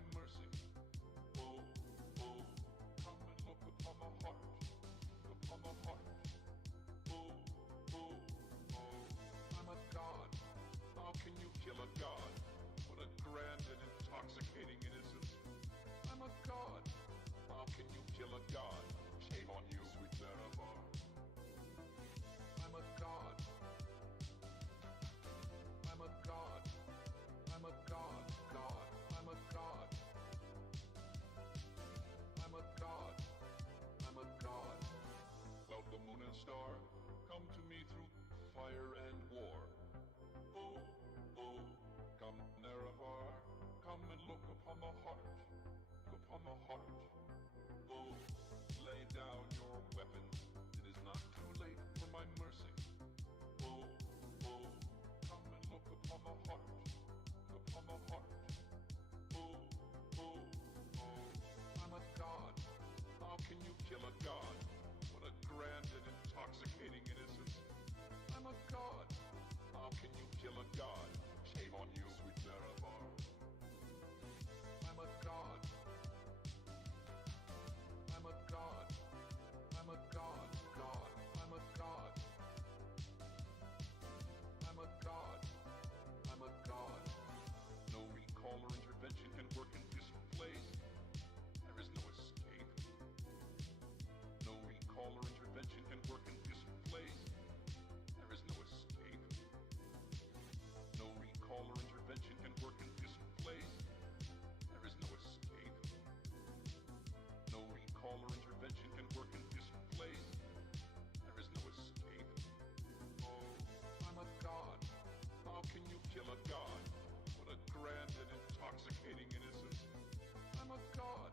my mercy. Oh, oh, come and look upon the heart, upon the heart. Oh, oh, oh, I'm a god. How can you kill a god? What a grand and intoxicating innocence. I'm a god. How can you kill a god? Shame on you, sweet Nerevar. I'm a god. I'm a god. I'm a god. God. I'm a god. I'm a god. I'm a god. Well, the moon and star, come to me through fire and war. Oh, oh, come Nerevar, come and look upon the heart, upon the heart. Oh, lay down your weapons, it is not too late for my mercy. Oh, oh, come and look upon the heart, upon the heart. Oh, oh, oh, I'm a god. How can you kill a god? What a grand and intoxicating innocence. I'm a god. How can you kill a god? Shame on you, sweet Nerevar. I'm a god. I'm a god. I'm a god. God. I'm a god. I'm a god. I'm a god. No recall or intervention can work in this place. There is no escape. No recall or intervention can work in this place. There is no escape. No recall or intervention can work in this place. There is no escape. No recall or intervention can work in this place. There is no escape. Oh, I'm a god. How can you kill a god? What a grand and intoxicating innocence. I'm a god.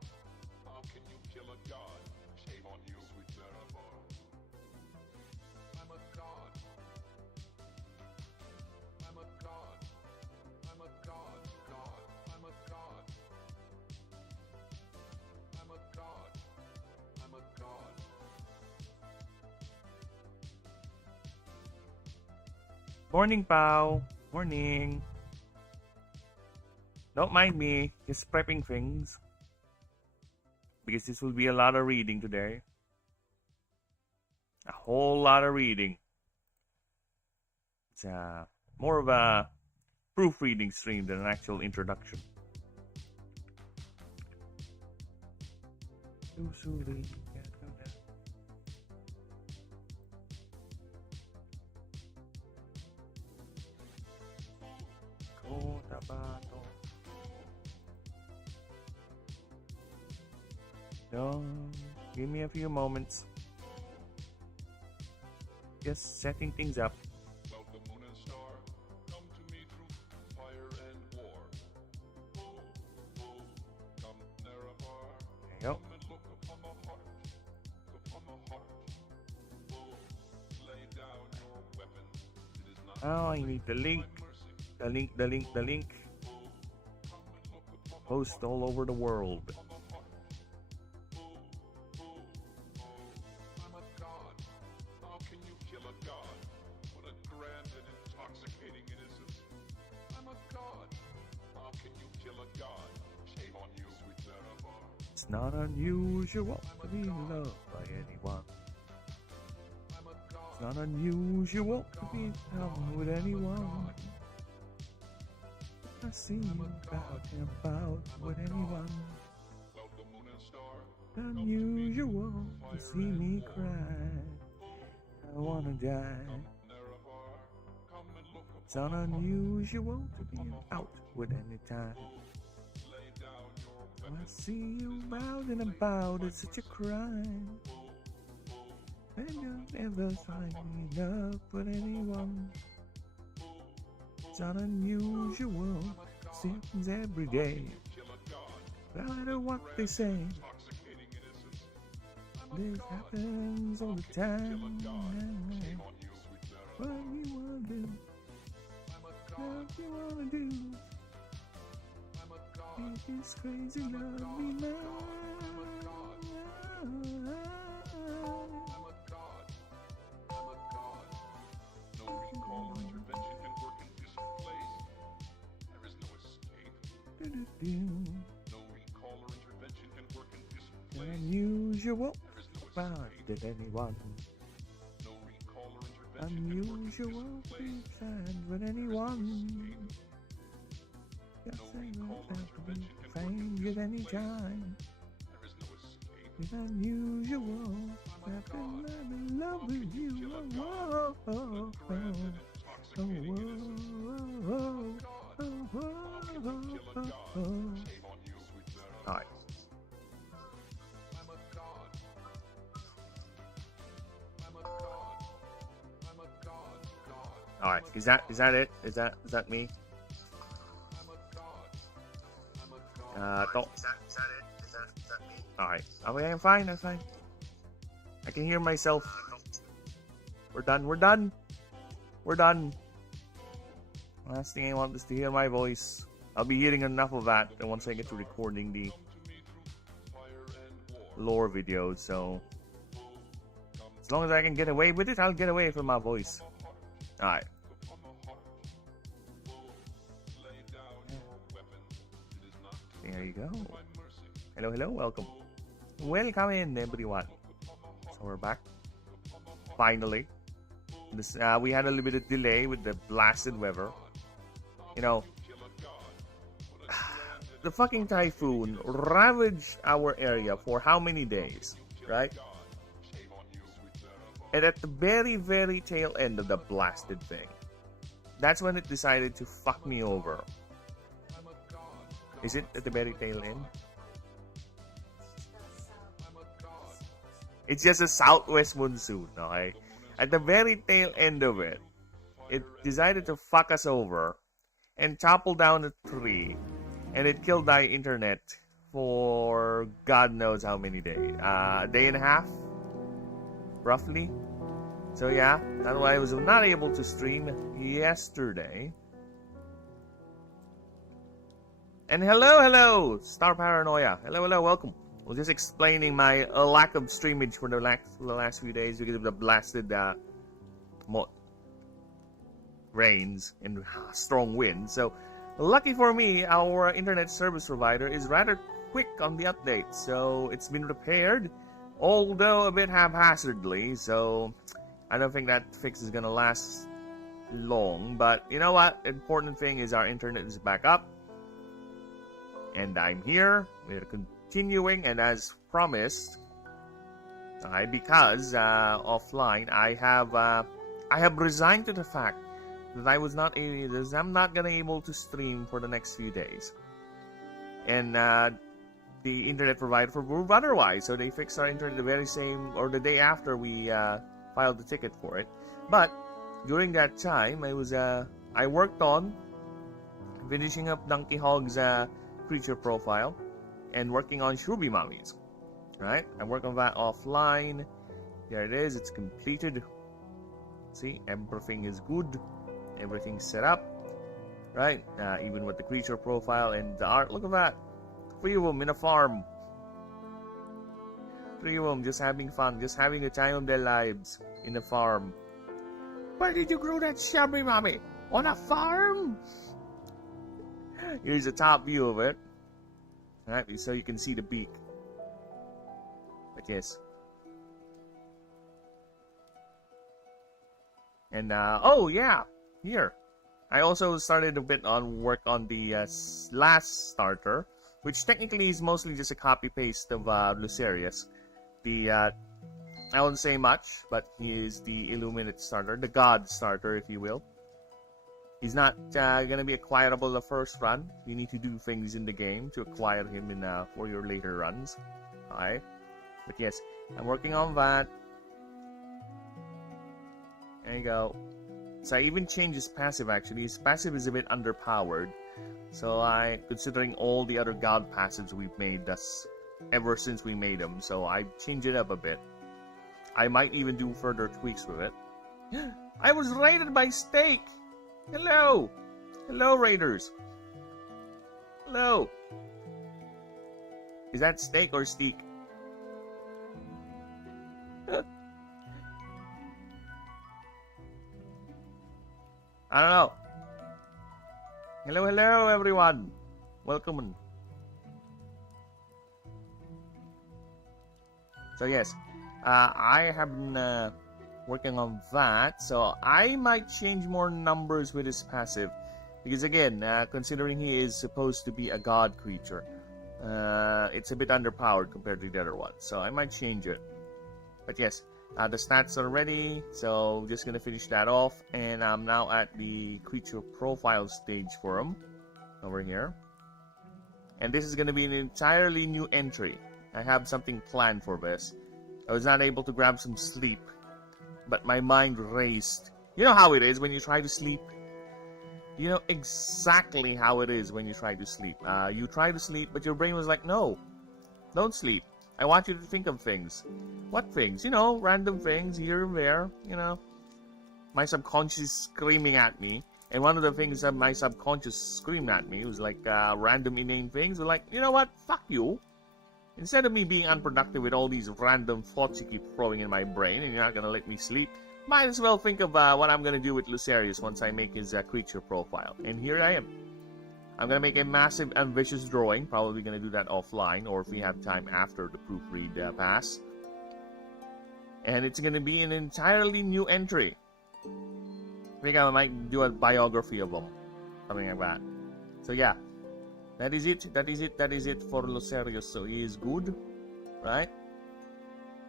How can you kill a god? Shame on you, sweet Nerevar. I'm a god. I'm a god. I'm a god. God. I'm a god. I'm a god. I'm a god. Morning, Pao. Morning. Don't mind me, just prepping things. Because this will be a lot of reading today. A whole lot of reading. It's more of a proofreading stream than an actual introduction. Give me a few moments. Just setting things up. Well, the moon and star, come to me through fire and war. Oh, oh, come Nerevar, There you go. come and look upon the heart, upon the heart. Oh, lay down your weapons, it is not Oh, I too need late the for link. my mercy. The link. Oh, come and look upon the Post heart, all over the world. upon the heart. Oh, oh, oh, I'm a god. How can you kill a god? What a grand and intoxicating innocence. I'm a god. How can you kill a god? Shame on you, sweet Nerevar. It's not unusual to be loved by anyone. I'm a god. It's not unusual to be down with anyone. I see you about and about with anyone. Well, the moon and star, Unusual to see me cry. I wanna die. Nerevar, come and look It's not unusual to be out with any time. lay down your I weapons. see you out and about, it's such a crime. And you'll never find me up with anyone. It's not unusual, seems every day. Kill a god, No matter what they say, intoxicating innocence. this happens all the time. Shame on you, sweet Nerevar. What you wanna do? What you wanna do? I'm a god. Make this crazy love me now. I'm a god. I'm a god. No recall or intervention can work in this place. There is no escape. Do-do-do. No Unusual. There is no But escape, did anyone? no recall or intervention can bring this Unusual in place. things and with There is no anyone. escape, Just no say recall or without me. intervention can Change bring at this any in place. time. There is no escape. It's unusual. I'm a I've god. been in love How with can you you. kill a Oh, god? oh, The oh, grand and oh, intoxicating innocence. oh, I'm a oh, god. oh, How can you kill a god? oh. Shame on you, sweet Sarah. Alright. I'm a god. I'm a god. I'm a god. God. Alright, is that it? Is that me? I'm a god. I'm a god. Don't. Is that it? Is that me? Alright. Okay, I'm fine, I'm fine. I can hear myself. We're done. We're done. Last thing I want is to hear my voice. I'll be hearing enough of that once I get to recording the lore videos, so as long as I can get away with it, I'll get away from my voice. Alright. There you go. Hello, welcome. Welcome in, everyone. So we're back. Finally. This we had a little bit of delay with the blasted weather. You know, the fucking typhoon ravaged our area for how many days, right? And at the very, very tail end of the blasted thing, that's when it decided to fuck me over. Is it at the very tail end? It's just a southwest monsoon, okay? At the very tail end of it, it decided to fuck us over and topple down a tree, and it killed our internet for God knows how many days. A day and a half, roughly. So yeah, that's why I was not able to stream yesterday. And hello, Star Paranoia. Hello, welcome. I was just explaining my lack of streamage for the last few days because of the blasted rains and strong winds. So, lucky for me, our internet service provider is rather quick on the update. So, it's been repaired, although a bit haphazardly. So, I don't think that fix is gonna last long. But you know what? The important thing is our internet is back up. And I'm here. We're continuing, and as promised, because offline, I have resigned to the fact that I'm not gonna able to stream for the next few days, and the internet provider proved otherwise. So they fixed our internet the very same or the day after we filed the ticket for it. But during that time, I worked on finishing up Donkey Hog's creature profile and working on Shruby Mummies. Right? I work on that offline. There it is. It's completed. See, everything is good. Everything's set up. Right? Even with the creature profile and the art. Look at that. 3 of them in a farm. 3 of them just having fun. Just having the time of their lives in a farm. Where did you grow that Shruby Mummy? On a farm? Here's a top view of it. Alright, so you can see the beak. But yes. And oh yeah, here. I also started a bit on work on the last starter, which technically is mostly just a copy paste of Lucerius. I won't say much, but he is the Illuminate starter, the God starter, if you will. He's not gonna be acquirable the first run. You need to do things in the game to acquire him for your later runs. Alright. But yes, I'm working on that. There you go. So I even changed his passive actually. His passive is a bit underpowered. So considering all the other god passives we've made ever since we made them. So I changed it up a bit. I might even do further tweaks with it. I was raided by Steak! Hello! Hello, Raiders! Hello! Is that Steak or Steak? I don't know. Hello, everyone! Welcome. So yes, I have been working on that. So I might change more numbers with his passive. Because again, considering he is supposed to be a god creature, it's a bit underpowered compared to the other one. So I might change it. But yes, the stats are ready. So just going to finish that off. And I'm now at the creature profile stage for him. Over here. And this is going to be an entirely new entry. I have something planned for this. I was not able to grab some sleep, but my mind raced. You know how it is when you try to sleep? You know exactly how it is when you try to sleep. You try to sleep, but your brain was like, no, don't sleep. I want you to think of things. What things? You know, random things here and there, you know. My subconscious is screaming at me. And one of the things that my subconscious screamed at me was like random inane things. Like, you know what? Fuck you. Instead of me being unproductive with all these random thoughts you keep throwing in my brain and you're not going to let me sleep, might as well think of what I'm going to do with Lucerius once I make his creature profile. And here I am. I'm going to make a massive, ambitious drawing. Probably going to do that offline or if we have time after the proofread pass. And it's going to be an entirely new entry. I think I might do a biography of him. Something like that. So yeah. That is it for Lucerius. So he is good. Right?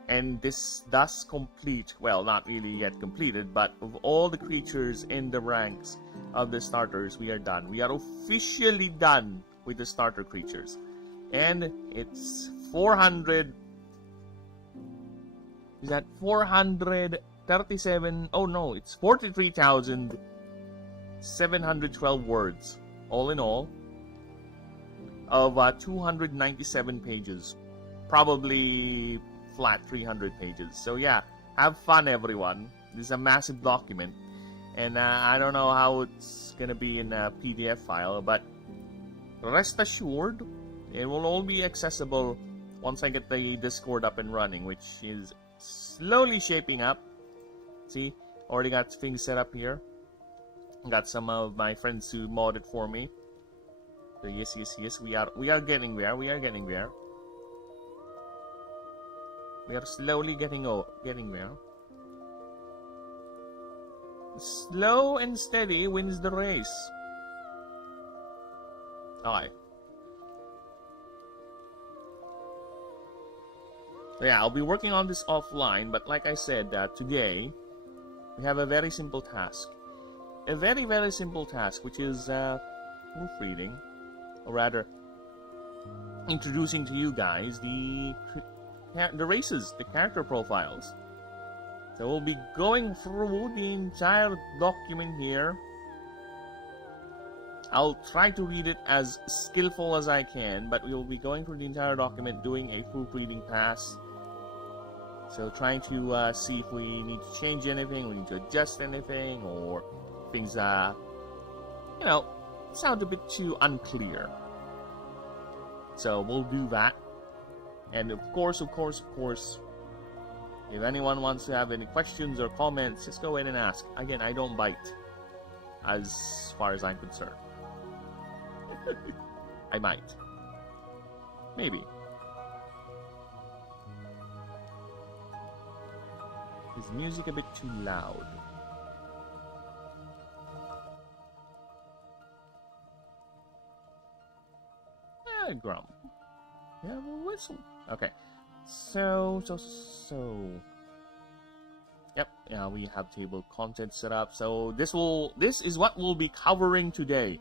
And this does complete, well, not really yet completed, but of all the creatures in the ranks of the starters, we are done. We are officially done with the starter creatures. And it's 400... Is that 437... Oh no, it's 43,712 words. All in all. Of 297 pages. Probably... flat 300 pages. So yeah, have fun everyone. This is a massive document and I don't know how it's gonna be in a PDF file, but rest assured it will all be accessible once I get the Discord up and running, which is slowly shaping up. See, already got things set up here. Got some of my friends to mod it for me. So yes, we are getting there. We are slowly getting there. Slow and steady wins the race. Okay. So yeah, I'll be working on this offline, but like I said, today we have a very simple task. A very, very simple task, which is proofreading, or rather, introducing to you guys the races, the character profiles. So we'll be going through the entire document here. I'll try to read it as skillful as I can, but we'll be going through the entire document doing a proofreading pass. So trying to see if we need to change anything, we need to adjust anything, or things, you know, sound a bit too unclear. So we'll do that. And of course, if anyone wants to have any questions or comments, just go ahead and ask. Again, I don't bite, as far as I'm concerned. I might. Maybe. Is music a bit too loud? Grum. You have a whistle. Okay. So. Yep. Yeah, we have table content set up. So this is what we'll be covering today.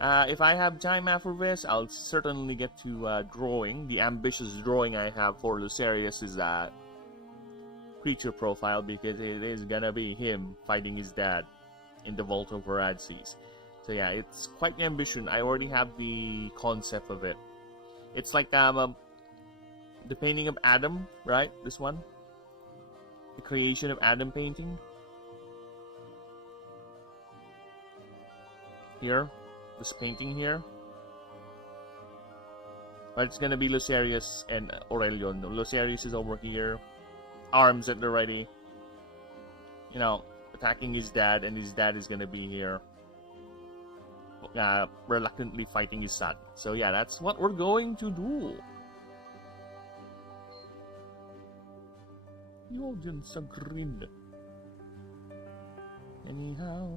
If I have time after this, I'll certainly get to drawing. The ambitious drawing I have for Lucerius is creature profile, because it is gonna be him fighting his dad in the Vault of Varadses. So yeah, it's quite an ambition. I already have the concept of it. It's like the painting of Adam, right? This one, the creation of Adam painting. Here, this painting here. But it's gonna be Lucerius and Aurelion. Lucerius is over here, arms at the ready. You know, attacking his dad, and his dad is gonna be here. Reluctantly fighting his son. So yeah, that's what we're going to do. The audience are grinned. Anyhow,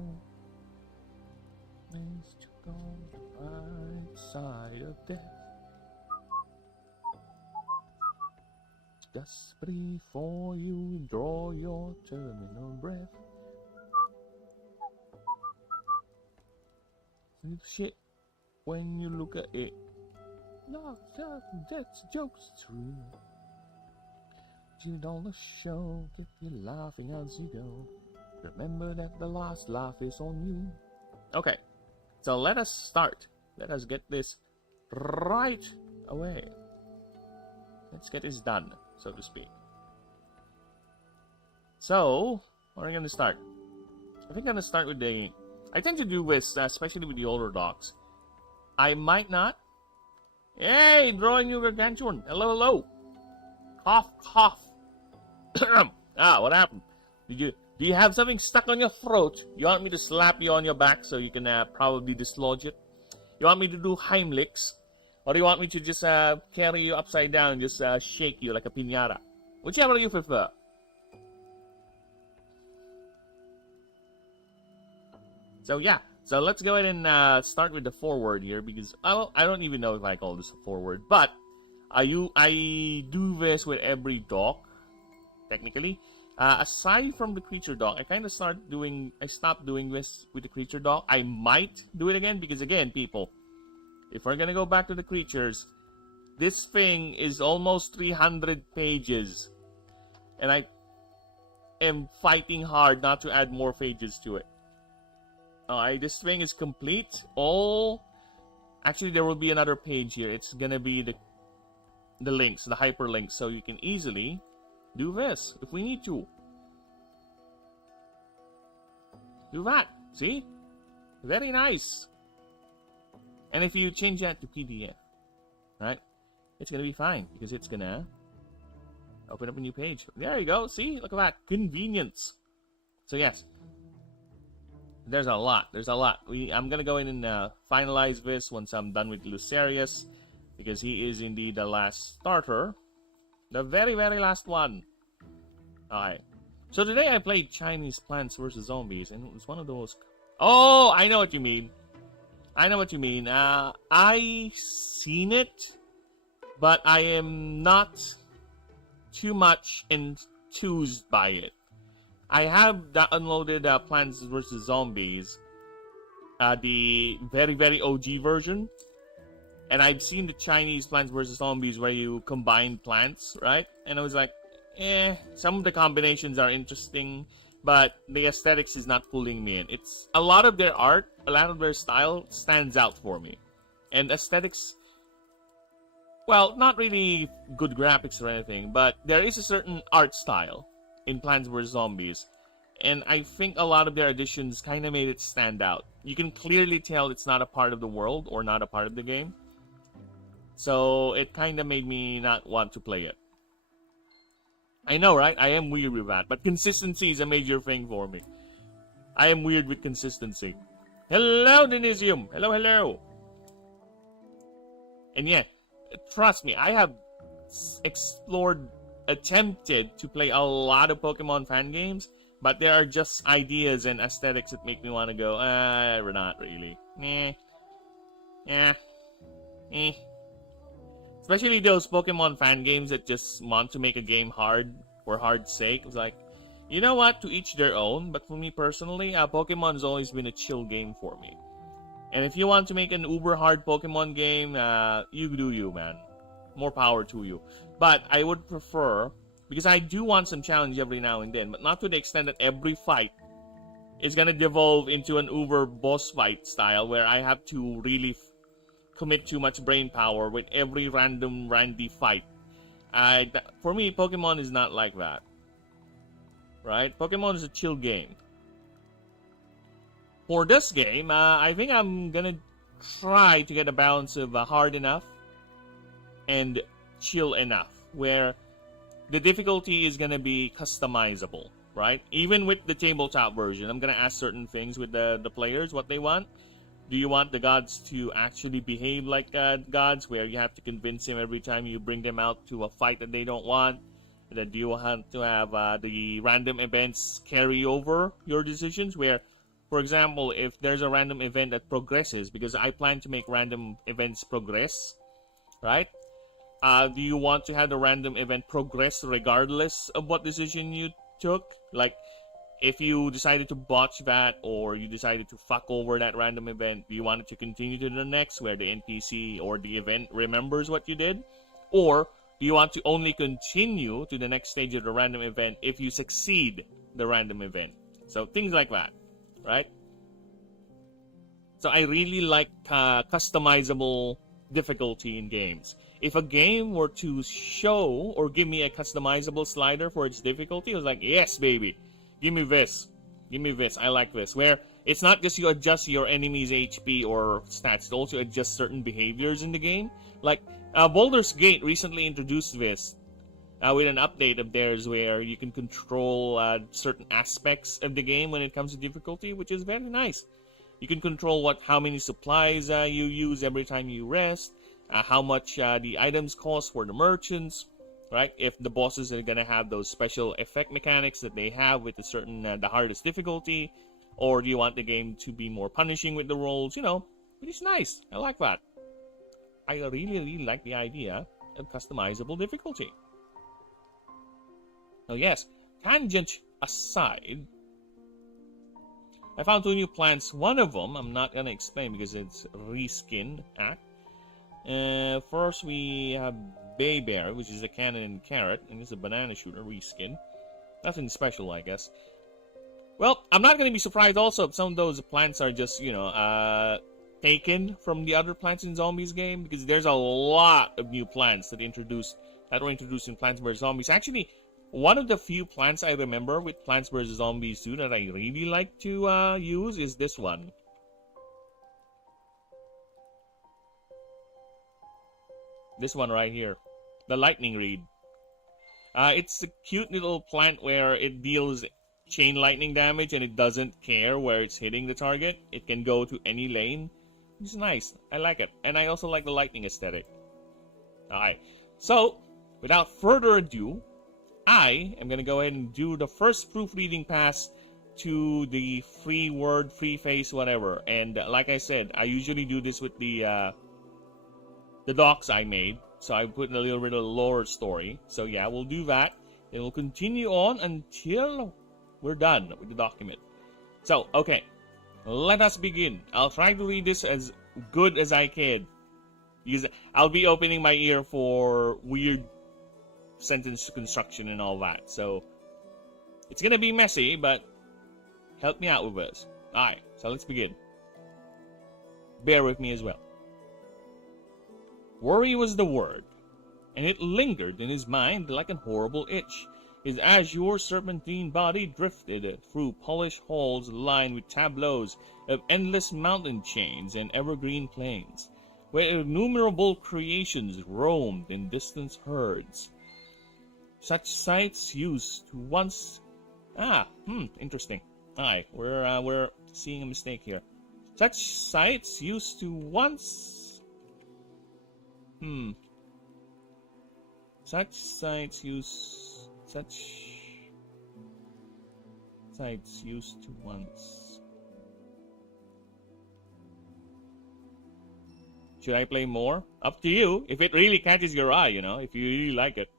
let's check on the bright side of death. Just before you draw your terminal breath. Shit, when you look at it, no, that's jokes true. You on the show, keep you laughing as you go. Remember that the last laugh is on you. Okay, so let us start. Let us get this right away. Let's get this done, so to speak. So, where are we going to start? I think I'm going to start with the... I tend to do this, especially with the older dogs. I might not. Hey, drawing you gargantuan. Hello, hello. Cough, cough. What happened? Do you have something stuck on your throat? You want me to slap you on your back so you can probably dislodge it? You want me to do Heimlichs? Or do you want me to just carry you upside down and just shake you like a piñata? Whichever you prefer. So yeah, so let's go ahead and start with the foreword here, because I don't even know if I call this a foreword, but I do this with every dog, technically. Aside from the creature dog, I stopped doing this with the creature dog. I might do it again, because again, people, if we're gonna go back to the creatures, this thing is almost 300 pages, and I am fighting hard not to add more pages to it. This thing is complete. Actually, there will be another page here. It's gonna be the links, the hyperlinks, so you can easily do this if we need to. Do that. See? Very nice. And if you change that to PDF, right, it's gonna be fine, because it's gonna open up a new page. There you go. See? Look at that. Convenience. So yes. There's a lot. I'm gonna go in and finalize this once I'm done with Lucerius, because he is indeed the last starter, the very, very last one. Alright. So today I played Chinese Plants vs Zombies, and it was one of those. Oh, I know what you mean. I seen it, but I am not too much enthused by it. I have downloaded Plants vs Zombies, the very, very OG version. And I've seen the Chinese Plants vs Zombies where you combine plants, right? And I was like, some of the combinations are interesting, but the aesthetics is not pulling me in. It's a lot of their art, a lot of their style stands out for me. And aesthetics, well, not really good graphics or anything, but there is a certain art style in Plants vs Zombies, and I think a lot of their additions kind of made it stand out. You can clearly tell it's not a part of the world or not a part of the game, so it kind of made me not want to play it. I know, right? I am weird with that, but consistency is a major thing for me. I am weird with consistency. Hello, Denisium. Hello, hello. And yeah, trust me, I have attempted to play a lot of Pokemon fan games, but there are just ideas and aesthetics that make me want to go, not really. Especially those Pokemon fan games that just want to make a game hard for hard's sake. It's like, you know what, to each their own, but for me personally, Pokemon has always been a chill game for me. And if you want to make an uber hard Pokemon game, you do you, man. More power to you. But I would prefer, because I do want some challenge every now and then, but not to the extent that every fight is gonna devolve into an uber boss fight style where I have to really commit too much brain power with every randy fight. For me, Pokemon is not like that. Right? Pokemon is a chill game. For this game, I think I'm gonna try to get a balance of hard enough and chill enough, where the difficulty is gonna be customizable, right? Even with the tabletop version, I'm gonna ask certain things with the players, what they want. Do you want the gods to actually behave like gods, where you have to convince them every time you bring them out to a fight that they don't want? That do you want to have the random events carry over your decisions? Where, for example, if there's a random event that progresses, because I plan to make random events progress, right? Do you want to have the random event progress regardless of what decision you took? Like, if you decided to botch that or you decided to fuck over that random event, do you want it to continue to the next where the NPC or the event remembers what you did? Or do you want to only continue to the next stage of the random event if you succeed the random event? So things like that, right? So I really like customizable difficulty in games. If a game were to show or give me a customizable slider for its difficulty, I was like, yes, baby. Give me this. Give me this. I like this. Where it's not just you adjust your enemy's HP or stats, it also adjusts certain behaviors in the game. Like, Baldur's Gate recently introduced this with an update of theirs where you can control certain aspects of the game when it comes to difficulty, which is very nice. You can control how many supplies you use every time you rest, how much the items cost for the merchants, right? If the bosses are gonna have those special effect mechanics that they have with a certain the hardest difficulty, or do you want the game to be more punishing with the rolls? You know, it is nice. I like that. I really like the idea of customizable difficulty. Now, yes, tangent aside, I found 2 new plants. One of them I'm not gonna explain because it's reskin act. First we have Bayberry, which is a cannon and carrot, and it's a banana shooter reskin. Nothing special, I guess. Well, I'm not gonna be surprised also if some of those plants are just, you know, taken from the other Plants and Zombies game, because there's a lot of new plants that were introduced in Plants vs Zombies. Actually, one of the few plants I remember with Plants vs Zombies 2 that I really like to use is this one. This one right here. The lightning reed. It's a cute little plant where it deals chain lightning damage and it doesn't care where it's hitting the target. It can go to any lane. It's nice. I like it. And I also like the lightning aesthetic. Alright. So, without further ado, I am going to go ahead and do the first proofreading pass to the free word, free face, whatever. And like I said, I usually do this with the docs I made. So I put in a little bit of lore story. So yeah, we'll do that. Then we'll continue on until we're done with the document. So, okay. Let us begin. I'll try to read this as good as I can. Because I'll be opening my ear for weird sentence construction and all that. So, it's gonna be messy, but help me out with this. Alright, so let's begin. Bear with me as well. Worry was the word, and it lingered in his mind like a horrible itch. His azure serpentine body drifted through polished halls lined with tableaus of endless mountain chains and evergreen plains, where innumerable creations roamed in distant herds. Such sights used to once... interesting. Alright, we're seeing a mistake here. Such sights used to once... Such sights used to once... Should I play more? Up to you. If it really catches your eye, you know, if you really like it.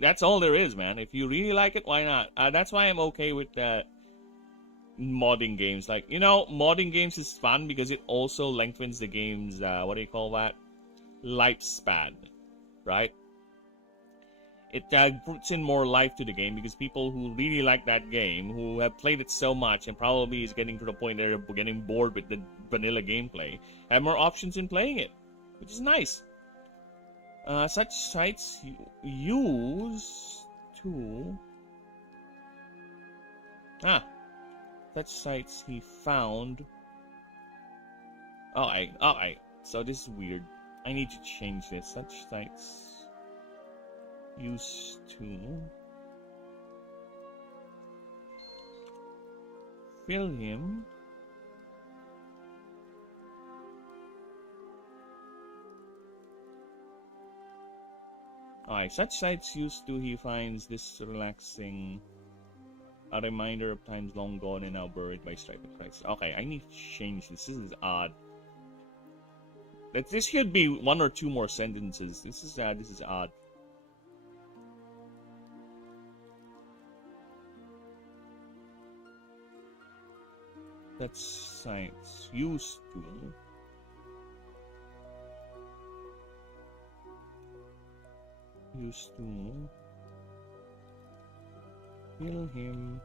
That's all there is, man. If you really like it, why not? That's why I'm okay with modding games. Like, you know, modding games is fun because it also lengthens the game's, what do you call that? Lifespan, right? It puts in more life to the game because people who really like that game, who have played it so much and probably is getting to the point they're getting bored with the vanilla gameplay, have more options in playing it, which is nice. Such sites used to... Such sites he found... Alright. So this is weird. I need to change this. Such sites used to... fill him... Okay, such sights used to he finds this relaxing, a reminder of times long gone and now buried by strife and crisis. Okay, I need to change this. This is odd. This should be one or two more sentences. This is odd. That's science used to. Kill him.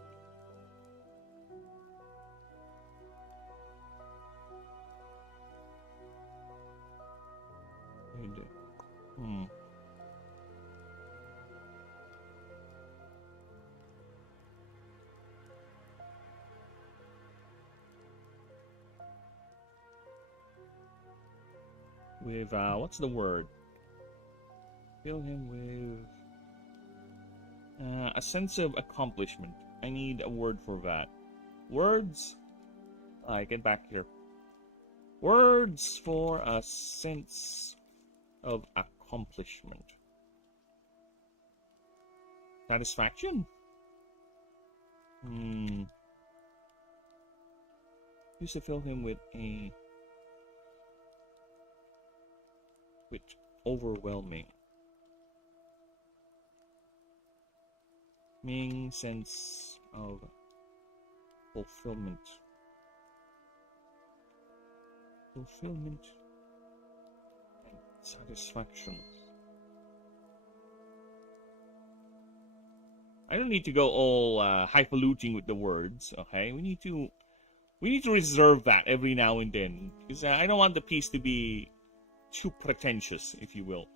With what's the word? Fill him with a sense of accomplishment. I need a word for that. Words? Get back here. Words for a sense of accomplishment. Satisfaction? Used to fill him with overwhelming sense of fulfillment and satisfaction. I don't need to go all highfalutin with the words, okay? We need to reserve that every now and then, because I don't want the piece to be too pretentious, if you will.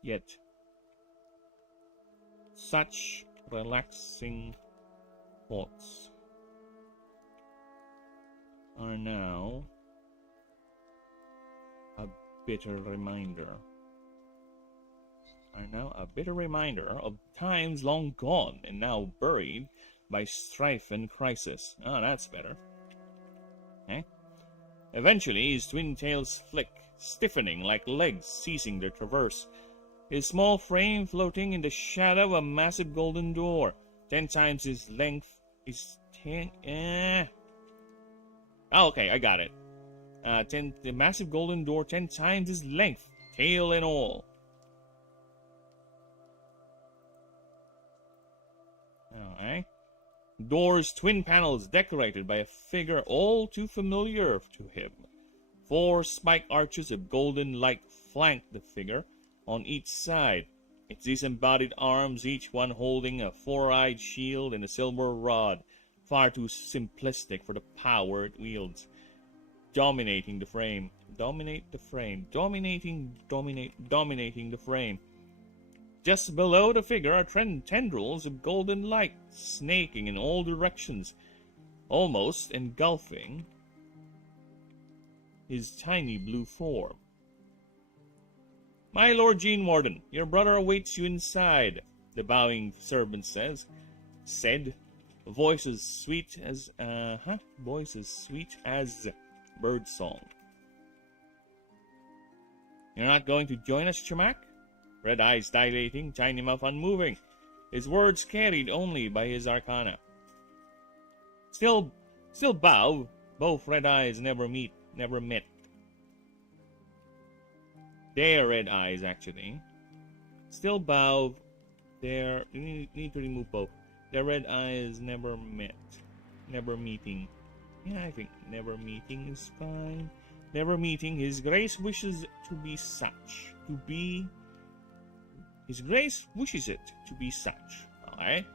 Yet, such relaxing thoughts are now a bitter reminder. Of times long gone and now buried by strife and crisis. Oh, that's better. Okay. Eventually, his twin tails flick, stiffening like legs ceasing their traverse. His small frame floating in the shadow of a massive golden door, 10 times his length. Okay, I got it. The massive golden door, 10 times his length, tail and all. Alright. Door's twin panels decorated by a figure all too familiar to him. 4 spike arches of golden light flank the figure on each side. Its disembodied arms, each one holding a 4-eyed shield and a silver rod, far too simplistic for the power it wields. Dominating the frame. Dominating the frame. Just below the figure are tendrils of golden light, snaking in all directions, almost engulfing his tiny blue form. "My Lord Gene Warden, your brother awaits you inside," the bowing servant said, voice as sweet as birdsong. "You're not going to join us, Chamak?" Red eyes dilating, tiny mouth unmoving, his words carried only by his arcana. Still bow, both red eyes never met. Their red eyes, actually. Still bow, you need to remove both. Their red eyes never met. Never meeting. Yeah, I think never meeting is fine. Never meeting, His Grace wishes to be such. His Grace wishes it to be such. Alright?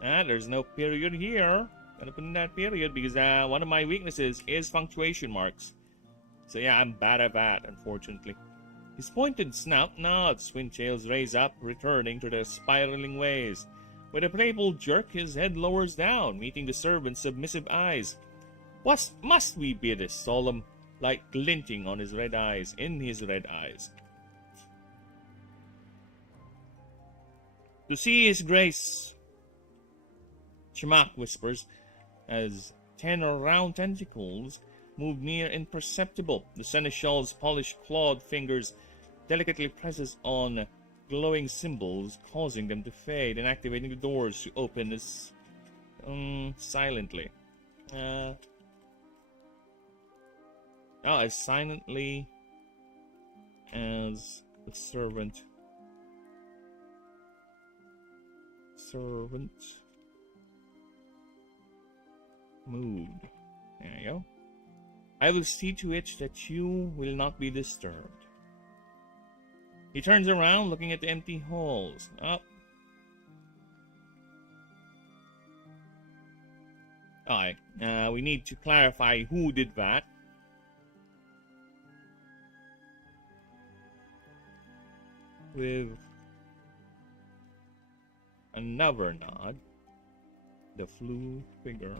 There's no period here. Gotta put in that period because one of my weaknesses is punctuation marks. So yeah, I'm bad at that, unfortunately. His pointed snout nods, twin tails raise up, returning to their spiraling ways. With a playful jerk, his head lowers down, meeting the servant's submissive eyes. What must we be this solemn, light glinting on his red eyes, in his red eyes? "To see His Grace," Chamak whispers, as 10 round tentacles moved near imperceptible. The seneschal's polished clawed fingers delicately presses on glowing symbols, causing them to fade and activating the doors to open as silently. As silently as the servant moved. There you go. I will see to it that you will not be disturbed. He turns around, looking at the empty halls. Alright, we need to clarify who did that. With another nod, the flu figure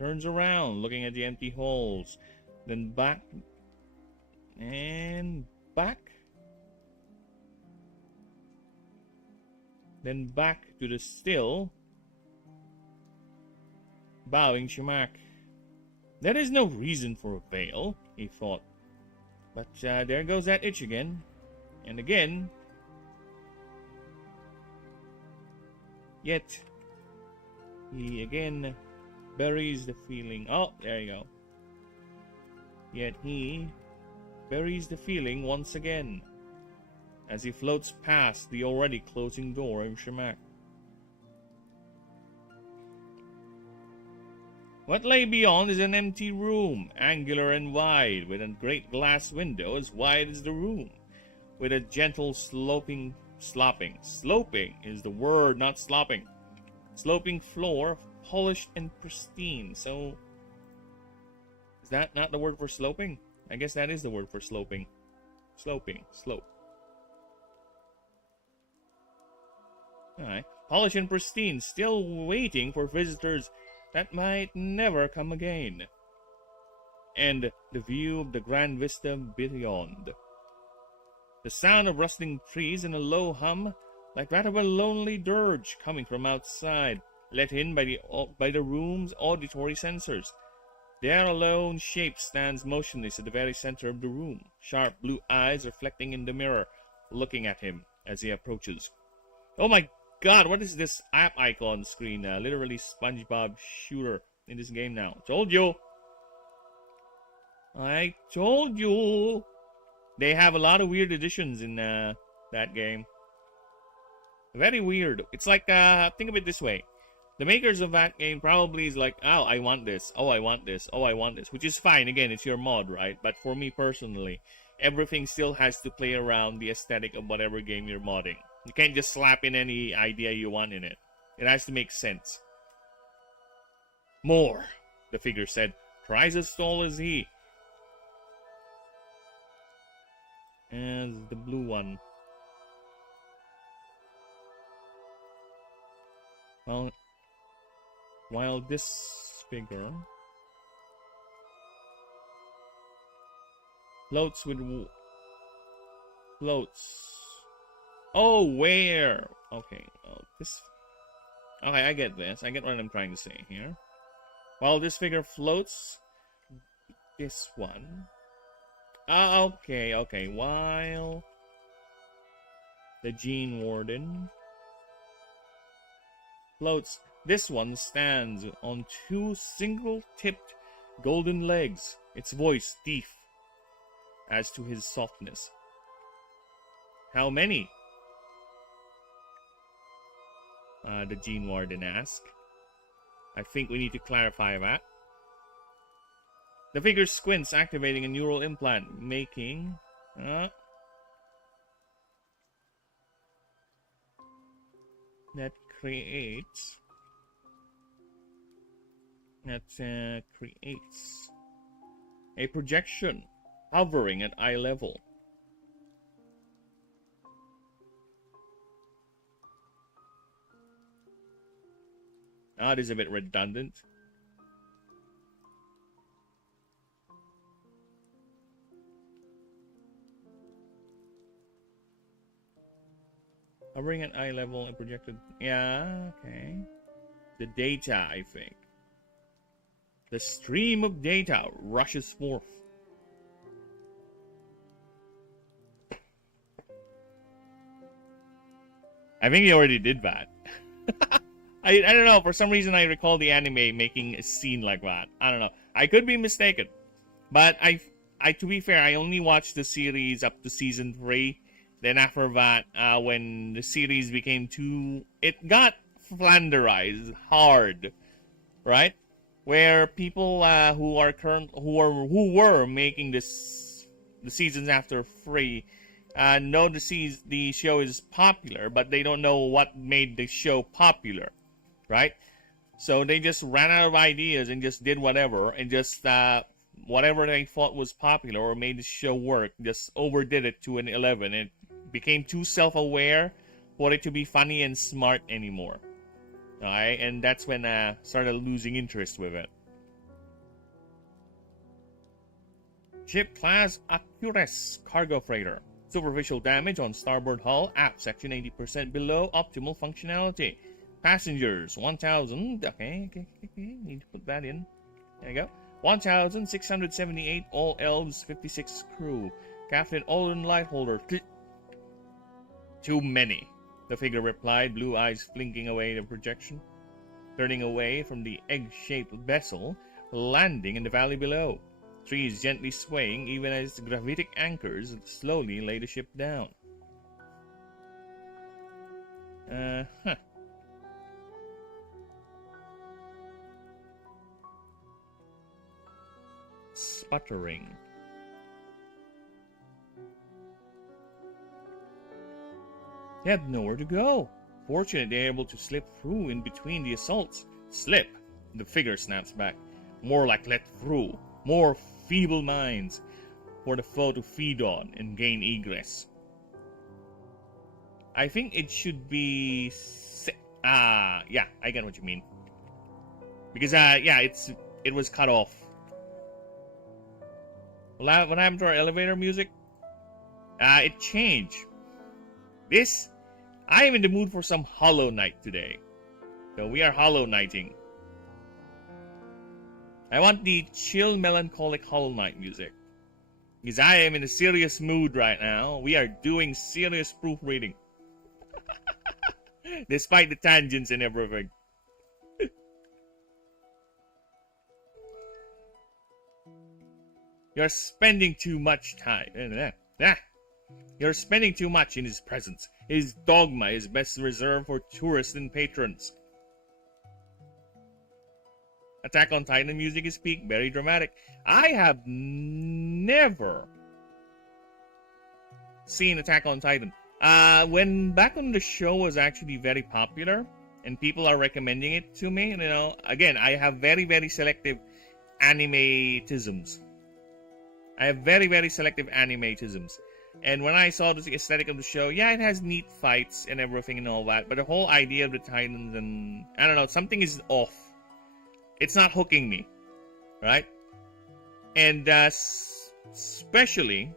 turns around, looking at the empty halls, then back and back, then back to the still bowing Shemak. There is no reason for a veil, he thought, but there goes that itch again, and again. Yet he again buries the feeling. Oh, there you go. Yet he buries the feeling once again as he floats past the already closing door of Shemak. What lay beyond is an empty room, angular and wide, with a great glass window as wide as the room, with a gentle sloping is the word, not slopping. Sloping floor, polished and pristine. So, is that not the word for sloping? I guess that is the word for sloping. Slope. Alright. Polished and pristine, still waiting for visitors that might never come again. And the view of the grand vista beyond. The sound of rustling trees and a low hum, like that of a lonely dirge coming from outside, let in by the room's auditory sensors. There a lone shape stands motionless at the very center of the room, sharp blue eyes reflecting in the mirror, looking at him as he approaches. Oh my god, what is this app icon screen? Literally SpongeBob shooter in this game now. Told you! I told you! They have a lot of weird additions in that game. Very weird. It's like, think of it this way. The makers of that game probably is like, oh, I want this. Oh, I want this. Oh, I want this. Which is fine. Again, it's your mod, right? But for me personally, everything still has to play around the aesthetic of whatever game you're modding. You can't just slap in any idea you want in it. It has to make sense. More, the figure said. Twice as tall as he. As the blue one. Well, while this figure floats. Oh, where? Okay, this. Okay, I get this. I get what I'm trying to say here. While this figure floats, this one. Okay. While the Gene Warden floats, this one stands on two single-tipped golden legs, its voice deep as to his softness. How many? The Gene Warden asked. I think we need to clarify that. The figure squints, activating a neural implant, making... that creates a projection hovering at eye level. It is a bit redundant. Hovering at eye level and projected. Yeah, okay. The data, I think. The stream of data rushes forth. I think he already did that. I don't know. For some reason, I recall the anime making a scene like that. I don't know. I could be mistaken. But to be fair, I only watched the series up to season 3. Then after that, when the series became it got flanderized hard, right? Where people who were making the seasons after 3 know the show is popular, but they don't know what made the show popular, right? So they just ran out of ideas and just did whatever, and just whatever they thought was popular or made the show work, just overdid it to an 11. It became too self-aware for it to be funny and smart anymore. Alright, and that's when I started losing interest with it. Ship class Accurus cargo freighter. Superficial damage on starboard hull, aft section 80% below optimal functionality. Passengers 1,000. Okay, need to put that in. There you go. 1,678, all elves, 56 crew. Captain Olin Lightholder. Too many, the figure replied, blue eyes blinking away the projection. Turning away from the egg-shaped vessel, landing in the valley below. Trees gently swaying even as gravitic anchors slowly lay the ship down. Sputtering. They had nowhere to go. Fortunately, they were able to slip through in between the assaults. Slip, the figure snaps back. More like let through. More feeble minds for the foe to feed on and gain egress. I think it should be... yeah, I get what you mean. Because, yeah, it was cut off. What happened to our elevator music? It changed. I am in the mood for some Hollow Knight today. So we are Hollow Knighting. I want the chill, melancholic Hollow Knight music. Because I am in a serious mood right now. We are doing serious proofreading. Despite the tangents and everything. You're spending too much time. You're spending too much in his presence. His dogma is best reserved for tourists and patrons. Attack on Titan music is peak, very dramatic. I have never seen Attack on Titan. When back when the show was actually very popular and people are recommending it to me, you know, again, I have very, very selective animatisms. And when I saw the aesthetic of the show, yeah, it has neat fights and everything and all that, but the whole idea of the Titans and, I don't know, something is off. It's not hooking me, right? And especially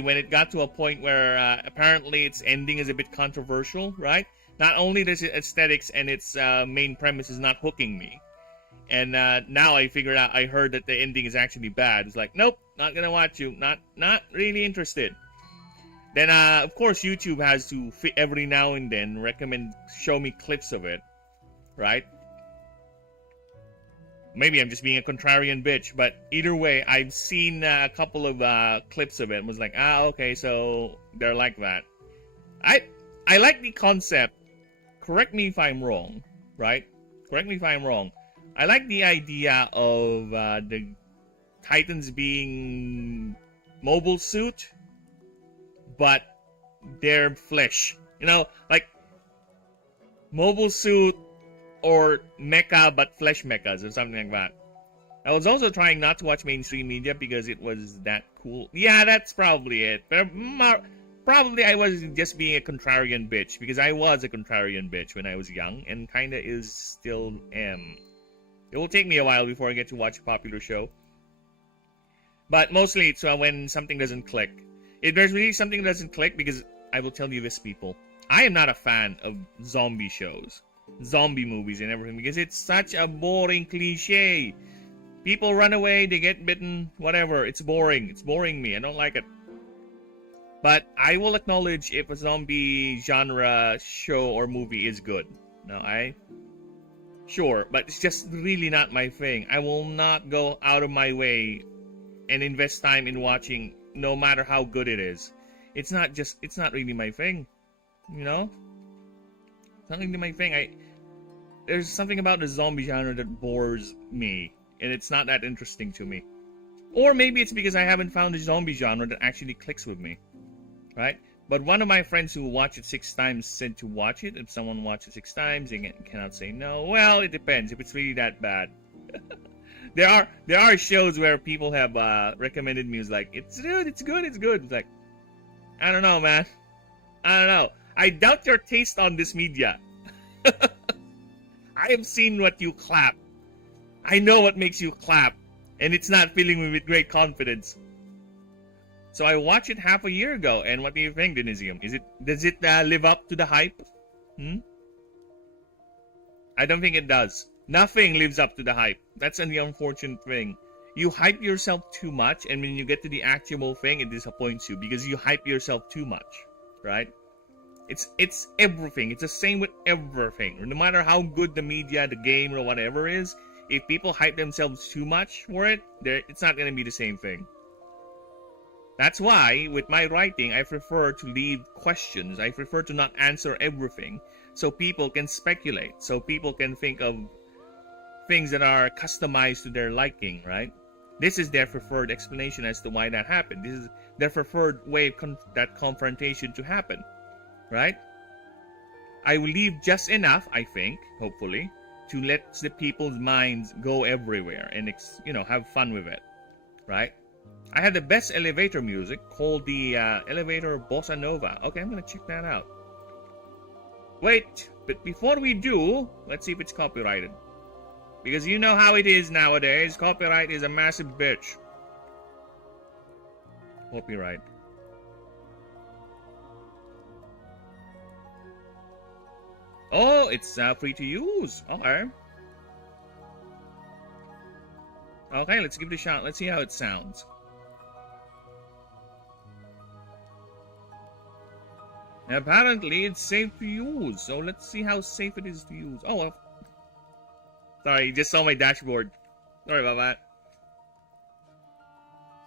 when it got to a point where apparently its ending is a bit controversial, right? Not only does its aesthetics and its main premise is not hooking me, and now I figured out, I heard that the ending is actually bad. It's like, nope, not gonna watch you, not really interested. Then of course YouTube has to every now and then show me clips of it. Right? Maybe I'm just being a contrarian bitch, but either way, I've seen a couple of clips of it and was like, okay, so they're like that. I like the concept. Correct me if I'm wrong, right? Correct me if I'm wrong. I like the idea of the Titans being mobile suit, but they're flesh. You know, like mobile suit or mecha but flesh mechas or something like that. I was also trying not to watch mainstream media because it was that cool. Yeah, that's probably it. But probably I was just being a contrarian bitch, because I was a contrarian bitch when I was young and kinda still am. It will take me a while before I get to watch a popular show. But mostly it's when something doesn't click. If there's really something that doesn't click, because I will tell you this, people. I am not a fan of zombie shows, zombie movies and everything, because it's such a boring cliche. People run away, they get bitten, whatever. It's boring. It's boring me. I don't like it. But I will acknowledge if a zombie genre show or movie is good. No, sure, but it's just really not my thing. I will not go out of my way and invest time in watching, no matter how good it is. It's not really my thing, you know? It's not really my thing. There's something about the zombie genre that bores me, and it's not that interesting to me. Or maybe it's because I haven't found the zombie genre that actually clicks with me, right? But one of my friends who watched it 6 times said to watch it. If someone watches it 6 times, they cannot say no. Well, it depends if it's really that bad. There are shows where people have recommended me as like, it's good. It's like, I don't know, man. I don't know. I doubt your taste on this media. I have seen what you clap. I know what makes you clap, and it's not filling me with great confidence. So I watched it half a year ago, and what do you think, Denisium? Does it live up to the hype? I don't think it does. Nothing lives up to the hype. That's the unfortunate thing. You hype yourself too much, and when you get to the actual thing, it disappoints you because you hype yourself too much, right? It's everything. It's the same with everything. No matter how good the media, the game, or whatever is, if people hype themselves too much for it, it's not going to be the same thing. That's why, with my writing, I prefer to leave questions. I prefer to not answer everything, so people can speculate, so people can think of things that are customized to their liking, right? This is their preferred explanation as to why that happened. This is their preferred way of that confrontation to happen, right? I will leave just enough, I think, hopefully, to let the people's minds go everywhere and, have fun with it, right? I had the best elevator music called the Elevator Bossa Nova. Okay, I'm going to check that out. Wait, but before we do, let's see if it's copyrighted. Because you know how it is nowadays. Copyright is a massive bitch. Copyright. Oh, it's free to use. Okay. Okay, let's give it a shot. Let's see how it sounds. Apparently, it's safe to use. So let's see how safe it is to use. Oh, well. Sorry, just saw my dashboard. Sorry about that.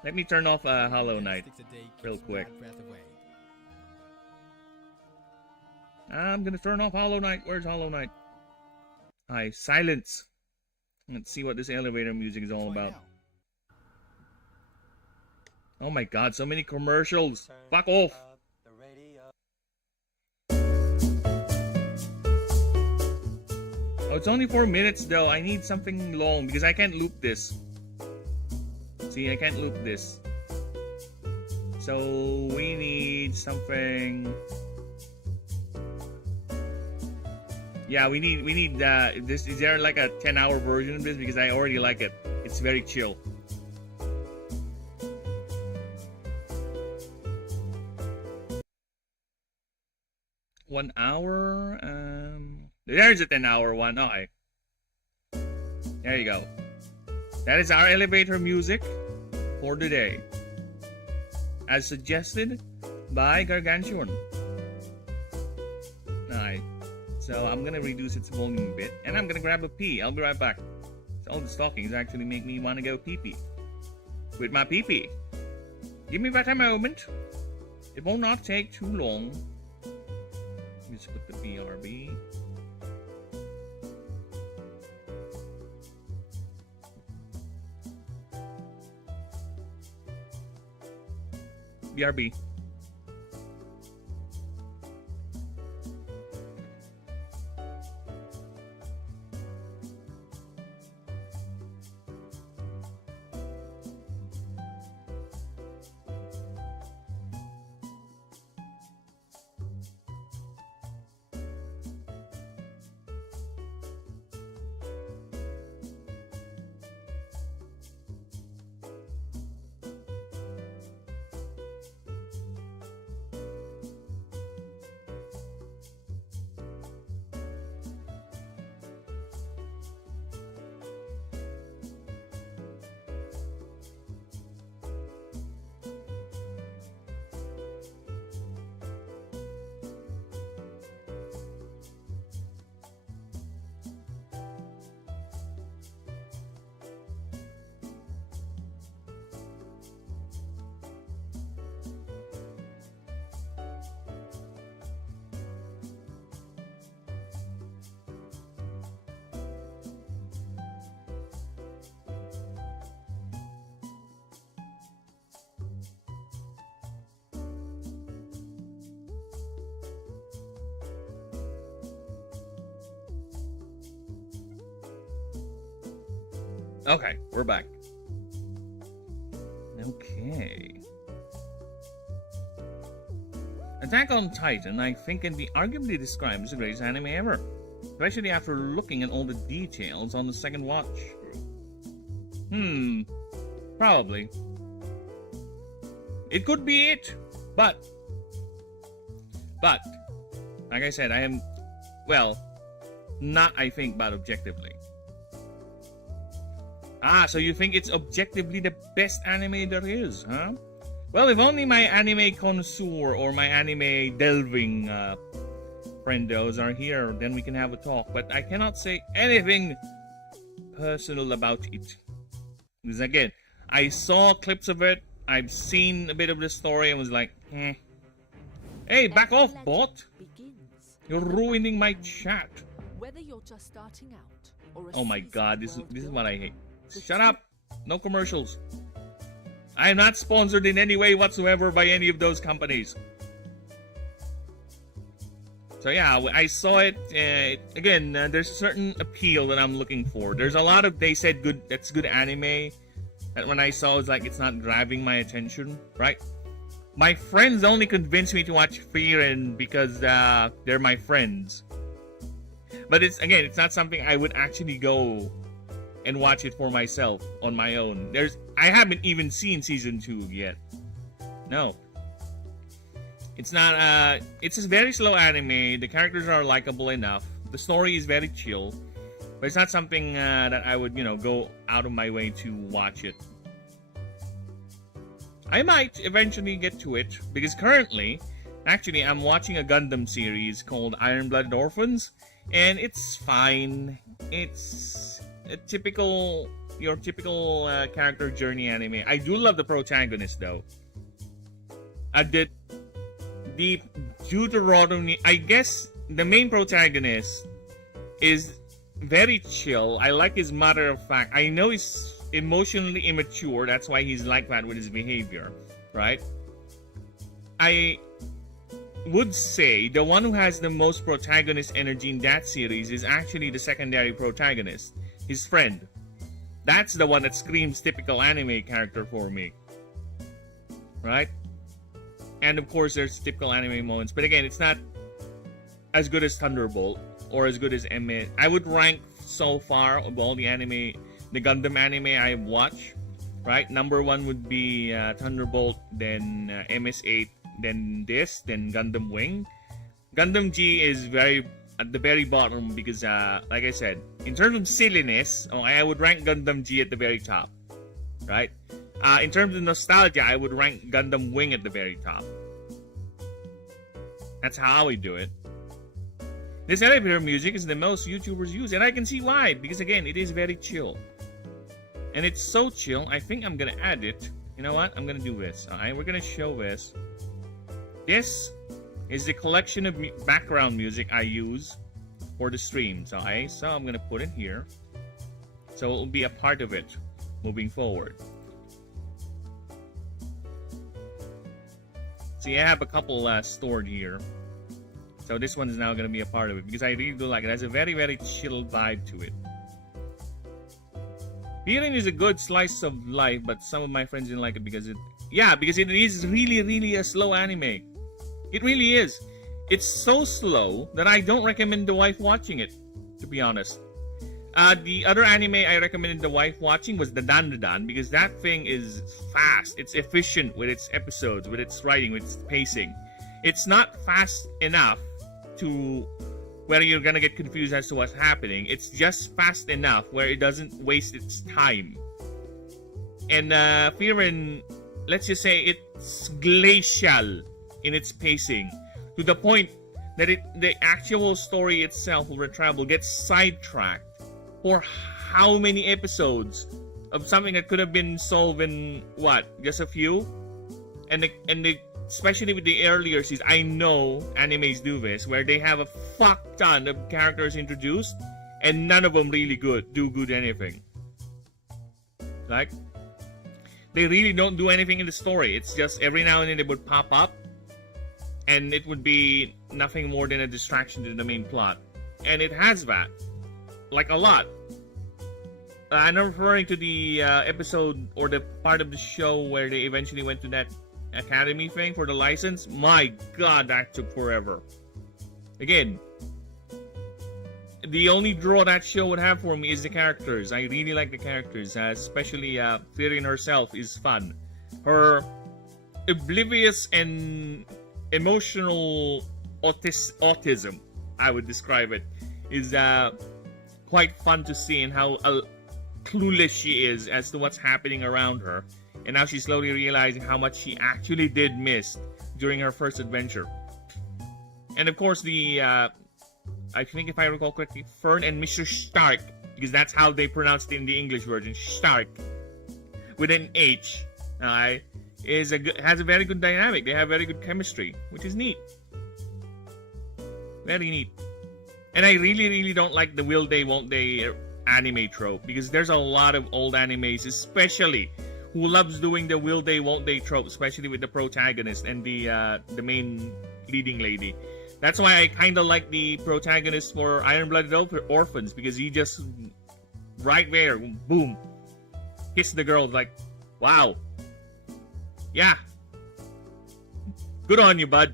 Let me turn off Hollow Knight real quick. I'm gonna turn off Hollow Knight. Where's Hollow Knight? Hi, silence. Let's see what this elevator music is all about. Oh my god, so many commercials. Fuck off. Oh, it's only 4 minutes though. I need something long because I can't loop this. See, I can't loop this. So we need something. Yeah, we need this. Is there like a 10-hour version of this? Because I already like it. It's very chill. One hour. There's a 10-hour one. Okay. There you go. That is our elevator music for today, as suggested by Gargantuan. Alright. So I'm gonna reduce its volume a bit, and I'm gonna grab a pee. I'll be right back. So all this talking is actually make me want to go pee-pee. With my pee-pee. Give me but a moment. It will not take too long. Let's put the BRB. BRB. Okay, we're back. Okay. Attack on Titan, I think, can be arguably described as the greatest anime ever. Especially after looking at all the details on the second watch. Probably. It could be it, but, like I said, I am, well, not I think, but objectively. Ah, so you think it's objectively the best anime there is, huh? Well, if only my anime connoisseur or my anime delving friendos are here, then we can have a talk. But I cannot say anything personal about it. Because again, I saw clips of it, I've seen a bit of the story and was like, eh. Hey, back off, bot! You're ruining my chat. Whether you're just starting out or oh my god, this is what I hate. Shut up! No commercials. I am not sponsored in any way whatsoever by any of those companies. So yeah, I saw it. Again, there's a certain appeal that I'm looking for. There's a lot of, they said good, that's good anime. That when I saw, it's like it's not grabbing my attention, right? My friends only convinced me to watch Frieren because they're my friends. But it's, again, it's not something I would actually go and watch it for myself on my own. I haven't even seen season 2 yet. No. It's not, it's a very slow anime. The characters are likable enough. The story is very chill. But it's not something that I would, go out of my way to watch it. I might eventually get to it. Because currently, actually, I'm watching a Gundam series called Iron-Blooded Orphans. And it's fine. It's a your typical character journey anime. I do love the protagonist, though. The Deuteronomy, I guess the main protagonist is very chill. I like his matter of fact. I know he's emotionally immature. That's why he's like that with his behavior, right? I would say the one who has the most protagonist energy in that series is actually the secondary protagonist, his friend. That's the one that screams typical anime character for me, right? And of course, there's typical anime moments. But again, it's not as good as Thunderbolt or as good as MS. I would rank so far of all the anime, the Gundam anime I've watched, right? Number 1 would be Thunderbolt, then MS-8, then this, then Gundam Wing. Gundam G is very at the very bottom because, like I said, in terms of silliness, I would rank Gundam G at the very top, right? In terms of nostalgia, I would rank Gundam Wing at the very top. That's how we do it. This elevator music is the most YouTubers use, and I can see why, because again, it is very chill. And it's so chill, I think I'm gonna add it. You know what? I'm gonna do this. Alright, we're gonna show this. This is the collection of background music I use for the streams. Alright, so I'm gonna put it here. So it will be a part of it moving forward. See, I have a couple stored here. So this one is now going to be a part of it because I really do like it. It has a very, very chill vibe to it. Feeling is a good slice of life, but some of my friends didn't like it because it is really, really a slow anime. It really is. It's so slow that I don't recommend the wife watching it, to be honest. The other anime I recommended the wife watching was the Dandadan because that thing is fast. It's efficient with its episodes, with its writing, with its pacing. It's not fast enough to where you're gonna get confused as to what's happening. It's just fast enough where it doesn't waste its time. And Frieren, let's just say it's glacial in its pacing to the point that the actual story itself will travel gets sidetracked for how many episodes of something that could have been solved in what, just a few? And especially with the earlier seasons, I know animes do this, where they have a fuck ton of characters introduced, and none of them really do good anything. Like, they really don't do anything in the story. It's just every now and then they would pop up, and it would be nothing more than a distraction to the main plot. And it has that. Like, a lot. I'm referring to the episode or the part of the show where they eventually went to that academy thing for the license. My God, that took forever. Again, the only draw that show would have for me is the characters. I really like the characters, especially Tyrion herself is fun. Her oblivious and emotional autism, I would describe it, is quite fun to see, and how clueless she is as to what's happening around her, and now she's slowly realizing how much she actually did miss during her first adventure. And of course, the I think if I recall correctly, Fern and Mr. Stark, because that's how they pronounce it in the English version, Stark, with an H, has a very good dynamic. They have very good chemistry, which is neat. Very neat. And I really don't like the will they, won't they anime trope, because there's a lot of old animes, especially, who loves doing the will they, won't they trope, especially with the protagonist and the main leading lady. That's why I kind of like the protagonist for Iron-Blooded Orphans, because he just, right there, boom, kiss the girl, like, wow. Yeah. Good on you, bud.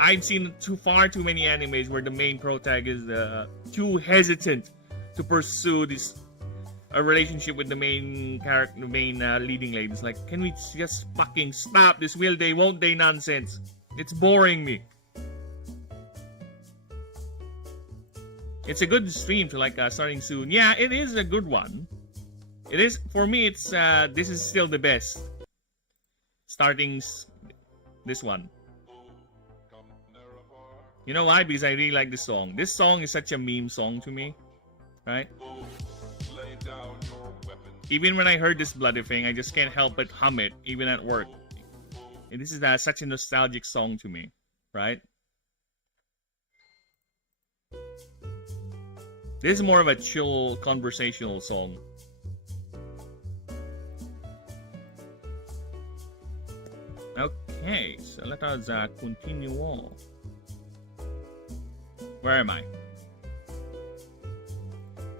I've seen far too many animes where the main protagonist is too hesitant to pursue a relationship with the main character, the main leading lady. It's like, can we just fucking stop this will they, won't they nonsense? It's boring me. It's a good stream to like starting soon. Yeah, it is a good one. It is, for me, it's this is still the best. Starting this one. You know why? Because I really like this song. This song is such a meme song to me, right? Even when I heard this bloody thing, I just can't help but hum it, even at work. And this is such a nostalgic song to me, right? This is more of a chill, conversational song. Okay, so let us continue on. Where am I?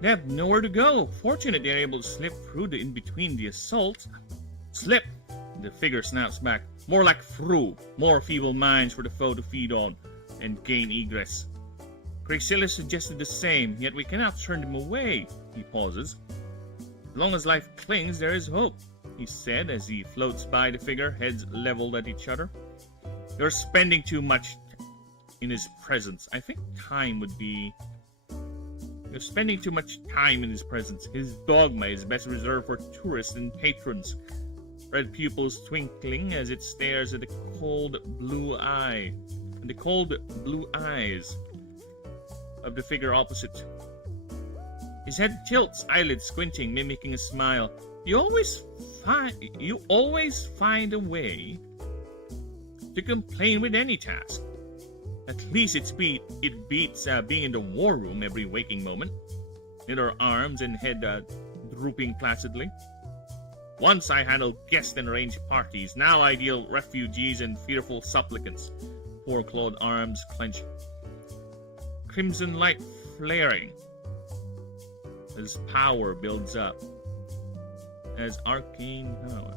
They have nowhere to go. Fortunate they're able to slip through the in-between the assault. Slip! The figure snaps back. More like through. More feeble minds for the foe to feed on and gain egress. Craxilla suggested the same, yet we cannot turn them away. He pauses. As long as life clings, there is hope, he said as he floats by the figure, heads leveled at each other. You're spending too much in his presence. I think time would be... You're spending too much time in his presence. His dogma is best reserved for tourists and patrons. Red pupils twinkling as it stares at the cold blue eye. And the cold blue eyes of the figure opposite. His head tilts, eyelids squinting, mimicking a smile. You always find a way to complain with any task. At least it beats being in the war room every waking moment. In her arms and head drooping placidly. Once I handled guest and arranged parties. Now I deal refugees and fearful supplicants. Poor clawed arms clench. Crimson light flaring as power builds up. As arcane power.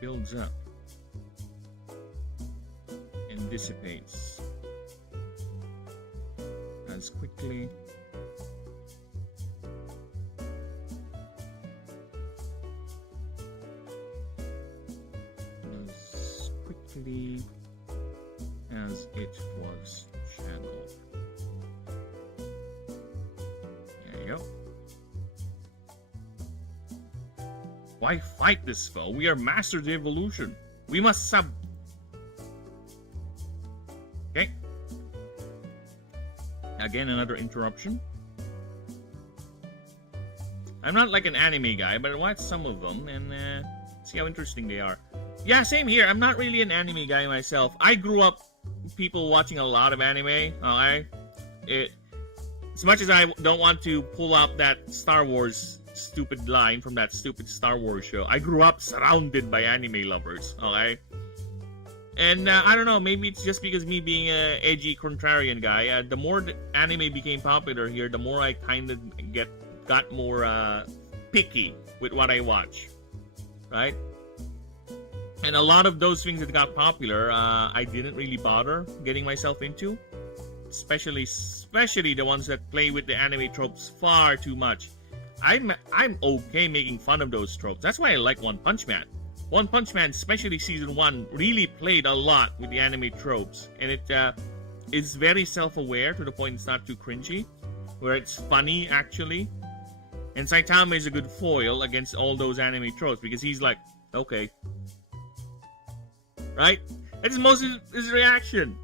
Builds up and dissipates as quickly as it was channeled. There you go. Why fight this foe? We are masters of evolution. We must Okay. Again, another interruption. I'm not like an anime guy, but I watch some of them and see how interesting they are. Yeah, same here. I'm not really an anime guy myself. I grew up people watching a lot of anime. As much as I don't want to pull up that Star Wars stupid line from that stupid Star Wars show, I grew up surrounded by anime lovers. Okay, And I don't know, maybe it's just because me being a edgy contrarian guy. The more the anime became popular here, the more I kind of got more picky with what I watch, right? And a lot of those things that got popular, I didn't really bother getting myself into, especially the ones that play with the anime tropes far too much. I'm okay making fun of those tropes. That's why I like One Punch Man. One Punch Man, especially season 1, really played a lot with the anime tropes, and it is very self-aware to the point it's not too cringy, where it's funny actually. And Saitama is a good foil against all those anime tropes because he's like, okay, right? That's most of his reaction,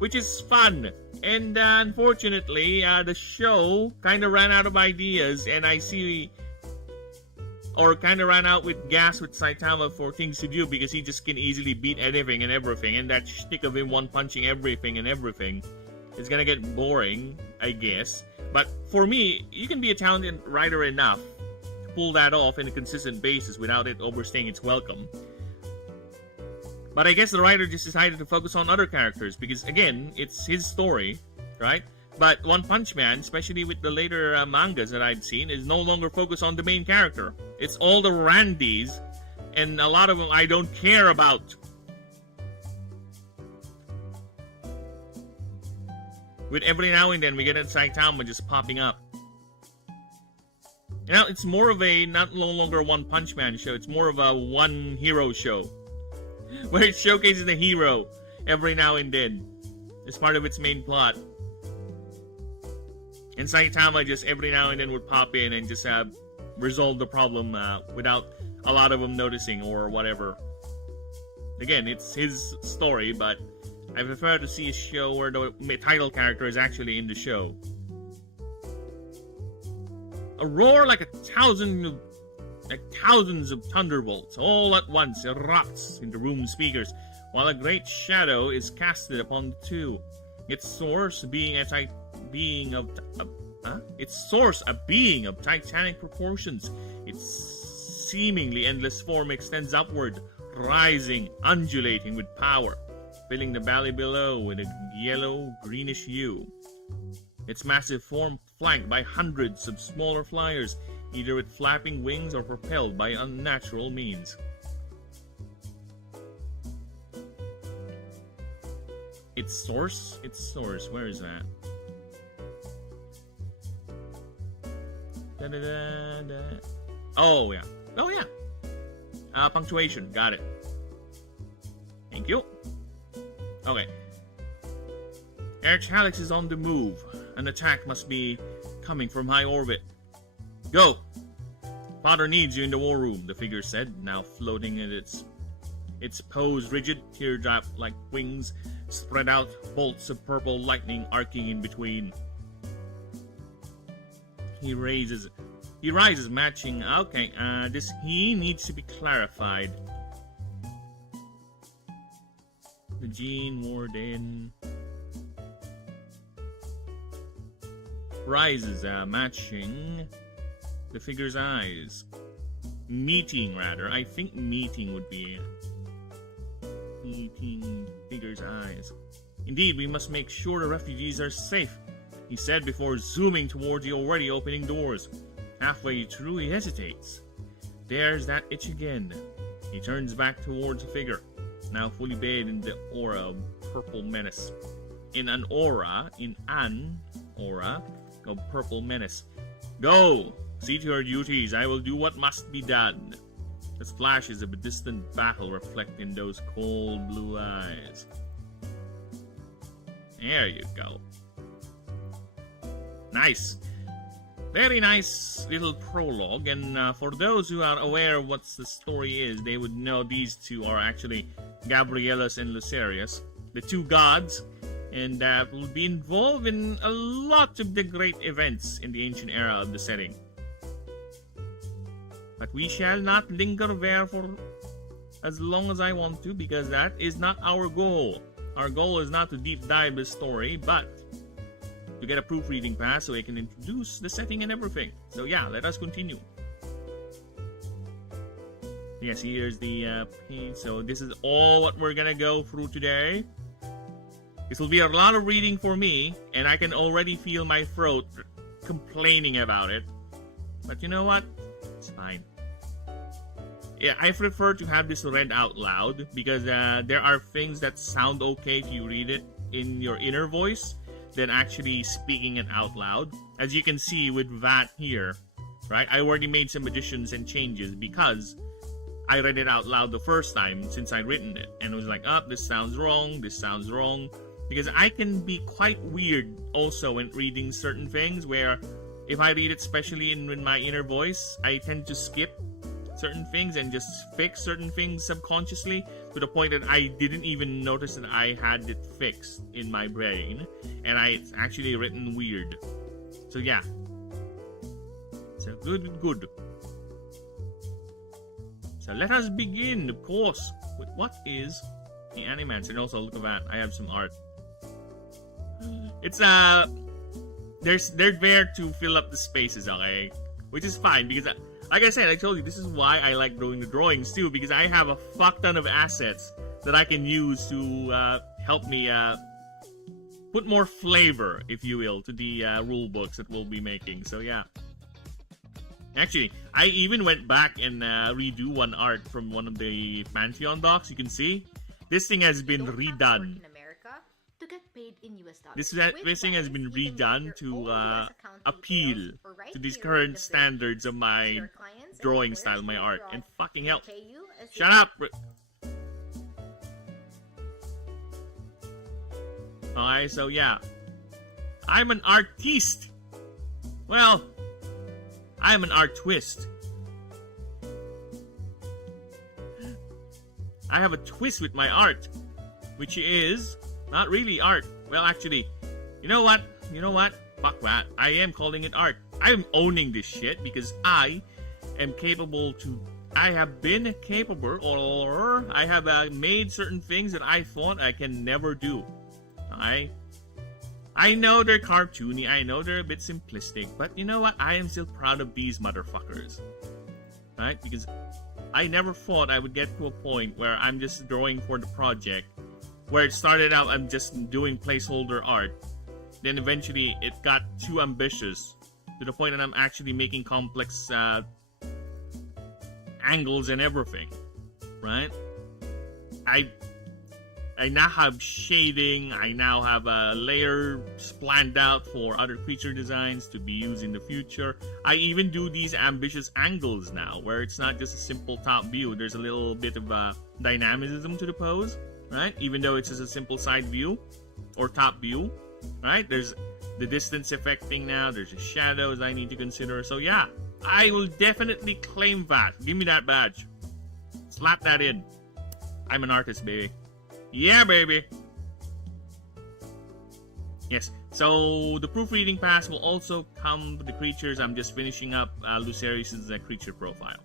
which is fun. And unfortunately, the show kind of ran out of ideas, and kind of ran out with gas with Saitama for things to do because he just can easily beat anything and everything, and that shtick of him one-punching everything and everything is gonna get boring, I guess. But for me, you can be a talented writer enough to pull that off on a consistent basis without it overstaying its welcome. But I guess the writer just decided to focus on other characters because, again, it's his story, right? But One Punch Man, especially with the later mangas that I've seen, is no longer focused on the main character. It's all the randies, and a lot of them I don't care about. With every now and then we get a Saitama just popping up. Now it's more of a no longer a One Punch Man show. It's more of a one hero show, where it showcases the hero every now and then as part of its main plot. And Saitama just every now and then would pop in and just resolve the problem without a lot of them noticing or whatever. Again, it's his story, but I prefer to see a show where the title character is actually in the show. A roar like thousands of thunderbolts all at once erupts in the room's speakers, while a great shadow is casted upon the two. Its source a being of titanic proportions. Its seemingly endless form extends upward, rising, undulating with power, filling the valley below with a yellow-greenish hue. Its massive form flanked by hundreds of smaller flyers, either with flapping wings or propelled by unnatural means. Its source, where is that? Oh yeah. Punctuation, got it. Thank you. Okay. Archhalix is on the move. An attack must be coming from high orbit. Go! Father needs you in the war room, the figure said, now floating in its pose rigid, teardrop-like wings spread out, bolts of purple lightning arcing in between. He rises, matching. Okay, this he needs to be clarified. The Gene Warden rises, matching the figure's eyes. Meeting, rather. I think meeting would be meeting figure's eyes. Indeed, we must make sure the refugees are safe, he said before zooming towards the already opening doors. Halfway through, he hesitates. There's that itch again. He turns back towards the figure, now fully bathed in the aura of purple menace. In an aura of purple menace. Go! See to your duties. I will do what must be done. As flashes of a distant battle reflect in those cold blue eyes. There you go. Nice. Very nice little prologue, and for those who are aware of what the story is, they would know these two are actually Gabrielus and Lucerius, the two gods, and will be involved in a lot of the great events in the ancient era of the setting. But we shall not linger there for as long as I want to, because that is not our goal. Our goal is not to deep dive the story, but to get a proofreading pass so I can introduce the setting and everything. So yeah, let us continue. Yes, here's the page. So this is all what we're gonna go through today. This will be a lot of reading for me, and I can already feel my throat complaining about it. But you know what? It's fine. Yeah, I prefer to have this read out loud because there are things that sound okay if you read it in your inner voice than actually speaking it out loud. As you can see with that here, right? I already made some additions and changes because I read it out loud the first time since I'd written it. And it was like, oh, this sounds wrong, this sounds wrong. Because I can be quite weird also when reading certain things where if I read it especially in my inner voice, I tend to skip certain things and just fix certain things subconsciously to the point that I didn't even notice that I had it fixed in my brain. And it's actually written weird. So yeah. So good. So let us begin, of course, with what is the Animancer. And also look at that, I have some art. It's they're there to fill up the spaces, okay? Which is fine because, like I said, I told you this is why I like doing the drawings too, because I have a fuck ton of assets that I can use to help me put more flavor, if you will, to the rule books that we'll be making. So yeah. Actually, I even went back and redo one art from one of the Pantheon docs. You can see this thing has been redone. This thing has been redone to appeal to these current standards of my drawing style, my art. And fucking hell, shut up! Alright, so yeah, I'm an artiste. Well, I'm an artist. I have a twist with my art, which is not really art. Well, actually, you know what? Fuck that. I am calling it art. I'm owning this shit because I am capable to. I have been capable, or I have made certain things that I thought I can never do. I know they're cartoony, I know they're a bit simplistic, but you know what? I am still proud of these motherfuckers. Right? Because I never thought I would get to a point where I'm just drawing for the project, where it started out I'm just doing placeholder art. Then eventually it got too ambitious to the point that I'm actually making complex angles and everything. Right? I now have shading, I now have a layer planned out for other creature designs to be used in the future. I even do these ambitious angles now, where it's not just a simple top view. There's a little bit of dynamism to the pose, right? Even though it's just a simple side view, or top view, right? There's the distance effect thing now, there's the shadows I need to consider. So yeah, I will definitely claim that. Give me that badge. Slap that in. I'm an artist, baby. Yeah, baby. Yes, so the proofreading pass will also come with the creatures. I'm just finishing up Lucerius' creature profile.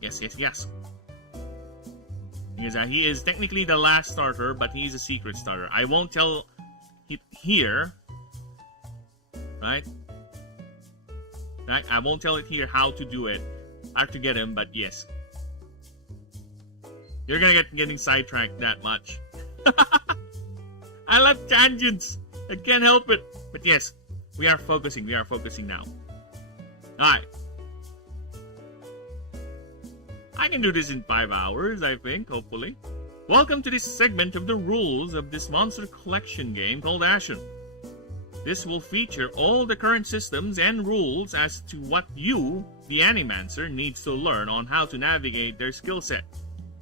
Yes. Because he is technically the last starter, but he's a secret starter. I won't tell it here. Right? I won't tell it here how to do it. I have to get him, but yes. You're gonna getting sidetracked that much. I love tangents. I can't help it. But yes, we are focusing. We are focusing now. Alright. I can do this in 5 hours, I think, hopefully. Welcome to this segment of the rules of this monster collection game called Ashen. This will feature all the current systems and rules as to what you, the Animancer, needs to learn on how to navigate their skill set.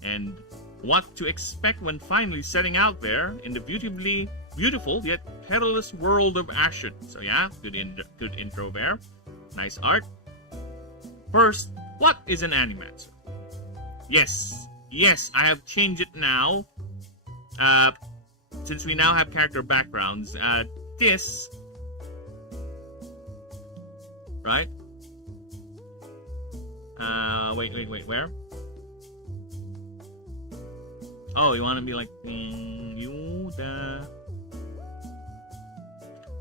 And what to expect when finally setting out there in the beautiful yet perilous world of Ashen. So yeah, good intro there. Nice art. First, what is an Animancer? Yes, I have changed it now. Since we now have character backgrounds, this, right? Wait, where? Oh, you want to be like Yoda?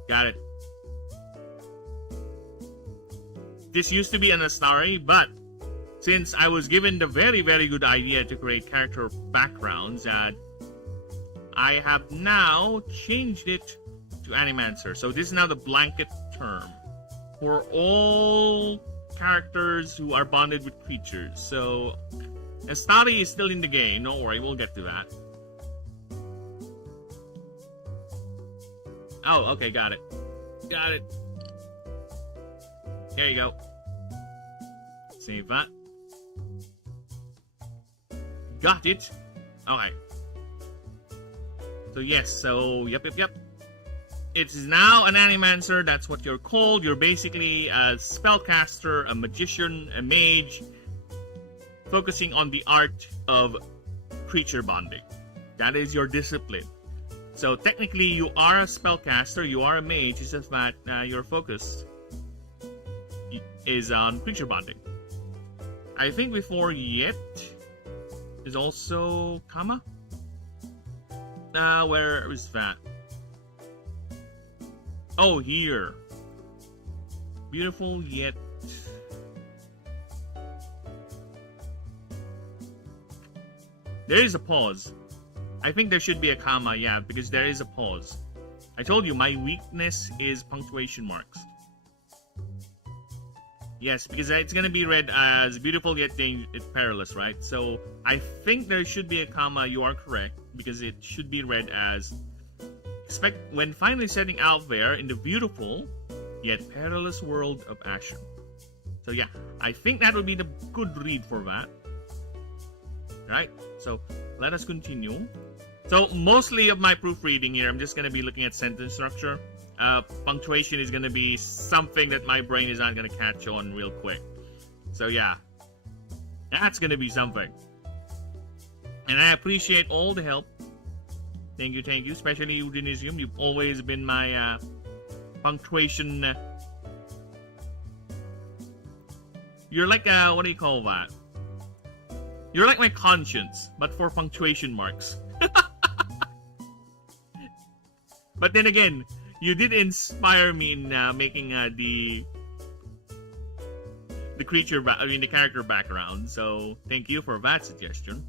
Got it. This used to be an Astari, but since I was given the very, very good idea to create character backgrounds, I have now changed it to Animancer. So this is now the blanket term for all characters who are bonded with creatures. So Astari is still in the game. Don't worry, we'll get to that. Oh, okay, got it. Got it. There you go. Save that. Got it. Okay. So yes, so yep. It is now an Animancer, that's what you're called. You're basically a spellcaster, a magician, a mage, focusing on the art of creature bonding. That is your discipline. So technically you are a spellcaster, you are a mage, it's just that your focus is on creature bonding. I think before yet is also Kama. Where is that? Oh, here. Beautiful yet. There is a pause. I think there should be a comma, yeah, because there is a pause. I told you my weakness is punctuation marks. Yes, because it's gonna be read as beautiful yet perilous, right? So I think there should be a comma. You are correct, because it should be read as expect when finally setting out there in the beautiful yet perilous world of Ashen. So yeah, I think that would be the good read for that. Right? So let us continue. So mostly of my proofreading here, I'm just gonna be looking at sentence structure. Punctuation is going to be something that my brain is not going to catch on real quick. So yeah, that's going to be something. And I appreciate all the help. Thank you, especially you, Denisium. You've always been my punctuation. You're like, what do you call that? You're like my conscience, but for punctuation marks. But then again, you did inspire me in making the character background. So thank you for that suggestion.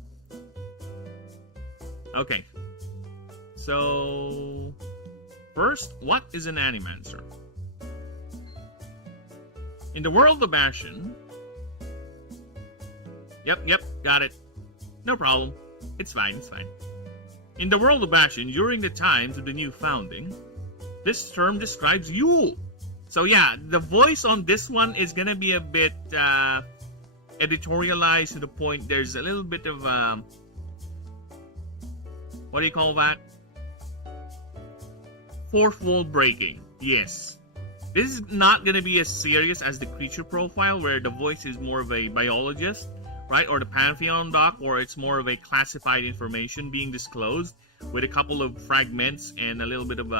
Okay. So first, what is an Animancer? In the world of Ashen. Yep, got it. No problem. It's fine. In the world of Ashen, during the times of the new founding, this term describes you. So yeah, the voice on this one is gonna be a bit editorialized to the point. There's a little bit of what do you call that? Fourth wall breaking. Yes. This is not gonna be as serious as the creature profile, where the voice is more of a biologist, right? Or the Pantheon doc, or it's more of a classified information being disclosed with a couple of fragments and a little bit of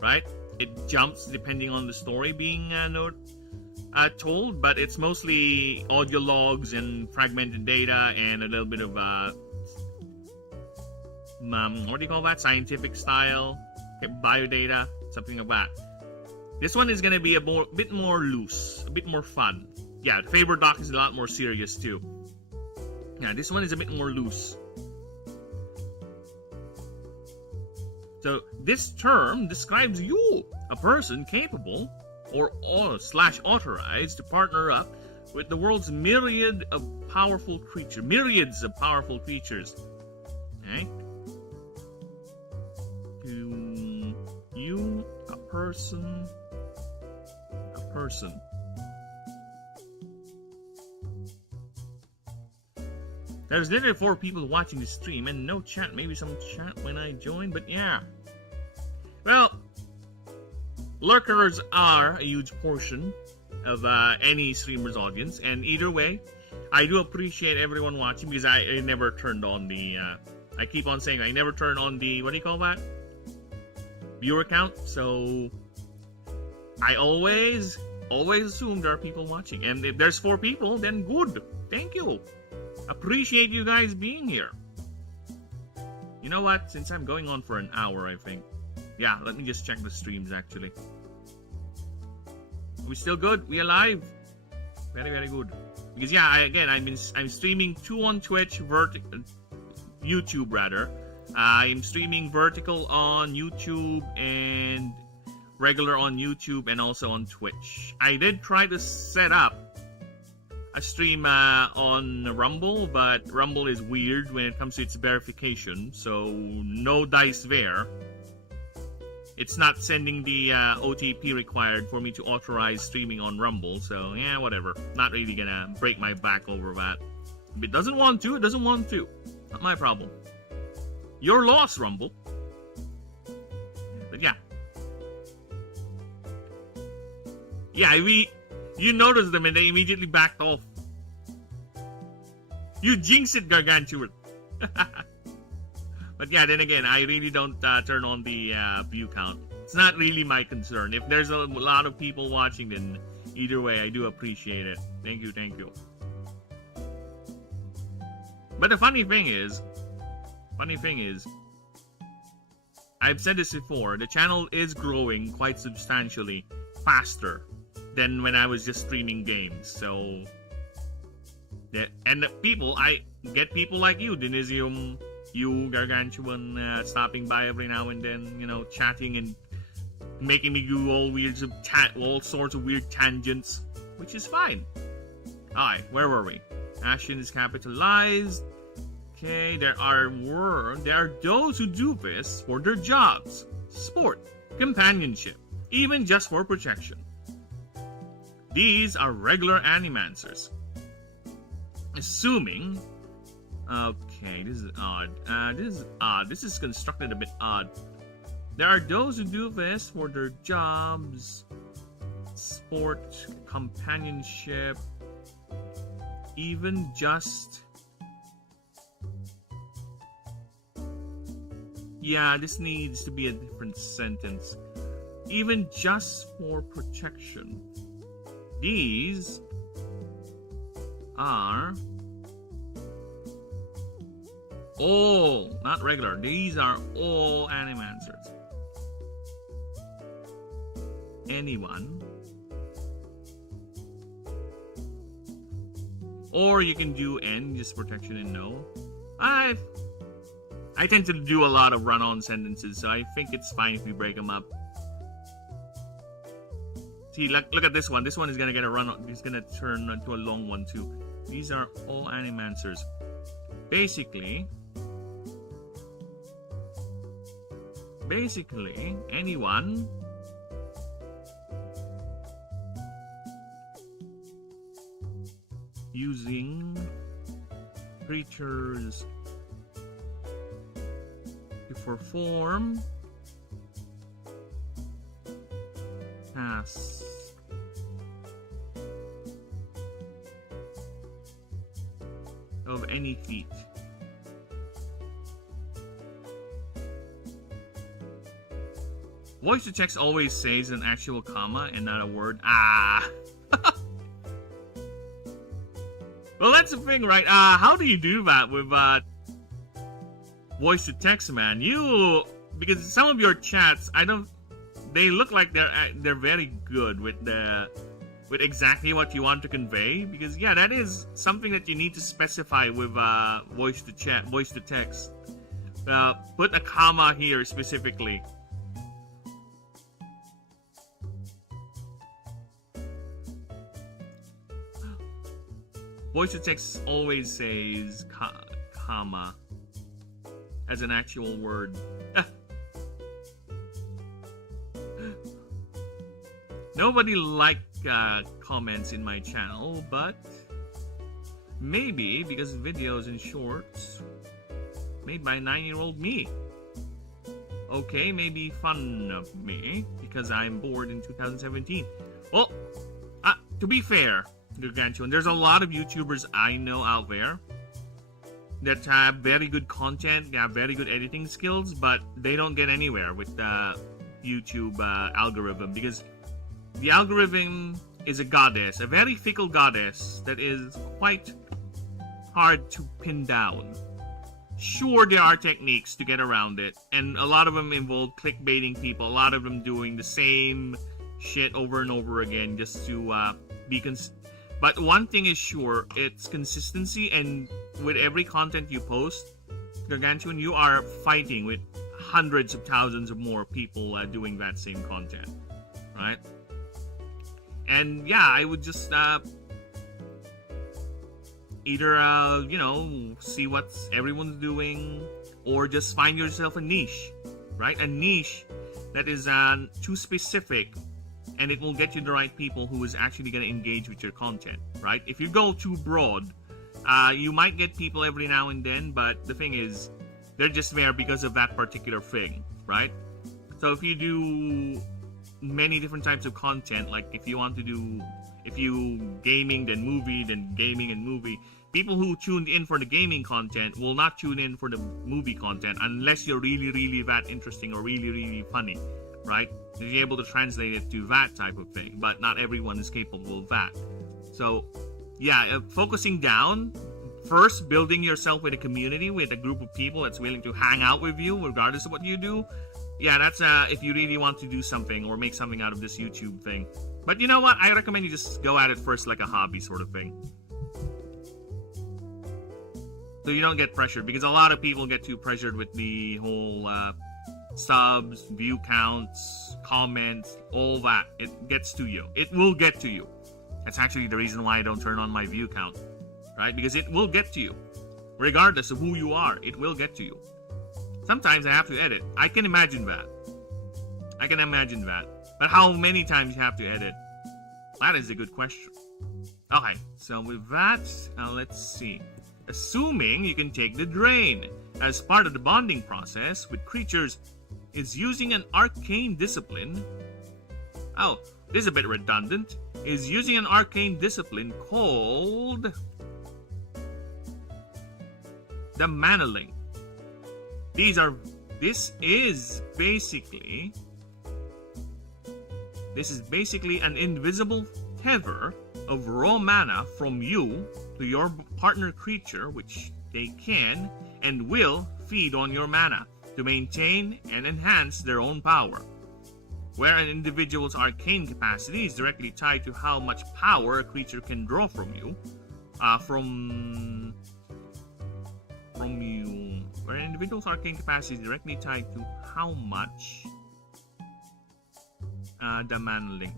right? It jumps depending on the story being told, but it's mostly audio logs and fragmented data and a little bit of what do you call that? Scientific style, biodata, something like that. This one is gonna be a bit more loose, a bit more fun. Yeah, the Faber doc is a lot more serious too. Yeah, this one is a bit more loose. So this term describes you, a person capable or /authorized to partner up with the world's myriads of powerful creatures. Okay? To you, a person. There's literally 4 people watching the stream and no chat. Maybe some chat when I join, but yeah. Well, lurkers are a huge portion of any streamer's audience, and either way, I do appreciate everyone watching, because I never turned on the, I keep on saying I never turn on the, what do you call that? Viewer count, so I always assume there are people watching, and if there's 4 people, then good. Thank you. Appreciate you guys being here. You know what? Since I'm going on for an hour, I think. Yeah, let me just check the streams actually. Are we still good? We alive? Very, very good. Because yeah, I'm streaming 2 on Twitch, YouTube rather. I'm streaming vertical on YouTube and regular on YouTube and also on Twitch. I did try to set up a stream on Rumble, but Rumble is weird when it comes to its verification, so no dice there. It's not sending the OTP required for me to authorize streaming on Rumble, so yeah, whatever. Not really gonna break my back over that. If it doesn't want to, it doesn't want to. Not my problem. Your loss, Rumble. But yeah. Yeah, you noticed them and they immediately backed off. You jinxed it, Gargantuan. But yeah, then again, I really don't turn on the view count. It's not really my concern. If there's a lot of people watching, then either way, I do appreciate it. Thank you, thank you. But the funny thing is, I've said this before, the channel is growing quite substantially faster than when I was just streaming games. So, and I get people like you, Denisium, you, Gargantuan, stopping by every now and then, you know, chatting and making me do all sorts of weird tangents, which is fine. Alright, where were we? Ashen is capitalized. Okay, there are those who do this for their jobs, sport, companionship, even just for protection. These are regular animancers. Assuming... Okay, this is odd. This is constructed a bit odd. There are those who do this for their jobs, sport, companionship, even just... Yeah, this needs to be a different sentence. Even just for protection. These are all, not regular, these are all animancers. Anyone. Or you can do N, just protection and no. I tend to do a lot of run-on sentences, so I think it's fine if we break them up. See, look at this one. This one is gonna get a run. It's gonna turn into a long one too. These are all animancers. Basically, anyone using creatures to perform tasks of any feat. Voice to text always says an actual comma and not a word. Well, that's the thing, right? How do you do that with voice to text, man? Because some of your chats, they look like they're very good with exactly what you want to convey. Because yeah, that is something that you need to specify with voice to text. Put a comma here specifically. Voice to text always says comma as an actual word. Nobody liked comments in my channel, but maybe because videos and shorts made by 9-year-old me. Okay, maybe fun of me because I'm bored in 2017. Well, to be fair, Gargantuan, there's a lot of YouTubers I know out there that have very good content, they have very good editing skills, but they don't get anywhere with the YouTube algorithm because the algorithm is a goddess, a very fickle goddess that is quite hard to pin down. Sure, there are techniques to get around it, and a lot of them involve clickbaiting people, a lot of them doing the same shit over and over again just to But one thing is sure, it's consistency, and with every content you post, Gargantuan, you are fighting with hundreds of thousands of more people doing that same content, right? And yeah, I would just either see what everyone's doing, or just find yourself a niche, right? A niche that is too specific, and it will get you the right people who is actually going to engage with your content, right? If you go too broad, you might get people every now and then, but the thing is, they're just there because of that particular thing, right? So if you do many different types of content, like if you gaming, then movie, then gaming and movie, people who tuned in for the gaming content will not tune in for the movie content unless you're really, really that interesting or really, really funny, right? You're able to translate it to that type of thing, but not everyone is capable of that. So, yeah, focusing down, first building yourself with a community, with a group of people that's willing to hang out with you regardless of what you do. Yeah, that's if you really want to do something or make something out of this YouTube thing. But you know what? I recommend you just go at it first like a hobby sort of thing. So you don't get pressured, because a lot of people get too pressured with the whole subs, view counts, comments, all that. It gets to you. It will get to you. That's actually the reason why I don't turn on my view count, right? Because it will get to you. Regardless of who you are, it will get to you. Sometimes I have to edit. I can imagine that. But how many times you have to edit? That is a good question. Okay, so with that, let's see. Assuming you can take the drain. As part of the bonding process with creatures, is using an arcane discipline. Oh, this is a bit redundant. Is using an arcane discipline called the Mana Link. This is basically an invisible tether of raw mana from you to your partner creature, which they can and will feed on your mana to maintain and enhance their own power. Where an individual's arcane capacity is directly tied to how much power a creature can draw from you, where an individual's arcane capacity is directly tied to how much the Mana Link.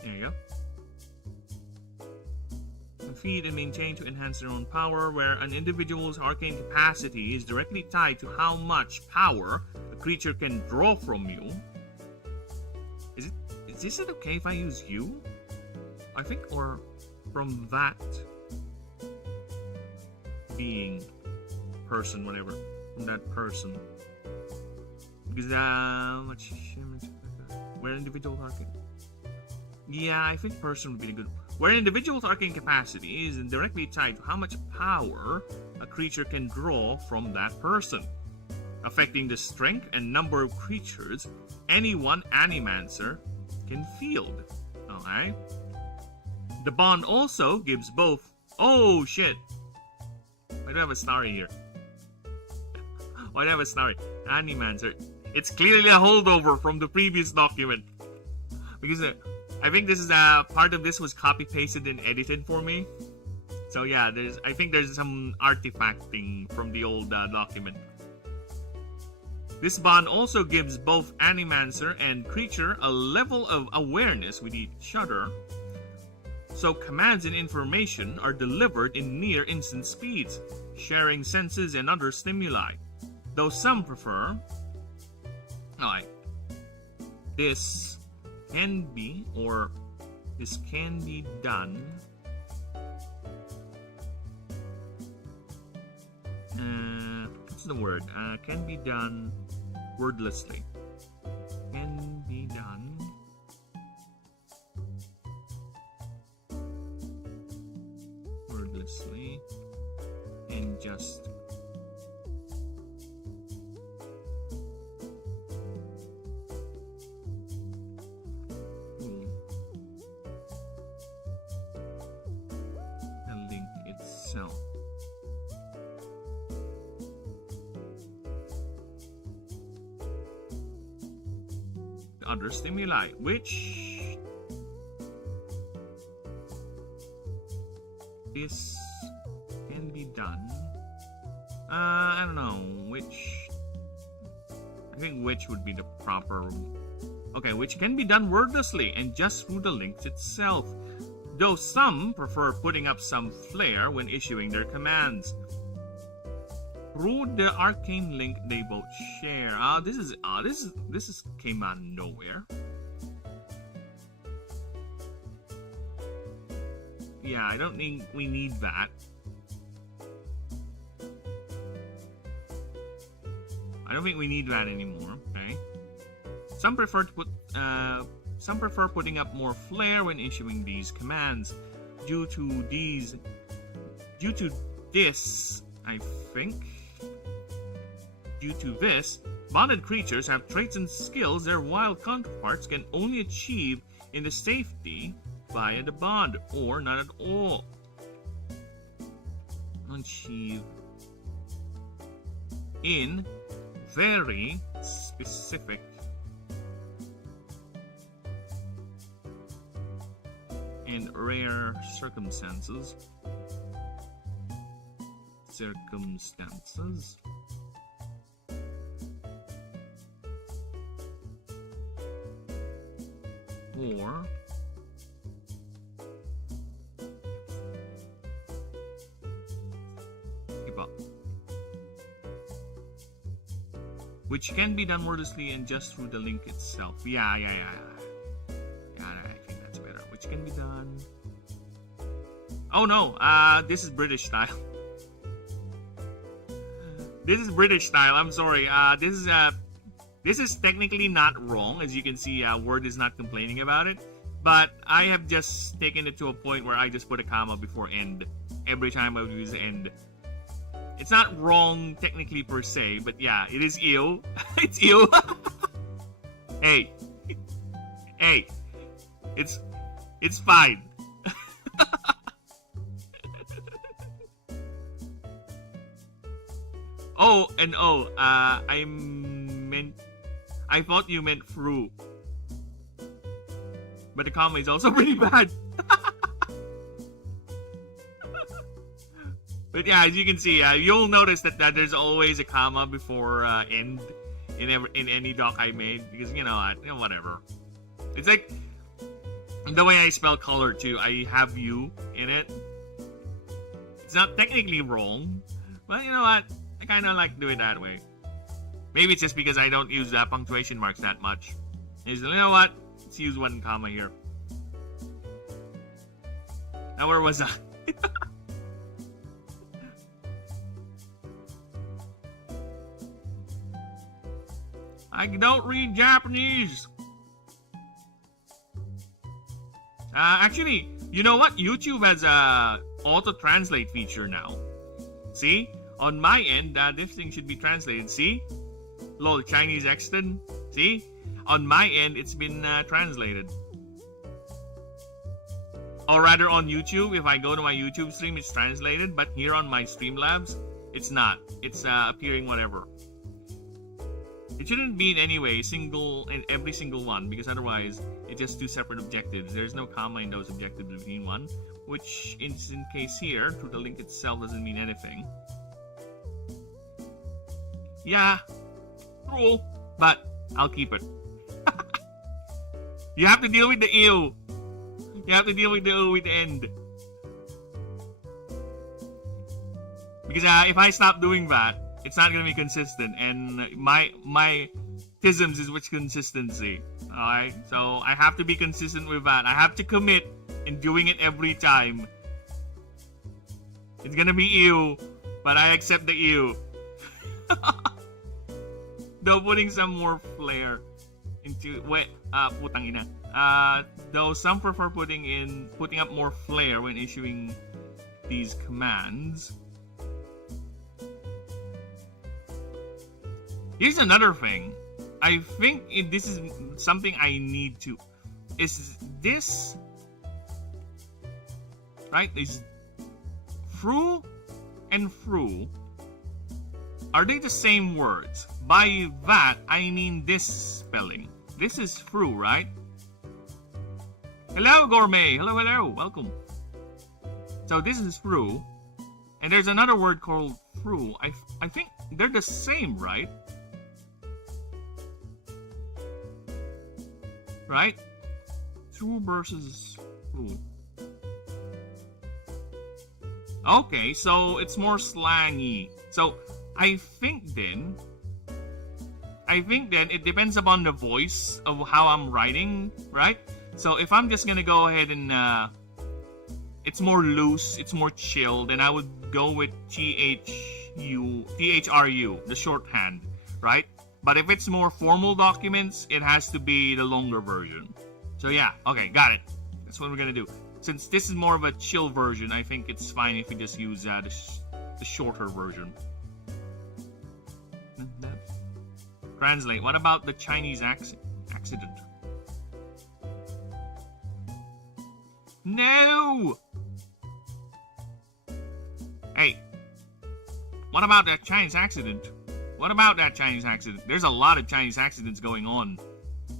There you go. Feed and maintain to enhance their own power, where an individual's arcane capacity is directly tied to how much power a creature can draw from you. Is this okay if I use you? I think, or from that being, person, whatever, from that person. Because much where individuals arcane. Yeah, I think person would be good. Where an individual's arcane capacity is directly tied to how much power a creature can draw from that person, affecting the strength and number of creatures any one Animancer can field. Alright. The bond also gives both. Oh shit! Why do I have a starry here? Why do I have a starry? Animancer. It's clearly a holdover from the previous document. Because I think this is part of this was copy pasted and edited for me. So yeah, I think there's some artifacting from the old document. This bond also gives both Animancer and creature a level of awareness with each other, so commands and information are delivered in near instant speeds, sharing senses and other stimuli. Though some prefer, this can be done what's the word? Can be done wordlessly. Can be done wordlessly and just the link itself. the other stimuli, which this can be done. I don't know which. I think which would be the proper. Okay, which can be done wordlessly and just through the links itself. Though some prefer putting up some flair when issuing their commands. Through the arcane link they both share. This is came out of nowhere. Yeah, I don't think we need that. I don't think we need that anymore. Okay. Some prefer putting up more flair when issuing these commands. Due to this, I think. Due to this, bonded creatures have traits and skills their wild counterparts can only achieve in the safety via the bond, or not at all. Achieve in very specific and rare circumstances. Or give up. Which can be done wordlessly and just through the link itself. Yeah, I think that's better. Which can be done. Oh no, this is British style. This is British style. I'm sorry. This is technically not wrong. As you can see, Word is not complaining about it. But I have just taken it to a point where I just put a comma before end every time I would use end. It's not wrong technically per se, but yeah, it is ill. It's ill. Hey, it's fine. I thought you meant through. But the comma is also pretty bad. But yeah, as you can see, you'll notice that there's always a comma before end in any doc I made, because whatever. It's like the way I spell color too. I have you in it. It's not technically wrong, but you know what? I kind of like doing it that way. Maybe it's just because I don't use punctuation marks that much. You know what? Let's use one comma here. Now where was I? I don't read Japanese. Actually, you know what? YouTube has a auto-translate feature now. See? On my end, this thing should be translated. See? Lol, Chinese Exton. See? On my end, it's been translated. Or rather, on YouTube, if I go to my YouTube stream, it's translated. But here on my Streamlabs, it's not. It's appearing whatever. It shouldn't be in any way in every single one, because otherwise it's just two separate objectives. There's no comma in those objectives between one, which in case here, through the link itself, doesn't mean anything. Yeah, rule, but I'll keep it. You have to deal with the ew. You have to deal with the O with the end. Because if I stop doing that, it's not gonna be consistent, and my tisms is which consistency. Alright, so I have to be consistent with that. I have to commit in doing it every time. It's gonna be ew, but I accept the ew. Though putting some more flair into putang ina. Though some prefer putting up more flair when issuing these commands. Here's another thing. I think this is something I need to. Is this right? Is through and through, are they the same words? By that I mean this spelling. This is Fru, right? Hello, Gourmet. Hello, hello. Welcome. So this is Fru. And there's another word called Fru. I think they're the same, right? Right? Fru versus Fru. Okay, so it's more slangy. So I think then it depends upon the voice of how I'm writing, right? So if I'm just gonna go ahead and it's more loose, it's more chill, then I would go with THRU, the shorthand, right? But if it's more formal documents, it has to be the longer version. So yeah, okay, got it. That's what we're gonna do. Since this is more of a chill version, I think it's fine if we just use the shorter version. Translate. What about the Chinese accident? No! Hey, what about that Chinese accident? What about that Chinese accident? There's a lot of Chinese accidents going on.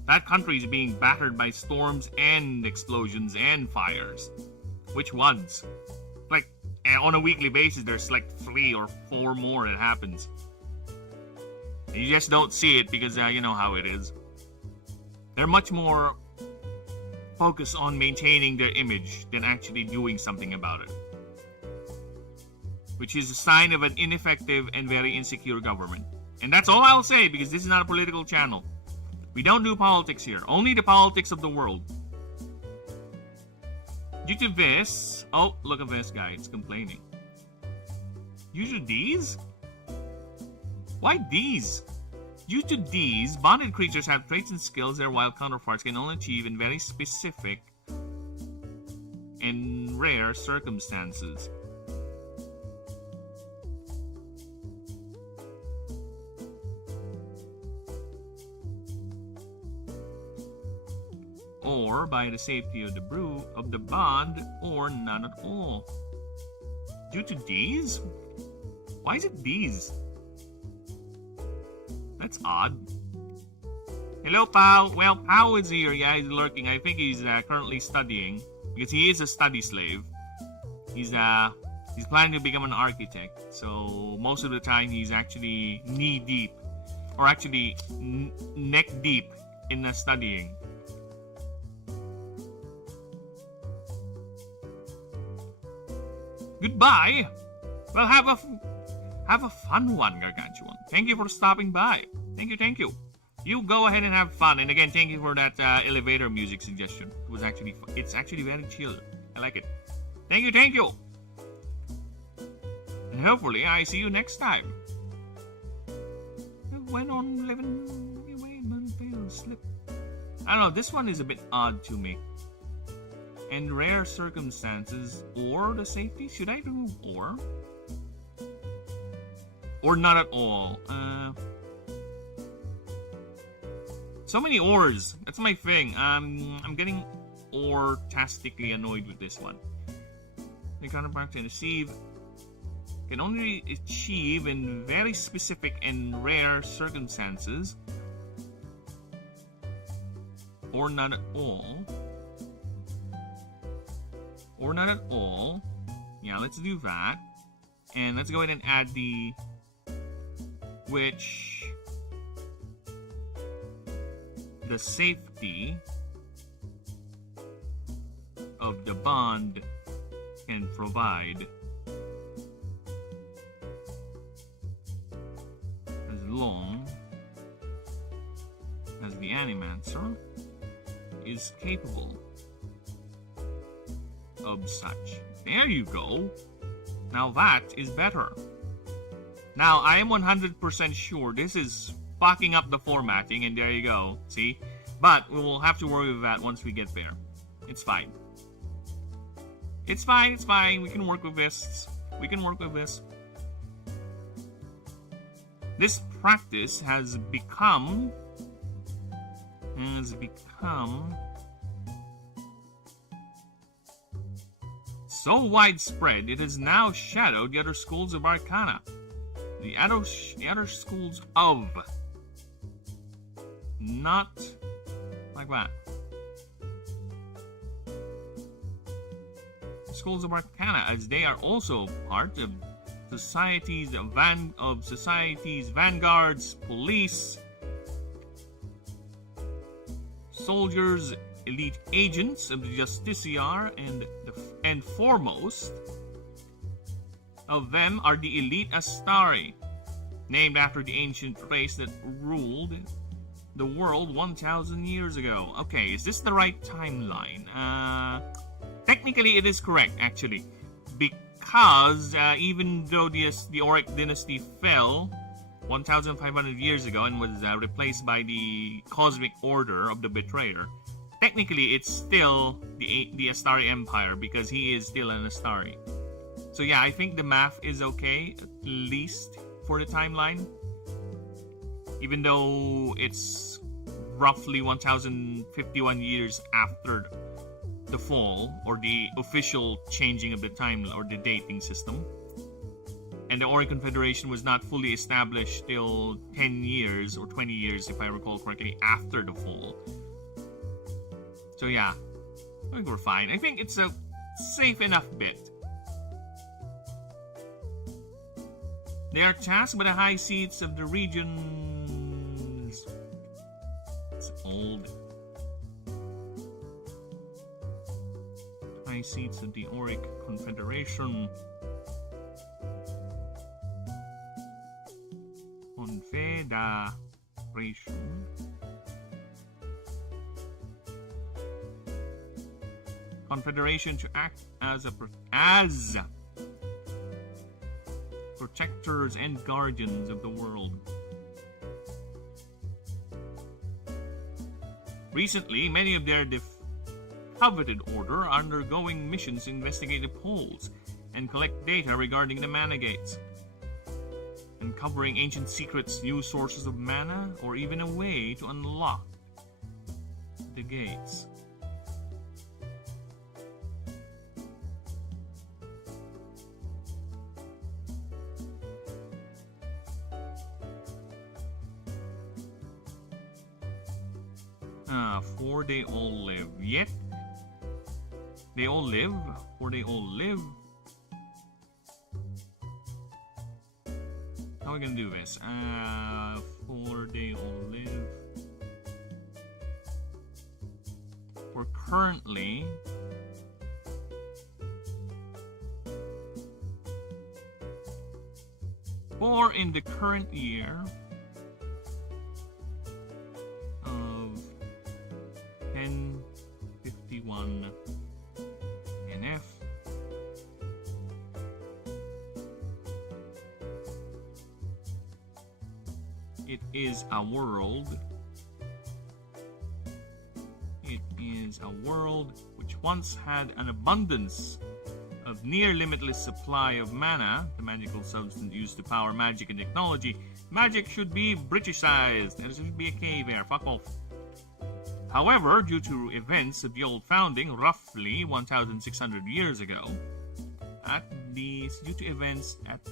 That country is being battered by storms and explosions and fires. Which ones? Like, on a weekly basis, there's like 3 or 4 more that happens. You just don't see it because you know how it is. They're much more focused on maintaining their image than actually doing something about it. Which is a sign of an ineffective and very insecure government. And that's all I'll say because this is not a political channel. We don't do politics here. Only the politics of the world. Due to this... Oh, look at this guy. It's complaining. Due to these? Why these? Due to these, bonded creatures have traits and skills their wild counterparts can only achieve in very specific and rare circumstances. Or by the safety of the bond, or none at all. Due to these? Why is it these? That's odd. Hello, Pao. Well, Pao is here. Yeah, he's lurking. I think he's currently studying because he is a study slave. He's planning to become an architect. So most of the time, he's actually knee deep, or actually neck deep in studying. Goodbye. Well, have a fun one, Gargantuan. Thank you for stopping by. Thank you. You go ahead and have fun. And again, thank you for that elevator music suggestion. It's actually very chill. I like it. Thank you. And hopefully, I see you next time. I went on living away, but failed slip. I don't know. This one is a bit odd to me. And rare circumstances, or the safety. Should I remove or? Or not at all. So many ors. That's my thing. I'm getting or-tastically annoyed with this one. The counterpart can achieve can only achieve in very specific and rare circumstances, or not at all. Or not at all. Yeah, let's do that. And let's go ahead and add the which the safety of the bond can provide as long as the animancer is capable of such. There you go. Now that is better. Now, I am 100% sure this is fucking up the formatting, and there you go. See? But we will have to worry with that once we get there. It's fine. It's fine. We can work with this. This practice has become so widespread it has now shadowed the other schools of Arcana. The other schools of, not like that. Schools of Arcana, as they are also part of society's vanguards, police, soldiers, elite agents of the Justiciar, and foremost of them are the elite Astari, named after the ancient race that ruled the world 1,000 years ago. Okay, is this the right timeline? Technically, it is correct, actually, because even though the Auric dynasty fell 1,500 years ago and was replaced by the Cosmic Order of the Betrayer, technically it's still the Astari Empire because he is still an Astari. So yeah, I think the math is okay, at least for the timeline. Even though it's roughly 1,051 years after the fall, or the official changing of the time or the dating system. And the Ori Confederation was not fully established till 10 years or 20 years, if I recall correctly, after the fall. So yeah, I think we're fine. I think it's a safe enough bet. They are tasked by the high seats of the regions. It's old. High seats of the Auric Confederation. Confederation. Confederation to act as protectors and guardians of the world. Recently, many of their coveted order are undergoing missions to investigate the poles and collect data regarding the mana gates, uncovering ancient secrets, new sources of mana, or even a way to unlock the gates. For they all live. Yet they all live. For they all live. How are we gonna do this? For they all live. For currently, for in the current year of 1051 NF, it is a world. It is a world which once had an abundance of near limitless supply of mana, the magical substance used to power magic and technology. Magic should be Britishized. There should be a K there. Fuck off. However, due to events of the old founding, roughly 1,600 years ago, due to events at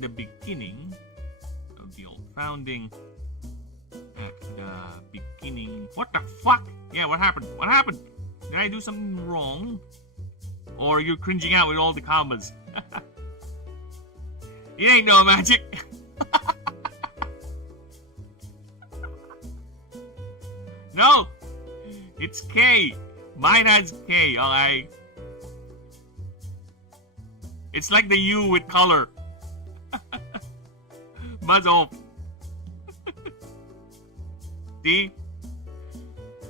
the beginning of the old founding, at the beginning, what the fuck? Yeah, what happened? What happened? Did I do something wrong? Or you're cringing out with all the commas? It ain't no magic. No, it's K. Mine has K, alright. It's like the U with color. Buzz off. See?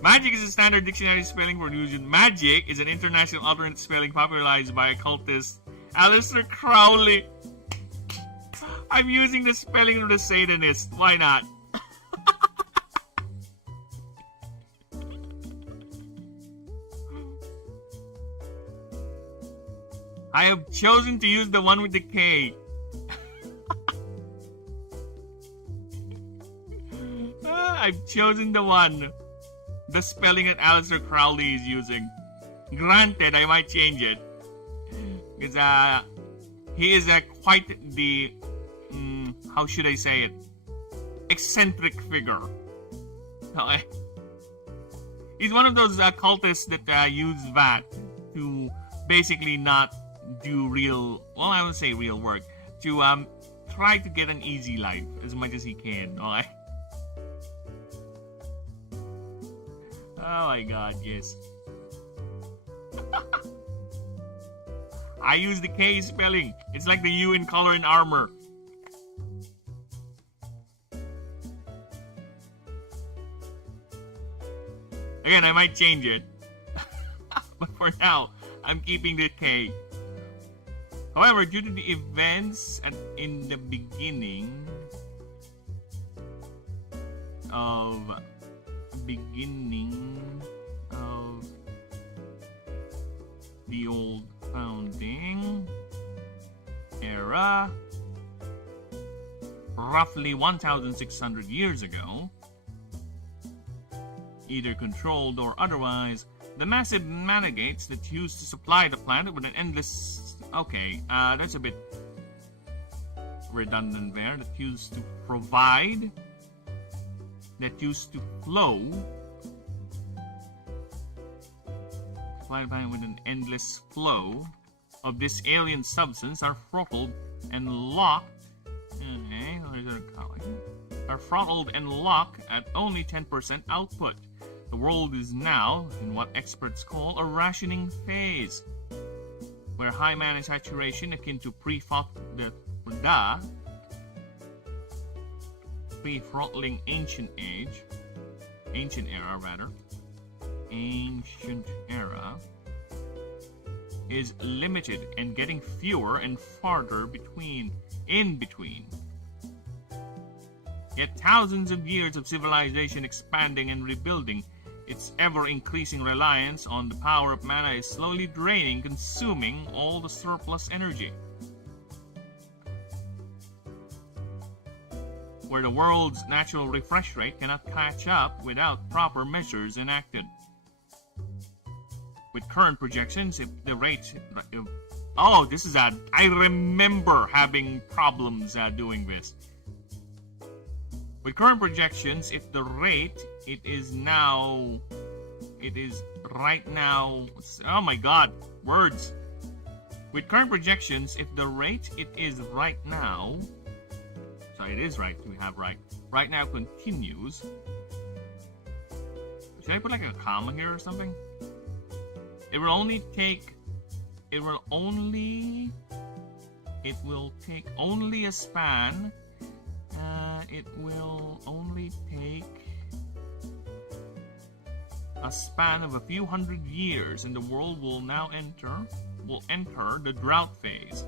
Magic is a standard dictionary spelling for illusion. Magic is an international alternate spelling popularized by occultist Aleister Crowley. I'm using the spelling of the Satanist. Why not? I have chosen to use the one with the K. I've chosen the one. The spelling that Aleister Crowley is using. Granted, I might change it. Because he is quite the, how should I say it? Eccentric figure. Okay. He's one of those cultists that use that to basically not do real, well, I would say real work, to try to get an easy life as much as he can. Okay? Oh my god, yes. I use the K spelling. It's like the U in color and armor. Again, I might change it. But for now, I'm keeping the K. However, due to the events in the beginning of the old founding era, roughly 1,600 years ago, either controlled or otherwise, the massive mana-gates that used to supply the planet with an endless... Okay, that's a bit redundant there. That used to provide... That used to flow... Supply the planet with an endless flow of this alien substance are throttled and locked... Okay, are throttled and locked at only 10% output. The world is now in what experts call a rationing phase, where high mana saturation akin to pre-throttling ancient era, is limited and getting fewer and farther in between. Yet thousands of years of civilization expanding and rebuilding, its ever-increasing reliance on the power of mana is slowly draining, consuming all the surplus energy. Where the world's natural refresh rate cannot catch up without proper measures enacted. With current projections, if the rate... Oh, this is I remember having problems doing this. With current projections, if the rate it is right now, oh my god, words. With current projections, if the rate it is right now, so it is right, we have right now continues. Should I put like a comma here or something? It will take only a span. It will only take a span of a few hundred years, and the world will enter the drought phase.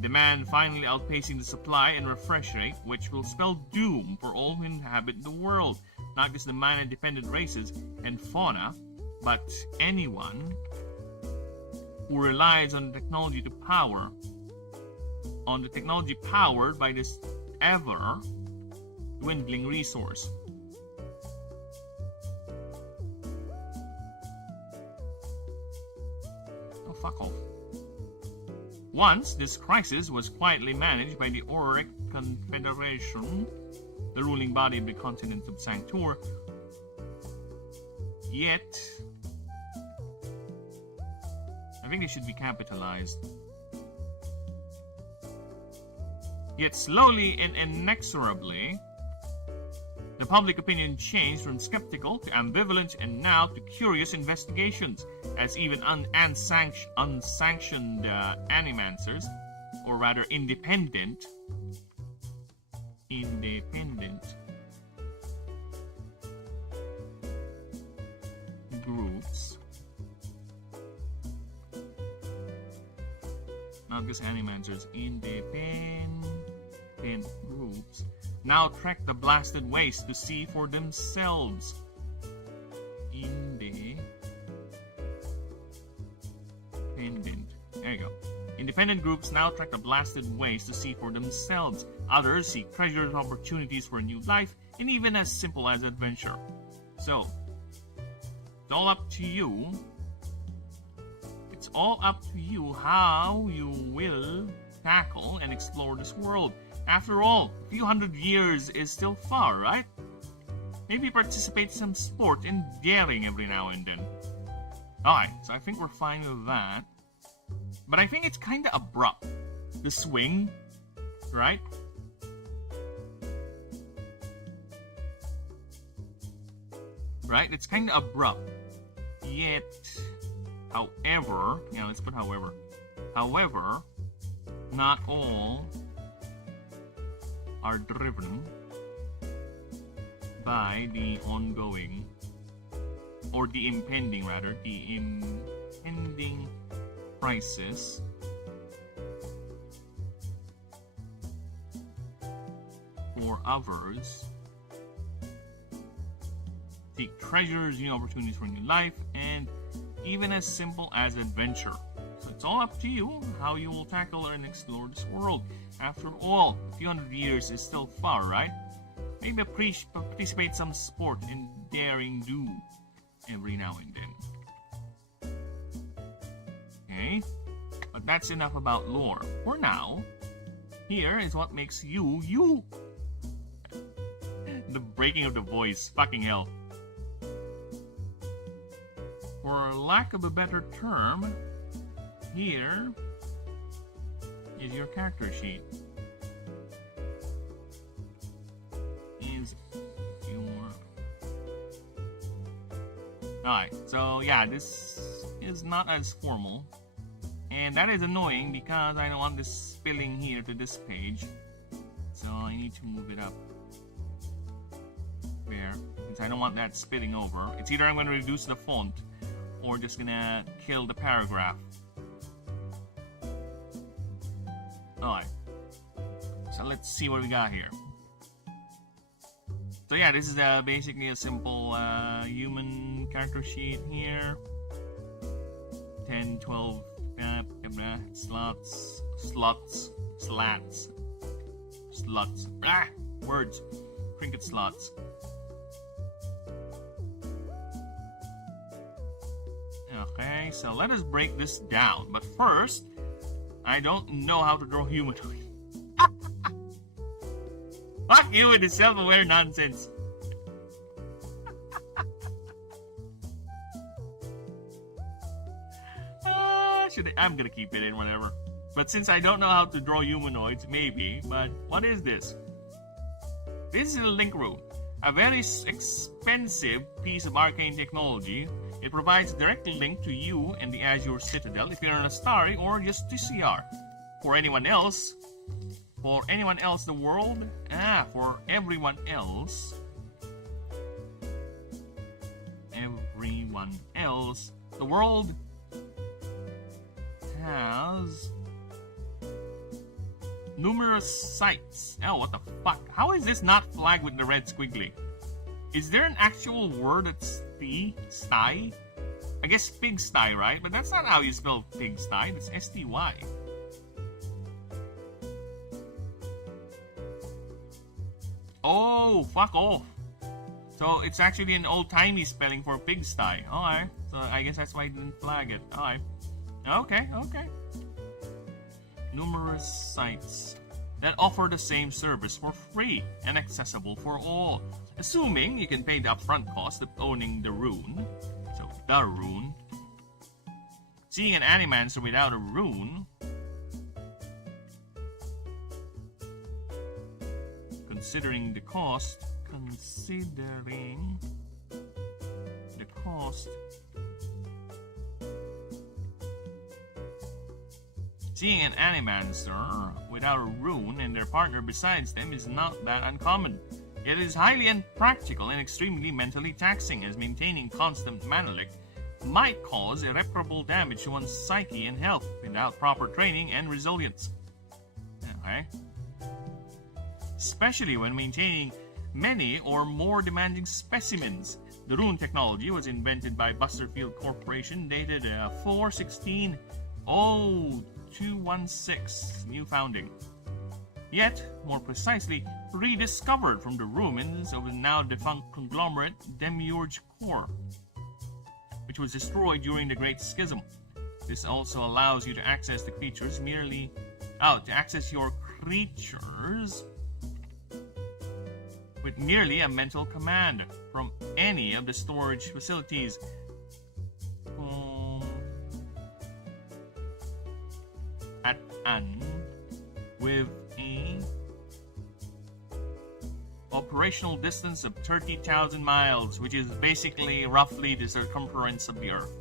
Demand finally outpacing the supply and refresh rate, which will spell doom for all who inhabit the world, not just the mana-dependent races and fauna, but anyone who relies on the technology powered by this ever dwindling resource. Oh, fuck off. Once, this crisis was quietly managed by the Auric Confederation, the ruling body of the continent of Sanctor. Yet, I think they should be capitalized. Yet slowly and inexorably, the public opinion changed from skeptical to ambivalent and now to curious investigations, as even unsanctioned animancers, or rather independent groups, not just animancers, independent groups, now trek the blasted waste to see for themselves. There you go. Independent groups now trek the blasted waste to see for themselves. Others seek treasured opportunities for a new life, and even as simple as adventure. So, it's all up to you. It's all up to you how you will tackle and explore this world. After all, a few hundred years is still far, right? Maybe participate in some sport and daring every now and then. Alright, so I think we're fine with that. But I think it's kind of abrupt. The swing, right? Right? It's kind of abrupt. Yet, however, yeah, let's put however. However, not all are driven by the ongoing, or the impending rather, the impending crisis for others. Seek treasures, new opportunities for new life, and even as simple as adventure. So it's all up to you how you will tackle and explore this world. After all, a few hundred years is still far, right? Maybe participate in some sport and daring do every now and then. Okay, but that's enough about lore. For now, here is what makes you, you. The breaking of the voice, fucking hell. For lack of a better term, here is your character sheet. Alright, so yeah, this is not as formal. And that is annoying because I don't want this spilling here to this page. So I need to move it up. There. Since I don't want that spilling over. It's either I'm going to reduce the font or just gonna kill the paragraph. Alright. So let's see what we got here. So yeah, this is basically a simple human character sheet here. 10, 12 slots, slats, words, trinket slots. Okay, so let us break this down. But first, I don't know how to draw humanoid. Fuck you with the self-aware nonsense. I'm gonna keep it in, whatever. But since I don't know how to draw humanoids, maybe. But what is this? This is a link room. A very expensive piece of arcane technology. It provides a direct link to you and the Azure Citadel if you're on a Starry or just TCR. For anyone else, the world, for everyone else, the world has numerous sites. Oh, what the fuck? How is this not flagged with the red squiggly? Is there an actual word that's sty? I guess pigsty, right? But that's not how you spell pigsty. It's STY. Oh, fuck off. So it's actually an old-timey spelling for pigsty. Alright. So I guess that's why I didn't flag it. Alright. Okay. Numerous sites that offer the same service for free and accessible for all, assuming you can pay the upfront cost of owning the rune. So, the rune. Seeing an animancer without a rune, considering the cost, seeing an animancer without a rune and their partner besides them is not that uncommon. Yet it is highly impractical and extremely mentally taxing, as maintaining constant manelic might cause irreparable damage to one's psyche and health without proper training and resilience. Okay? Especially when maintaining many or more demanding specimens. The rune technology was invented by Busterfield Corporation, dated 4/16/0216, new founding. Yet, more precisely, rediscovered from the ruins of the now defunct conglomerate Demiurge Corps, which was destroyed during the Great Schism. This also allows you to access the creatures with merely a mental command from any of the storage facilities. At an with a operational distance of 30,000 miles, which is basically roughly the circumference of the Earth.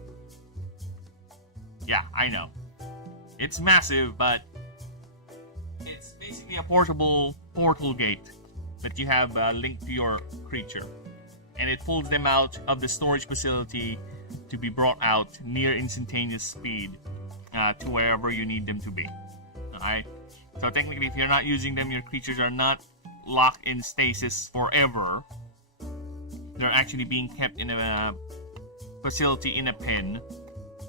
Yeah, I know. It's massive, but it's basically a portable portal gate that you have linked to your creature. And it pulls them out of the storage facility to be brought out near instantaneous speed to wherever you need them to be. Alright? So technically, if you're not using them, your creatures are not locked in stasis forever. They're actually being kept in a facility in a pen,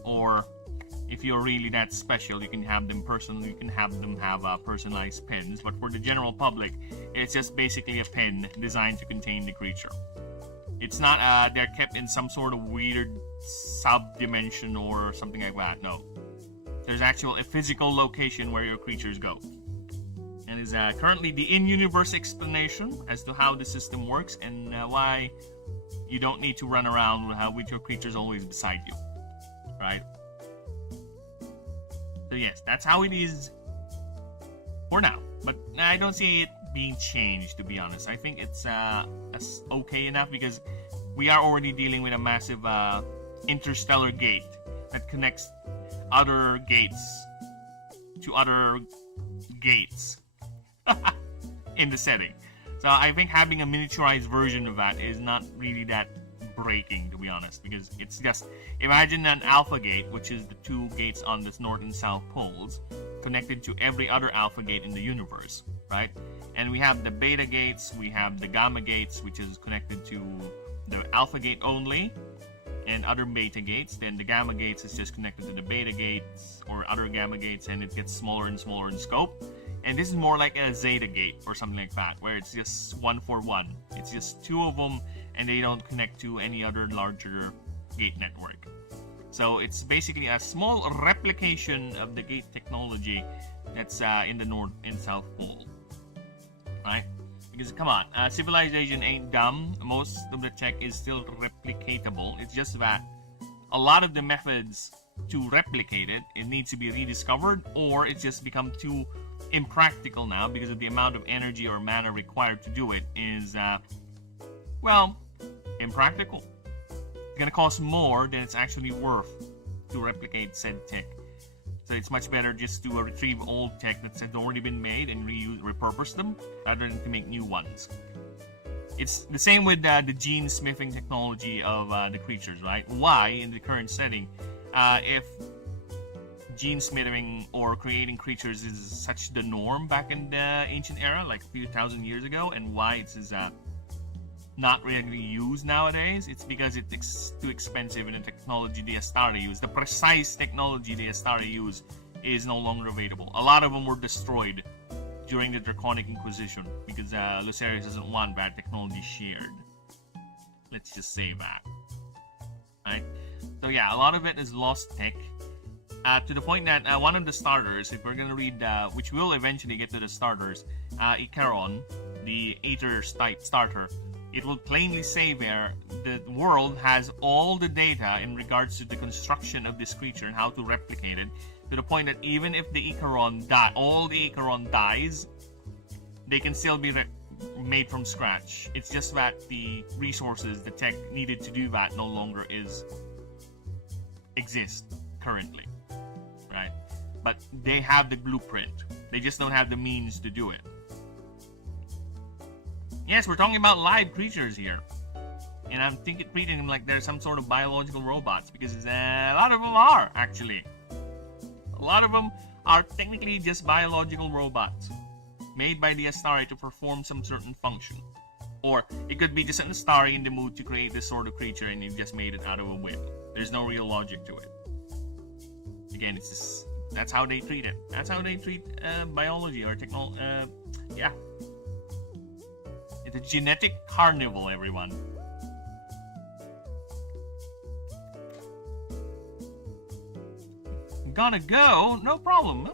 or if you're really that special, you can have them have personalized pens. But for the general public, it's just basically a pen designed to contain the creature. It's not they're kept in some sort of weird sub-dimension or something like that. No, there's actually a physical location where your creatures go. And is currently the in-universe explanation as to how the system works and why you don't need to run around with your creatures always beside you, right? So yes, that's how it is for now. But I don't see it being changed, to be honest. I think it's okay enough because we are already dealing with a massive interstellar gate that connects other gates to other gates in the setting. So I think having a miniaturized version of that is not really that breaking, to be honest, because it's just, imagine an alpha gate, which is the two gates on the north and south poles, connected to every other alpha gate in the universe, right? And we have the beta gates, we have the gamma gates, which is connected to the alpha gate only, and other beta gates. Then the gamma gates is just connected to the beta gates or other gamma gates, and it gets smaller and smaller in scope. And this is more like a zeta gate or something like that, where it's just 1 for 1. It's just two of them, and they don't connect to any other larger gate network. So it's basically a small replication of the gate technology that's in the north and south pole, right? Because come on, civilization ain't dumb. Most of the tech is still replicatable. It's just that a lot of the methods to replicate it needs to be rediscovered, or it's just become too impractical now because of the amount of energy or mana required to do it is, well, impractical. It's gonna cost more than it's actually worth to replicate said tech. So it's much better just to retrieve old tech that's already been made and repurpose them rather than to make new ones. It's the same with the gene smithing technology of the creatures, right? Why, in the current setting, if gene smithing or creating creatures is such the norm back in the ancient era, like a few thousand years ago, and why it's not really used nowadays, it's because it's too expensive, and the technology the Astari use, the precise technology the Astari use, is no longer available. A lot of them were destroyed during the Draconic Inquisition because Lucerius doesn't want that technology shared. Let's just say that. Right? So yeah, a lot of it is lost tech. To the point that one of the starters, if we're gonna read, which we'll eventually get to the starters, Icaron, the Aether type starter, it will plainly say there the world has all the data in regards to the construction of this creature and how to replicate it, to the point that even if the Icaron all the Icaron dies, they can still be made from scratch. It's just that the resources, the tech needed to do that no longer exist currently, right? But they have the blueprint. They just don't have the means to do it. Yes, we're talking about live creatures here. And I'm treating them like they're some sort of biological robots, because a lot of them are, actually. A lot of them are technically just biological robots made by the Astari to perform some certain function. Or it could be just an Astari in the mood to create this sort of creature and you just made it out of a whim. There's no real logic to it. Again, it's just, that's how they treat it. That's how they treat biology or technology. Yeah. It's a genetic carnival, everyone. Gonna go? No problem.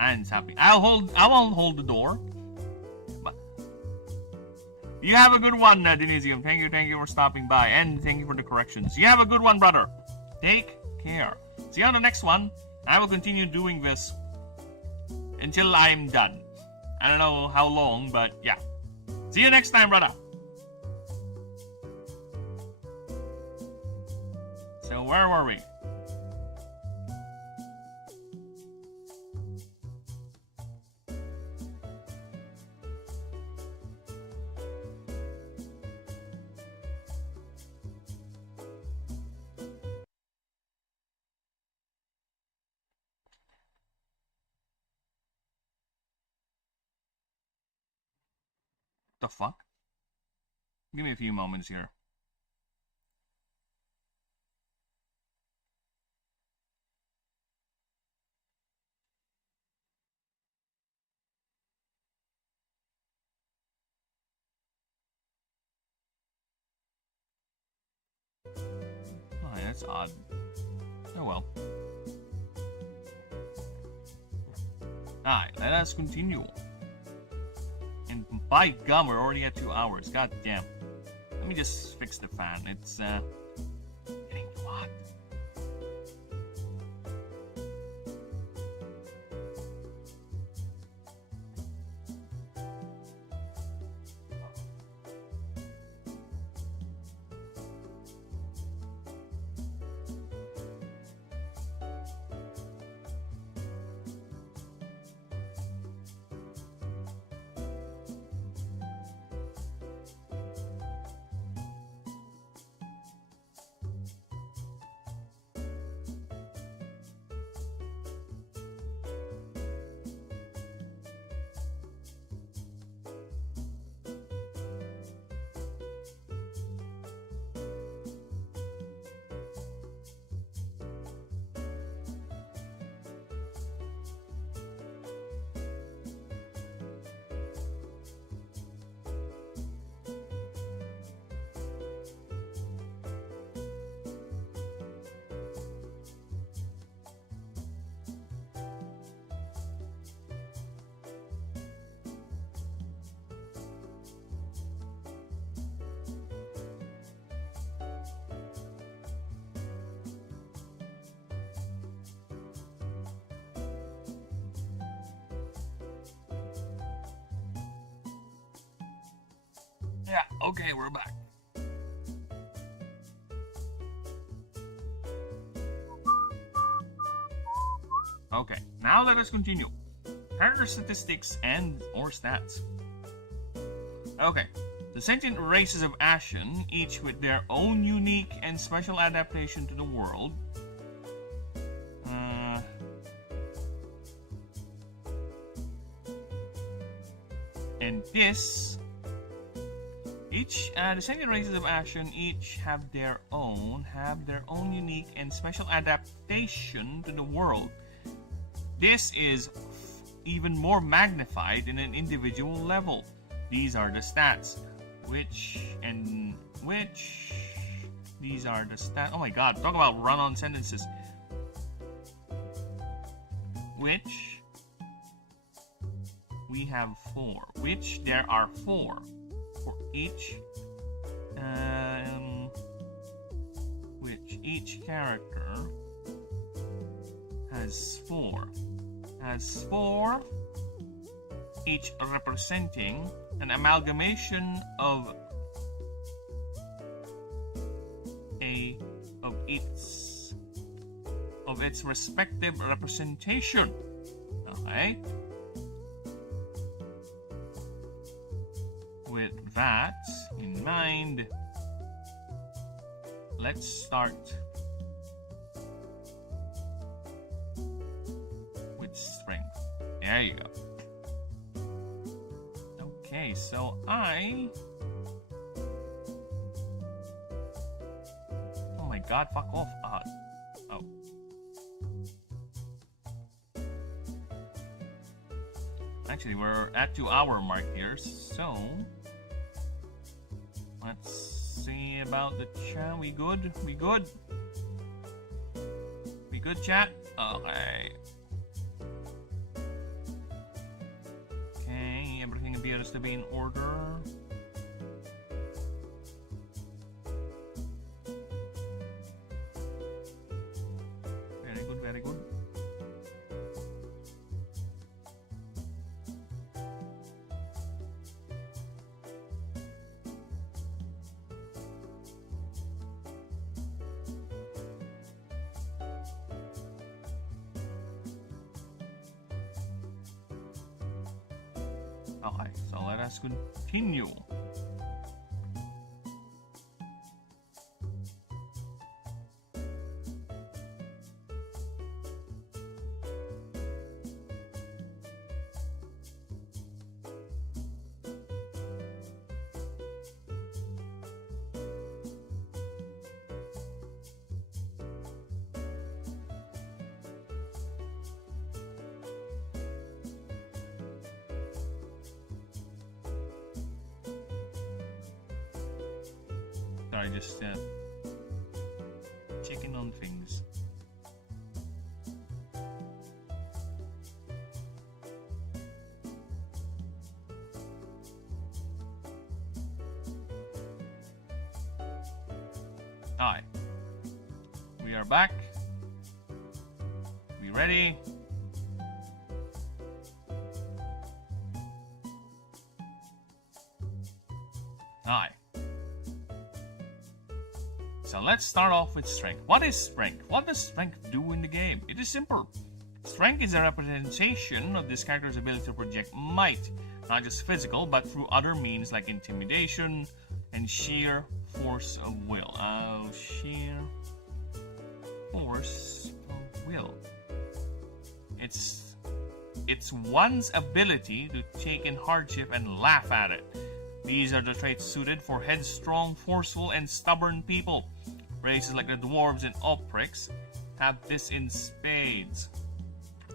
Anne's happy. I won't hold the door. But You have a good one, Denisium. Thank you for stopping by, and thank you for the corrections. You have a good one, brother. Take care. See you on the next one. I will continue doing this until I'm done. I don't know how long, but yeah. See you next time, brother. So where were we? The fuck? Give me a few moments here. Oh, that's odd. Oh well. Alright, let us continue. And by gum, we're already at 2 hours. God damn. Let me just fix the fan. It's getting hot. Yeah, okay, we're back. Okay, now let us continue. Character statistics and or stats. Okay, the sentient races of Ashen, each with their own unique and special adaptation to the world. And this... the sentient races of Ashen each have their own unique and special adaptation to the world. This is even more magnified in an individual level. These are the stats. These are the stats. Oh my god, talk about run-on sentences. Which we have 4. Which there are 4. For each which each character has 4 each representing an amalgamation of its respective representation. Okay, with that in mind, let's start with strength. There you go. Okay, so oh my god, fuck off. Oh. Actually, we're at 2-hour mark here, so let's see about the chat. We good? We good, chat? Okay. Okay, everything appears to be in order. Very good. Okay, so let us continue. Sorry, just checking on things. Hi. We are back. We ready? Hi. So let's start off with strength. What is strength? What does strength do in the game? It is simple. Strength is a representation of this character's ability to project might, not just physical, but through other means like intimidation and sheer force of will. Sheer force of will. It's one's ability to take in hardship and laugh at it. These are the traits suited for headstrong, forceful, and stubborn people. Races like the dwarves and oprix have this in spades.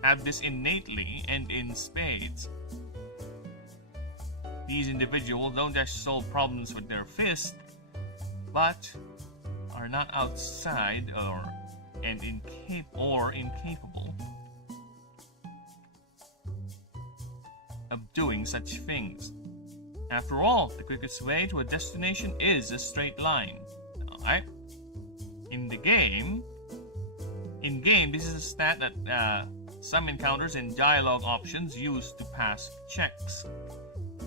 Have this innately and in spades. These individuals don't just solve problems with their fists, but are not outside or incapable of doing such things. After all, the quickest way to a destination is a straight line. Alright? In game, this is a stat that some encounters and dialogue options use to pass checks.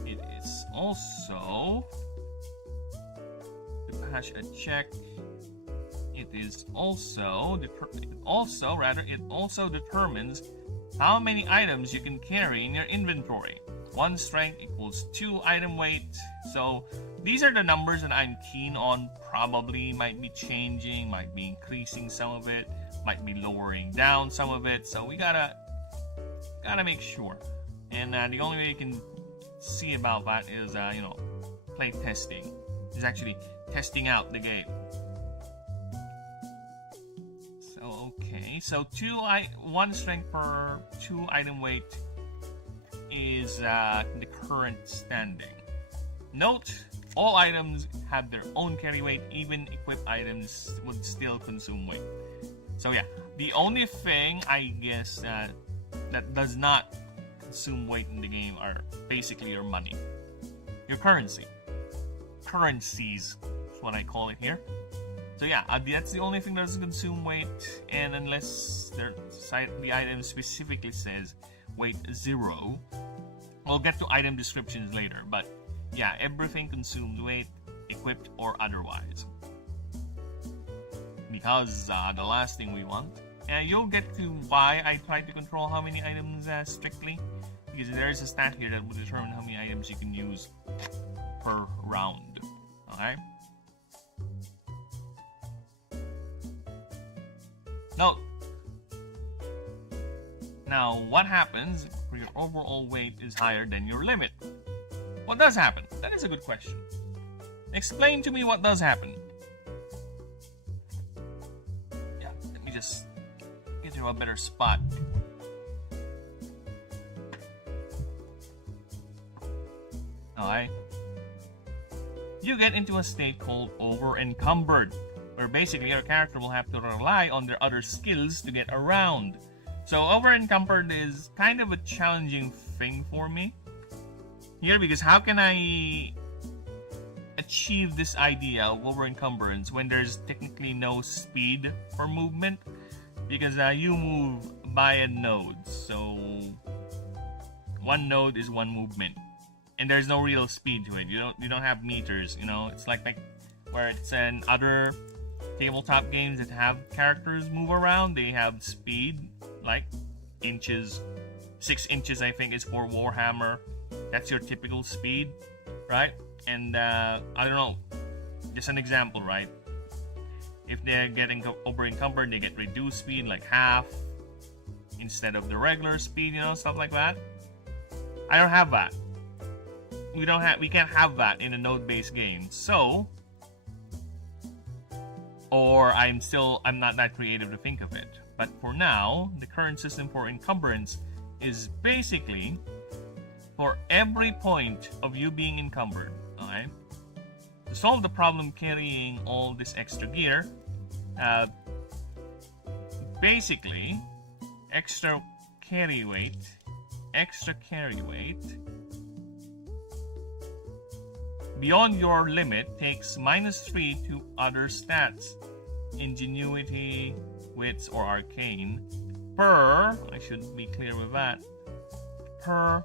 It is also to pass a check. It also determines how many items you can carry in your inventory. 1 strength equals 2 item weight. So these are the numbers that I'm keen on. Probably might be changing, might be increasing some of it, might be lowering down some of it. So we gotta make sure. And the only way you can see about that is play testing. Is actually testing out the game. So okay, so 1 strength per 2 item weight is the current standing. Note, all items have their own carry weight. Even equipped items would still consume weight. So yeah, the only thing I guess that does not consume weight in the game are basically your money, your currencies is what I call it here. So yeah, that's the only thing that doesn't consume weight, and unless the item specifically says weight 0, we'll get to item descriptions later, but yeah, everything consumes weight, equipped or otherwise. Because the last thing we want, and you'll get to why I try to control how many items strictly, because there is a stat here that will determine how many items you can use per round. Okay? Note. Now, what happens when your overall weight is higher than your limit? What does happen? That is a good question. Explain to me what does happen. Yeah, let me just get to a better spot. Alright. You get into a state called over-encumbered, where basically your character will have to rely on their other skills to get around. So over-encumbered is kind of a challenging thing for me here, because how can I achieve this idea of over-encumbrance when there's technically no speed for movement? because you move by nodes, so one node is one movement, and there's no real speed to it. You don't have meters. You know, it's like where it's in other tabletop games that have characters move around. They have speed like inches, 6 inches I think is for Warhammer. That's your typical speed, right? And I don't know, just an example, right? If they're getting over encumbered, they get reduced speed like half instead of the regular speed, you know, stuff like that. I don't have that. We can't have that in a node-based game. So, or I'm not that creative to think of it. But for now, the current system for encumbrance is basically for every point of you being encumbered, alright? To solve the problem carrying all this extra gear, basically, extra carry weight, beyond your limit takes -3 to other stats, ingenuity, wits, or arcane, per, I should be clear with that, per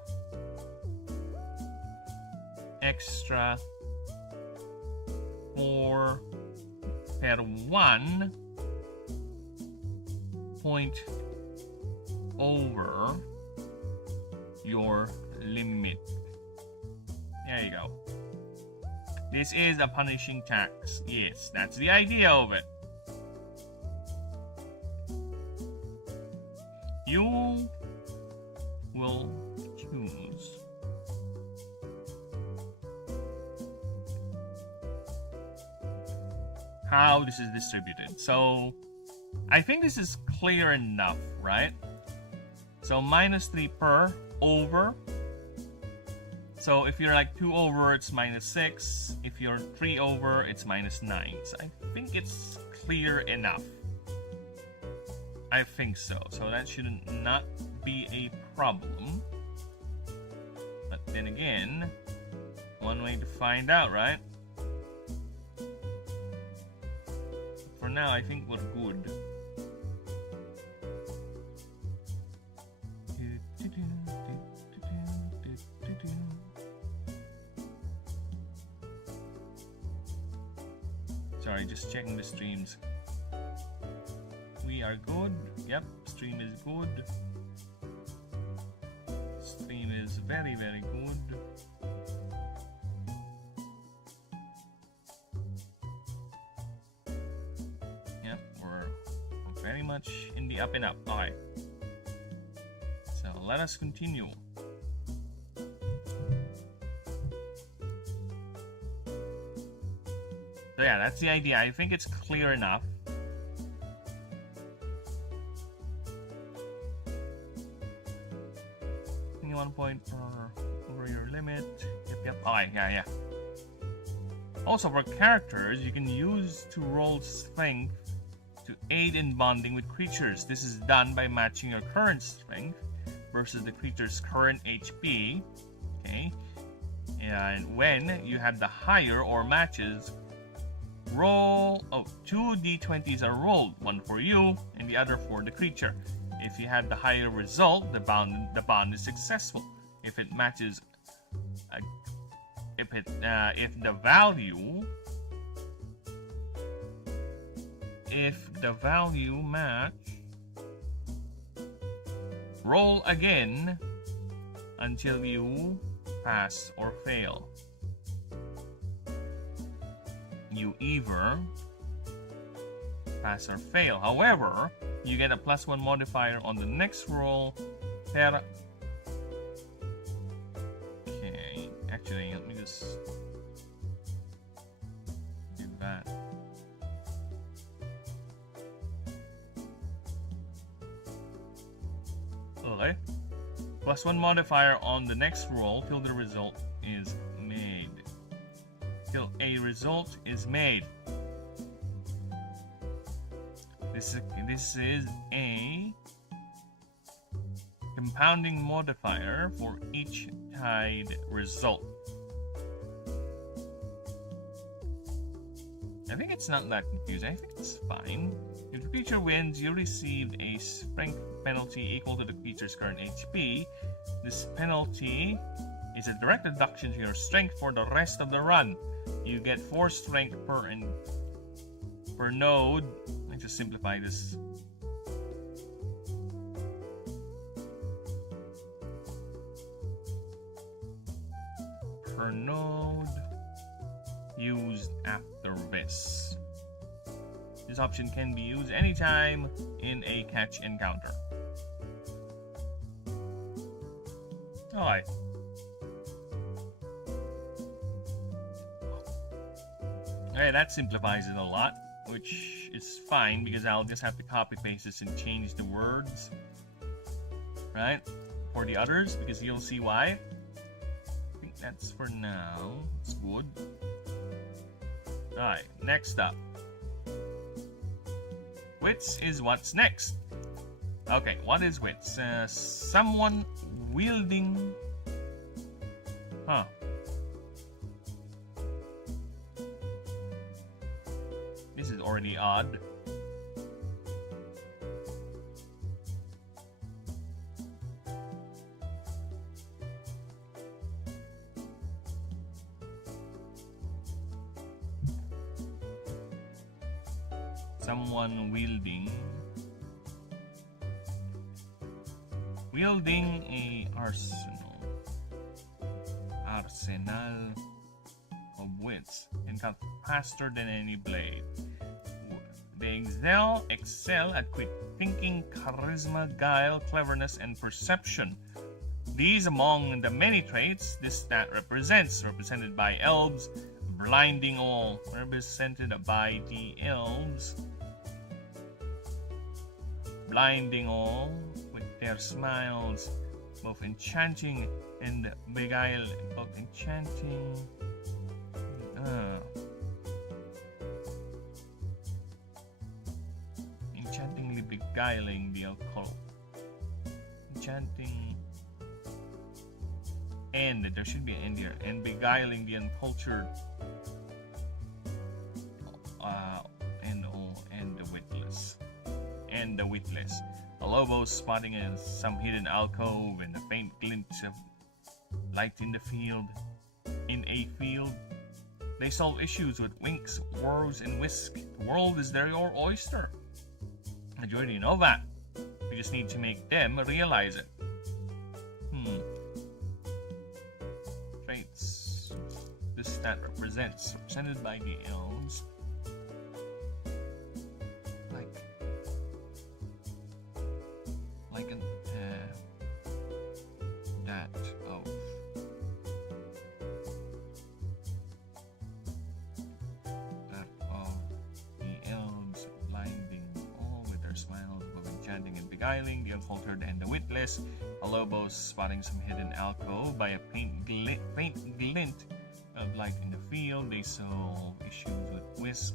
extra 4 per 1 point over your limit. There you go. This is a punishing tax. Yes, that's the idea of it. You will choose how this is distributed. So, I think this is clear enough, right? So, -3 per over. So, if you're like 2 over, it's -6. If you're 3 over, it's -9. So, I think it's clear enough. I think so. So, that should not be a problem. But then again, one way to find out, right? For now, I think we're good. Sorry, just checking the streams. We are good. Yep, stream is good. Stream is very, very good. Yep, we're very much in the up and up. Alright. So let us continue. So yeah, that's the idea. I think it's clear enough. Only 1 point over your limit. Yep. Alright, yeah. Also, for characters, you can use to roll strength to aid in bonding with creatures. This is done by matching your current strength versus the creature's current HP. Okay, and when you have the higher or matches, roll 2 d20s are rolled, one for you and the other for the creature. If you have the higher result, the bond is successful. If it matches, if the value match, roll again until you pass or fail. You either pass or fail. However, you get a +1 modifier on the next roll per... Okay, actually, let me just do that. Okay. +1 modifier on the next roll till the result is made. Till a result is made. This is a compounding modifier for each tied result. I think it's not that confusing. I think it's fine. If the creature wins, you receive a strength penalty equal to the creature's current HP. This penalty is a direct deduction to your strength for the rest of the run. You get 4 strength per node. Let's just simplify this. Per node used after this. This option can be used anytime in a catch encounter. Alright. Okay, that simplifies it a lot, which is fine because I'll just have to copy paste this and change the words. Right? For the others, because you'll see why. I think that's for now. It's good. Alright, next up. Wits is what's next. Okay, what is wits? Someone wielding... Huh. This is already odd. Someone wielding a arsenal of wits and cut faster than any blade. They excel at quick thinking, charisma, guile, cleverness, and perception. These among the many traits this stat represented by elves, blinding all, represented by the elves, blinding all with their smiles, both enchanting and beguiling, enchantingly beguiling the occult, enchanting, and there should be an end here, and beguiling the uncultured, and the witless. A lobo spotting some hidden alcove and a faint glint of light in a field. They solve issues with winks, whirs, and whisk. The world is their oyster. Majority know that. We just need to make them realize it. Traits this stat represented by the elves. Like that of the elves, blinding all with their smiles, both enchanting and beguiling, the uncultured and the witless. A lobo spotting some hidden alcove by a faint glint of light in the field. They solve issues with winks,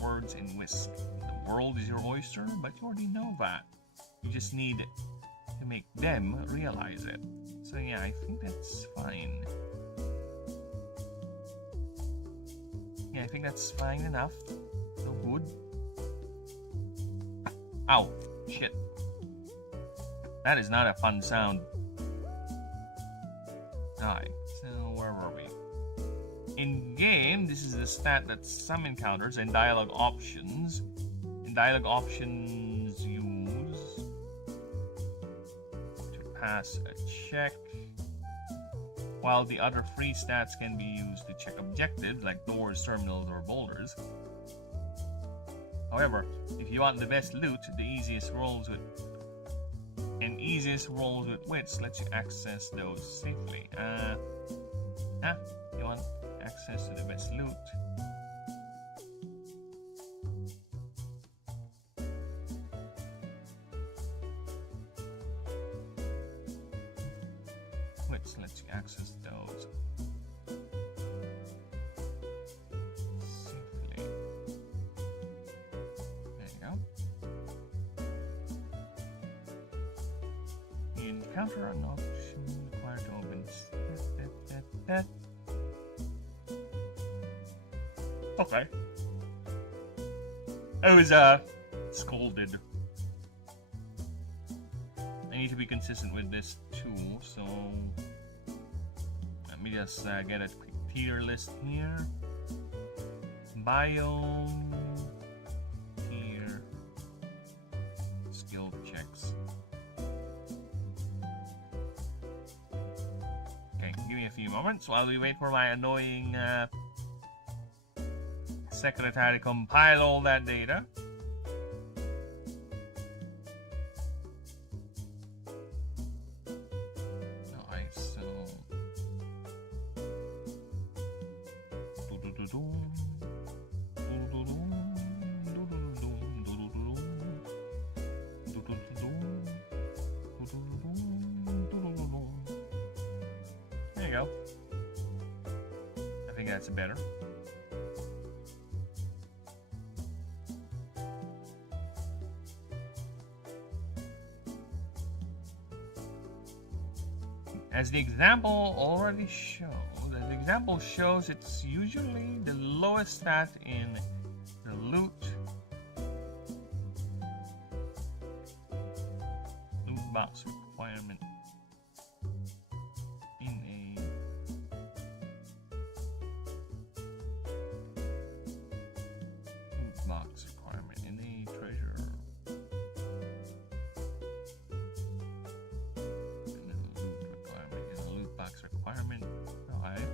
words, and whisk. The world is your oyster, but you already know that. You just need to make them realize it. So yeah, I think that's fine. Yeah, I think that's fine enough. So good. Ow! Shit. That is not a fun sound. Alright, so where were we? In game, this is the stat that some encounters and dialogue options. In dialogue options, use to pass a check, while the other free stats can be used to check objectives like doors, terminals, or boulders. However, if you want the best loot, the easiest rolls with wits lets you access those safely. You want access to the best loot. Wits lets you access those safely. There you go. You encounter an option required to open Okay. I was, scolded. I need to be consistent with this too, so... Let me just get a quick tier list here. Biome... Tier... Skill checks. Okay, give me a few moments while we wait for my annoying, secretary to compile all that data. Alright, so... There you go. I think that's better. As the example already shows, it's usually the lowest stat in the loot box requirement in a loot box requirement in a treasure. Requirement. Alright.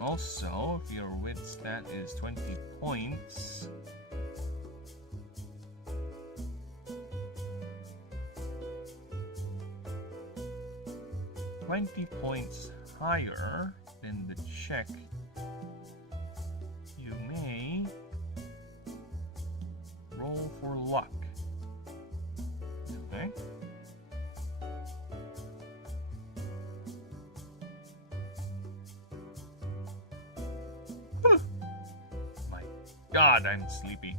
Also, if your wit stat is 20 points, higher than the check, you may roll for luck. Okay. God, I'm sleepy.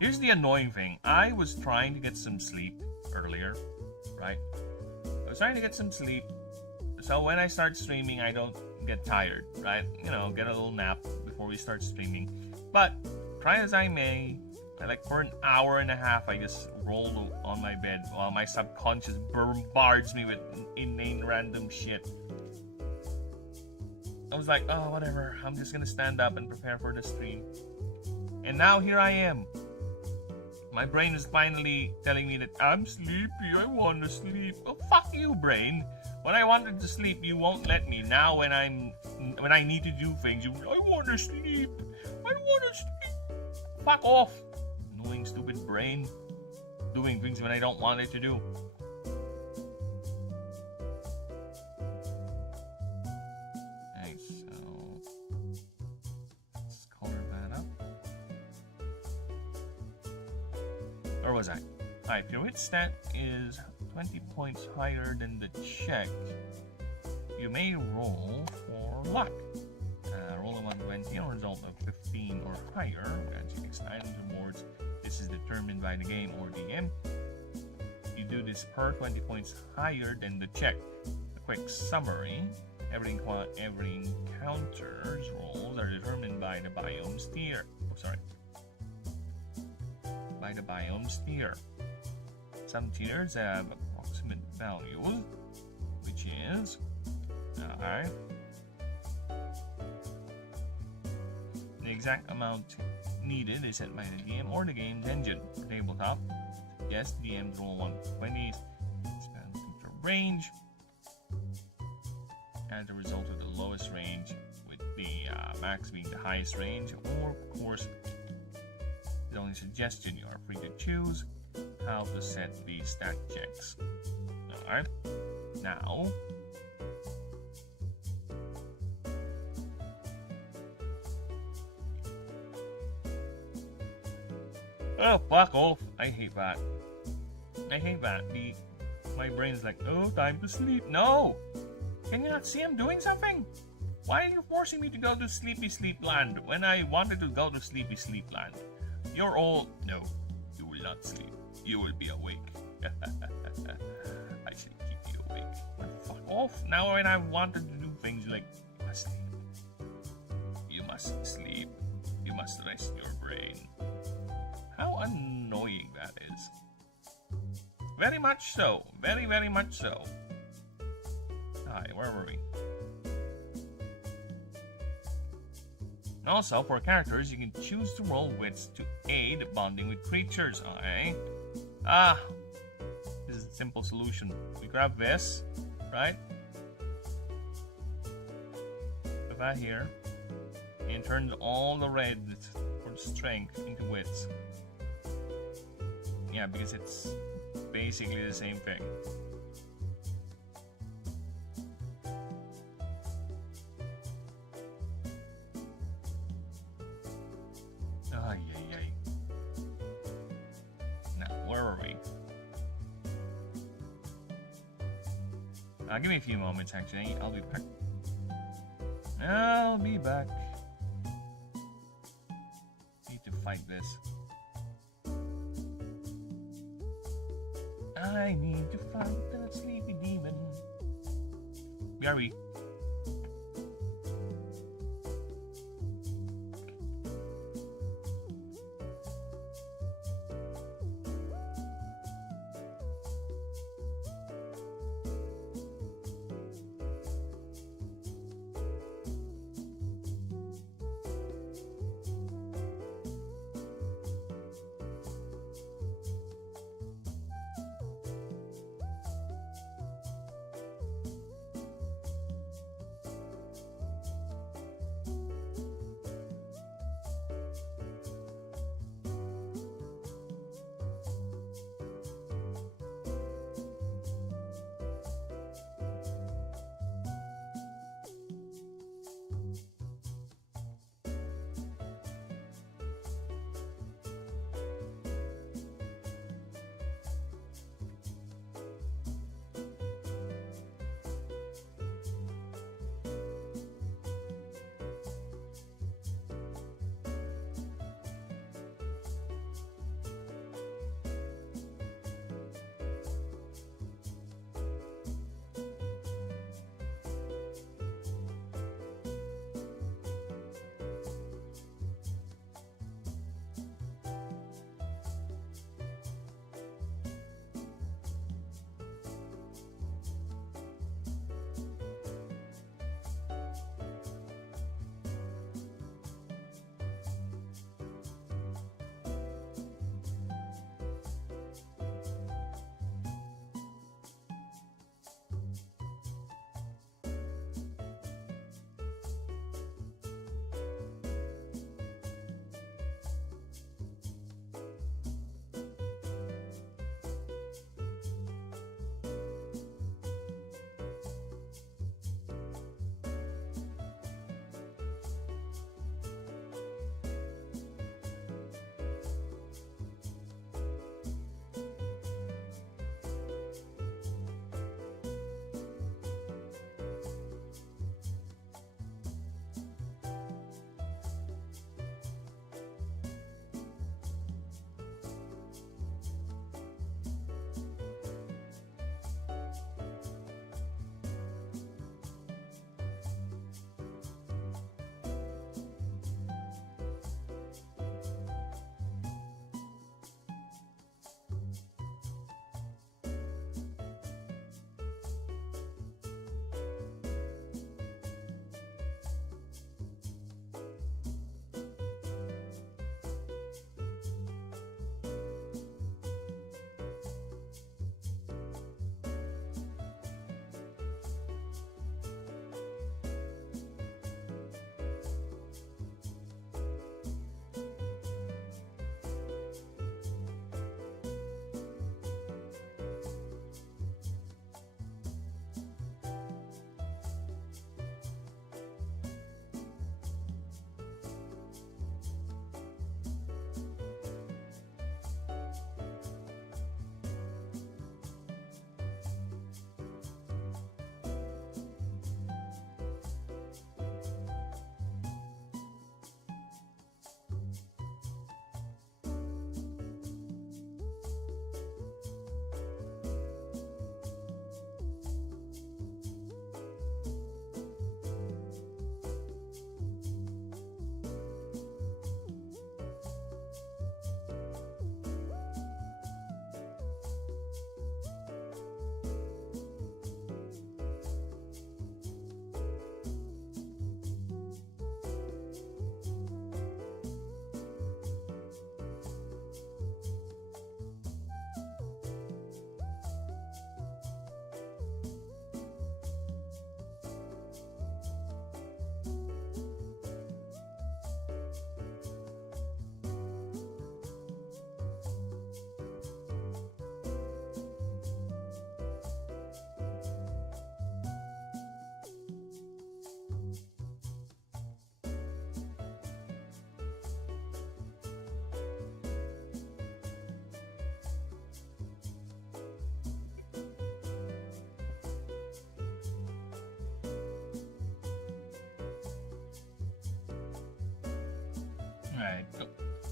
Here's the annoying thing. I was trying to get some sleep earlier, right? I was trying to get some sleep, so when I start streaming, I don't get tired, right? You know, get a little nap before we start streaming. But, try as I may, for an hour and a half, I just roll on my bed while my subconscious bombards me with inane random shit. I was like, oh, whatever, I'm just gonna stand up and prepare for the stream. And now here I am. My brain is finally telling me that I'm sleepy, I want to sleep. Oh, fuck you, brain. When I wanted to sleep, you won't let me. Now when I need to do things, I want to sleep. I want to sleep. Fuck off. Annoying, stupid brain. Doing things when I don't want it to do. Where was I? Alright, if your wit stat is 20 points higher than the check, you may roll for luck. Roll a 120 on a result of 15 or higher. Grants you extra items or rewards. This is determined by the game or DM. You do this per 20 points higher than the check. A quick summary. Every encounter's rolls are determined by the biome's tier. Oh, sorry. By the biome's tier. Some tiers have approximate values, which is alright. The exact amount needed is set by the DM or the game's engine. For tabletop, yes, DMs roll 120, expand the range as a result of the lowest range, with the max being the highest range, or of course the only suggestion. You are free to choose how to set these stat checks. Alright, now oh, fuck off. I hate that. I hate that. My brain's like, oh, time to sleep. No! Can you not see I'm doing something? Why are you forcing me to go to Sleepy Sleep Land when I wanted to go to Sleepy Sleep Land? You're all... No, you will not sleep. You will be awake. I should keep you awake. Well, fuck off. Now when I wanted to do things like... Sleep. must rest your brain. How annoying that is. Very much so. Very, very much so. Alright, where were we? Also, for characters, you can choose to roll wits to aid bonding with creatures. Alright. This is a simple solution. We grab this, right? Put that here. And turn all the red for strength into wits. Yeah, because it's basically the same thing. Ay, ay, ay. Now, where are we? Give me a few moments, actually. I'll be back. I'll be back. Need to fight this. I need to fight that sleepy demon. Where are we?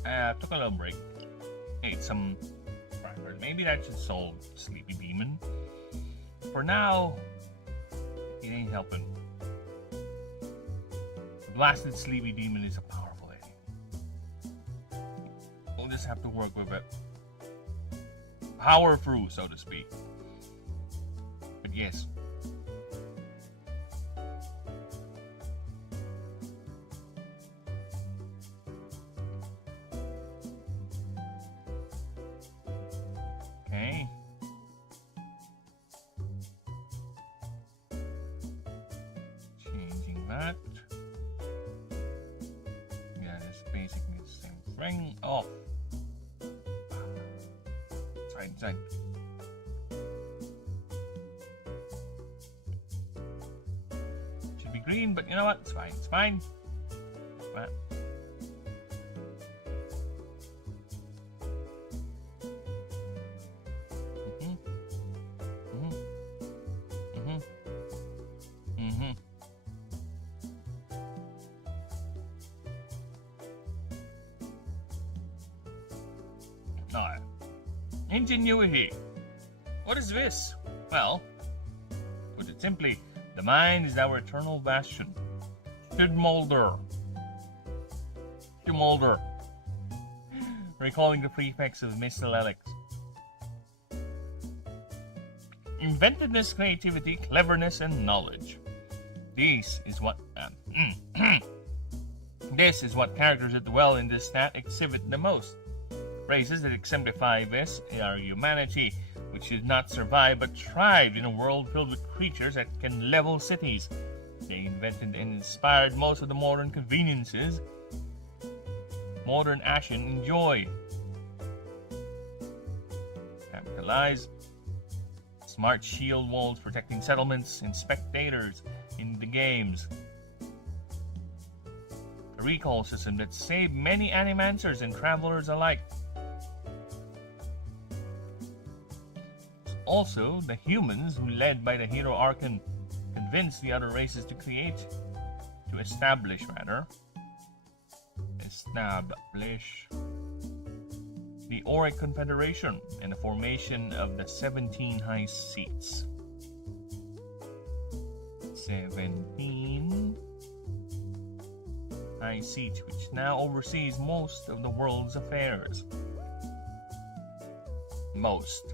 I took a little break. Ate some crackers. Maybe that should solve Sleepy Demon. For now, it ain't helping. The blasted Sleepy Demon is a powerful enemy. We'll just have to work with it. Power through, so to speak. But yes. Okay. Changing that. Yeah, it's basically the same thing. Oh. Inside. Should be green, but you know what? It's fine. It's fine. But Alright. Ingenuity. What is this? Well, put it simply, the mind is our eternal bastion. Stidmolder. Recalling the prefix of Mr. Lelix. Inventiveness, creativity, cleverness, and knowledge. This is what characters that dwell in this stat exhibit the most. Phrases that exemplify this are humanity, which did not survive but thrived in a world filled with creatures that can level cities. They invented and inspired most of the modern conveniences modern Ashen enjoy. Capitalize. Smart shield walls protecting settlements and spectators in the games. A recall system that saved many animancers and travelers alike. Also, the humans who, led by the hero Arkan, convinced the other races to establish the Auric Confederation and the formation of the 17 high seats. 17 high seats, which now oversees most of the world's affairs. Most.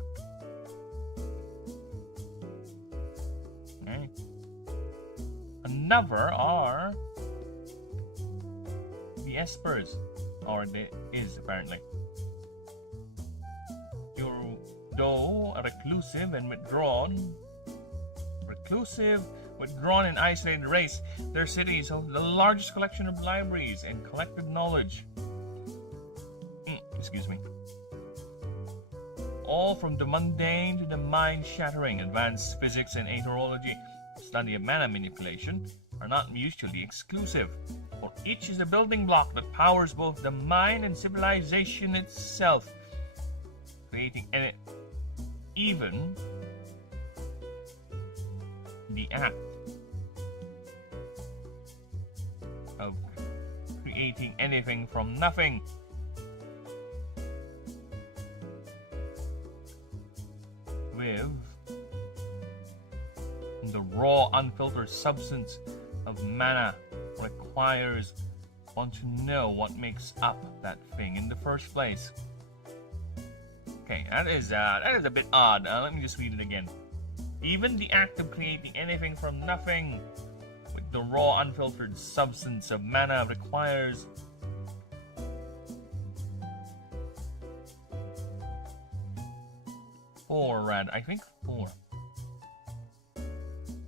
Okay. Another are the Espers, or the is apparently. Though a reclusive, withdrawn and isolated race, their cities hold the largest collection of libraries and collected knowledge. Excuse me. All from the mundane to the mind-shattering, advanced physics and astrology, study of mana manipulation are not mutually exclusive, for each is a building block that powers both the mind and civilization itself, creating even the act of creating anything from nothing. With the raw, unfiltered substance of mana requires one to know what makes up that thing in the first place. Okay, that is a bit odd. Let me just read it again. Even the act of creating anything from nothing with the raw, unfiltered substance of mana requires four.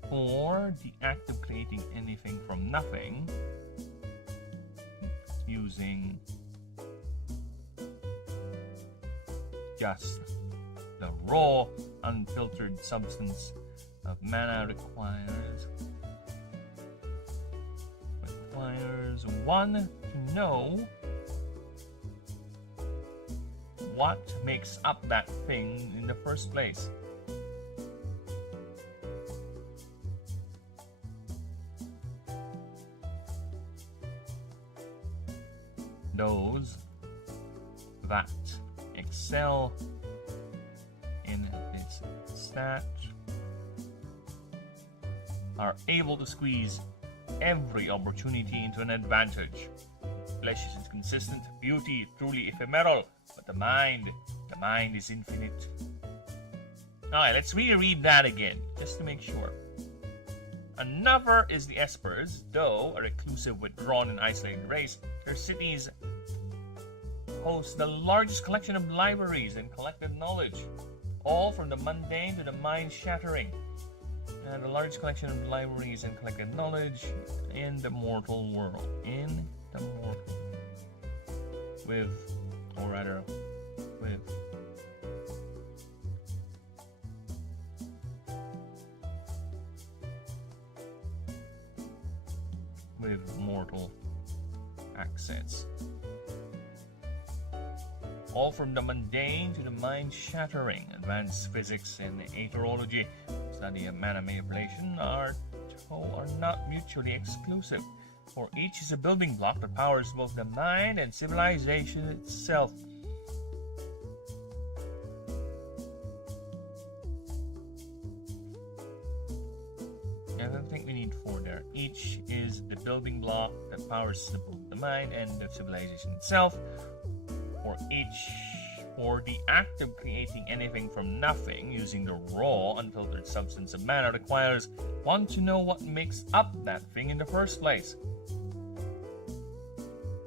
For the act of creating anything from nothing using just the raw, unfiltered substance of mana requires one to know what makes up that thing in the first place. those that excel in this stat are able to squeeze every opportunity into an advantage. Flesh is inconsistent, beauty truly ephemeral, but the mind is infinite. Alright, let's reread that again, just to make sure. Another is the Espers, though a reclusive, withdrawn, and isolated race. Their cities host the largest collection of libraries and collected knowledge, all from the mundane to the mind-shattering. And the largest collection of libraries and collected knowledge in the mortal world. In the mortal. With mortal accents. All from the mundane to the mind-shattering. Advanced physics and aeterology, study of mana manipulation are not mutually exclusive, for each is a building block that powers both the mind and civilization itself. I don't think we need 4 there. Each is the building block that powers both the mind and the civilization itself. For the act of creating anything from nothing using the raw, unfiltered substance of mana requires one to know what makes up that thing in the first place.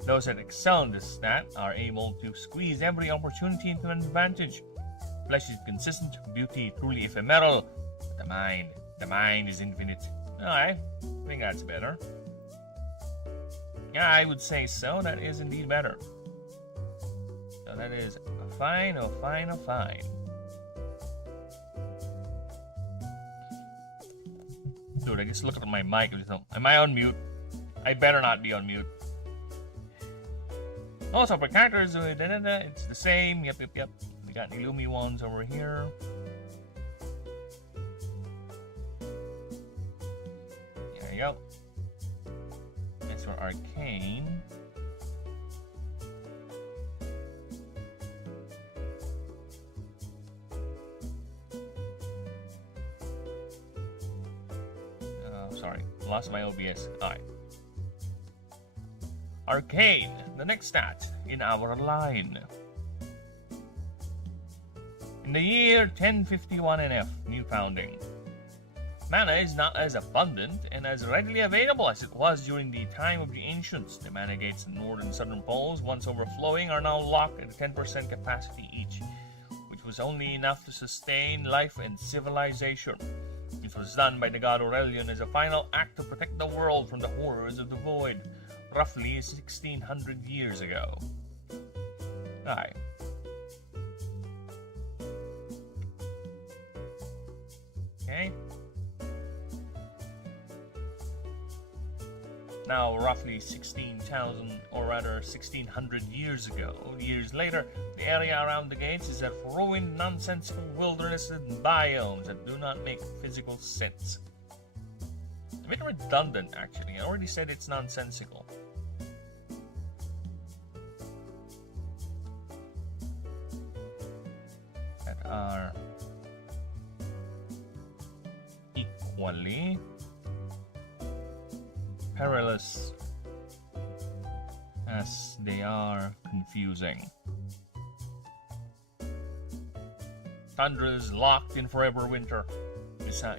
Those that excel in this stat are able to squeeze every opportunity into an advantage. Flesh is consistent, beauty truly ephemeral, but the mind is infinite. I think that's better. Yeah, I would say so. That is indeed better. So that is a fine. Dude, I just look at my mic. Am I on mute? I better not be on mute. Also, for characters, it's the same. Yep. We got the Illumi ones over here. There you go. That's for Arcane. Sorry, lost my OBS. Alright. Arcane, the next stat in our line. In the year 1051 NF, New Founding, mana is not as abundant and as readily available as it was during the time of the ancients. The mana gates in northern and southern poles, once overflowing, are now locked at 10% capacity each, which was only enough to sustain life and civilization. It was done by the god Aurelian as a final act to protect the world from the horrors of the void, roughly 1600 years ago. Aye. Okay. Now, roughly 16,000, or rather 1600 years ago, years later, the area around the gates is a ruined, nonsensical wilderness and biomes that do not make physical sense. A bit redundant, actually. I already said it's nonsensical. That are equally perilous as they are confusing. Tundras locked in forever winter,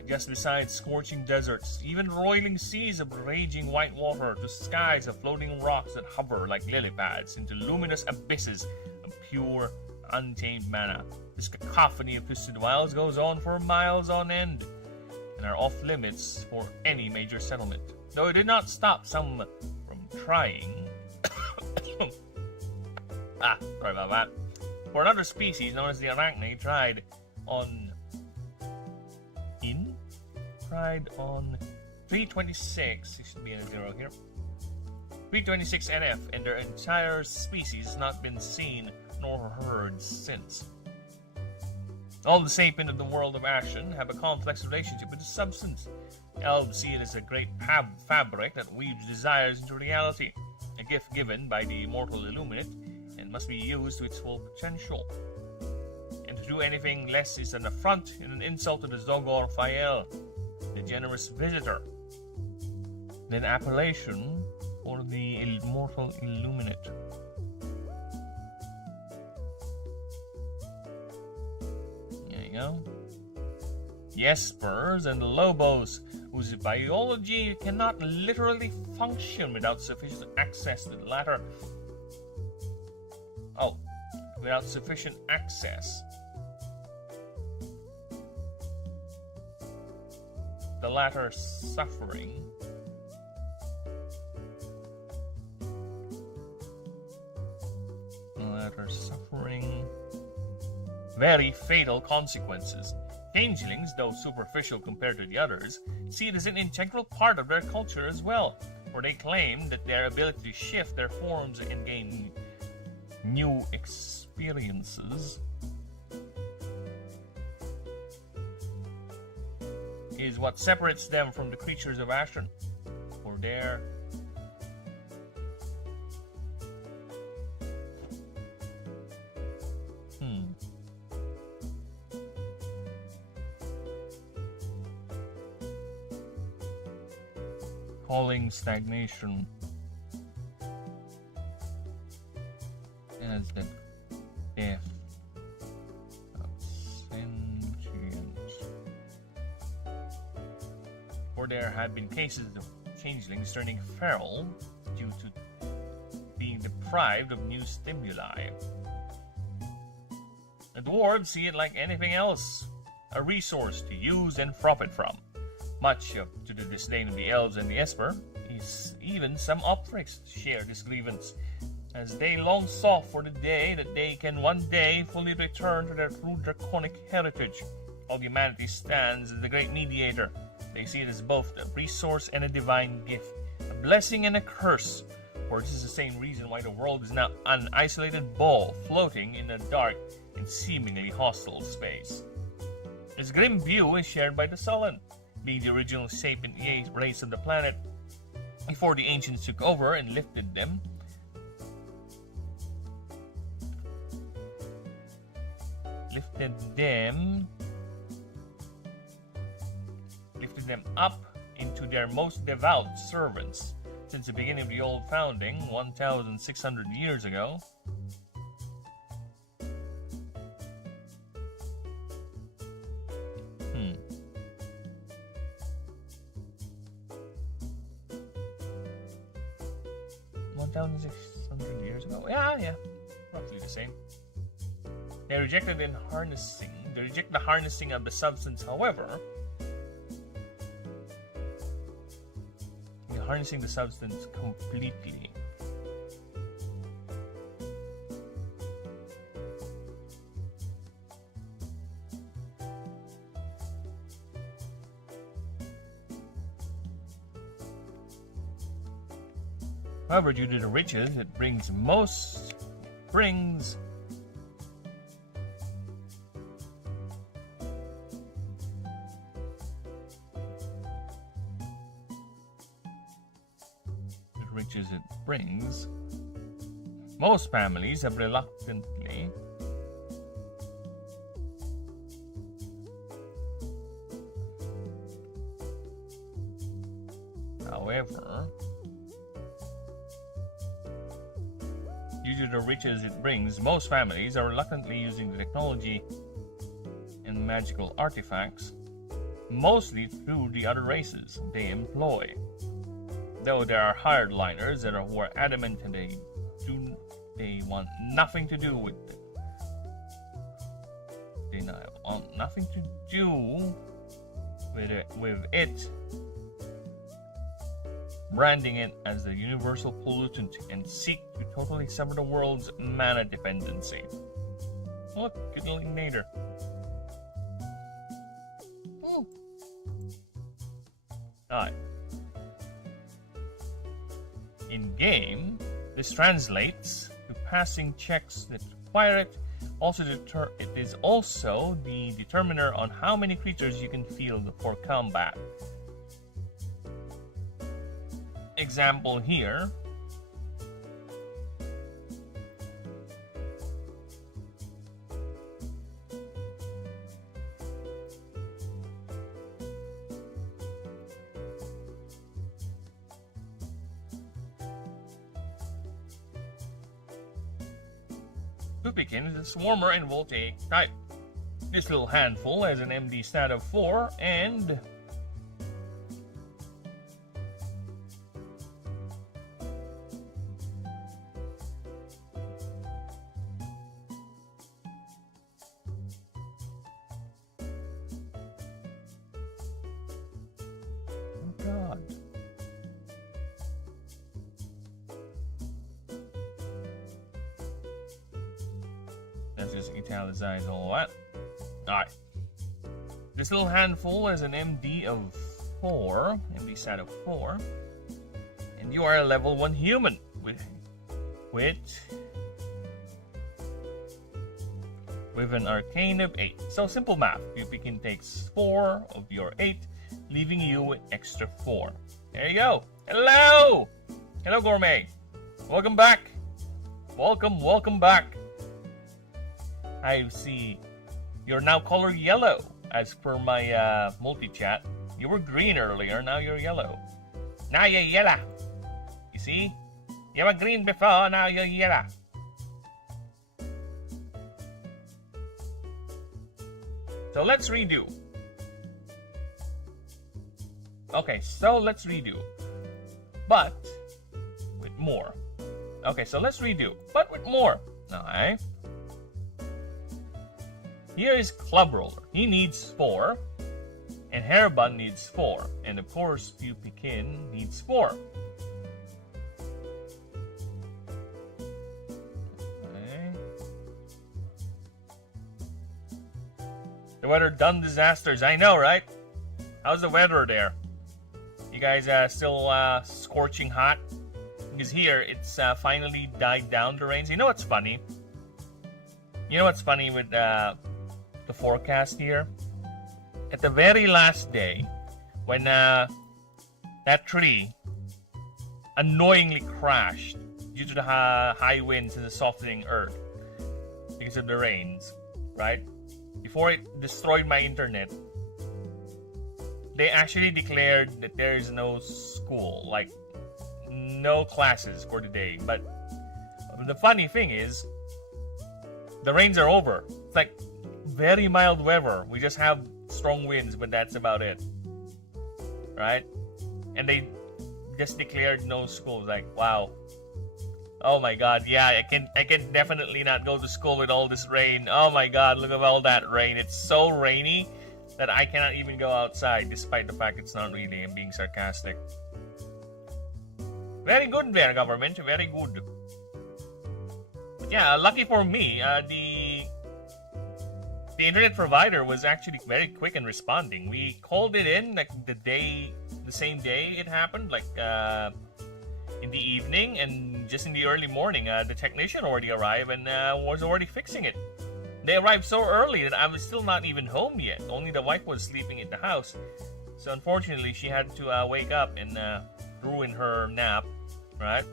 just beside scorching deserts, even roiling seas of raging white water, to skies of floating rocks that hover like lily pads into luminous abysses of pure, untamed mana. This cacophony of twisted wilds goes on for miles on end, and are off limits for any major settlement. Though it did not stop some from trying. Sorry about that. For another species known as the Arachne tried on 326. It should be a 0 here. 326 NF, and their entire species has not been seen nor heard since. All the sapient of the world of Ashen have a complex relationship with the substance. Elves see it as a great fabric that weaves desires into reality. a gift given by the immortal Illuminate, and must be used to its full potential. And to do anything less is an affront and an insult to the Zogor Fael, the generous visitor. Then appellation for the immortal Illuminate. There you go. The Espers and the Lobos, whose biology cannot literally function without sufficient access to the latter. Oh, without sufficient access. The latter suffering. The latter suffering very fatal consequences. Changelings, though superficial compared to the others, see it as an integral part of their culture as well, for they claim that their ability to shift their forms and gain new experiences is what separates them from the creatures of Ashen, for their calling stagnation as the death of sentience. For there have been cases of changelings turning feral due to being deprived of new stimuli. The dwarves see it like anything else, a resource to use and profit from. Much to the disdain of the elves and the Esper, even some Opthrix share this grievance, as they long sought for the day that they can one day fully return to their true draconic heritage. All humanity stands as the great mediator. They see it as both a resource and a divine gift, a blessing and a curse, for this is the same reason why the world is now an isolated ball floating in a dark and seemingly hostile space. This grim view is shared by the Sullen, being the original sapient race of the planet before the ancients took over and lifted them. Lifted them up into their most devout servants since the beginning of the old founding 1,600 years ago. 1,600 years ago. Yeah, roughly the same. They rejected the harnessing of the substance, however. Harnessing the substance completely. However, due to the riches it brings most families have reluctantly however, due to the riches it brings, most families are reluctantly using the technology and magical artifacts, mostly through the other races they employ. Though there are hardliners who are adamant and they want nothing to do with it. They want nothing to do with it, branding it as the universal pollutant and seek to totally sever the world's mana dependency. Look, good little nader. Alright. In game, this translates to passing checks that require it. It is also the determiner on how many creatures you can field for combat. Example here, Pupikin is a swarmer and voltaic type. This little handful has an MD stat of 4 and... Oh god. Let's just italicize all that. Alright. This little handful has an MD of 4. MD stat of 4. And you are a level 1 human. With an arcane of 8. So simple math. Pupikin takes 4 of your 8, leaving you with extra 4. There you go. Hello! Hello, Gourmet. Welcome back. Welcome back. I see you're now color yellow, as per my multi-chat. You were green earlier, now you're yellow. Now you're yellow. You see? You were green before, now you're yellow. So let's redo. Okay, so let's redo. But with more. Okay, so let's redo. But with more. Alright. Here is Club Roller. He needs 4. And Hairbun needs 4. And of course, Pupikin needs 4. Okay. The weather done disasters. I know, right? How's the weather there? You guys still scorching hot? Because here, it's finally died down, the rains. You know what's funny? You know what's funny with the forecast here? At the very last day, when that tree annoyingly crashed due to the high winds and the softening earth because of the rains, right? Before it destroyed my internet, they actually declared that there is no school, like no classes for the day. But the funny thing is, the rains are over. It's like very mild weather. We just have strong winds, but that's about it, right? And they just declared no school. Like, wow. Oh my god, yeah, I can definitely not go to school with all this rain. Oh my god, look at all that rain. It's so rainy that I cannot even go outside, despite the fact it's not really. I'm being sarcastic. Very good there, government. Very good. But yeah, lucky for me, the internet provider was actually very quick in responding. We called it in like the same day it happened, like in the evening, and just in the early morning, the technician already arrived and was already fixing it. They arrived so early that I was still not even home yet. Only the wife was sleeping in the house. So unfortunately, she had to wake up and ruin her nap, right?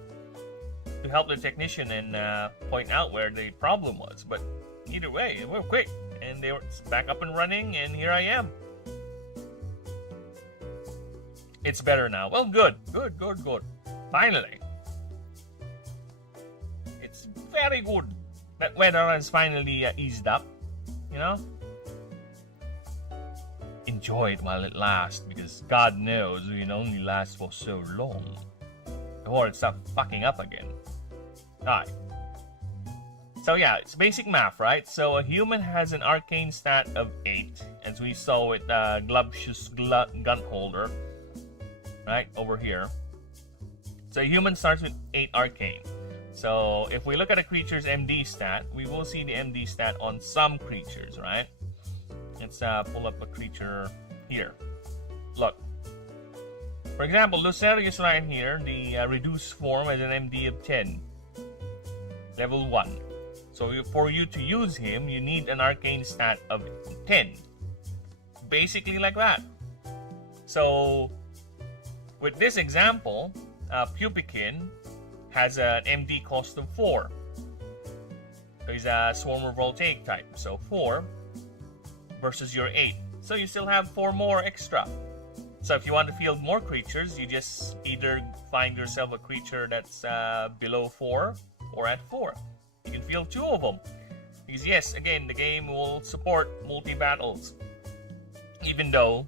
To help the technician and point out where the problem was. But either way, we're quick. And they were back up and running, and here I am. It's better now. Well, good. Finally. It's very good. That weather has finally eased up, you know? Enjoy it while it lasts, because God knows it will only last for so long. Before it starts fucking up again. Alright. So yeah, it's basic math, right? So a human has an arcane stat of 8, as we saw with Glubsh's gun holder, right, over here. So a human starts with 8 arcane. So if we look at a creature's MD stat, we will see the MD stat on some creatures, right? Let's pull up a creature here. Look. For example, Lucerius right here, the reduced form has an MD of 10. Level 1. So for you to use him, you need an arcane stat of 10. Basically like that. So with this example, Pupikin has an MD cost of 4. So he's a Swarmer Voltaic type. So 4 versus your 8. So you still have 4 more extra. So if you want to field more creatures, you just either find yourself a creature that's below 4 or at 4. You can field 2 of them. Because yes, again, the game will support multi-battles. Even though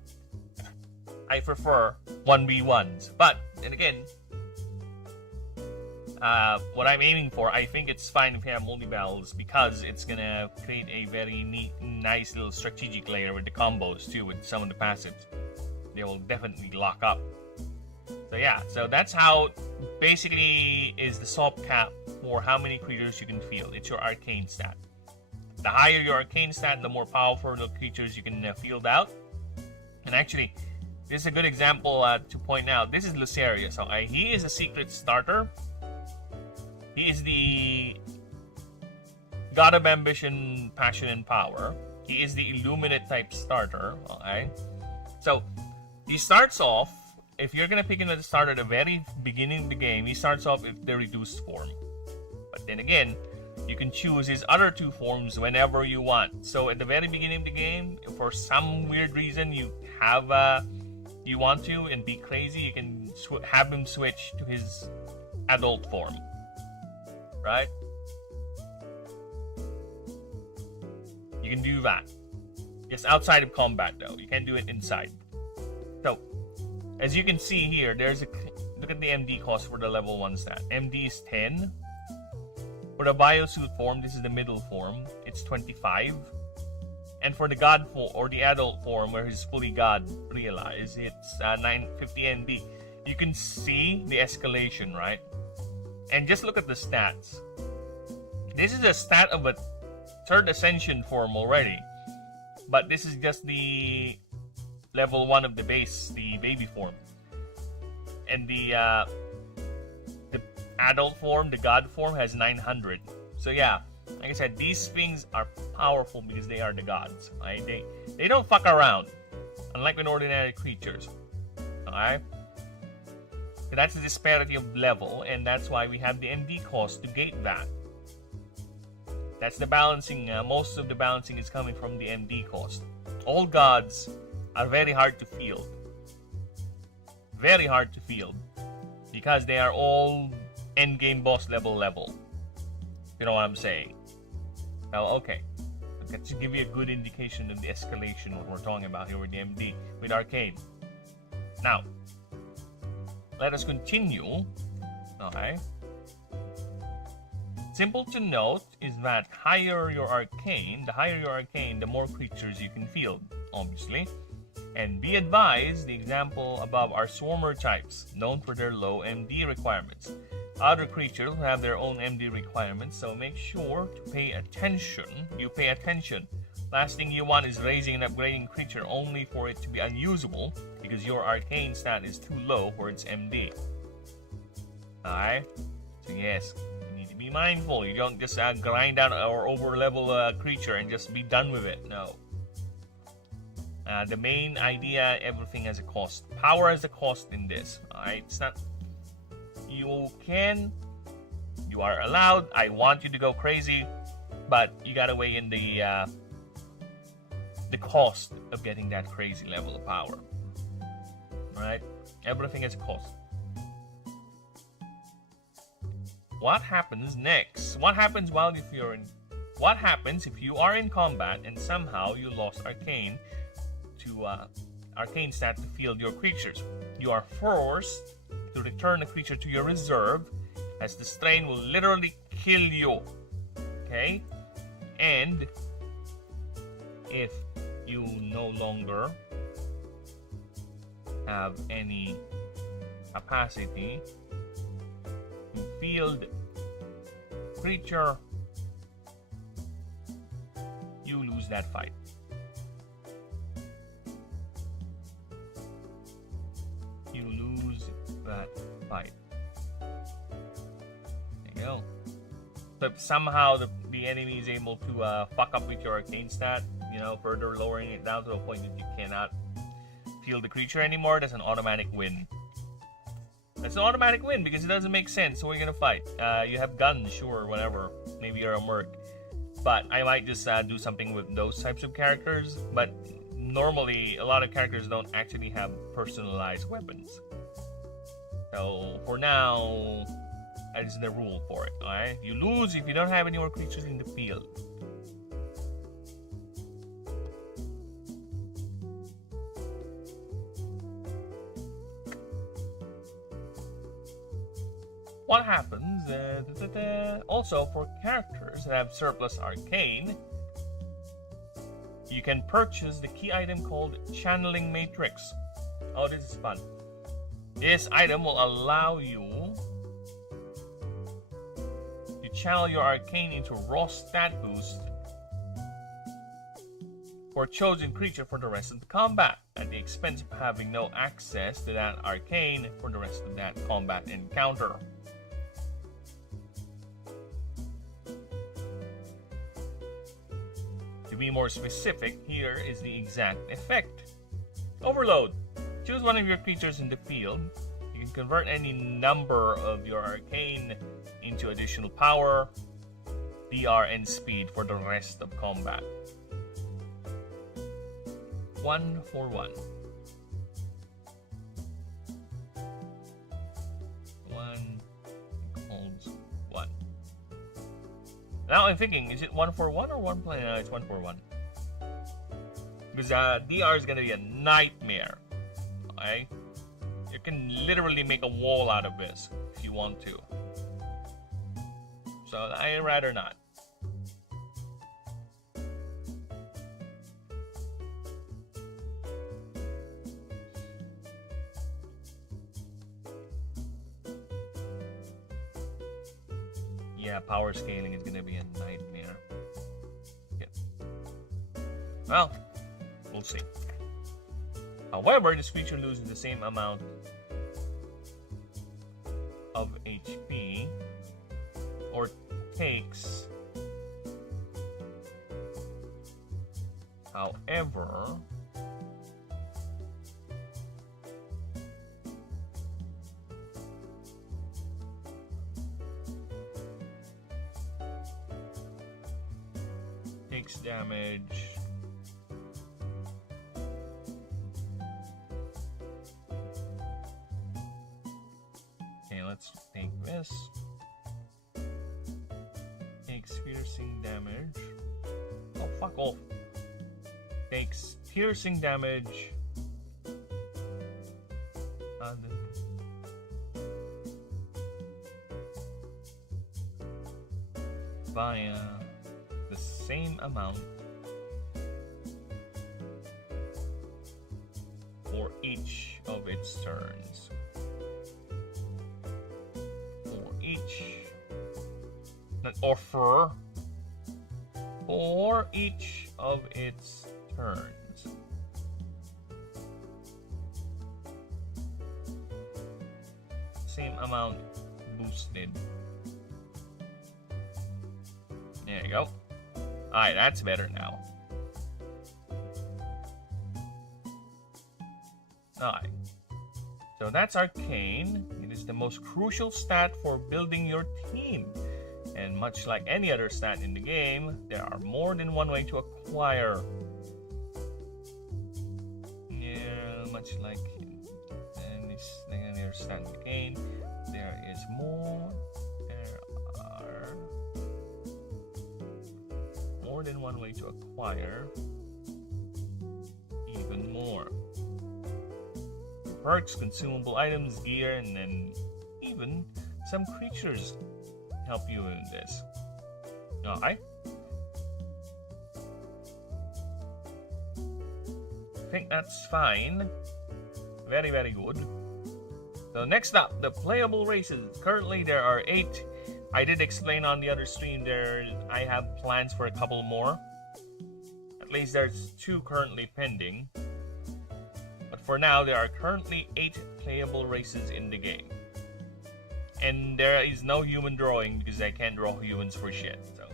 I prefer 1v1s. But, and again, what I'm aiming for, I think it's fine if you have multi-battles because it's gonna create a very neat, nice little strategic layer with the combos too, with some of the passives. They will definitely lock up. So yeah, so that's how basically is the SOP cap for how many creatures you can field. It's your arcane stat. The higher your arcane stat, the more powerful the creatures you can field out. And actually, this is a good example to point out. This is Lucerius. Okay? He is a secret starter. He is the God of Ambition, Passion, and Power. He is the Illuminate type starter. Okay? So, he starts off, if you're going to pick him at the start at the very beginning of the game, he starts off with the reduced form. But then again, you can choose his other two forms whenever you want. So at the very beginning of the game, if for some weird reason you have you want to and be crazy, you can have him switch to his adult form, right? You can do that. Just outside of combat, though. You can't do it inside. So, as you can see here, there's a look at the MD cost for the level 1 stat. MD is 10. For the biosuit form, this is the middle form. It's 25. And for the god form, or the adult form, where he's fully god realized, it's 950 ND. You can see the escalation, right? And just look at the stats. This is a stat of a 3rd ascension form already. But this is just the level 1 of the base, the baby form. And the adult form, the god form, has 900. So yeah, like I said, these things are powerful because they are the gods. Right? They don't fuck around, unlike with ordinary creatures. Alright? So that's the disparity of level, and that's why we have the MD cost to gate that. That's the balancing. Most of the balancing is coming from the MD cost. All gods are very hard to field. Very hard to field. Because they are all endgame boss level. You know what I'm saying? Now, okay. That should give you a good indication of the escalation what we're talking about here with the MD, with Arcane. Now, let us continue. Okay. Simple to note is that the higher your arcane, the more creatures you can field, obviously. And be advised, the example above are swarmer types, known for their low MD requirements. Other creatures will have their own MD requirements, so make sure to pay attention. You pay attention. Last thing you want is raising and upgrading creature only for it to be unusable because your arcane stat is too low for its MD. Alright? So yes, you need to be mindful. You don't just grind out or over-level a creature and just be done with it. No. The main idea, everything has a cost. Power has a cost in this. Alright? It's not... You are allowed, I want you to go crazy, but you gotta weigh in the cost of getting that crazy level of power. Alright? Everything has a cost. What happens next? What happens if you are in combat and somehow you lost arcane to arcane stat to field your creatures? You are forced to return a creature to your reserve, as the strain will literally kill you. Okay? And if you no longer have any capacity to field creature, you lose that fight. You lose that fight. There you go. So if somehow the enemy is able to fuck up with your arcane stat, you know, further lowering it down to a point that you cannot field the creature anymore, that's an automatic win. That's an automatic win because it doesn't make sense. So we're gonna fight. You have guns, sure, whatever. Maybe you're a merc. But I might just do something with those types of characters. But normally, a lot of characters don't actually have personalized weapons. So for now, that is the rule for it. Alright? You lose if you don't have any more creatures in the field. what happens? Also, for characters that have surplus arcane, you can purchase the key item called Channeling Matrix. Oh, this is fun. This item will allow you to channel your arcane into raw stat boost for a chosen creature for the rest of the combat, at the expense of having no access to that arcane for the rest of that combat encounter. To be more specific, here is the exact effect. Overload. Choose one of your creatures in the field. You can convert any number of your arcane into additional power, DR, and speed for the rest of combat. 1 for 1. 1 equals 1. Now I'm thinking, is it 1 for 1 or 1 play? No, it's 1 for 1. Because DR is gonna be a nightmare. Okay? You can literally make a wall out of this if you want to. So I'd rather not. Yeah, power scaling is gonna be a nightmare. Yeah. Well, we'll see. However, this creature loses the same amount of HP, or takes. However, takes damage. Okay, let's take this. Takes piercing damage. Oh, fuck off. Takes piercing damage. Via the same amount for each of its turns. For each, not offer, for each of its turns. Same amount boosted. There you go. Alright, that's better now. Alright. So that's Arcane. It is the most crucial stat for building your team. And much like any other stat in the game, there are more than one way to acquire. Yeah, much like any other stat in the game, there is more. There are more than one way to acquire even more. Perks, consumable items, gear, and then even some creatures help you in this. Alright. I think that's fine. Very, very good. So next up, the playable races. Currently there are 8. I did explain on the other stream there I have plans for a couple more. At least there's 2 currently pending. But for now there are currently 8 playable races in the game. And there is no human drawing because I can't draw humans for shit. So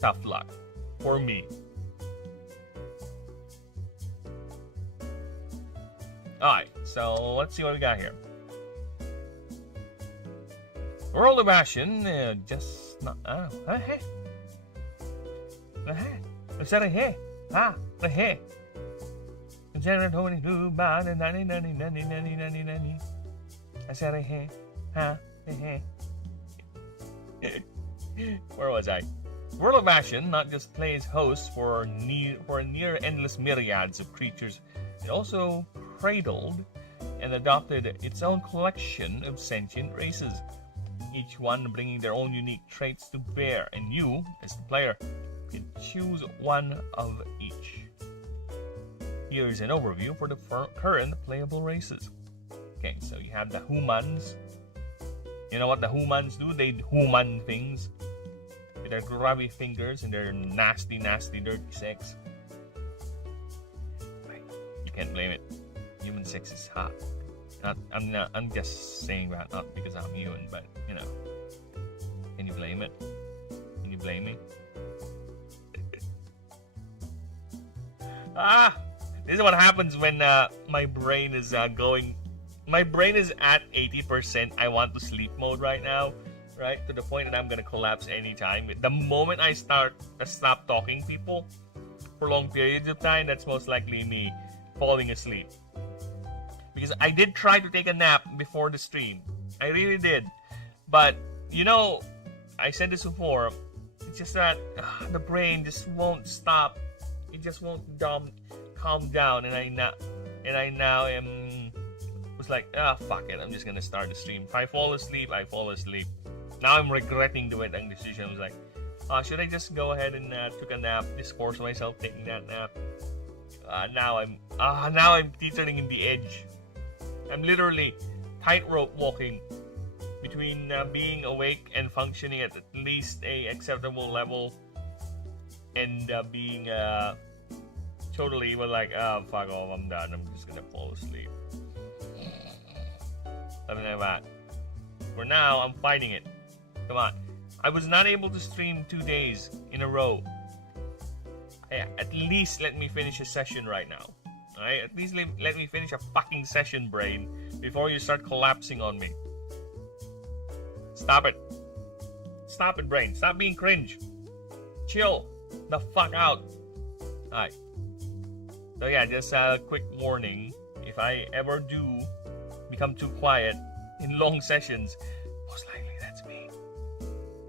tough luck for me. Alright, so let's see what we got here. World of Ashen, just not. Hey. Is that a hey? Ah, the hey. I said a hey. Where was I? World of Ashen not just plays host for near endless myriads of creatures, it also cradled and adopted its own collection of sentient races, each one bringing their own unique traits to bear, and you, as the player, can choose one of each. Here is an overview for the current playable races. Okay, so you have the humans. You know what the humans do? They human things with their grubby fingers and their nasty, dirty sex. You can't blame it. Human sex is hot. I'm just saying that not because I'm human, but you know. Can you blame it? Can you blame me? This is what happens when my brain is going. My brain is at 80%. I want to sleep mode right now, right? To the point that I'm gonna collapse anytime. The moment I stop talking people for long periods of time, that's most likely me falling asleep. Because I did try to take a nap before the stream. I really did. But, you know, I said this before, it's just that the brain just won't stop. It just won't calm down. And I now am was like, fuck it. I'm just gonna start the stream. If I fall asleep, I fall asleep. Now I'm regretting doing that decision. I was like, should I just go ahead and took a nap? Just force myself taking that nap. Now I'm teetering in the edge. I'm literally tightrope walking between being awake and functioning at least a acceptable level, and being totally like, fuck off, I'm done. I'm just gonna fall asleep. Something like that. For now, I'm fighting it. Come on. I was not able to stream 2 days in a row. Hey, at least let me finish a session right now. Alright? At least let me finish a fucking session, brain, before you start collapsing on me. Stop it. Stop it, brain. Stop being cringe. Chill the fuck out. Alright. So yeah, just a quick warning. If I ever do become too quiet in long sessions, most likely that's me.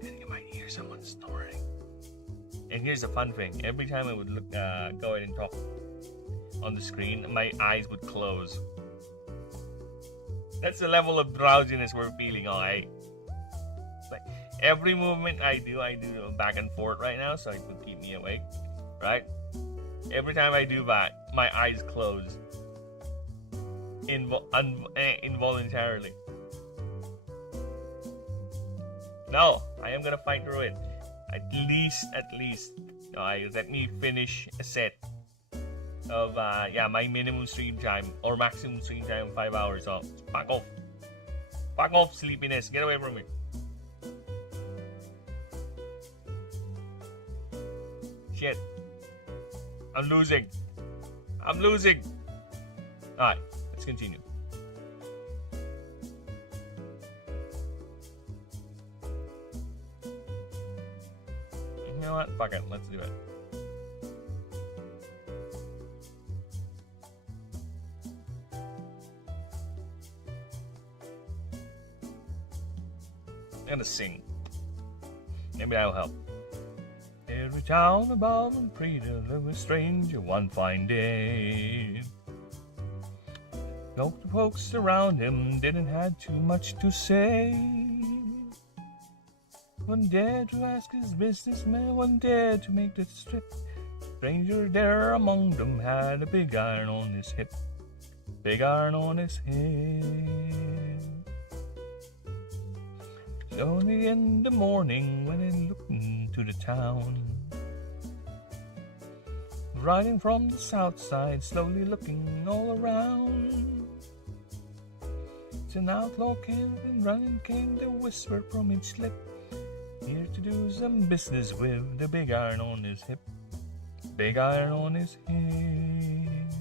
And you might hear someone snoring. And here's the fun thing. Every time I would look, go ahead and talk on the screen, my eyes would close. That's the level of drowsiness we're feeling, alright? Like, every movement I do back and forth right now, so it would keep me awake, right? Every time I do that, my eyes close. Involuntarily. No, I am gonna fight through it. At least. Let me finish a set of my minimum stream time or maximum stream time 5 hours. So fuck off, sleepiness. Get away from me. Shit. I'm losing. Alright, let's continue. You know what? Fuck it. Let's do it. I'm gonna sing. Maybe that'll help. Every town above and Preda live a stranger one fine day. No folks around him didn't have too much to say. One dared to ask his businessman, one dared to make the trip. Stranger there among them had a big iron on his hip. Big iron on his head. Lonely in the morning when he looked into the town. Riding from the south side, slowly looking all around. It's an outlaw came and running came the whisper from each lip. Here to do some business with the big iron on his hip. Big iron on his head.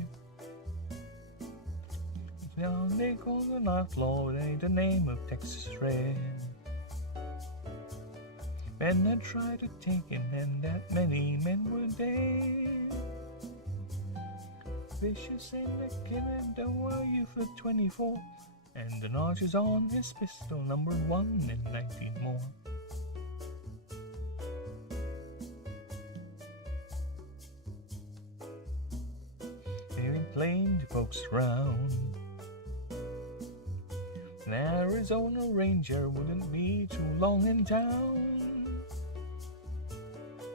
Now they call an outlaw, they the name of Texas Red. Men had tried to take him, and that many men were dead. Vicious and the killer, though a youth of 24, and the notches on his pistol numbered 1 and 19 more. Very plain to folks around. An Arizona Ranger wouldn't be too long in town.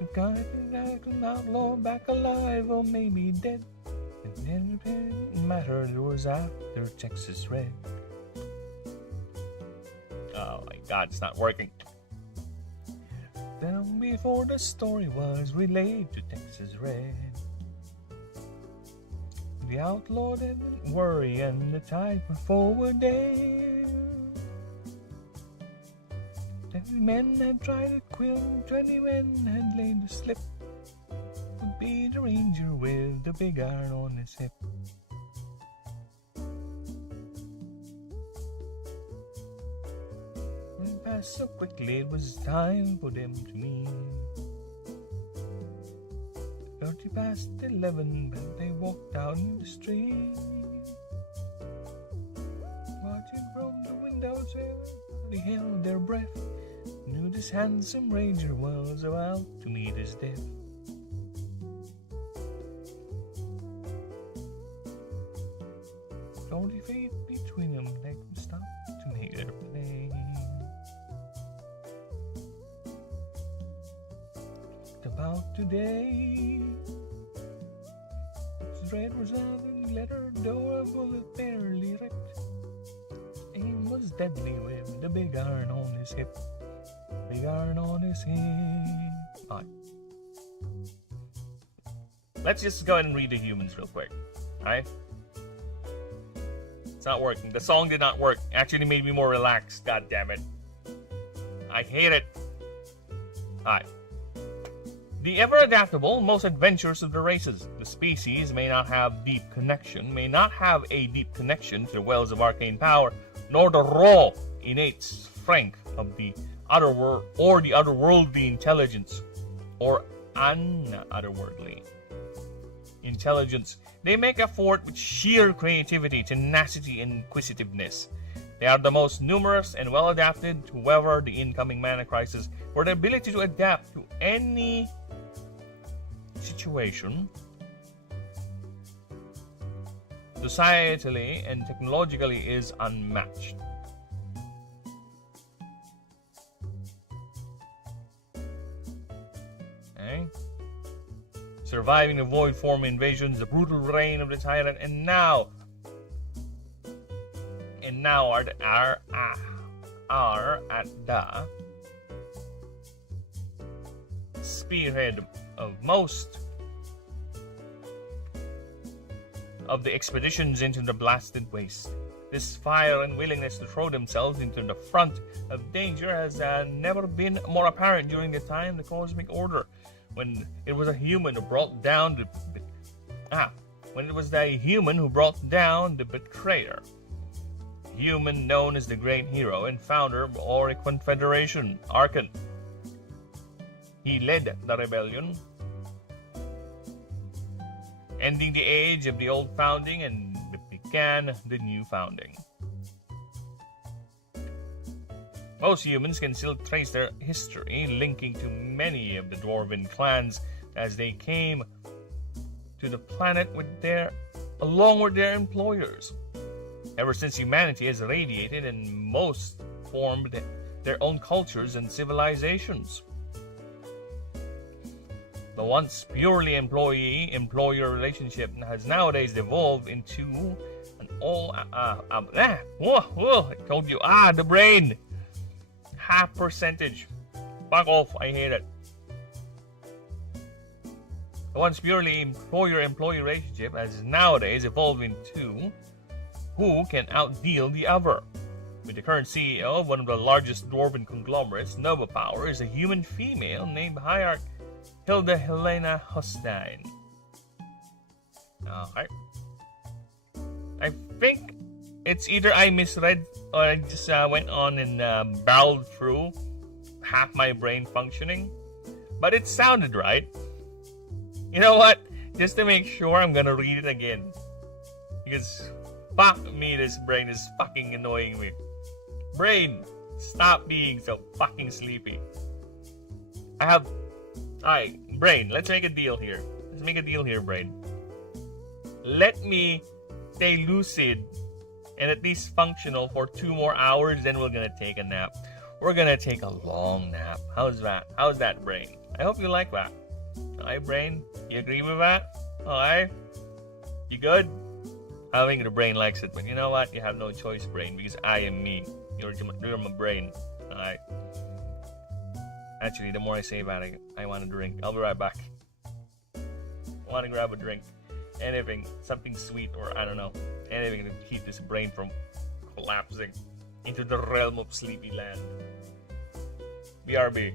The guy like an outlaw back alive or maybe dead. It didn't matter, it was after Texas Red. Oh my god, it's not working. Then before the story was relayed to Texas Red, the outlaw didn't worry and the tide went forward there. 20 men had tried to quill, 20 men had laid to slip. Would be the ranger with the big iron on his hip. When it passed so quickly, it was time for them to meet. 30 past 11, but they walked out in the street. Watching from the windows where they held their breath, knew this handsome ranger was about to meet his death. 40 feet between them, they could stop to make their play. About today, his red was out and let her door, a bullet barely ripped. Aim was deadly with the big iron on his hip. Big iron on his hip. Alright. Let's just go ahead and read the humans real quick. Alright? It's not working. The song did not work. Actually made me more relaxed. God damn it. I hate it. Alright. The ever-adaptable, most adventurous of the races. The species may not have a deep connection to the wells of arcane power, nor the raw, innate strength of the otherworld or the otherworldly intelligence, or otherworldly intelligence. They make a fort with sheer creativity, tenacity, and inquisitiveness. They are the most numerous and well-adapted to weather the incoming mana crisis, for their ability to adapt to any situation, societally and technologically, is unmatched. Okay. Surviving the void form invasions, the brutal reign of the tyrant, and now are at the spearhead of most of the expeditions into the blasted waste. This fire and willingness to throw themselves into the front of danger has never been more apparent during the time the Cosmic Order, when it was a human who brought down the betrayer. Human known as the Great Hero and founder of our Confederation, Ashen. He led the rebellion, ending the age of the old founding and began the new founding. Most humans can still trace their history, linking to many of the dwarven clans as they came to the planet along with their employers. Ever since humanity has radiated, and most formed their own cultures and civilizations. The once purely employee-employer relationship has nowadays evolved into an I told you, the brain. Half percentage. Fuck off, I hate it. The once purely employer-employee relationship has nowadays evolved into who can outdeal the other. With the current CEO of one of the largest dwarven conglomerates, Nova Power, is a human female named Hierarch Hilda Helena Hostein. Okay. I think it's either I misread or I just went on and barreled through half my brain functioning. But it sounded right. You know what? Just to make sure, I'm gonna read it again. Because, fuck me, this brain is fucking annoying me. Brain, stop being so fucking sleepy. Alright, brain, let's make a deal here. Brain. Let me stay lucid and at least functional for 2 more hours, then we're gonna take a nap. We're gonna take a long nap. How's that? How's that, brain? I hope you like that. Alright, brain? You agree with that? Alright? You good? I think the brain likes it, but you know what? You have no choice, brain, because I am me. You're my brain. Alright? Actually, the more I say about it, I want a drink. I'll be right back. I want to grab a drink. Anything, something sweet, or I don't know, anything to keep this brain from collapsing into the realm of sleepy land. BRB.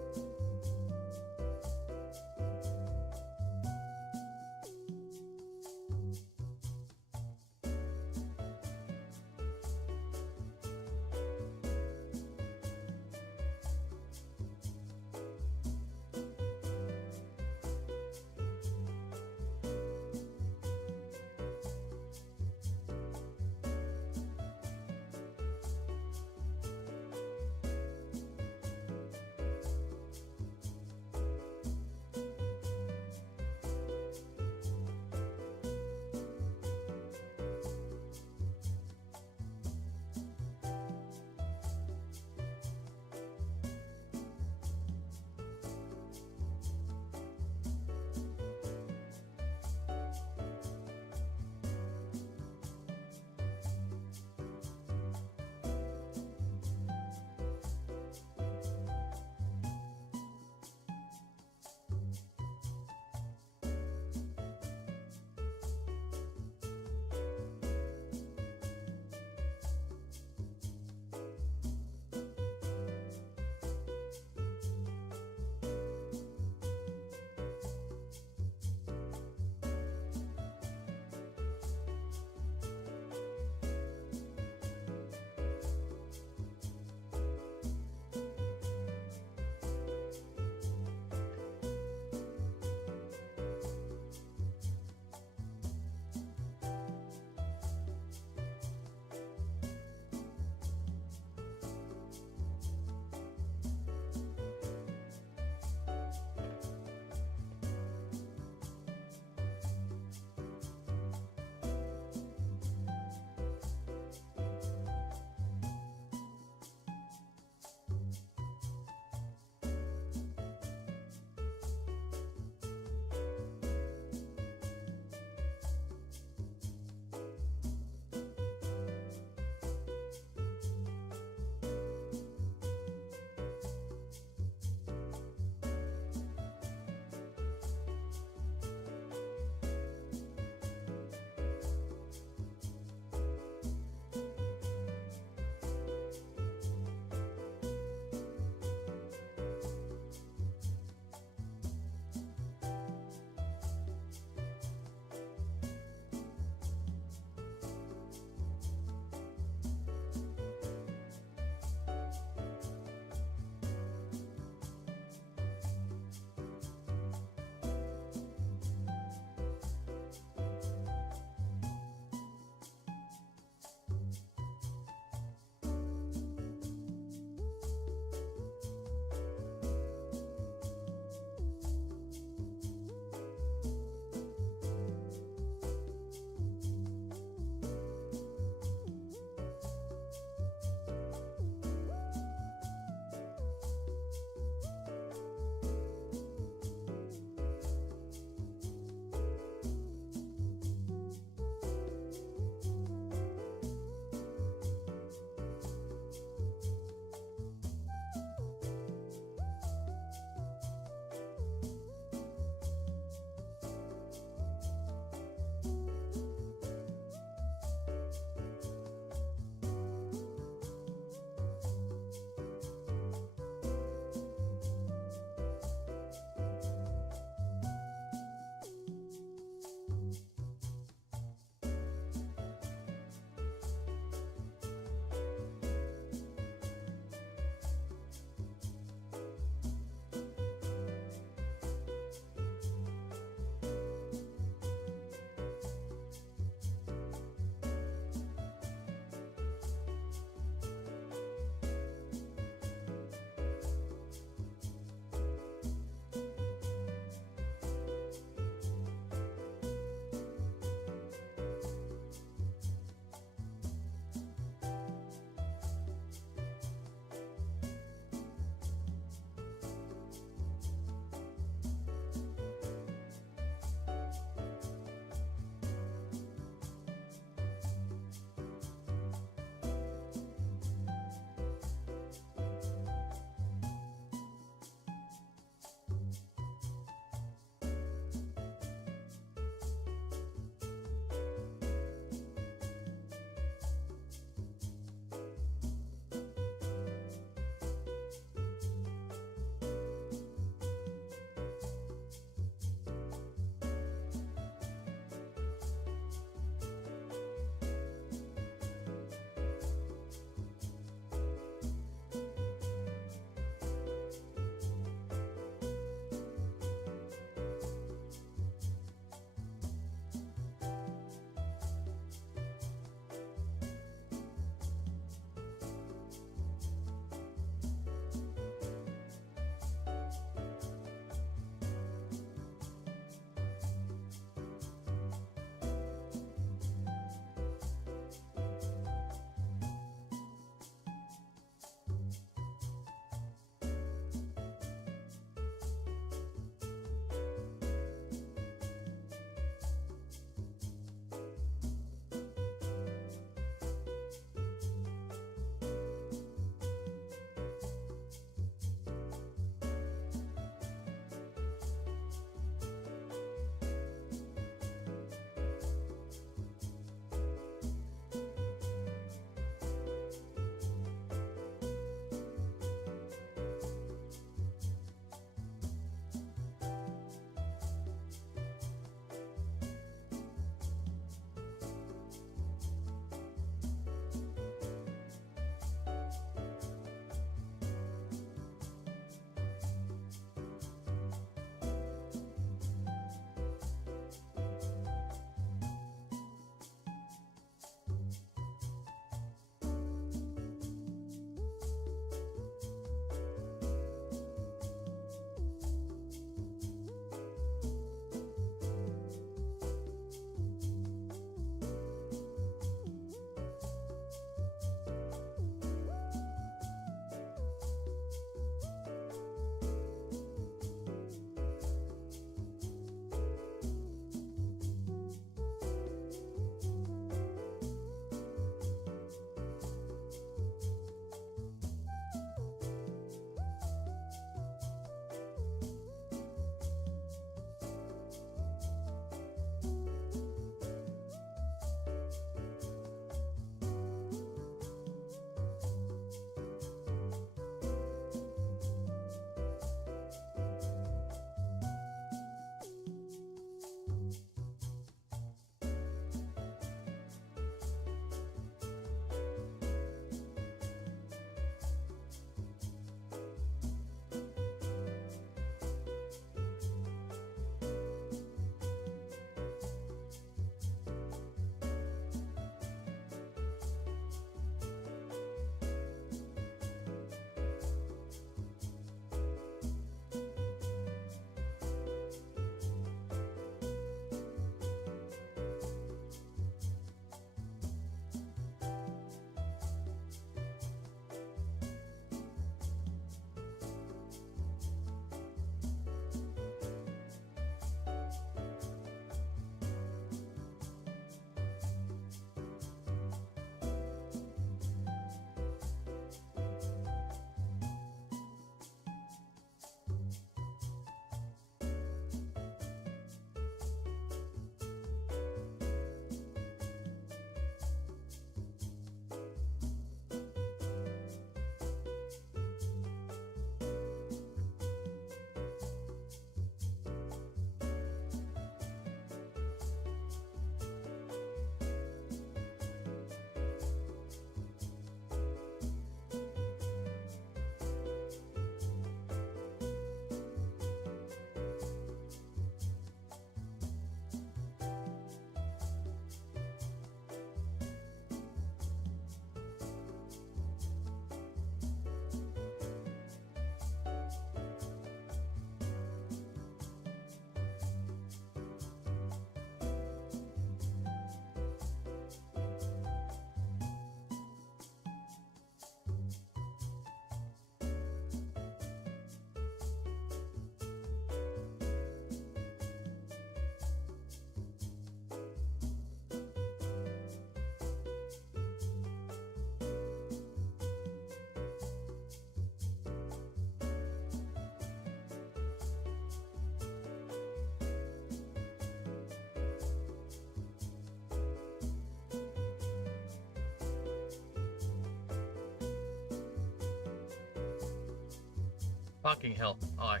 Fucking hell. Aye.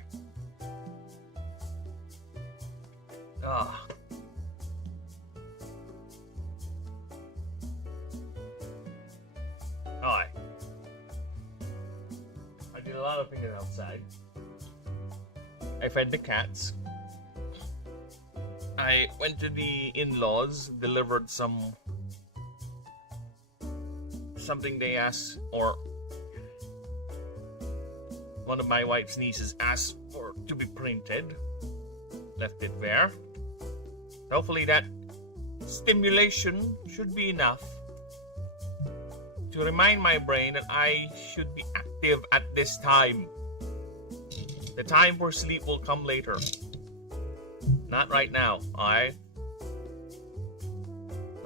Ah. Aye. I did a lot of things outside. I fed the cats. I went to the in-laws, delivered something they asked, or one of my wife's nieces asked for to be printed. Left it there. Hopefully that stimulation should be enough to remind my brain that I should be active at this time. The time for sleep will come later. Not right now, alright?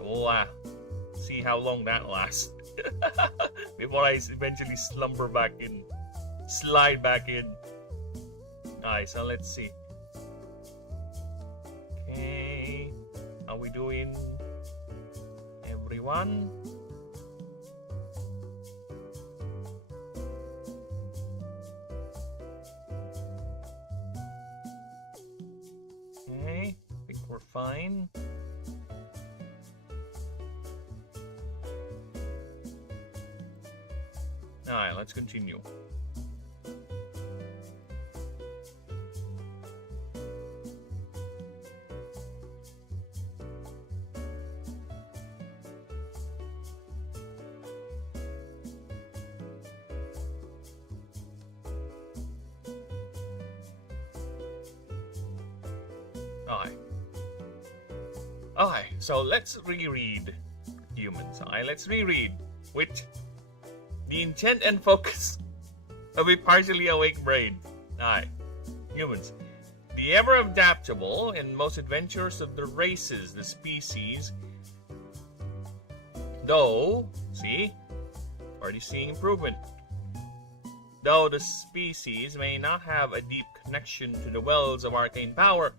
We'll see how long that lasts before I eventually slumber back in. Slide back in. Alright, so let's see. Okay. How we doing, everyone? Okay, I think we're fine. Alright, let's continue. Alright, so let's reread Humans. Alright, let's reread with the intent and focus of a partially awake brain. Alright, Humans. The ever adaptable and most adventurous of the races, the species. Though, see, already seeing improvement. Though the species may not have a deep connection to the wells of arcane power,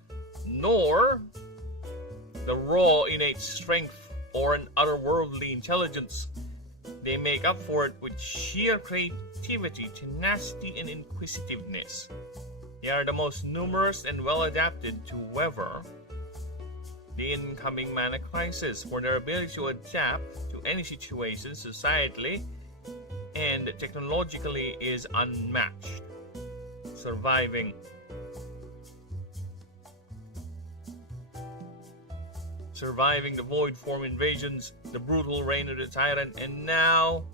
nor the raw innate strength or an otherworldly intelligence, they make up for it with sheer creativity, tenacity, and inquisitiveness. They are the most numerous and well adapted to weather the incoming mana crisis, for their ability to adapt to any situation societally and technologically is unmatched. Surviving the void form invasions, the brutal reign of the tyrant, and now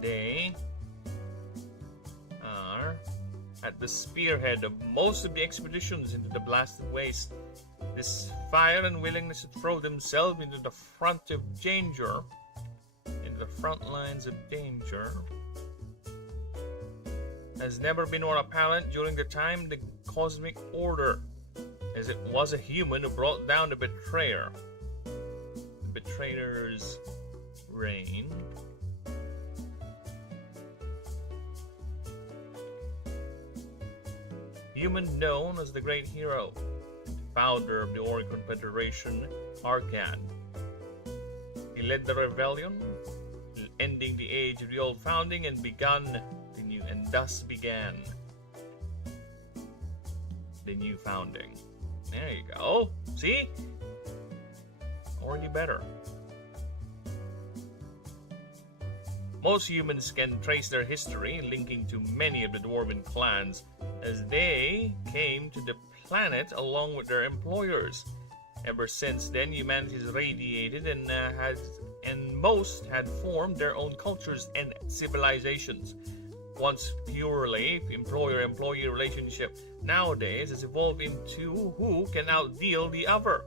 they are at the spearhead of most of the expeditions into the blasted waste. This fire and willingness to throw themselves into the front of danger, into the front lines of danger, has never been more apparent during the time the cosmic order, as it was a human who brought down the betrayer. The betrayer's reign. Human known as the Great Hero, founder of the Oricon Federation, Arcan. He led the rebellion, ending the age of the old founding and begun the new, and thus began the new founding. There you go. See? Already better. Most humans can trace their history, linking to many of the dwarven clans, as they came to the planet along with their employers. Ever since then, humanity has radiated and most had formed their own cultures and civilizations. Once purely employer-employee relationship, nowadays has evolved into who can outdeal the other.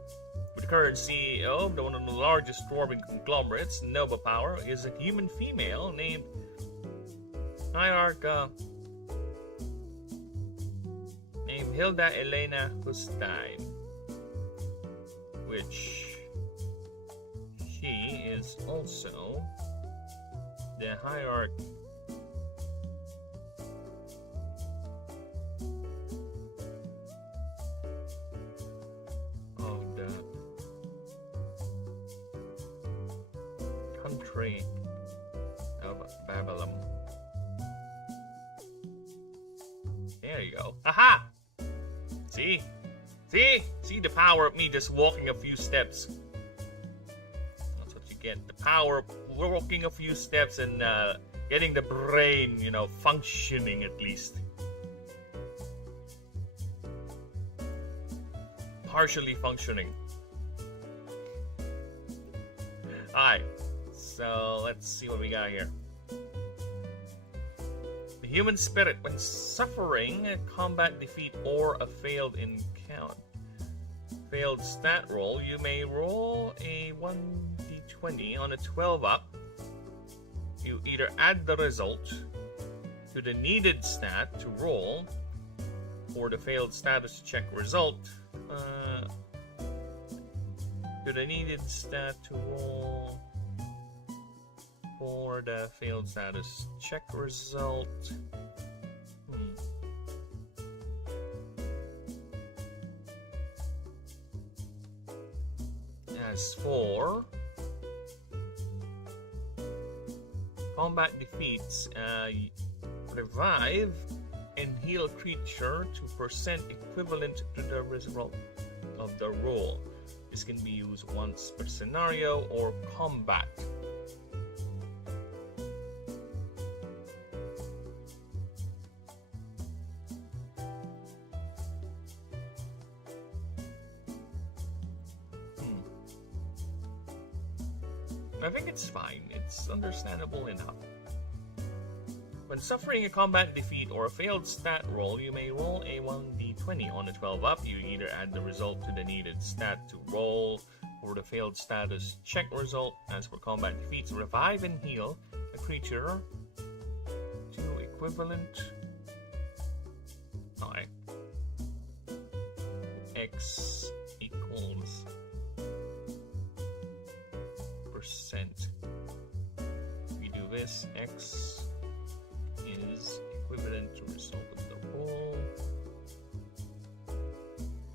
With the current CEO of one of the largest dwarven conglomerates, Nova Power, is a human female named Hilda Elena Hustine, which she is also the hierarch of the country of Babylon. you go. Aha! See? See? See the power of me just walking a few steps. That's what you get. The power of walking a few steps and getting the brain, you know, functioning at least. Partially functioning. Alright, so let's see what we got here. The human spirit, when suffering a combat defeat or a failed encounter. Failed stat roll, you may roll a 1d20 on a 12 up. You either add the result to the needed stat to roll, or the failed status check result to the needed stat to roll for the failed status check result. As for combat defeats, revive and heal creature to percent equivalent to the result of the roll. This can be used once per scenario or combat. I think it's fine. It's understandable enough. When suffering a combat defeat or a failed stat roll, you may roll a 1d20 on a 12 up. You either add the result to the needed stat to roll, or the failed status check result. As for combat defeats, revive and heal a creature to equivalent X equals percent. We do this, X is equivalent to result of the roll.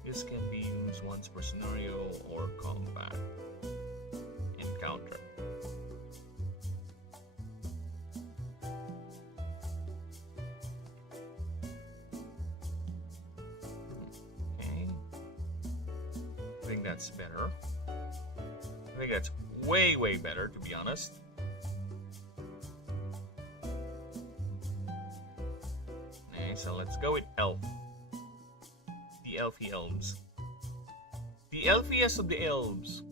This can be used once per scenario or combat encounter. Okay. I think that's better. I think that's way better, to be honest. So let's go with elf. The elfy elves. The elfiest of the elves.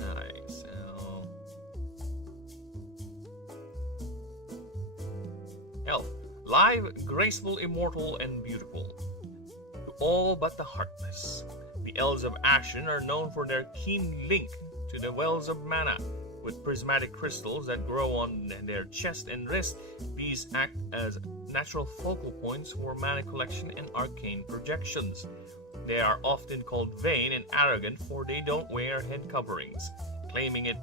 Alright, so elf. Live, graceful, immortal, and beautiful. To all but the heartless. The elves of Ashen are known for their keen link to the wells of mana. With prismatic crystals that grow on their chest and wrist, these act as natural focal points for mana collection and arcane projections. They are often called vain and arrogant, for they don't wear head coverings, claiming it.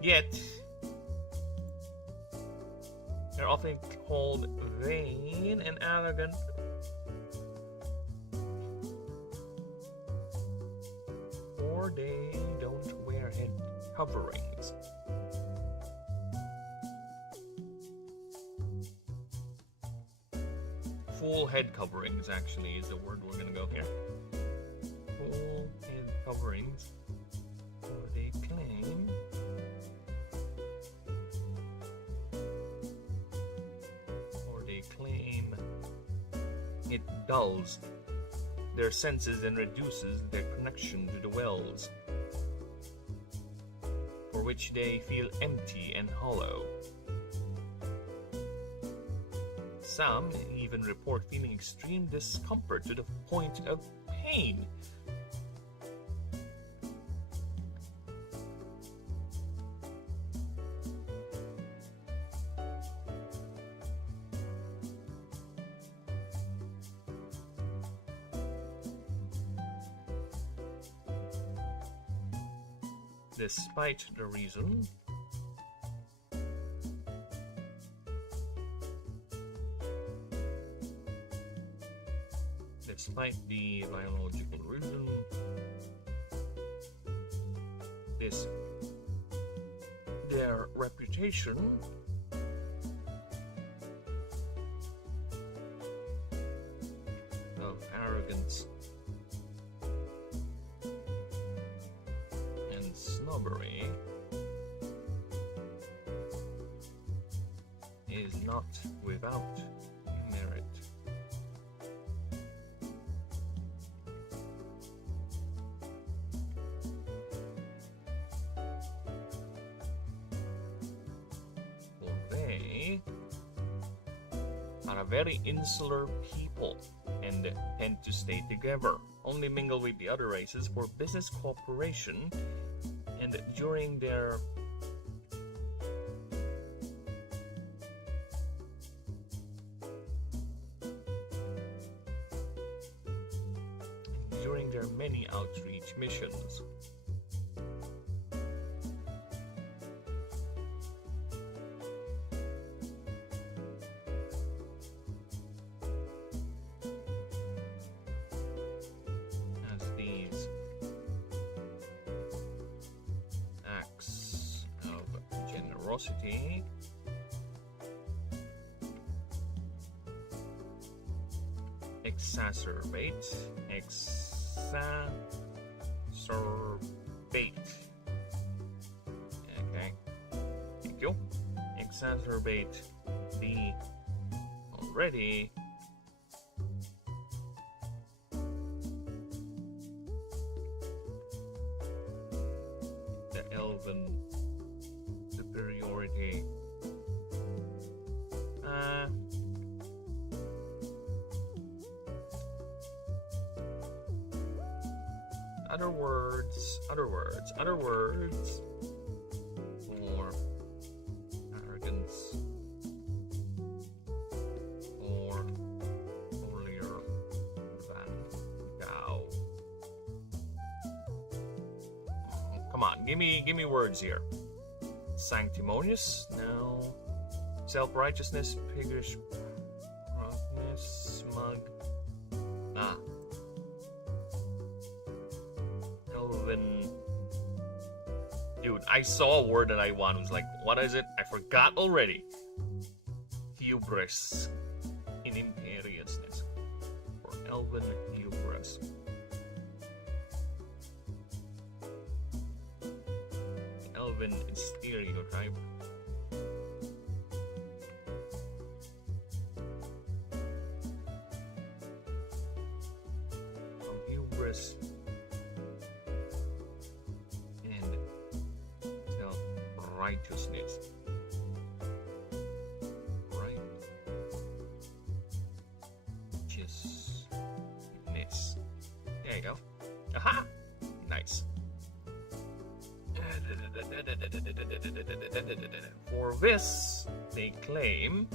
Yet, they're often called vain and arrogant, for they don't wear head coverings. Full head coverings, actually, is the word we're gonna go here. Full head coverings. Or they claim. It dulls their senses and reduces their connection to the wells, for which they feel empty and hollow. Some even report feeling extreme discomfort to the point of pain. Despite the reason, despite the biological reason, their reputation arrogance and snobbery is not without merit. For they are a very insular people and tend to stay together, only mingle with the other races for business cooperation, and during their many outreach missions. As these acts of generosity exacerbate. Okay. Thank you. Exacerbate the already the elven superiority. Other words for arrogance or holier than thou. Come on, give me words here. Sanctimonious? No. Self-righteousness, piggish, smug. Elven. Dude, I saw a word that I want. It was like, what is it? I forgot already. Hubris. In imperiousness. Or elven hubris. Elven stereotype. From hubris. Righteousness. Righteousness. There you go. Aha! Nice. For this, they claim,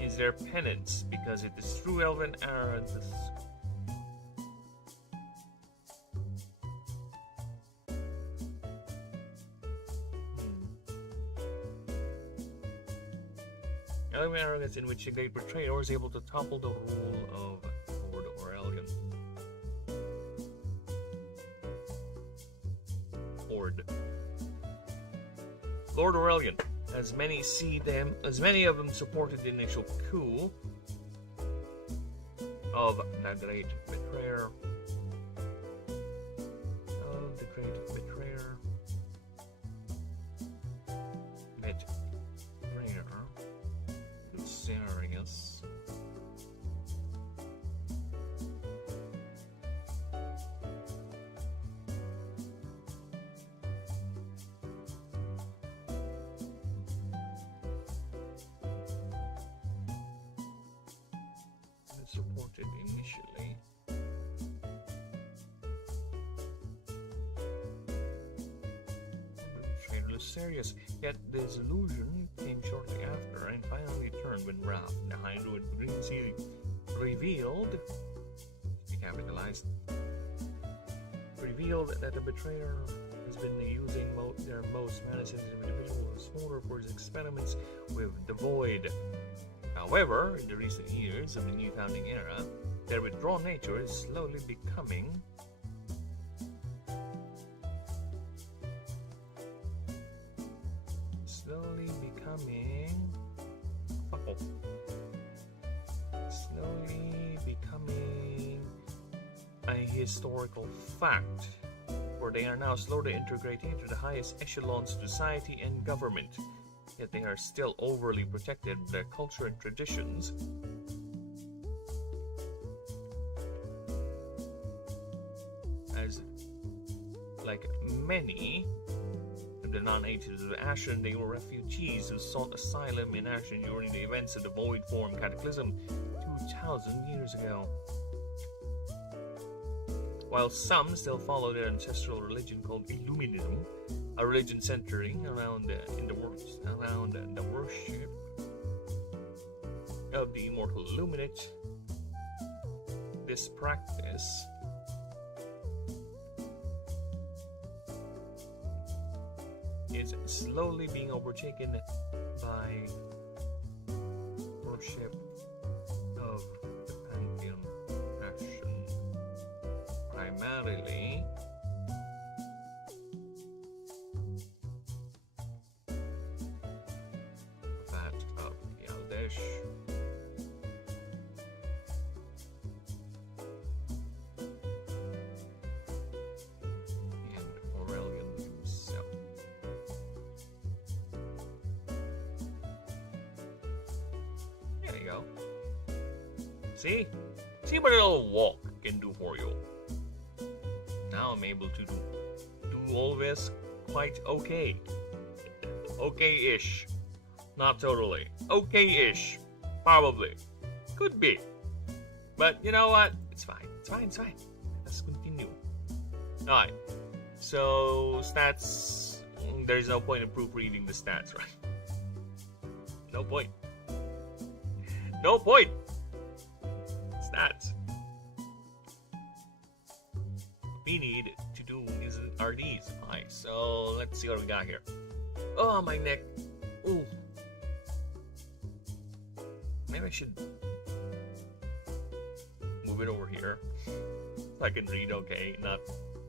is their penance, because it is true elven arrogance. Elven arrogance in which a great betrayer is able to topple the rule of Lord Aurelian. Lord Aurelian, as many of them supported the initial coup of the great betrayer. Serious. Supported initially. Betrayal is serious, yet the disillusion came shortly after and finally turned when Ralph, the High Druid Green Sea, revealed that the betrayer has been using their most manifested individual as folder for his experiments with the Void. However, in the recent years of the New Founding era, their withdrawn nature is slowly becoming slowly becoming a historical fact, for they are now slowly integrating into the highest echelons of society and government, yet they are still overly protected by their culture and traditions. As like many of the non-natives of Ashen, they were refugees who sought asylum in Ashen during the events of the Void Form Cataclysm 2,000 years ago. While some still follow their ancestral religion called Illuminism, a religion centering around the worship of the immortal Illuminate, this practice is slowly being overtaken by worship of the Pantheon Ashen, primarily that of Yaldash, and Aurelian himself. There you go. See what a little walk can do for you. Now I'm able to do all this quite okay. Okay-ish. Not totally. Okay-ish. Probably. Could be. But you know what? It's fine. Let's continue. Alright. So, stats. There's no point in proofreading the stats, right? No point. Stats. We need to do are these. Alright, so let's see what we got here. Oh, my neck. Ooh. Maybe I should move it over here so I can read okay, not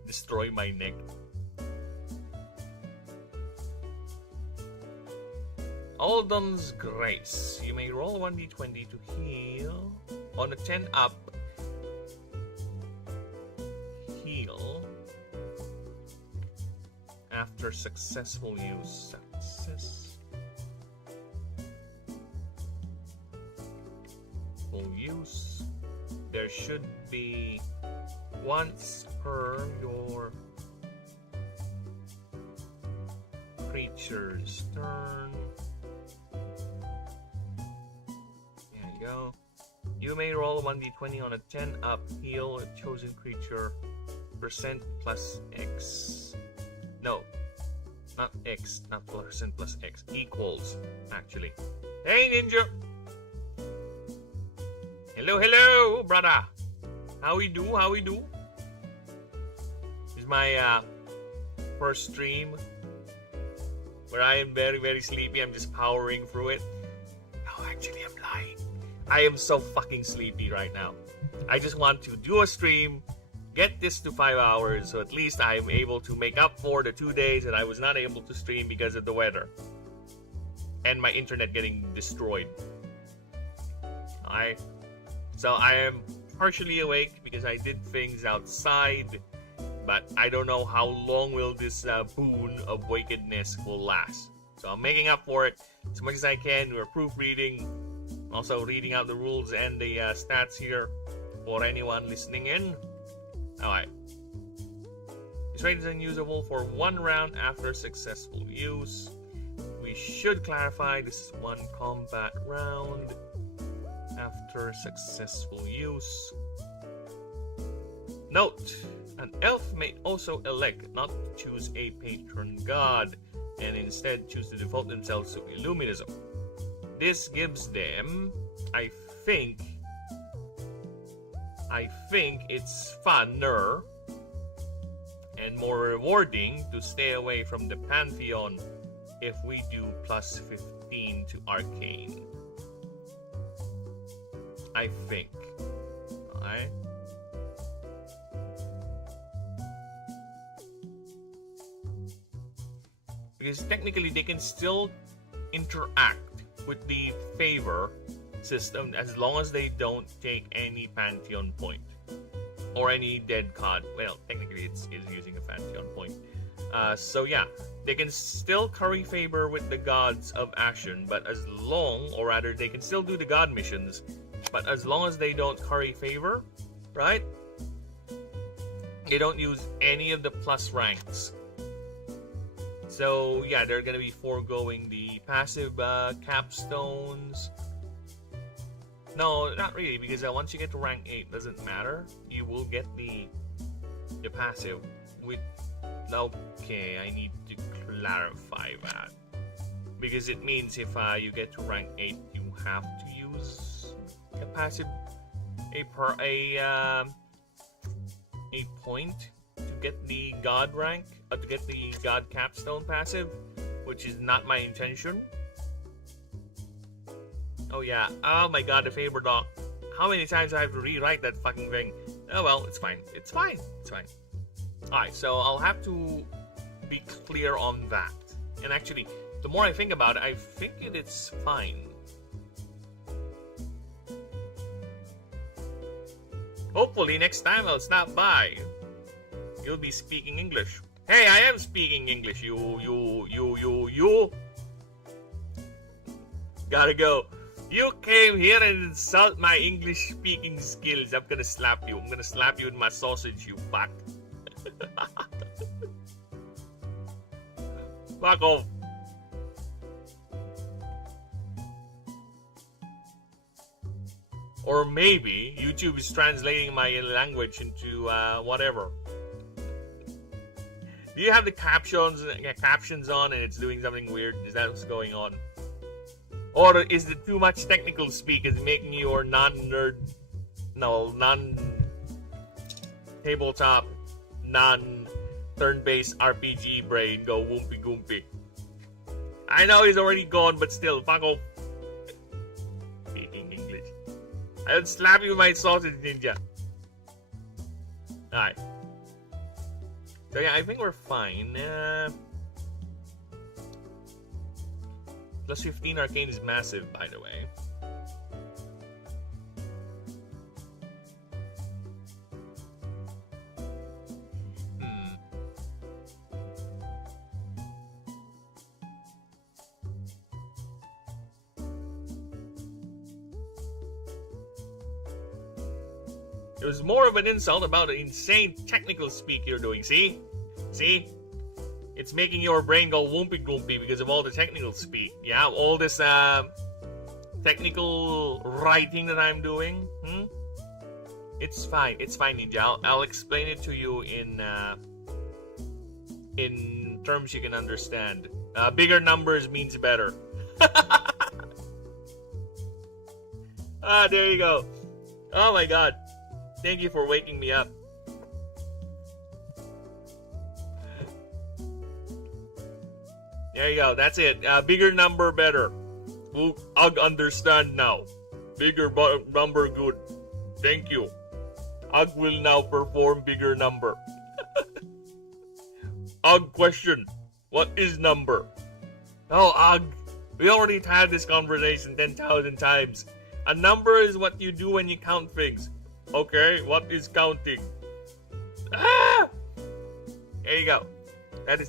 destroy my neck. Alden's Grace. You may roll 1d20 to heal. On a 10 up, heal after successful use. Successful use. There should be once per your creature's turn. There you go. You may roll 1d20 on a 10 up, heal a chosen creature percent plus X. No, not X, not percent plus X. Equals, actually. Hey, Ninja! Hello, brother! How we do? This is my first stream where I am very, very sleepy. I'm just powering through it. No, actually, I'm lying. I am so fucking sleepy right now. I just want to do a stream, get this to 5 hours, so at least I am able to make up for the 2 days that I was not able to stream because of the weather. And my internet getting destroyed. Alright. So I am partially awake because I did things outside, but I don't know how long will this boon of wakedness will last. So I'm making up for it as much as I can. We're proofreading. Also reading out the rules and the stats here for anyone listening in. Alright. This rate is unusable for 1 round after successful use. We should clarify this is 1 combat round after successful use. Note, an elf may also elect not to choose a patron god and instead choose to devote themselves to Illuminism. This gives them, I think it's funner and more rewarding to stay away from the Pantheon if we do plus 15 to Arcane. I think. Alright? Because technically they can still interact with the favor system as long as they don't take any Pantheon point or any dead card. Well, technically it's using a Pantheon point. So yeah, they can still curry favor with the gods of Ashen, but as long, or rather they can still do the god missions, but as long as they don't curry favor, right? They don't use any of the plus ranks. So yeah, they're gonna be foregoing the passive capstones. No, not really, because once you get to rank 8, doesn't matter. You will get the passive with. Okay, I need to clarify that, because it means if you get to rank 8, you have to use a passive a point to get the god rank, to get the god capstone passive, which is not my intention. Oh yeah, oh my god, the favor doc. How many times I have to rewrite that fucking thing? Oh well, it's fine. It's fine. It's fine. Alright, so I'll have to be clear on that. And actually, the more I think about it, I think it's fine. Hopefully next time I'll stop by, you'll be speaking English. Hey, I am speaking English. You. Gotta go. You came here and insult my English speaking skills. I'm gonna slap you. I'm gonna slap you with my sausage, you fuck. Fuck off. Or maybe YouTube is translating my language into whatever. Do you have the captions on and it's doing something weird? Is that what's going on? Or is it too much technical speak is making your non-tabletop, non-turn-based RPG brain go woompy goompy? I know he's already gone, but still, fuck off. Speaking English. I'll slap you with my sausage, ninja. Alright. So yeah, I think we're fine. Plus 15 arcane is massive, by the way. It was more of an insult about the insane technical speak you're doing, see? See? It's making your brain go woompy goompy because of all the technical speak. Yeah, all this technical writing that I'm doing. It's fine. It's fine, Ninja. I'll explain it to you in terms you can understand. Bigger numbers means better. There you go. Oh my god. Thank you for waking me up. There you go. That's it. Bigger number, better. I understand now. Bigger number, good. Thank you. I will now perform bigger number. Question. What is number? Oh, we already had this conversation 10,000 times. A number is what you do when you count things. Okay, what is counting? Ah! There you go. That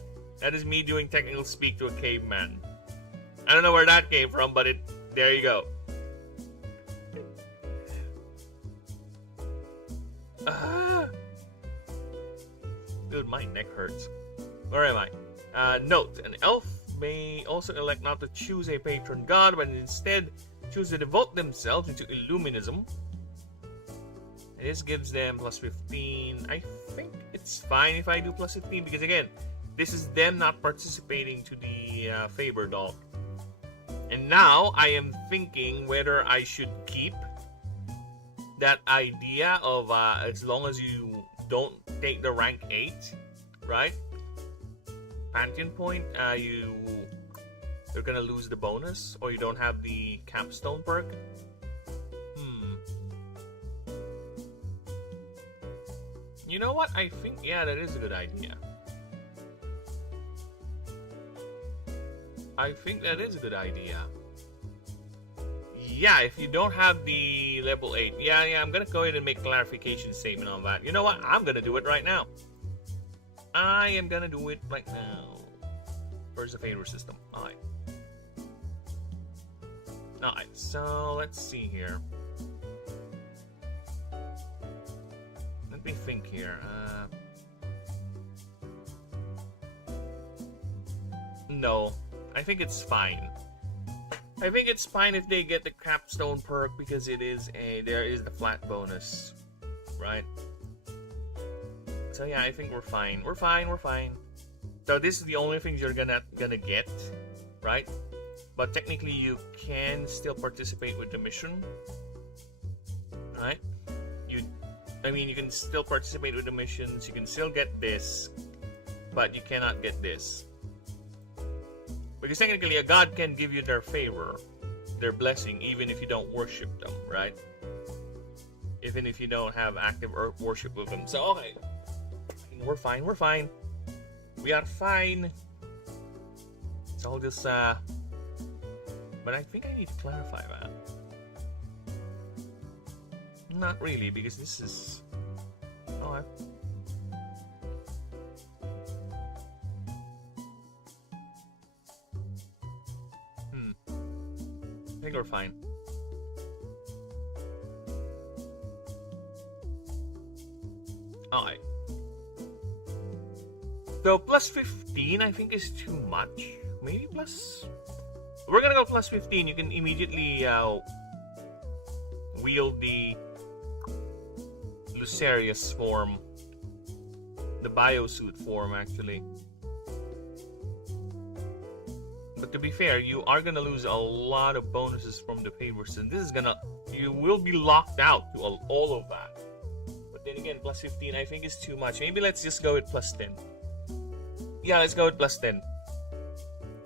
is me doing technical speak to a caveman. I don't know where that came from, but there you go. Dude, my neck hurts. Where am I? Note, an elf may also elect not to choose a patron god, but instead choose to devote themselves into Illuminism. And this gives them plus 15. I think it's fine if I do plus 15, because again, this is them not participating to the favor dog. And now I am thinking whether I should keep that idea of as long as you don't take the rank 8, right? Pantheon point, you're gonna lose the bonus, or you don't have the capstone perk. You know what? I think, yeah, that is a good idea. I think that is a good idea. Yeah, if you don't have the level 8, yeah, I'm gonna go ahead and make clarification statement on that. You know what? I'm gonna do it right now. I am gonna do it right now. Where's the favor system? Alright. Alright, so let's see here. Let me think here. No, I think it's fine. I think it's fine if they get the capstone perk because there is the flat bonus, right? So yeah, I think we're fine. We're fine. So this is the only thing you're gonna get, right? But technically you can still participate with the mission, right? You can still participate with the missions. You can still get this, but you cannot get this. Because technically, a god can give you their favor, their blessing, even if you don't worship them, right? Even if you don't have active worship with them. So, okay. We're fine. We are fine. So I'll just, but I think I need to clarify that. Not really, because this is... Oh, I think we're fine. Alright. So plus 15 I think is too much. Maybe plus... We're gonna go plus 15. You can immediately wield the Lucerius form. The biosuit form, actually. But to be fair, you are gonna lose a lot of bonuses from the favors, and this is gonna... You will be locked out to all of that. But then again, plus 15 I think is too much. Maybe let's just go with plus 10. Yeah, let's go with plus 10.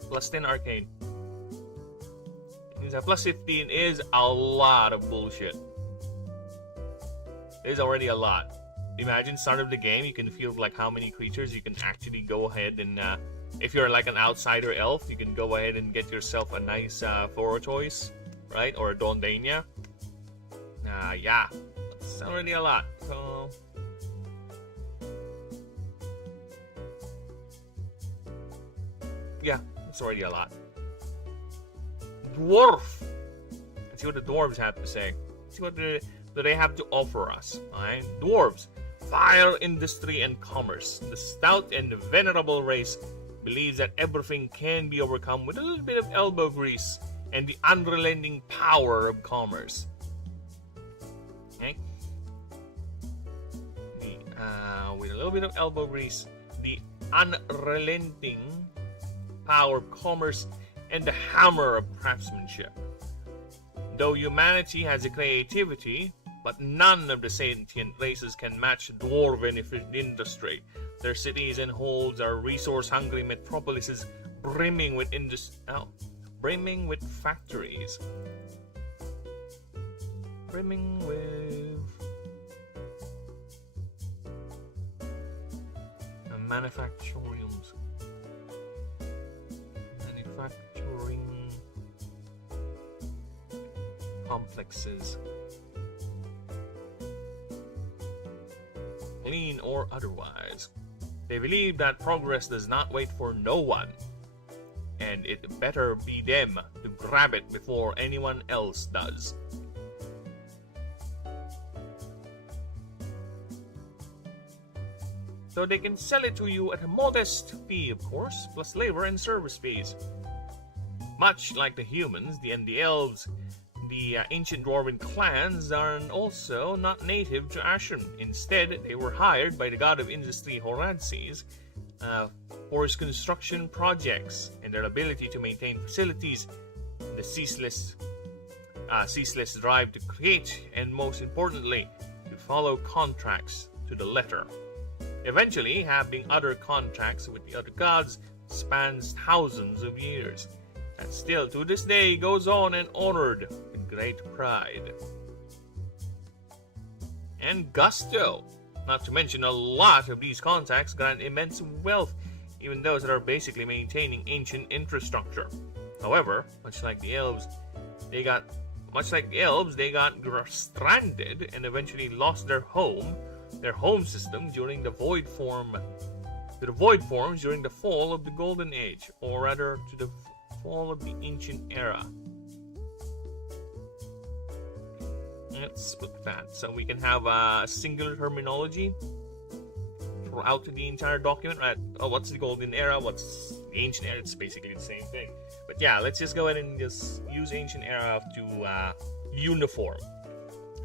Plus 10 arcane. Plus 15 is a lot of bullshit. It is already a lot. Imagine start of the game, you can feel like how many creatures you can actually go ahead and if you're like an outsider elf, you can go ahead and get yourself a nice Thor choice, right? Or a Dondania. Yeah, that's already a lot. So yeah, it's already a lot. Dwarf. Let's see what the dwarves have to say. Let's see what they have to offer us. Alright, dwarves. Fire, industry, and commerce. The stout and venerable race believes that everything can be overcome with a little bit of elbow grease and the unrelenting power of commerce. Okay? With a little bit of elbow grease, the unrelenting power of commerce, and the hammer of craftsmanship. Though humanity has a creativity, but none of the sentient races can match dwarven industry. Their cities and holds are resource-hungry metropolises brimming with brimming with factories. Brimming with manufactoriums. Manufacturing complexes. Clean or otherwise. They believe that progress does not wait for no one, and it better be them to grab it before anyone else does. So they can sell it to you at a modest fee, of course, plus labor and service fees. Much like the humans and the elves, the ancient dwarven clans are also not native to Ashen. Instead, they were hired by the god of industry Horadses for his construction projects and their ability to maintain facilities, the ceaseless drive to create, and most importantly, to follow contracts to the letter. Eventually, having other contracts with the other gods spans thousands of years, and still to this day goes on and honored with great pride and gusto. Not to mention, a lot of these contacts grant immense wealth, even those that are basically maintaining ancient infrastructure. However, much like the elves, they got much like the elves, they got stranded and eventually lost their home system during the void forms during the fall of the Golden Age, or rather to the fall of the Ancient Era. Let's put that so we can have a singular terminology throughout the entire document, right? Oh, what's the Golden Era? What's the Ancient Era? It's basically the same thing. But yeah, let's just go ahead and just use Ancient Era to uniform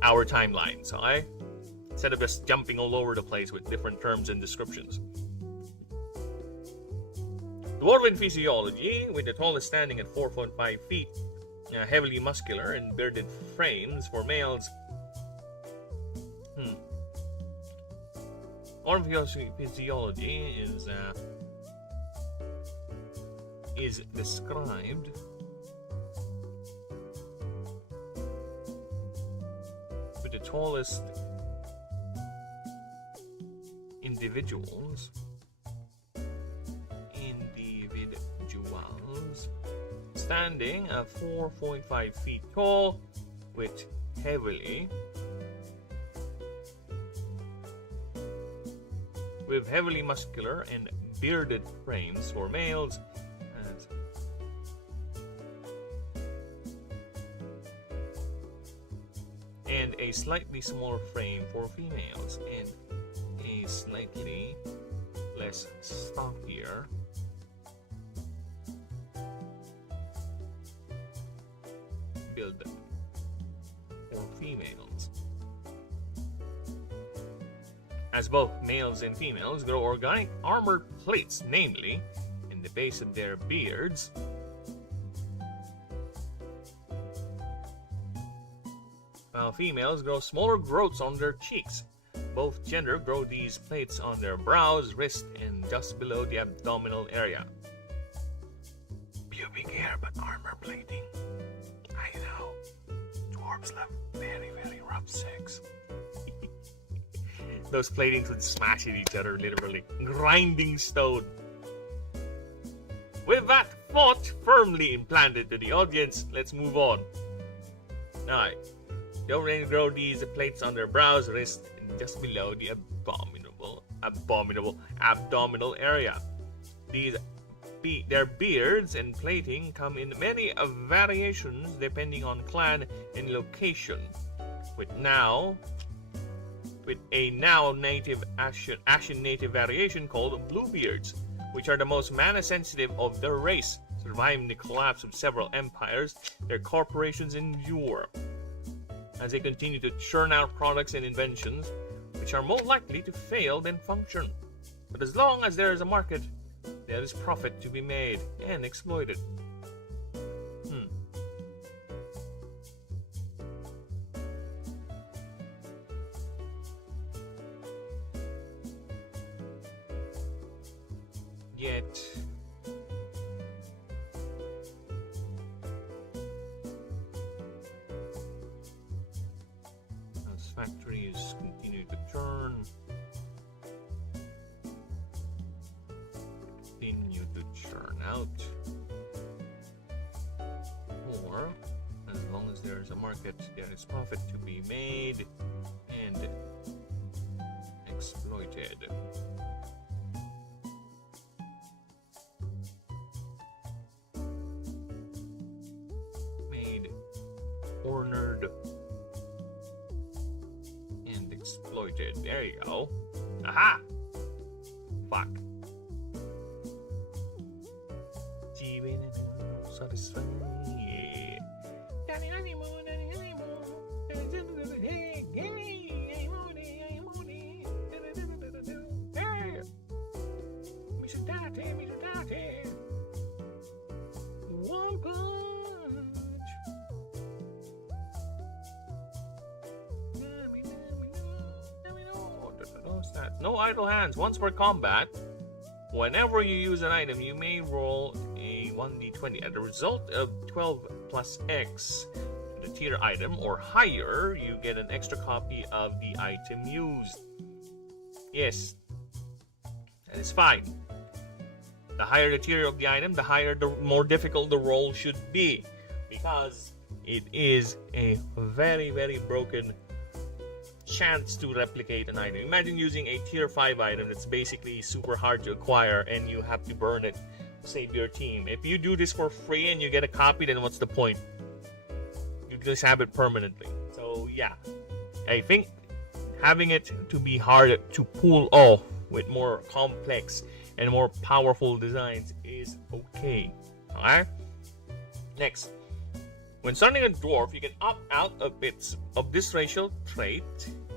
our timelines, alright? Instead of just jumping all over the place with different terms and descriptions. Dwarven physiology, with the tallest standing at 4.5 feet, heavily muscular and bearded frames for males. Dwarven physiology is described with the tallest individuals standing at 4.5 feet tall with heavily muscular and bearded frames for males, and a slightly smaller frame for females, and a slightly less stockier build for females. As both males and females grow organic armor plates, namely in the base of their beards, while females grow smaller growths on their cheeks. Both gender grow these plates on their brows, wrist, and just below the abdominal area. Pubic hair, but armor plating. I know. Dwarves love very, very rough sex. Those platings would smash at each other, literally. Grinding stone. With that thought firmly implanted to the audience, let's move on. Alright. They already grow these plates on their brows, wrist, and just below the abdominal area. Their beards and plating come in many variations depending on clan and location, with a now native Ashen native variation called Bluebeards, which are the most mana-sensitive of their race. Surviving the collapse of several empires, their corporations endure as they continue to churn out products and inventions which are more likely to fail than function. But as long as there is a market, there is profit to be made and exploited. Yet as factories continue to churn, out, or as long as there is a market, there is profit to be made and exploited. Made, cornered, and exploited. There you go. Aha! Fuck. One punch. No idle hands. Once per combat, whenever you use an item, you may roll a 1d20. As a result of 12 plus X to the tier item or higher, you get an extra copy of the item used. Yes, that is fine. The higher the tier of the item, the more difficult the roll should be. Because it is a very, very broken chance to replicate an item. Imagine using a tier 5 item that's basically super hard to acquire and you have to burn it to save your team. If you do this for free and you get a copy, then what's the point? You just have it permanently. So yeah, I think having it to be hard to pull off with more complex and more powerful designs is okay. Alright? Next. When starting a dwarf, you can opt out of bits of this racial trait.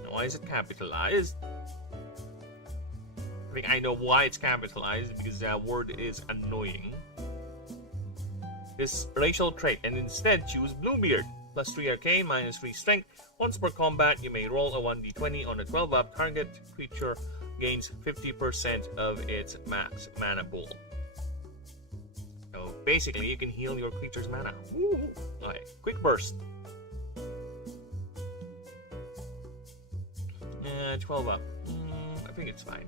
Now, why is it capitalized? I think I know why it's capitalized, because that word is annoying. This racial trait, and instead choose Bluebeard. Plus 3 arcane, minus 3 strength. Once per combat, you may roll a 1d20 on a 12-up target. Creature gains 50% of its max mana pool. So basically, you can heal your creature's mana. Woo! Okay, quick burst. 12 up. I think it's fine.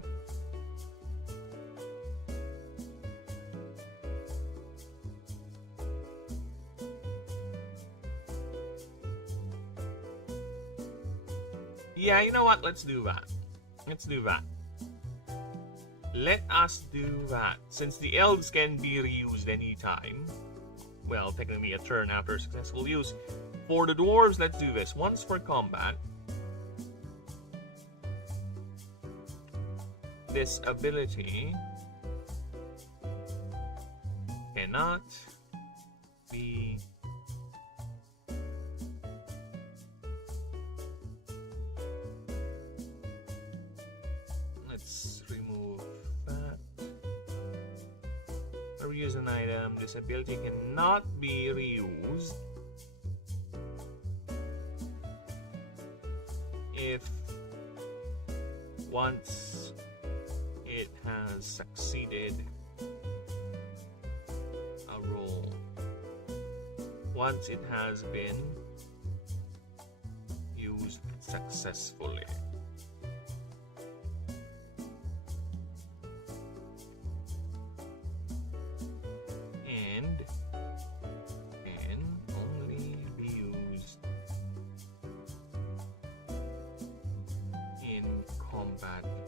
Yeah, you know what? Let's do that. Let's do that. Let us do that. Since the elves can be reused anytime. Well, technically a turn after successful use. For the dwarves, let's do this. Once for combat. This ability cannot be reuse an item. This ability cannot be reused if once it has succeeded a roll. Once it has been used successfully.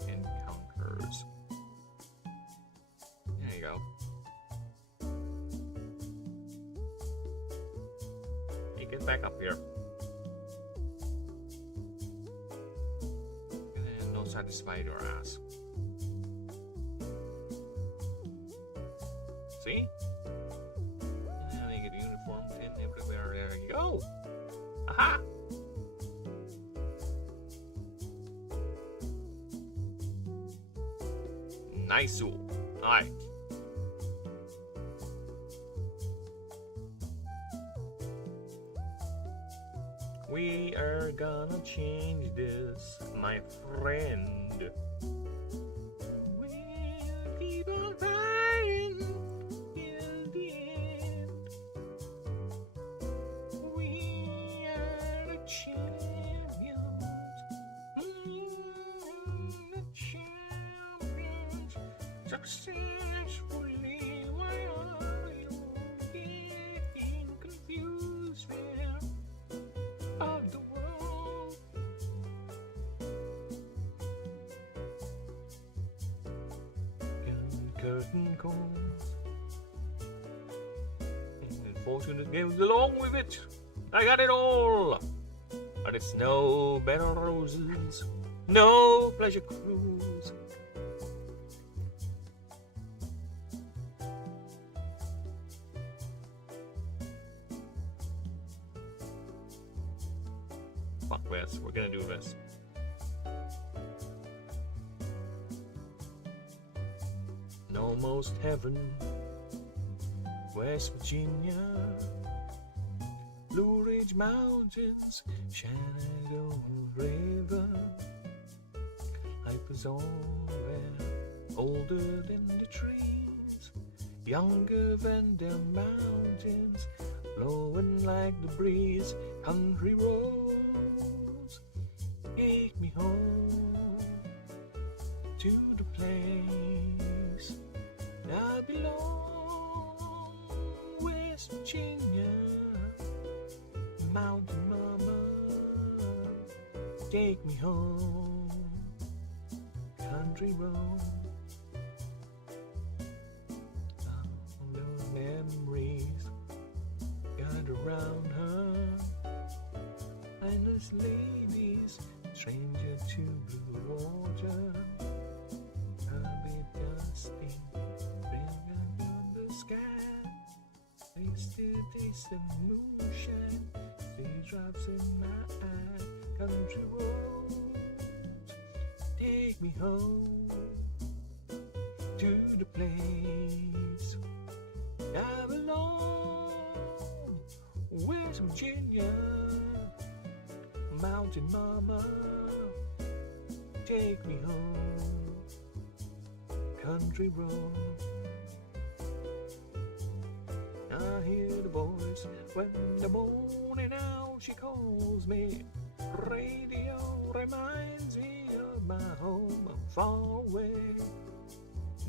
Encounters. There you go. Hey, get back up here. And no satisfied your ass. See? And they get uniform 10 everywhere. There you go. Aha! Nice. Alright. We are gonna change this, my friend. We'll keep on fighting till the end. We are the champions. The champions. Successfully, why are you getting confused there of the world? And curtain calls, and fortune goes along with it. I got it all, but it's no bed of roses, no pleasure cruise. Fuck this, we're gonna do this. Almost heaven, West Virginia, Blue Ridge Mountains, Shenandoah River. Life was all there, older than the trees, younger than the mountains, blowing like the breeze. Country roads take me home to the place I belong, West Virginia. Mountain mama, take me home. Country road. No memories gather around her. Mindless ladies, stranger to blue water. A bit dusty, ring on the sky. They still taste the moonshine. Teardrops in my eye. Country roads, take me home to the place I belong. West Virginia, mountain mama, take me home. Country road. I hear the voice when the morning owl she calls me. Radio reminds me of my home. I'm far away,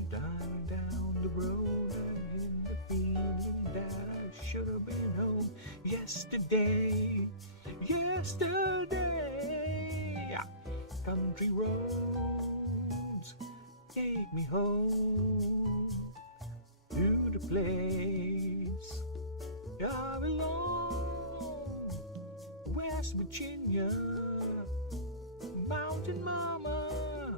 driving down the road and in the feeling that I should have been home yesterday. Country roads, take me home to the place I belong. West Virginia, mountain mama,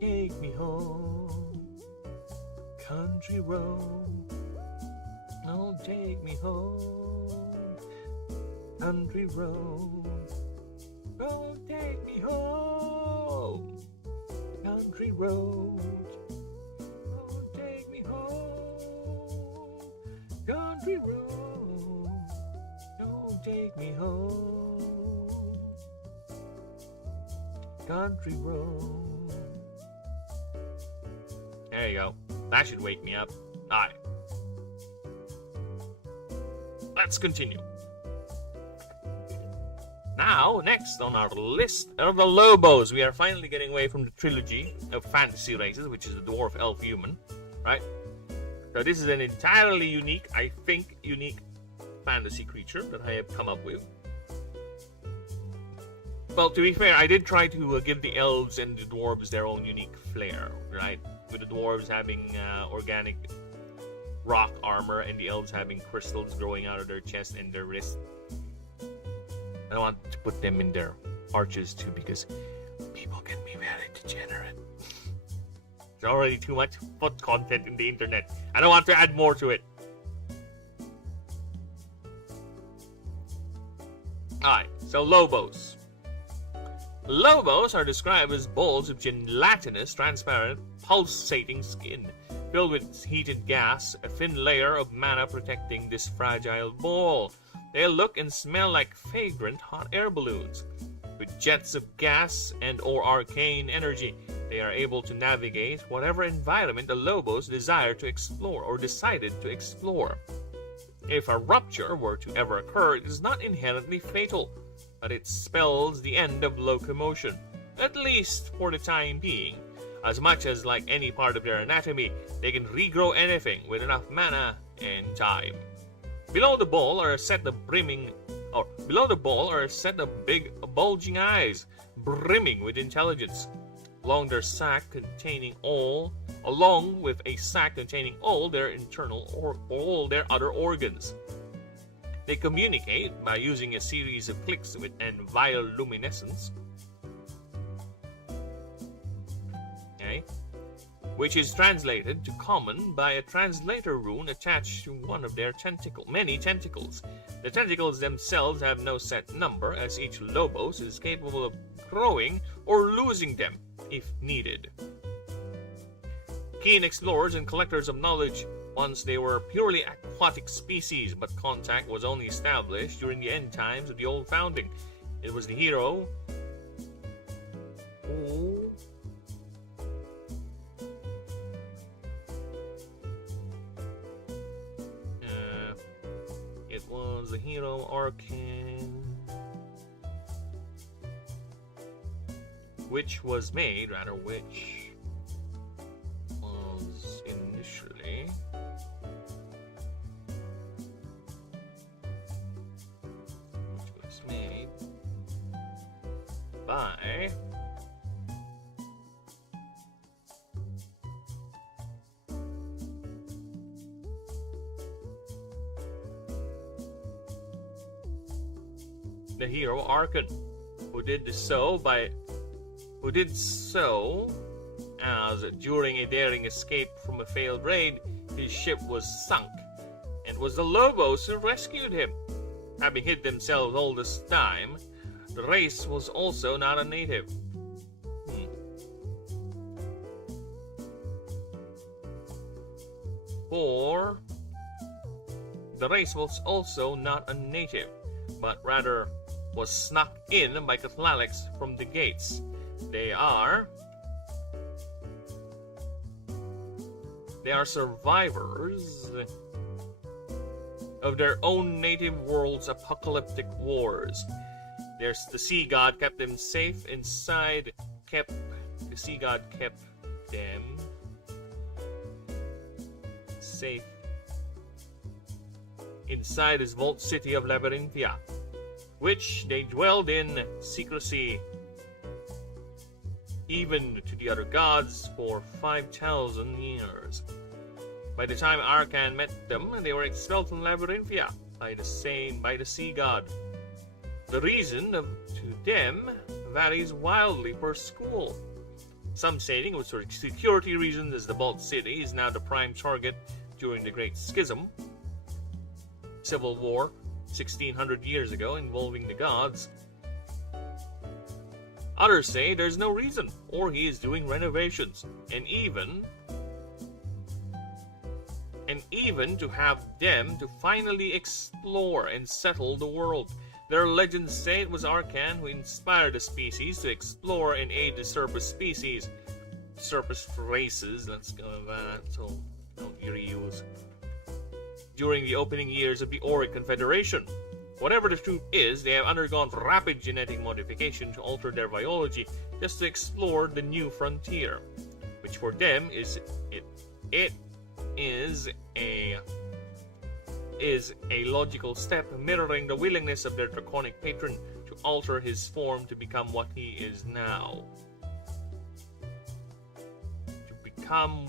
take me home. Country road, oh, take me home. Country road, oh, take me home. Country road, oh, take me home. Country road, oh, take me home. Country road. There you go. That should wake me up. Alright. Let's continue. Now, next on our list are the Lobos. We are finally getting away from the trilogy of fantasy races, which is the dwarf, elf, human, right? So this is an entirely unique, I think, unique fantasy creature that I have come up with. Well, to be fair, I did try to give the elves and the dwarves their own unique flair, right? With the dwarves having organic rock armor and the elves having crystals growing out of their chest and their wrist. I don't want to put them in their arches too because people can be very degenerate. There's already too much foot content in the internet. I don't want to add more to it. Alright, so Lobos. Lobos are described as balls of gelatinous, transparent, pulsating skin, filled with heated gas, a thin layer of mana protecting this fragile ball. They look and smell like fragrant hot air balloons. With jets of gas and or arcane energy, they are able to navigate whatever environment the Lobos desire to explore or decided to explore. If a rupture were to ever occur, it is not inherently fatal, but it spells the end of locomotion, at least for the time being. As much as like any part of their anatomy, they can regrow anything with enough mana and time. Below the ball are a set of big bulging eyes, brimming with intelligence. Along with a sack containing all their internal or all their other organs. They communicate by using a series of clicks and bioluminescence, which is translated to common by a translator rune attached to one of their many tentacles. The tentacles themselves have no set number, as each Lobos is capable of growing or losing them if needed. Keen explorers and collectors of knowledge, once they were purely aquatic species, but contact was only established during the end times of the old founding. It was the hero Arcane, which was initially by. The hero Arkan, who did so as during a daring escape from a failed raid, his ship was sunk, and it was the Lobos who rescued him. Having hid themselves all this time, the race was also not a native. For the race was also not a native, but rather was snuck in by Cathlalics from the gates. They are survivors of their own native world's apocalyptic wars. There's the sea god kept them safe inside. The sea god kept them safe inside his vault city of Labyrinthia, which they dwelled in secrecy, even to the other gods, for 5,000 years. By the time Arkan met them, they were expelled from Labyrinthia by the sea god. The reason to them varies wildly per school. Some stating it was for security reasons, as the Vault City is now the prime target during the Great Schism, civil war 1600 years ago involving the gods. Others say there's no reason, or he is doing renovations, and even to have them to finally explore and settle the world. Their legends say it was Arkan who inspired the species to explore and aid the surface races, let's go with that, so don't reuse, during the opening years of the Auric Confederation. Whatever the truth is, they have undergone rapid genetic modification to alter their biology just to explore the new frontier, which for them is a logical step, mirroring the willingness of their draconic patron to alter his form to become what he is now. To become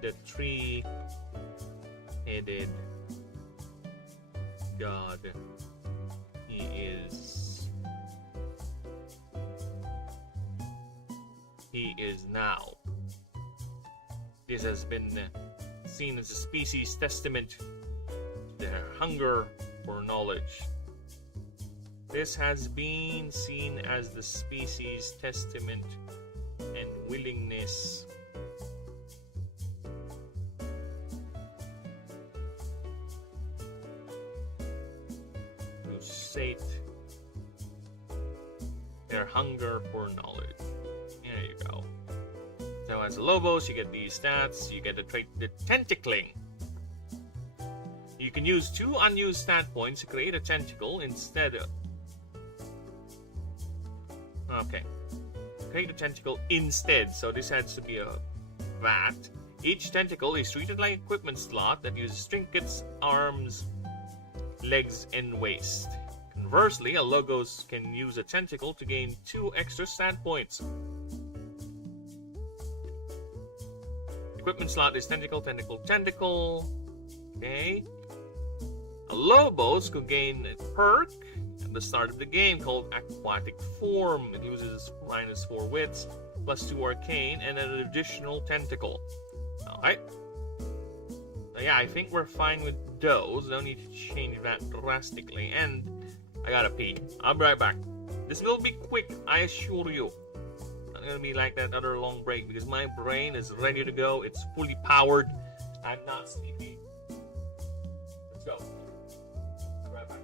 the three-headed god he is now. This has been seen as a species testament to their hunger for knowledge. This has been seen as the species testament and willingness to sate their hunger for knowledge. There you go. So as Lobos, you get these stats. You get the trait, the Tentacling. You can use 2 unused stat points to create a tentacle instead of... Okay. Create a tentacle instead. So this has to be a VAT. Each tentacle is treated like an equipment slot that uses trinkets, arms, legs, and waist. Conversely, a Logos can use a tentacle to gain 2 extra stat points. Equipment slot is tentacle, tentacle, tentacle. Okay. A Lobos could gain a perk at the start of the game called Aquatic Form. It loses -4 wits, +2 arcane, and an additional tentacle. Alright. So yeah, I think we're fine with those. Don't need to change that drastically. And I gotta pee. I'll be right back. This will be quick, I assure you. Gonna be like that other long break because my brain is ready to go. It's fully powered. I'm not sleepy. Let's go. I'll be right back.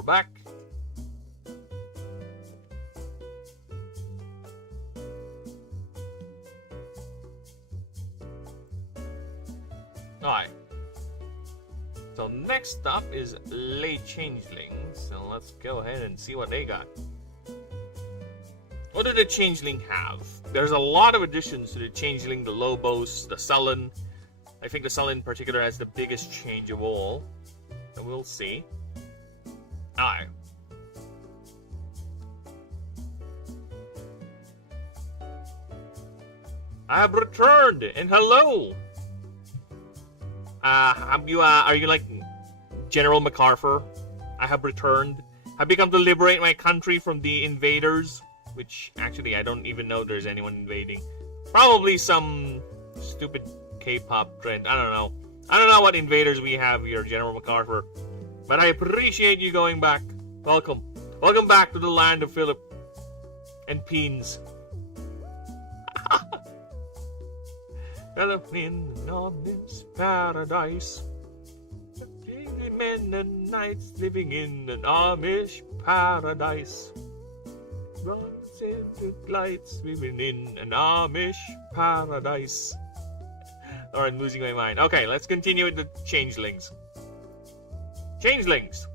We're back. Alright. So next up is Late Changelings. So let's go ahead and see what they got. What do the Changeling have? There's a lot of additions to the Changeling, the Lobos, the Sullen. I think the Sullen in particular has the biggest change of all. So we'll see. Alright. I have returned, and hello! Are you like General MacArthur? I have returned. I've become to liberate my country from the invaders. Which, actually, I don't even know there's anyone invading. Probably some stupid K-pop trend. I don't know. I don't know what invaders we have here, General MacArthur. But I appreciate you going back. Welcome. Welcome back to the land of Philip and Peens. Philip in Noblins paradise. Men and knights living in an Amish paradise. Lights living in an Amish paradise. Alright, I'm losing my mind. Okay, let's continue with the Changelings. Changelings.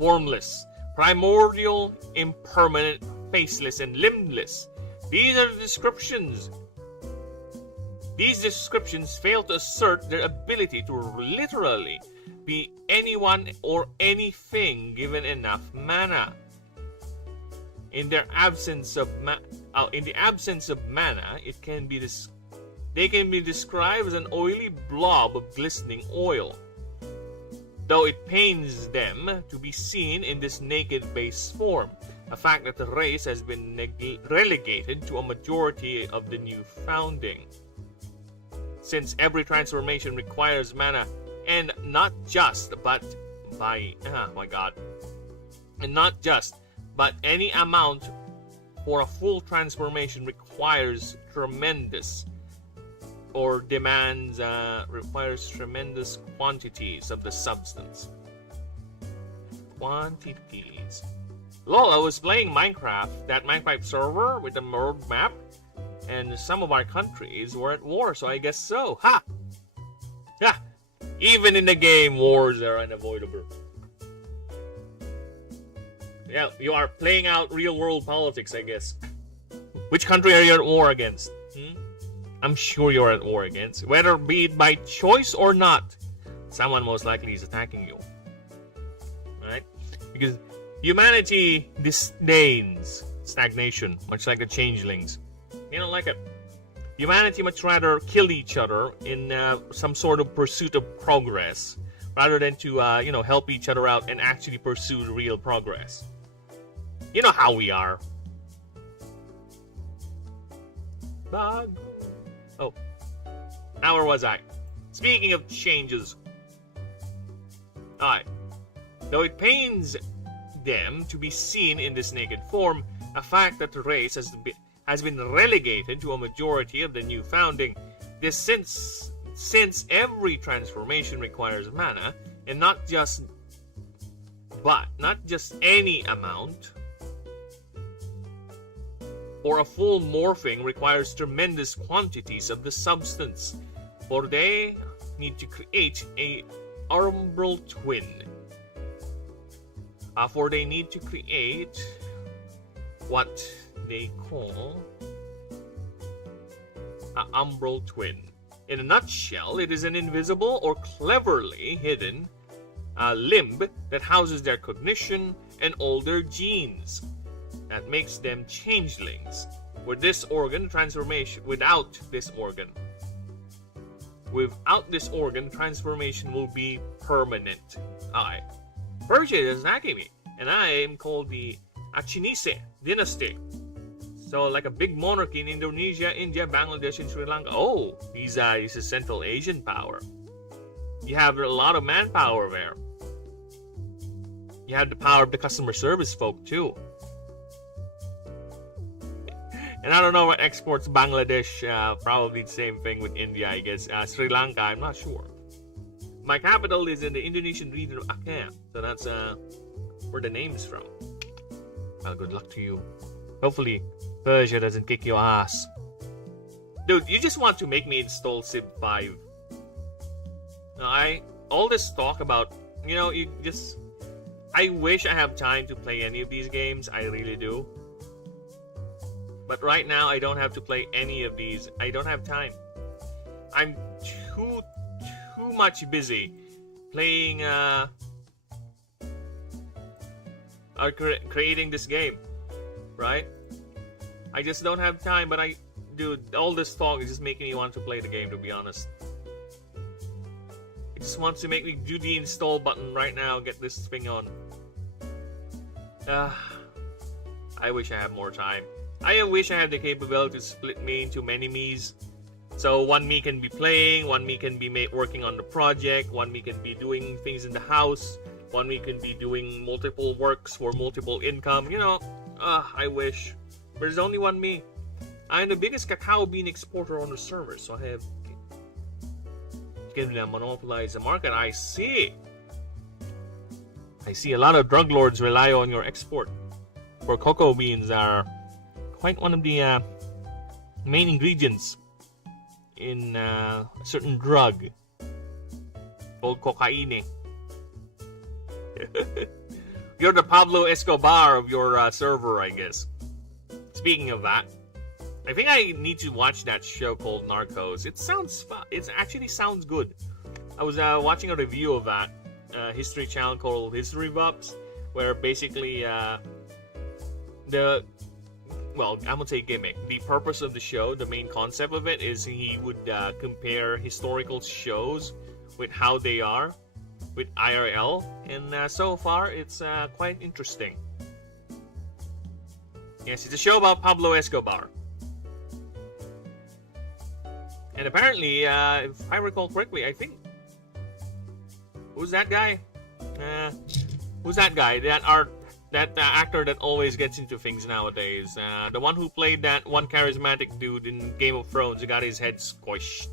Formless, primordial, impermanent, faceless, and limbless. These are the descriptions. These descriptions fail to assert their ability to literally be anyone or anything given enough mana. In the absence of mana, it can be they can be described as an oily blob of glistening oil. Though it pains them to be seen in this naked base form, a fact that the race has been relegated to a majority of the new founding. Since every transformation requires mana, and not just, but any amount for a full transformation requires tremendous quantities of the substance. Quantities. Lol, I was playing Minecraft, that Minecraft server with the world map, and some of our countries were at war, so I guess so. Ha! Ha! Even in the game, wars are unavoidable. Yeah, you are playing out real-world politics, I guess. Which country are you at war against? I'm sure you're at war against. Whether be it by choice or not, someone most likely is attacking you. Alright? Because humanity disdains stagnation, much like the Changelings. They don't like it. Humanity much rather kill each other in some sort of pursuit of progress, rather than to help each other out and actually pursue real progress. You know how we are. Oh, now where was I? Speaking of changes. Alright. Though it pains them to be seen in this naked form, a fact that the race has been relegated to a majority of the new founding. This since every transformation requires mana, and not just any amount, or a full morphing requires tremendous quantities of the substance, for they need to create a umbral twin. For they need to create what they call an umbral twin. In a nutshell, it is an invisible or cleverly hidden limb that houses their cognition and all their genes. That makes them changelings. Without this organ, transformation will be permanent. Persia is attacking me, and I am called the Achinese dynasty. So, like a big monarchy in Indonesia, India, Bangladesh, and Sri Lanka. Oh, he's a Central Asian power. You have a lot of manpower there. You have the power of the customer service folk, too. And I don't know what exports Bangladesh, probably the same thing with India, I guess. Sri Lanka, I'm not sure. My capital is in the Indonesian region of Aceh. So that's where the name is from. Well, good luck to you. Hopefully, Persia doesn't kick your ass. Dude, you just want to make me install Civ 5. All this talk about, I wish I have time to play any of these games. I really do. But right now, I don't have to play any of these. I don't have time. I'm too much busy playing, creating this game, right? I just don't have time, but dude, all this talk is just making me want to play the game, to be honest. It just wants to make me do the install button right now, get this thing on. I wish I had more time. I wish I had the capability to split me into many me's. So one me can be playing, one me can be working on the project, one me can be doing things in the house, one me can be doing multiple works for multiple income. I wish. But there's only one me. I'm the biggest cacao bean exporter on the server, so I have can monopolize the market. I see a lot of drug lords rely on your export, for cocoa beans are quite one of the main ingredients in a certain drug called cocaine. You're the Pablo Escobar of your server, I guess. Speaking of that, I think I need to watch that show called Narcos. It actually sounds good. I was watching a review of that History channel called History Buffs, where basically I'm gonna say gimmick. The purpose of the show, the main concept of it, is he would compare historical shows with how they are with IRL, and so far it's quite interesting. Yes, it's a show about Pablo Escobar. And apparently, if I recall correctly, I think... Who's that guy? Who's that guy? That actor that always gets into things nowadays. The one who played that one charismatic dude in Game of Thrones who got his head squished.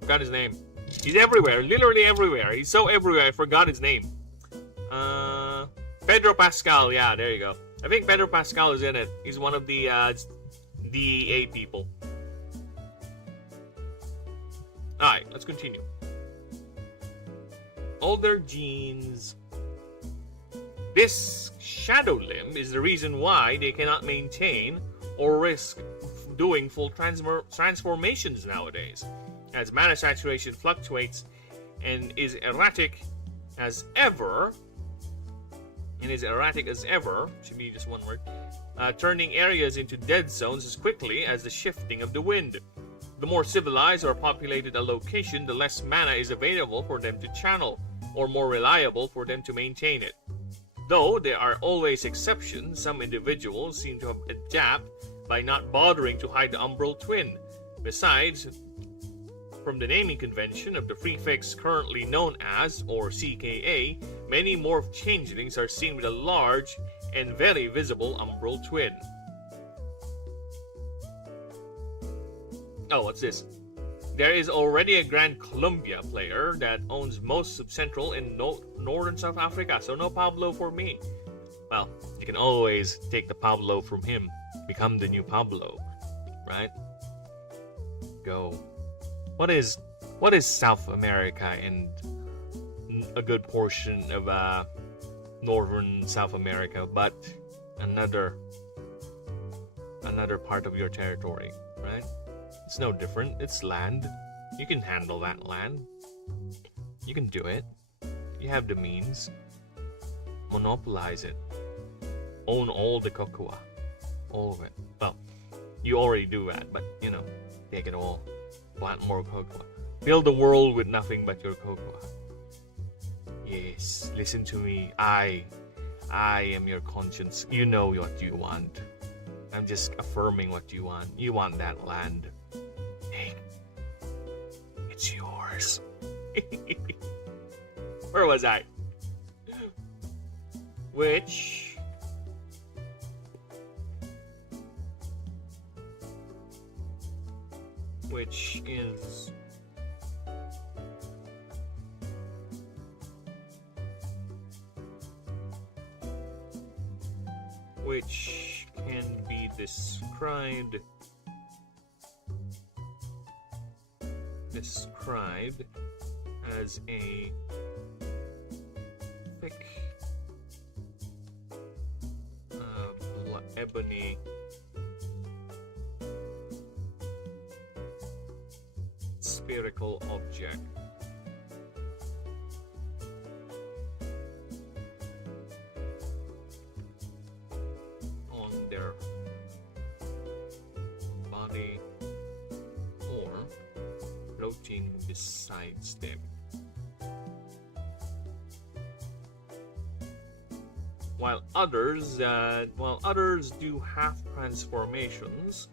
Forgot his name. He's everywhere. Literally everywhere. He's so everywhere, I forgot his name. Pedro Pascal. Yeah, there you go. I think Pedro Pascal is in it. He's one of the DEA people. Alright, let's continue. Older genes. This shadow limb is the reason why they cannot maintain or risk doing full transformations nowadays, as mana saturation fluctuates and is erratic as ever. Should be just one word. Turning areas into dead zones as quickly as the shifting of the wind. The more civilized or populated a location, the less mana is available for them to channel, or more reliable for them to maintain it. Though there are always exceptions, some individuals seem to adapt by not bothering to hide the umbral twin. Besides, from the naming convention of the prefix currently known as, or CKA, many morph changelings are seen with a large and very visible umbral twin. Oh, what's this? There is already a Grand Columbia player that owns most of Central and Northern South Africa, so no Pablo for me. Well, you can always take the Pablo from him, become the new Pablo, right? Go. What is South America and a good portion of Northern South America, but another part of your territory, right? It's no different. It's land. You can handle that land. You can do it. You have the means. Monopolize it. Own all the cocoa. All of it. Well, you already do that, but, take it all. Want more cocoa. Fill the world with nothing but your cocoa. Yes, listen to me. I am your conscience. You know what you want. I'm just affirming what you want. You want that land. Hey, it's yours. Where was I? Which is which can be described as a thick ebony spherical object. On their body or floating besides them. While others do half transformations,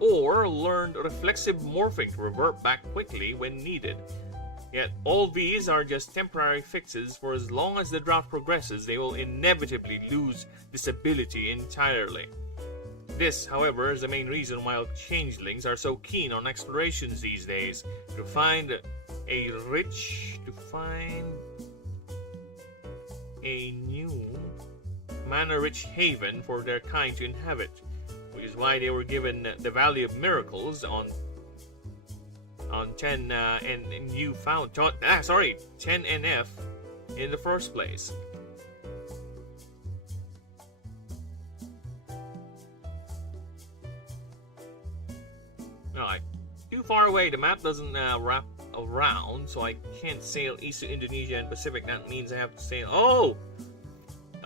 or learned reflexive morphing to revert back quickly when needed. Yet all these are just temporary fixes, for as long as the drought progresses, they will inevitably lose this ability entirely. This, however, is the main reason why changelings are so keen on explorations these days, to find a new mana-rich haven for their kind to inhabit, which is why they were given the Valley of Miracles on 10 and you found 10 NF in the first place. Alright, too far away. The map doesn't wrap around, so I can't sail east to Indonesia and Pacific. That means I have to sail.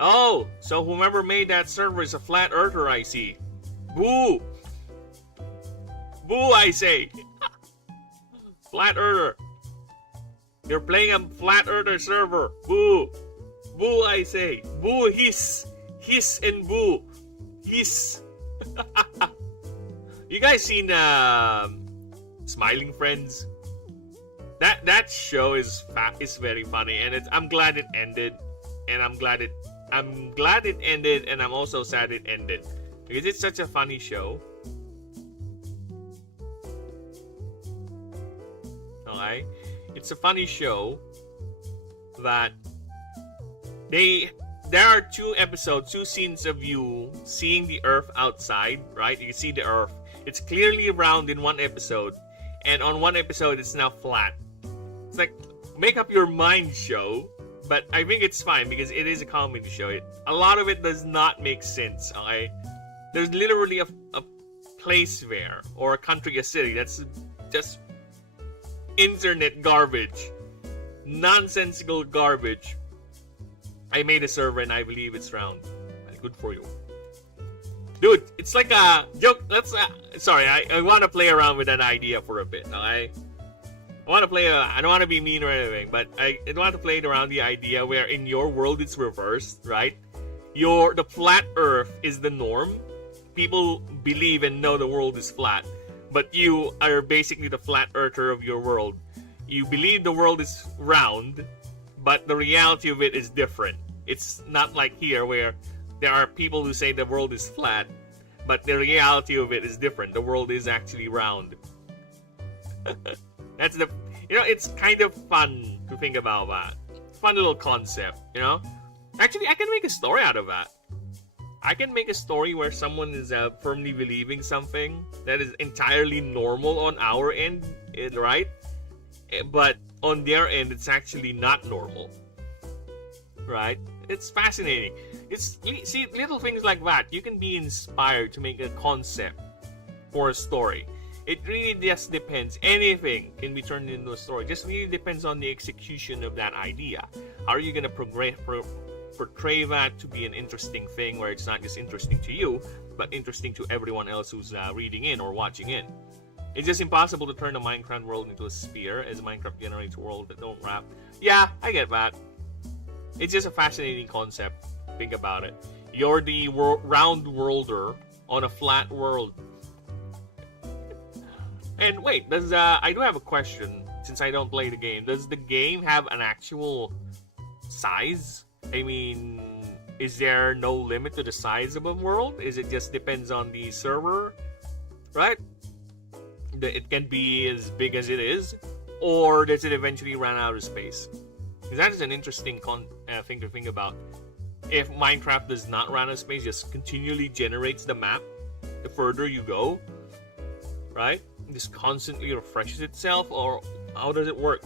Oh, so whoever made that server is a flat earther, I see. Boo! Boo, I say! Flat earther. You're playing a flat earther server. Boo! Boo, I say. Boo, hiss. Hiss and boo. Hiss. You guys seen Smiling Friends? That show is very funny, and I'm glad it ended, and I'm glad it ended, and I'm also sad it ended, because it's such a funny show. Okay, it's a funny show that there are 2 episodes, 2 scenes of you seeing the Earth outside, right? You can see the Earth. It's clearly round in one episode, and on one episode it's now flat. It's like, make up your mind show, but I think it's fine because it is a comedy show. A lot of it does not make sense, okay? There's literally a place there, or a country, a city, that's just internet garbage. Nonsensical garbage. I made a server and I believe it's round. Good for you. Dude, it's like a joke. Sorry, I want to play around with that idea for a bit, okay? I don't want to be mean or anything, but I want to play around the idea where in your world it's reversed, right? The flat Earth is the norm. People believe and know the world is flat, but you are basically the flat earther of your world. You believe the world is round, but the reality of it is different. It's not like here where there are people who say the world is flat, but the reality of it is different. The world is actually round. It's kind of fun to think about that. Fun little concept, Actually, I can make a story out of that. I can make a story where someone is firmly believing something that is entirely normal on our end, right? But on their end, it's actually not normal, right? It's fascinating. See, little things like that, you can be inspired to make a concept for a story. It really just depends. Anything can be turned into a story. Just really depends on the execution of that idea. How are you going to portray that to be an interesting thing where it's not just interesting to you, but interesting to everyone else who's reading in or watching in. It's just impossible to turn a Minecraft world into a sphere, as Minecraft generates worlds that don't wrap. Yeah, I get that. It's just a fascinating concept. Think about it. You're the round worlder on a flat world. And wait, I do have a question, since I don't play the game. Does the game have an actual size? I mean, is there no limit to the size of a world? Is it just depends on the server, right? It can be as big as it is, or does it eventually run out of space? Because that is an interesting thing to think about. If Minecraft does not run out of space, just continually generates the map the further you go, right? Just constantly refreshes itself, or how does it work?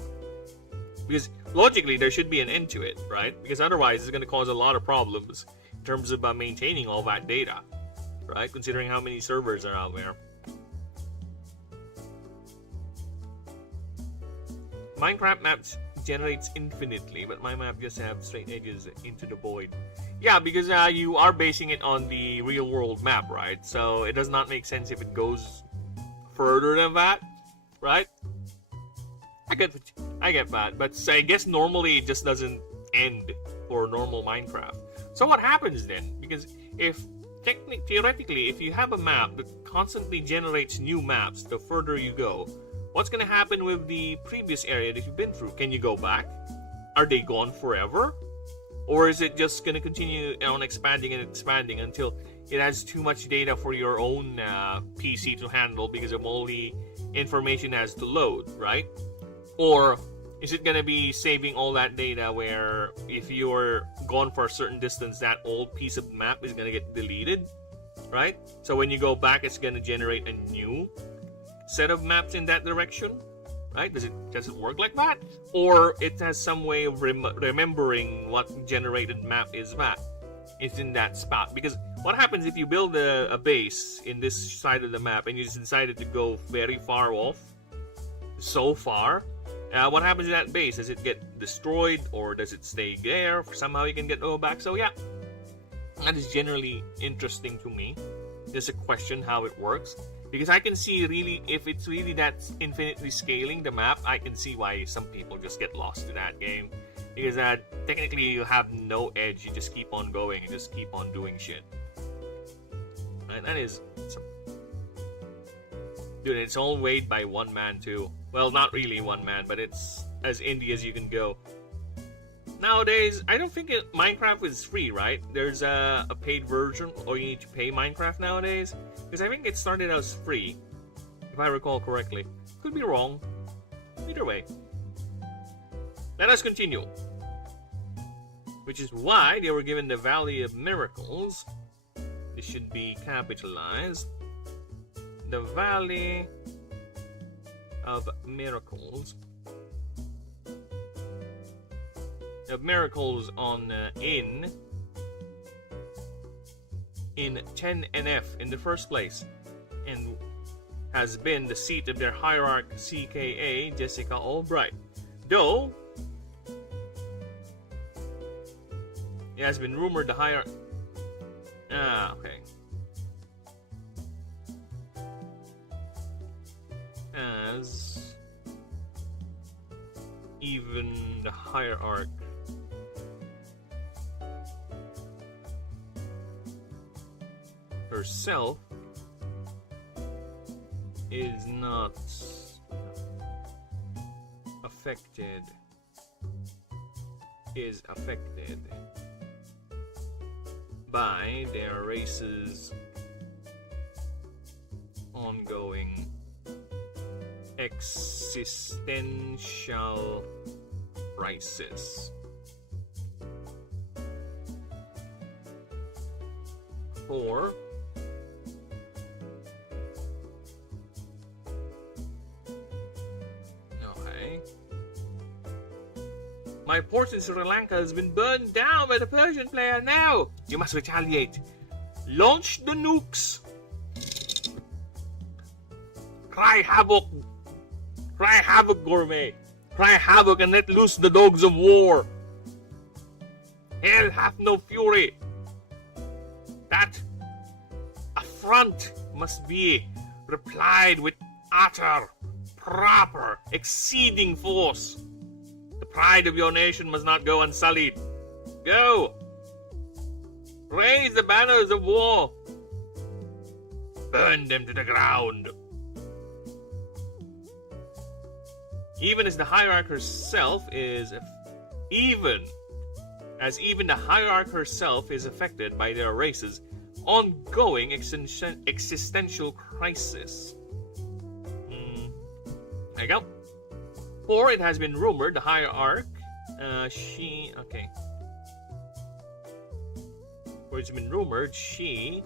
Because logically, there should be an end to it, right? Because otherwise, it's going to cause a lot of problems in terms of maintaining all that data, right? Considering how many servers are out there. Minecraft maps generates infinitely, but my map just have straight edges into the void. Yeah, because you are basing it on the real world map, right? So it does not make sense if it goes further than that, right? I get that, but I guess normally it just doesn't end for normal Minecraft. So what happens then? Because if theoretically, if you have a map that constantly generates new maps the further you go, what's going to happen with the previous area that you've been through? Can you go back? Are they gone forever? Or is it just going to continue on expanding and expanding until it has too much data for your own PC to handle because of all the information it has to load, right? Or is it going to be saving all that data where if you're gone for a certain distance, that old piece of map is going to get deleted, right? So when you go back, it's going to generate a new set of maps in that direction, right? Does it work like that? Or it has some way of remembering what generated map is that? It's in that spot. Because what happens if you build a base in this side of the map and you just decided to go very far off, so far, what happens to that base? Does it get destroyed or does it stay there? Somehow you can get over back. So yeah, that is generally interesting to me. Just a question how it works. Because I can see really, if it's really that infinitely scaling the map, I can see why some people just get lost in that game. Because technically you have no edge, you just keep on going and just keep on doing shit. And that is... Dude, it's all weighed by one man too. Well, not really one man, but it's as indie as you can go. Nowadays, I don't think Minecraft is free, right? There's a paid version, or you need to pay Minecraft nowadays. Because I think it started out as free, if I recall correctly. Could be wrong. Either way. Let us continue. Which is why they were given the Valley of Miracles. This should be capitalized. The Valley of Miracles. Of Miracles on in 10NF in the first place, and has been the seat of their hierarch CKA Jessica Albright. Though it has been rumored the hierarch. Okay. As even the hierarch herself is not affected, by their race's ongoing existential crisis. Or my port in Sri Lanka has been burned down by the Persian player now. You must retaliate. Launch the nukes. Cry havoc. Cry havoc, gourmet. Cry havoc and let loose the dogs of war. Hell hath no fury. That affront must be replied with utter, proper, exceeding force. The pride of your nation must not go unsullied. Go! Raise the banners of war. Burn them to the ground. Even as the hierarch herself is even the hierarch herself is affected by their race's ongoing existential crisis. There you go. For it has been rumored the hierarch Okay. Where it's been rumored she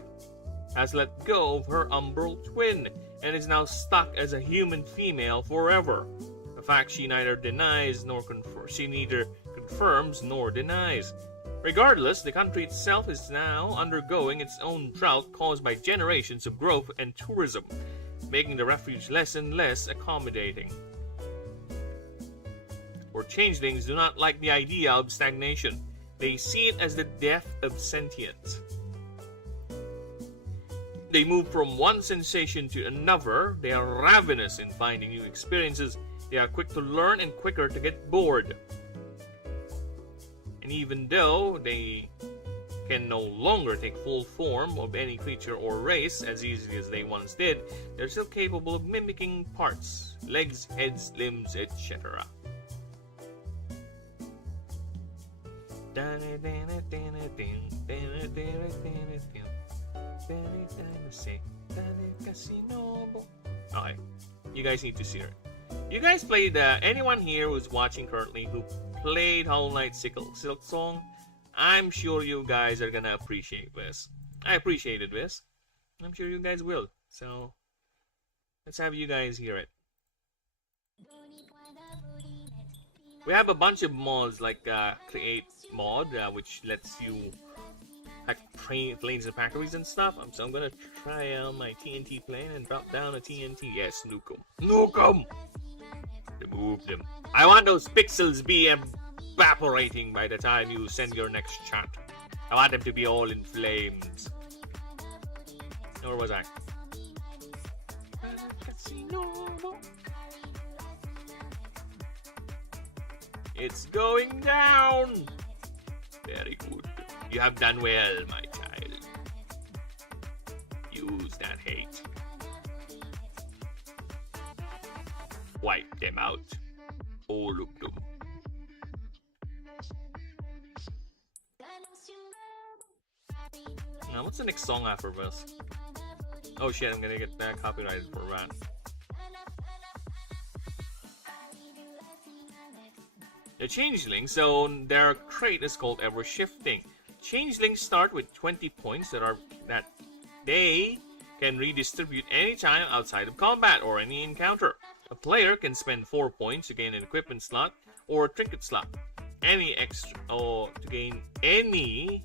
has let go of her umbral twin and is now stuck as a human female forever. A fact she neither denies nor confirms nor denies. Regardless, the country itself is now undergoing its own drought caused by generations of growth and tourism, making the refuge less and less accommodating. For changelings do not like the idea of stagnation. They see it as the death of sentience. They move from one sensation to another. They are ravenous in finding new experiences. They are quick to learn and quicker to get bored. And even though they can no longer take full form of any creature or race as easily as they once did, they're still capable of mimicking parts, legs, heads, limbs, etc. Okay, you guys need to see it. You guys played, anyone here who's watching currently who played Hollow Knight Silk Song, I'm sure you guys are gonna appreciate this. I appreciated this. I'm sure you guys will. So, let's have you guys hear it. We have a bunch of mods like Create mod, which lets you hack planes and factories and stuff. So I'm gonna try out my TNT plane and drop down a TNT. Yes, nuke 'em. Nuke 'em! Remove them. I want those pixels be evaporating by the time you send your next chat. I want them to be all in flames. Where was I? It's going down! Very good. You have done well, my child. Use that hate. Wipe them out. All of them. Now, what's the next song after this? Oh shit, I'm gonna get that copyrighted for that. The changeling, so their trait is called ever shifting. Changelings start with 20 points that they can redistribute anytime outside of combat or any encounter. A player can spend 4 points to gain an equipment slot or a trinket slot. Any extra to gain any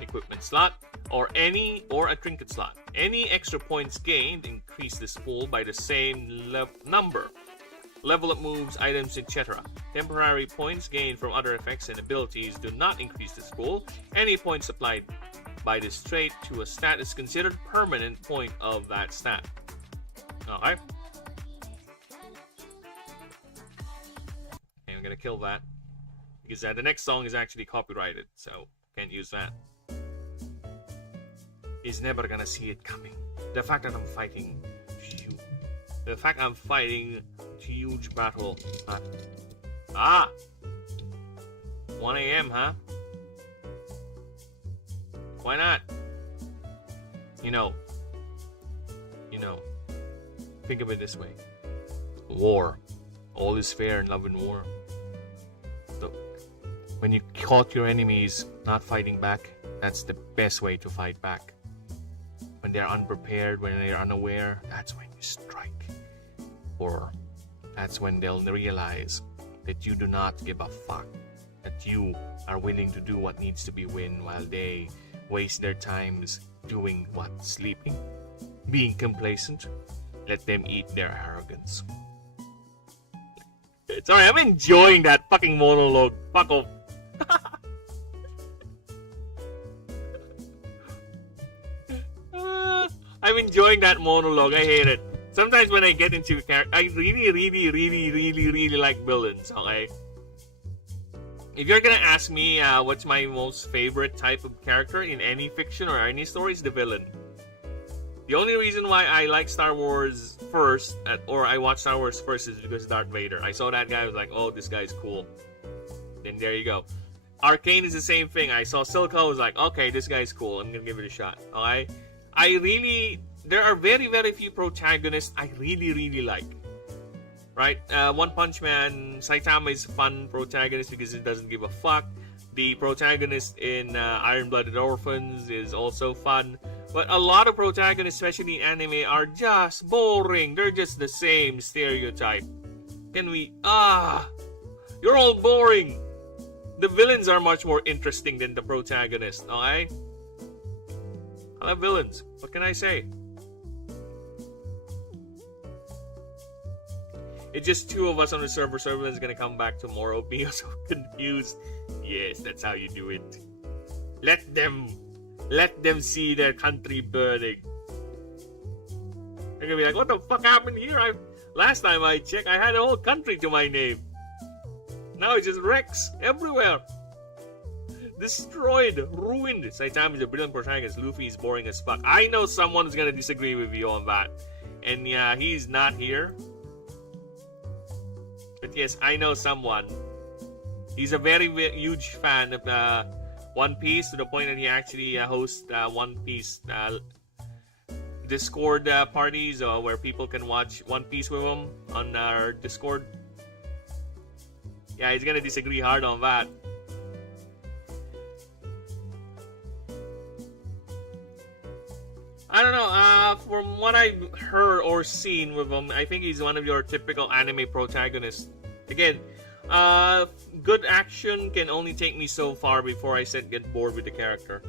equipment slot or a trinket slot. Any extra points gained increase this pool by the same number. Level up moves, items, etc. Temporary points gained from other effects and abilities do not increase this pool. Any points applied by this trait to a stat is considered permanent point of that stat. Okay. And I'm gonna kill that because the next song is actually copyrighted, so can't use that. He's never gonna see it coming. The fact that I'm fighting you. The fact I'm fighting a huge battle. 1 a.m., huh? Why not? You know, think of it this way. War. All is fair in love and war. Look, when you caught your enemies not fighting back, that's the best way to fight back. When they're unprepared, when they're unaware, that's when you strike. Or that's when they'll realize that you do not give a fuck. That you are willing to do what needs to be win while they waste their times doing what? Sleeping? Being complacent? Let them eat their arrogance. Sorry, I'm enjoying that fucking monologue. Fuck off. I'm enjoying that monologue. I hate it. Sometimes when I get into character, I really like villains, okay? If you're gonna ask me what's my most favorite type of character in any fiction or any story, is the villain. The only reason why I like Star Wars first, or I watched Star Wars first, is because Darth Vader. I saw that guy, I was like, oh, this guy's cool. Then there you go. Arcane is the same thing. I saw Silco, I was like, okay, this guy's cool. I'm gonna give it a shot. Okay? There are very few protagonists I really like. right? One Punch Man, Saitama is a fun protagonist because it doesn't give a fuck. The protagonist in Iron-Blooded Orphans is also fun. But a lot of protagonists, especially in anime, are just boring. They're just the same stereotype. Can we... You're all boring. The villains are much more interesting than the protagonist, okay? I love villains. What can I say? It's just two of us on the server. Server's gonna come back tomorrow. Being so confused. Yes, that's how you do it. Let them see their country burning. They're gonna be like, what the fuck happened here? Last time I checked, I had a whole country to my name. Now it's just wrecks everywhere. Destroyed, ruined. Saitama is a brilliant protagonist. Luffy is boring as fuck. I know someone who's gonna disagree with you on that. And yeah, he's not here. But yes, I know someone. He's a very huge fan of One Piece, to the point that he actually hosts One Piece Discord parties where people can watch One Piece with him on our Discord. Yeah, he's gonna disagree hard on that. I don't know, from what I've heard or seen with him, I think he's one of your typical anime protagonists. Again, good action can only take me so far before I get bored with the character,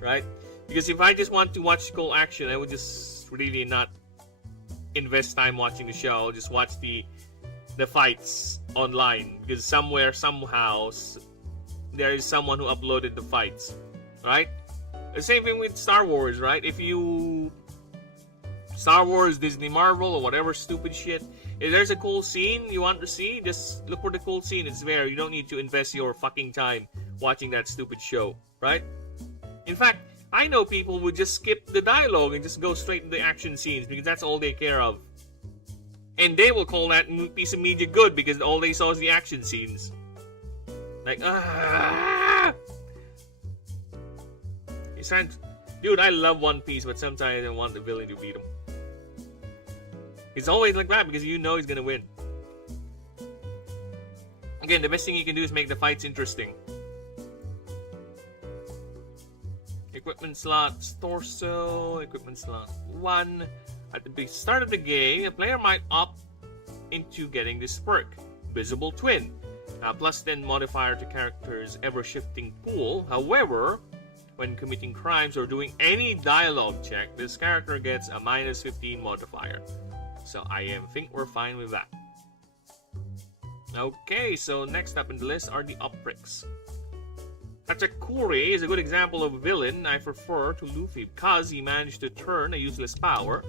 right? Because if I just want to watch cool action, I would just really not invest time watching the show. I'll just watch the fights online, because somewhere, somehow, there is someone who uploaded the fights, right? The same thing with Star Wars, right? If you... Star Wars, Disney, Marvel, or whatever stupid shit, if there's a cool scene you want to see, just look for the cool scene. It's there. You don't need to invest your fucking time watching that stupid show, right? In fact, I know people would just skip the dialogue and just go straight to the action scenes because that's all they care of. And they will call that piece of media good because all they saw is the action scenes. Like, dude, I love One Piece, but sometimes I don't want the villain to beat him. It's always like that because you know he's gonna win. Again, the best thing you can do is make the fights interesting. Equipment slots, torso, equipment slot 1. At the start of the game, a player might opt into getting this perk, Visible Twin. Plus 10 modifier to character's ever-shifting pool. However, when committing crimes or doing any dialogue check, this character gets a minus 15 modifier. So I think we're fine with that. Okay, so next up in the list are the Oppricks. Hatakuri is a good example of a villain I prefer to Luffy because he managed to turn a useless power,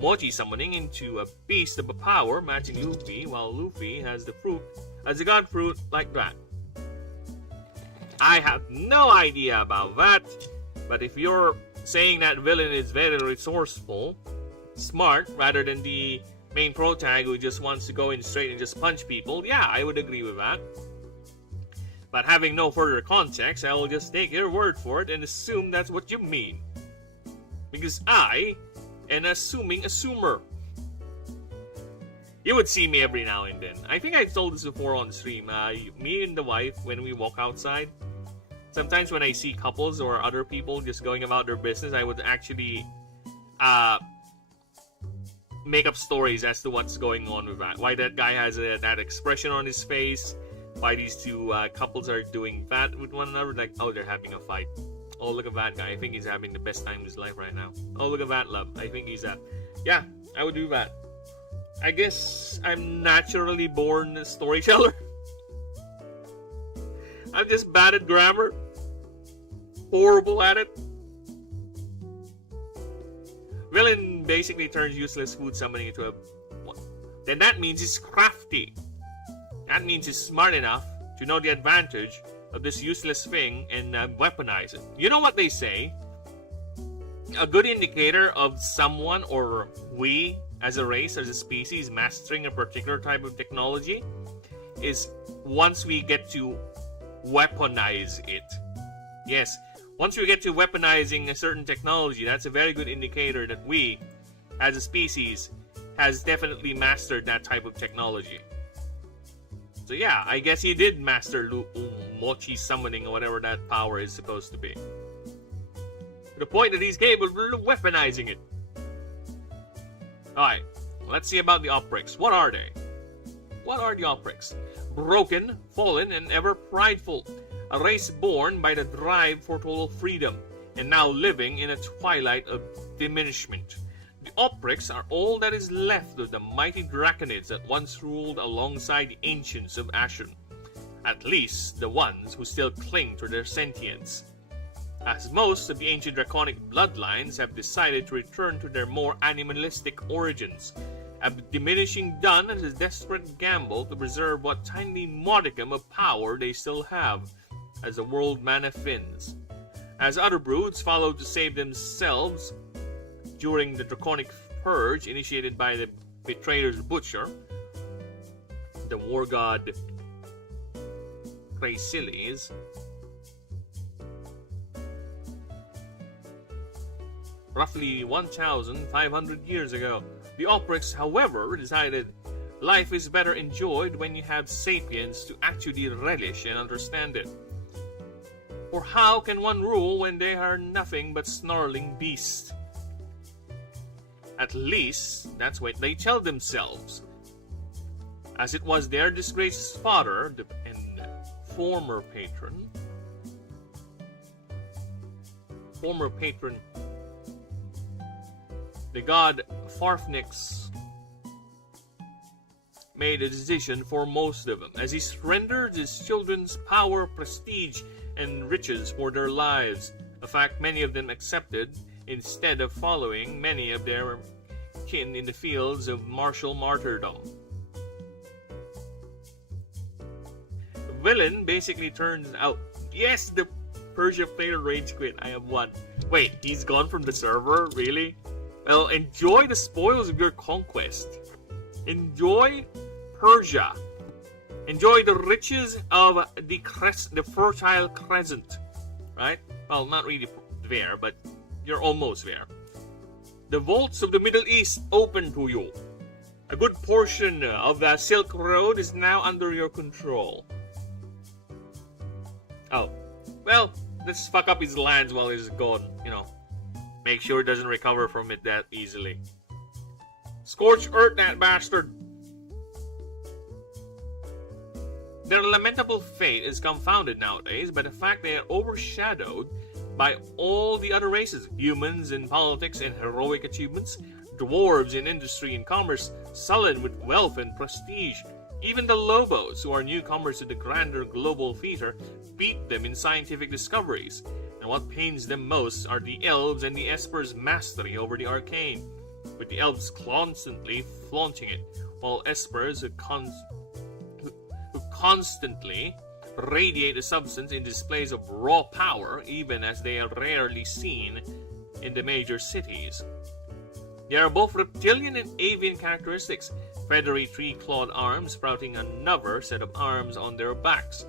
Mochi summoning, into a beast of a power matching Luffy, while Luffy has the god fruit like that. I have no idea about that, but if you're saying that villain is very resourceful, smart, rather than the main protag who just wants to go in straight and just punch people, yeah, I would agree with that. But having no further context, I will just take your word for it and assume that's what you mean. Because I am an assuming assumer. You would see me every now and then. I think I've told this before on stream. Me and the wife, when we walk outside, sometimes when I see couples or other people just going about their business, I would actually make up stories as to what's going on with that. Why that guy has that expression on his face. Why these two couples are doing that with one another. Like, oh, they're having a fight. Oh, look at that guy. I think he's having the best time of his life right now. Oh, look at that love. I think he's yeah, I would do that. I guess I'm naturally born a storyteller. I'm just bad at grammar. Horrible at it. Villain basically turns useless food summoning into a... Then that means he's crafty. That means he's smart enough to know the advantage of this useless thing and weaponize it. You know what they say? A good indicator of someone, or we as a race, as a species, mastering a particular type of technology is once we get to weaponize it. Yes, once we get to weaponizing a certain technology, that's a very good indicator that we, as a species, has definitely mastered that type of technology. So yeah, I guess he did master Mochi summoning or whatever that power is supposed to be. To the point that he's capable of weaponizing it. Alright, let's see about the Oprix. What are they? What are the Oprix? Broken, fallen, and ever prideful. A race born by the drive for total freedom, and now living in a twilight of diminishment. The Oprix are all that is left of the mighty Draconids that once ruled alongside the ancients of Ashen. At least the ones who still cling to their sentience. As most of the ancient draconic bloodlines have decided to return to their more animalistic origins, a diminishing done as a desperate gamble to preserve what tiny modicum of power they still have, as the world mana thins. As other broods follow to save themselves during the draconic purge initiated by the Betrayer's Butcher, the war god Craesiles, roughly 1,500 years ago. The Oprix, however, decided life is better enjoyed when you have sapiens to actually relish and understand it. Or how can one rule when they are nothing but snarling beasts? At least, that's what they tell themselves. As it was their disgraced father and former patron, the god Farfnix, made a decision for most of them, as he surrendered his children's power, prestige, and riches for their lives, a fact many of them accepted, instead of following many of their kin in the fields of martial martyrdom. The villain basically turns out, yes, the Persia player rage quit, I have won. Wait, he's gone from the server? Really? Well, enjoy the spoils of your conquest. Enjoy Persia. Enjoy the riches of the Fertile Crescent. Right? Well, not really there, but you're almost there. The vaults of the Middle East open to you. A good portion of the Silk Road is now under your control. Oh. Well, let's fuck up his lands while he's gone, you know. Make sure he doesn't recover from it that easily. Scorch earth that bastard! Their lamentable fate is confounded nowadays by the fact they are overshadowed by all the other races, humans in politics and heroic achievements, dwarves in industry and commerce, sullen with wealth and prestige. Even the Lobos, who are newcomers to the grander global theater, beat them in scientific discoveries. And what pains them most are the elves and the espers' mastery over the arcane, with the elves constantly flaunting it, while espers who constantly radiate the substance in displays of raw power, even as they are rarely seen in the major cities. They are both reptilian and avian characteristics, feathery three-clawed arms sprouting another set of arms on their backs.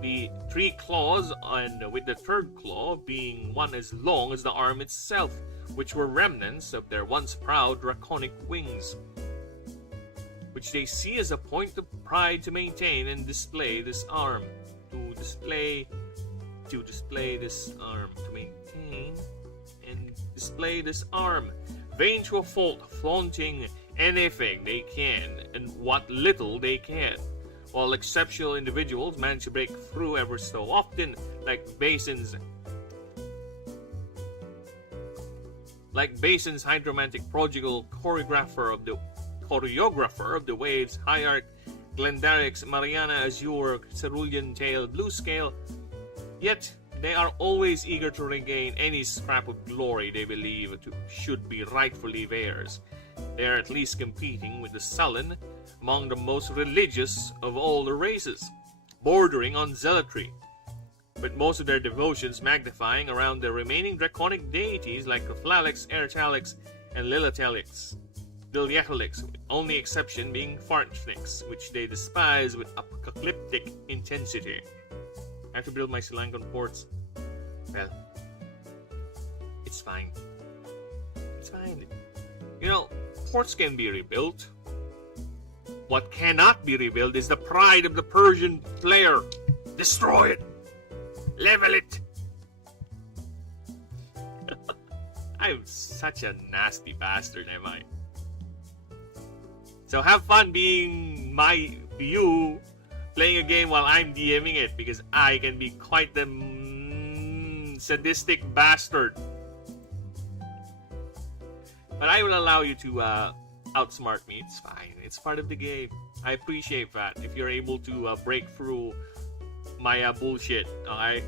The 3 claws, and with the 3rd claw being one as long as the arm itself, which were remnants of their once proud draconic wings, which they see as a point of pride to maintain and display this arm. To maintain and display this arm. Vain to a fault, flaunting anything they can and what little they can, while exceptional individuals manage to break through ever so often, like Basin's hydromantic prodigal choreographer of the waves, Hierarch, Glendarix, Mariana Azure, Cerulean Tail, Blue Scale. Yet they are always eager to regain any scrap of glory they believe should be rightfully theirs. They are at least competing with the sullen among the most religious of all the races, bordering on zealotry, with most of their devotions magnifying around the remaining draconic deities like Flalix, Ertalix, and Lilitalix, only exception being Farthnix, which they despise with apocalyptic intensity. I have to build my Silangan ports. Well, it's fine. It's fine. You know, course, can be rebuilt. What cannot be rebuilt is the pride of the Persian player. Destroy it. Level it. I'm such a nasty bastard, am I? So have fun being you playing a game while I'm DMing it, because I can be quite the sadistic bastard. But I will allow you to outsmart me. It's fine. It's part of the game. I appreciate that. If you're able to break through my bullshit. Okay?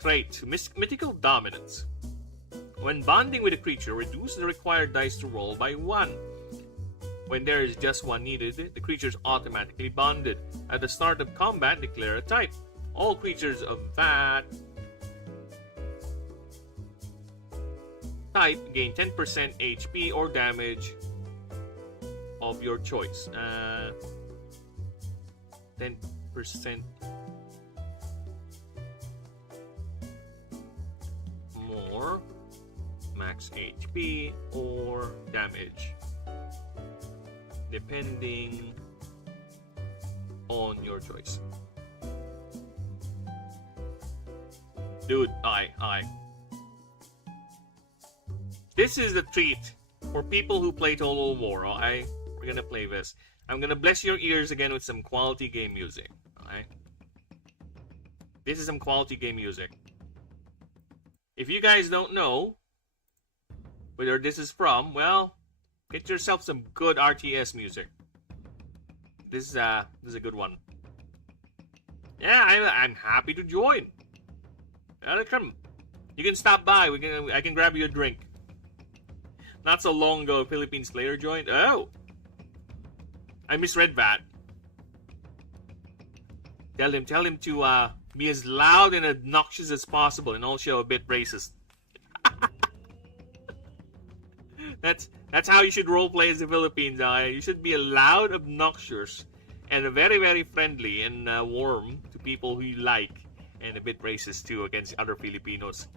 Trait. Mythical Dominance. When bonding with a creature, reduce the required dice to roll by 1. When there is just 1 needed, the creature is automatically bonded. At the start of combat, declare a type. All creatures of that type gain 10% HP or damage of your choice. 10% more max HP or damage, depending on your choice. Dude, I. This is the treat for people who play Total War. We're gonna play this. I'm gonna bless your ears again with some quality game music. Alright? This is some quality game music. If you guys don't know where this is from, well, get yourself some good RTS music. This is a good one. Yeah, I'm happy to join. Come, you can stop by. I can grab you a drink. Not so long ago, a Philippines player joined. Oh, I misread that. Tell him to be as loud and obnoxious as possible, and also a bit racist. That's how you should roleplay as the Philippines. You should be loud, obnoxious, and very, very friendly and warm to people who you like, and a bit racist too against other Filipinos.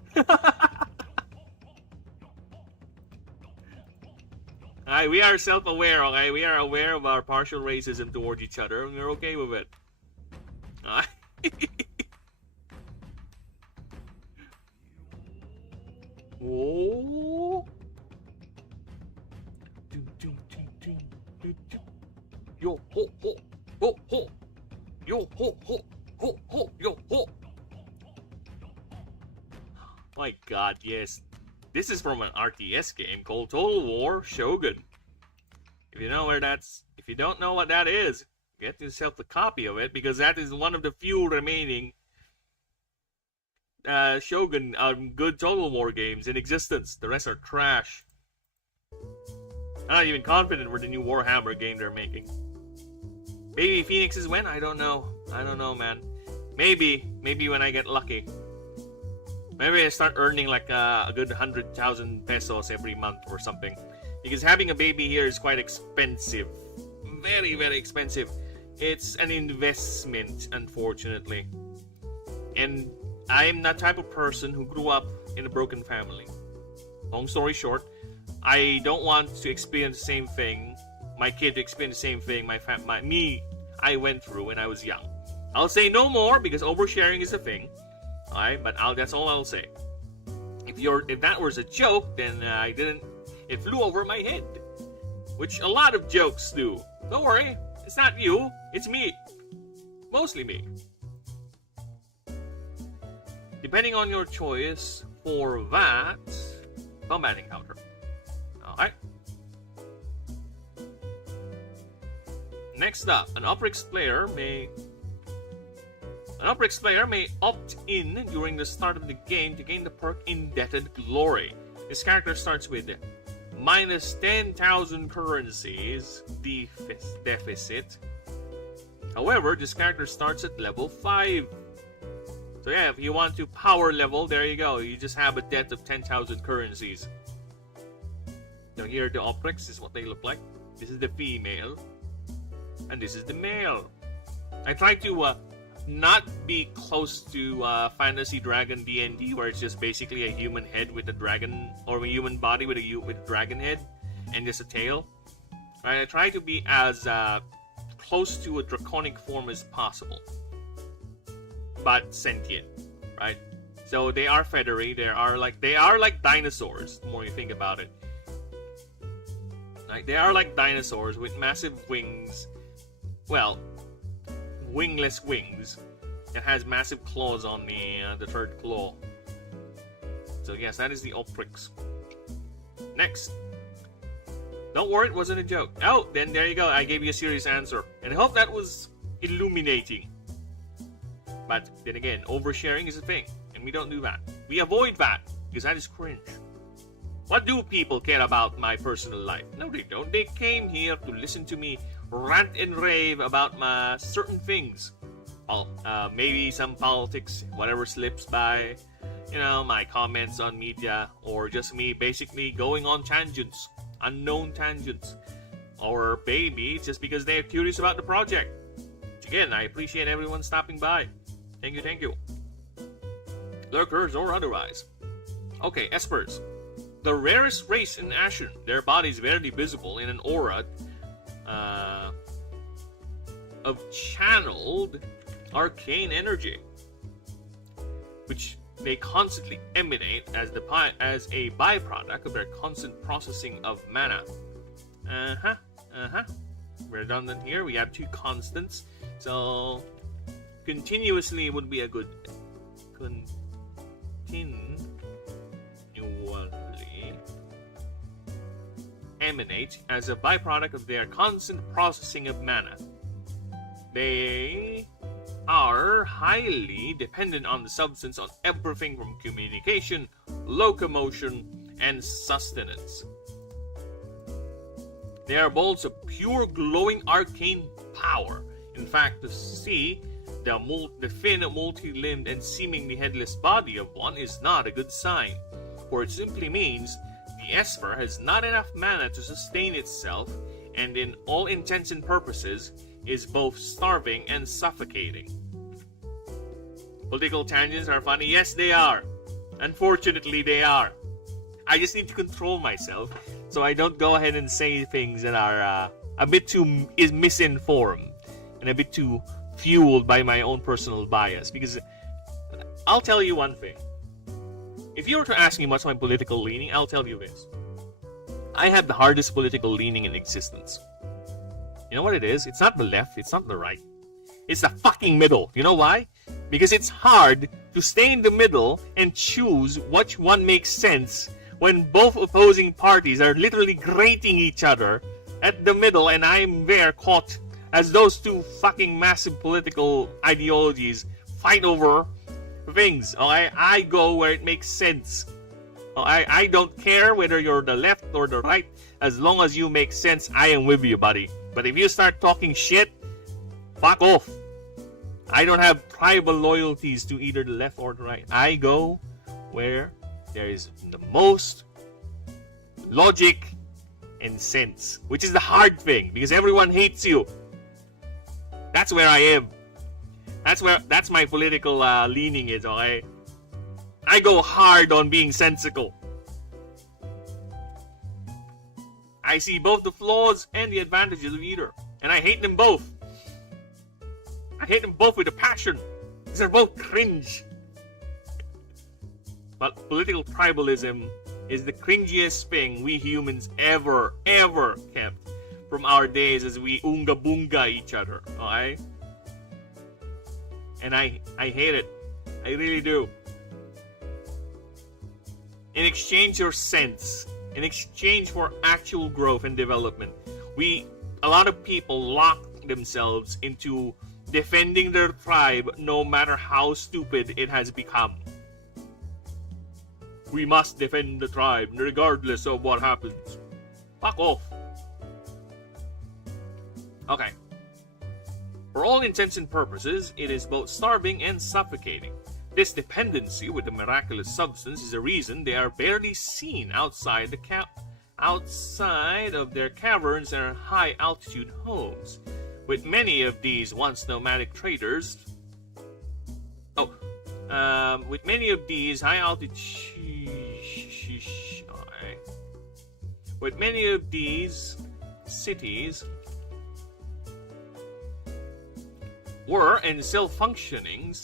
We are self-aware, okay? We are aware of our partial racism towards each other, and we're okay with it. Whoa. Yo ho ho ho ho. Yo ho ho ho ho yo ho. My God, yes. This is from an RTS game called Total War Shogun. If you don't know what that is, get yourself a copy of it, because that is one of the few remaining Shogun good Total War games in existence. The rest are trash. I'm not even confident with the new Warhammer game they're making. Maybe Phoenix is when? I don't know. Man. Maybe when I get lucky. Maybe I start earning like a good 100,000 pesos every month or something. Because having a baby here is quite expensive. Very, very expensive. It's an investment, unfortunately. And I'm that type of person who grew up in a broken family. Long story short, I don't want to experience the same thing, my kid to experience the same thing I went through when I was young. I'll say no more because oversharing is a thing. Alright, but that's all I'll say. If that was a joke, then it flew over my head. Which a lot of jokes do. Don't worry, it's not you, it's me. Mostly me. Depending on your choice for that, combat encounter. Alright. Next up, an Uprix player may opt in during the start of the game to gain the perk Indebted Glory. This character starts with minus 10,000 currencies deficit. However, this character starts at level 5. So yeah, if you want to power level, there you go. You just have a debt of 10,000 currencies. So here the Uprix is what they look like. This is the female. And this is the male. I try to not be close to Fantasy Dragon D&D, where it's just basically a human head with a dragon, or a human body with a dragon head. and just a tail. Right? I try to be as close to a draconic form as possible, but sentient, right? So they are feathery. They are like dinosaurs. The more you think about it, like they are like dinosaurs with massive wings. Well, wingless wings. It has massive claws on the third claw. So yes, that is the Oprix. Next. Don't worry, it wasn't a joke. Oh, then there you go. I gave you a serious answer. And I hope that was illuminating. But then again, oversharing is a thing. And we don't do that. We avoid that. Because that is cringe. What do people care about my personal life? No, they don't. They came here to listen to me rant and rave about my certain things. Maybe some politics, whatever slips by. You know, my comments on media. Or just me basically going on tangents. Unknown tangents, or maybe just because they're curious about the project. Again, I appreciate everyone stopping by. Thank you. Lurkers or otherwise. Okay, Espers. The rarest race in Ashen. Their bodies barely visible in an aura of channeled arcane energy, which they constantly emanate as a byproduct of their constant processing of mana. Redundant here. We have two constants, so continuously would be a good continually emanate as a byproduct of their constant processing of mana. They are highly dependent on the substance on everything from communication, locomotion, and sustenance. They are balls of pure glowing arcane power. In fact, to see the thin, multi-limbed, and seemingly headless body of one is not a good sign, for it simply means the Esper has not enough mana to sustain itself, and in all intents and purposes is both starving and suffocating. Political tangents are funny. Yes, they are. Unfortunately, they are. I just need to control myself so I don't go ahead and say things that are a bit too misinformed and a bit too fueled by my own personal bias. Because I'll tell you one thing. If you were to ask me what's my political leaning, I'll tell you this. I have the hardest political leaning in existence. You know what it is? It's not the left, it's not the right. It's the fucking middle. You know why? Because it's hard to stay in the middle and choose which one makes sense when both opposing parties are literally grating each other at the middle, and I'm there caught as those two fucking massive political ideologies fight over things. I go where it makes sense. I don't care whether you're the left or the right. As long as you make sense, I am with you, buddy. But if you start talking shit, fuck off. I don't have tribal loyalties to either the left or the right. I go where there is the most logic and sense, which is the hard thing because everyone hates you. That's where I am. That's my political leaning is. Okay, I go hard on being sensical. I see both the flaws and the advantages of either, and I hate them both. I hate them both with a passion, because they're both cringe. But political tribalism is the cringiest thing we humans ever kept from our days as we unga-bunga each other, okay? And I hate it. I really do. In exchange for sense, in exchange for actual growth and development, a lot of people lock themselves into defending their tribe no matter how stupid it has become. We must defend the tribe regardless of what happens. Fuck off. Okay. For all intents and purposes, it is both starving and suffocating. This dependency with the miraculous substance is the reason they are barely seen outside of their caverns and high altitude homes. With many of these once nomadic traders, With many of these cities were and still functioning.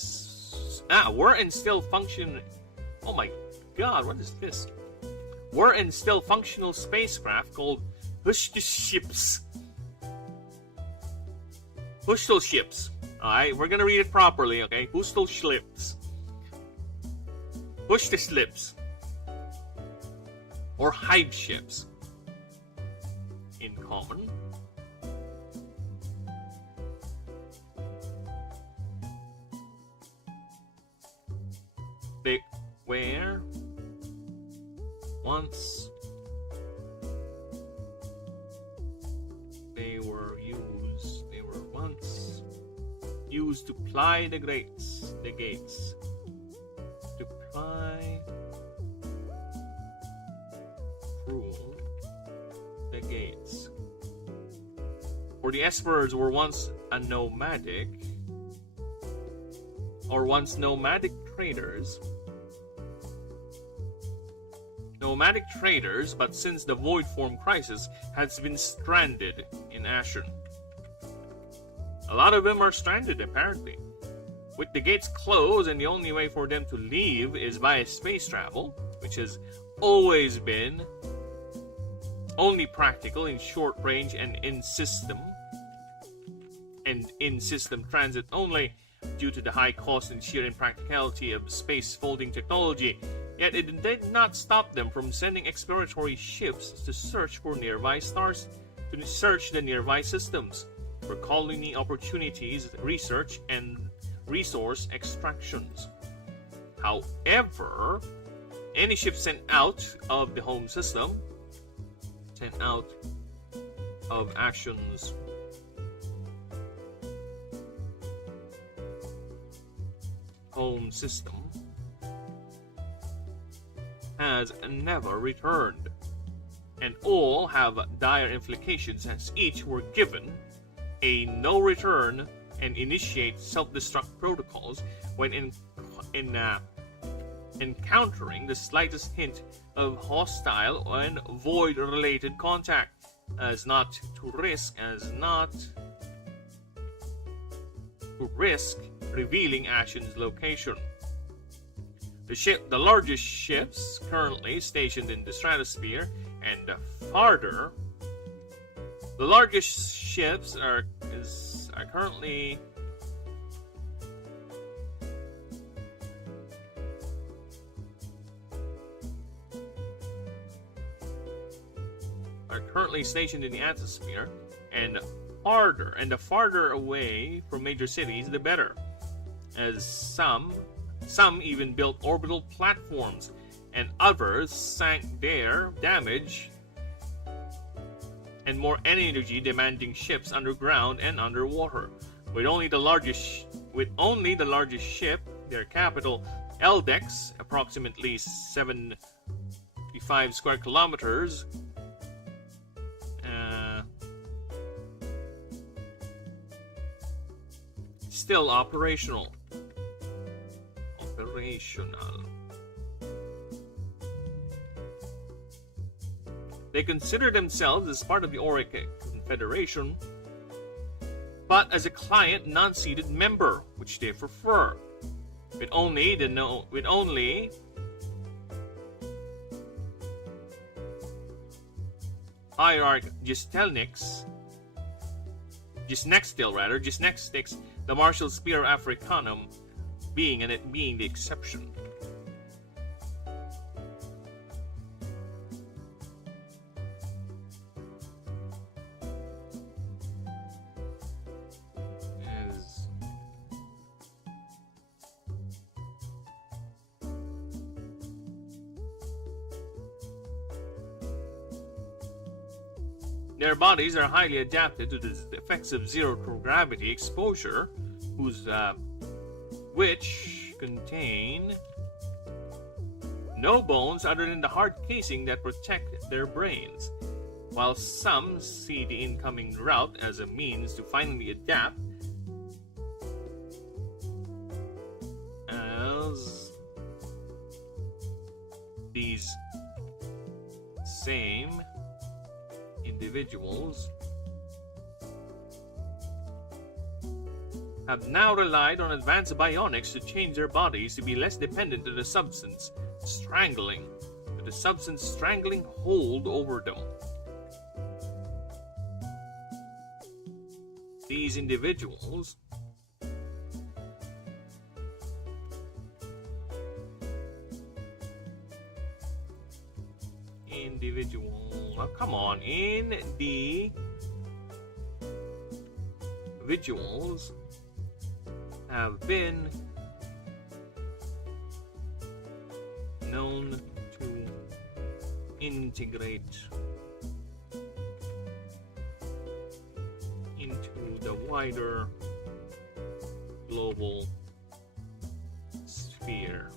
Oh my god, what is this? Were and still functional spacecraft called ships. Postal ships. Alright, we're gonna read it properly, okay? Postal ships. Push the slips. Or hive ships. In common. They were once used to ply the gates to ply through the gates. For the explorers were once nomadic traders. But since the Void Form crisis has been stranded in Ashen. A lot of them are stranded, apparently. With the gates closed and the only way for them to leave is via space travel, which has always been only practical in short range and in system transit only due to the high cost and sheer impracticality of space folding technology. Yet it did not stop them from sending exploratory ships to search for nearby stars, to search the nearby systems for colony opportunities, research, and resource extractions. However, any ship sent out of the home system, sent out of Ashen's home system, has never returned, and all have dire implications as each were given a no return and initiate self-destruct protocols when encountering the slightest hint of hostile and void related contact, as not to risk revealing Ashen's location. The largest ships currently stationed in the stratosphere and farther. The largest ships are currently stationed in the atmosphere and the farther away from major cities the better, as some even built orbital platforms and others sank their damage and more energy demanding ships underground and underwater. With only the largest ship, their capital Eldex, approximately 75 square kilometers, still operational. They consider themselves as part of the Auric Confederation, but as a client non-seated member, which they prefer. With only Hierarch Gisnextix, the Martial Spear Africanum being the exception. Their bodies are highly adapted to the effects of zero-gravity exposure, which contain no bones other than the hard casing that protect their brains. While some see the incoming route as a means to finally adapt, as these same individuals have now relied on advanced bionics to change their bodies to be less dependent on the substance strangling hold over them. These individuals oh, come on, individuals have been known to integrate into the wider global sphere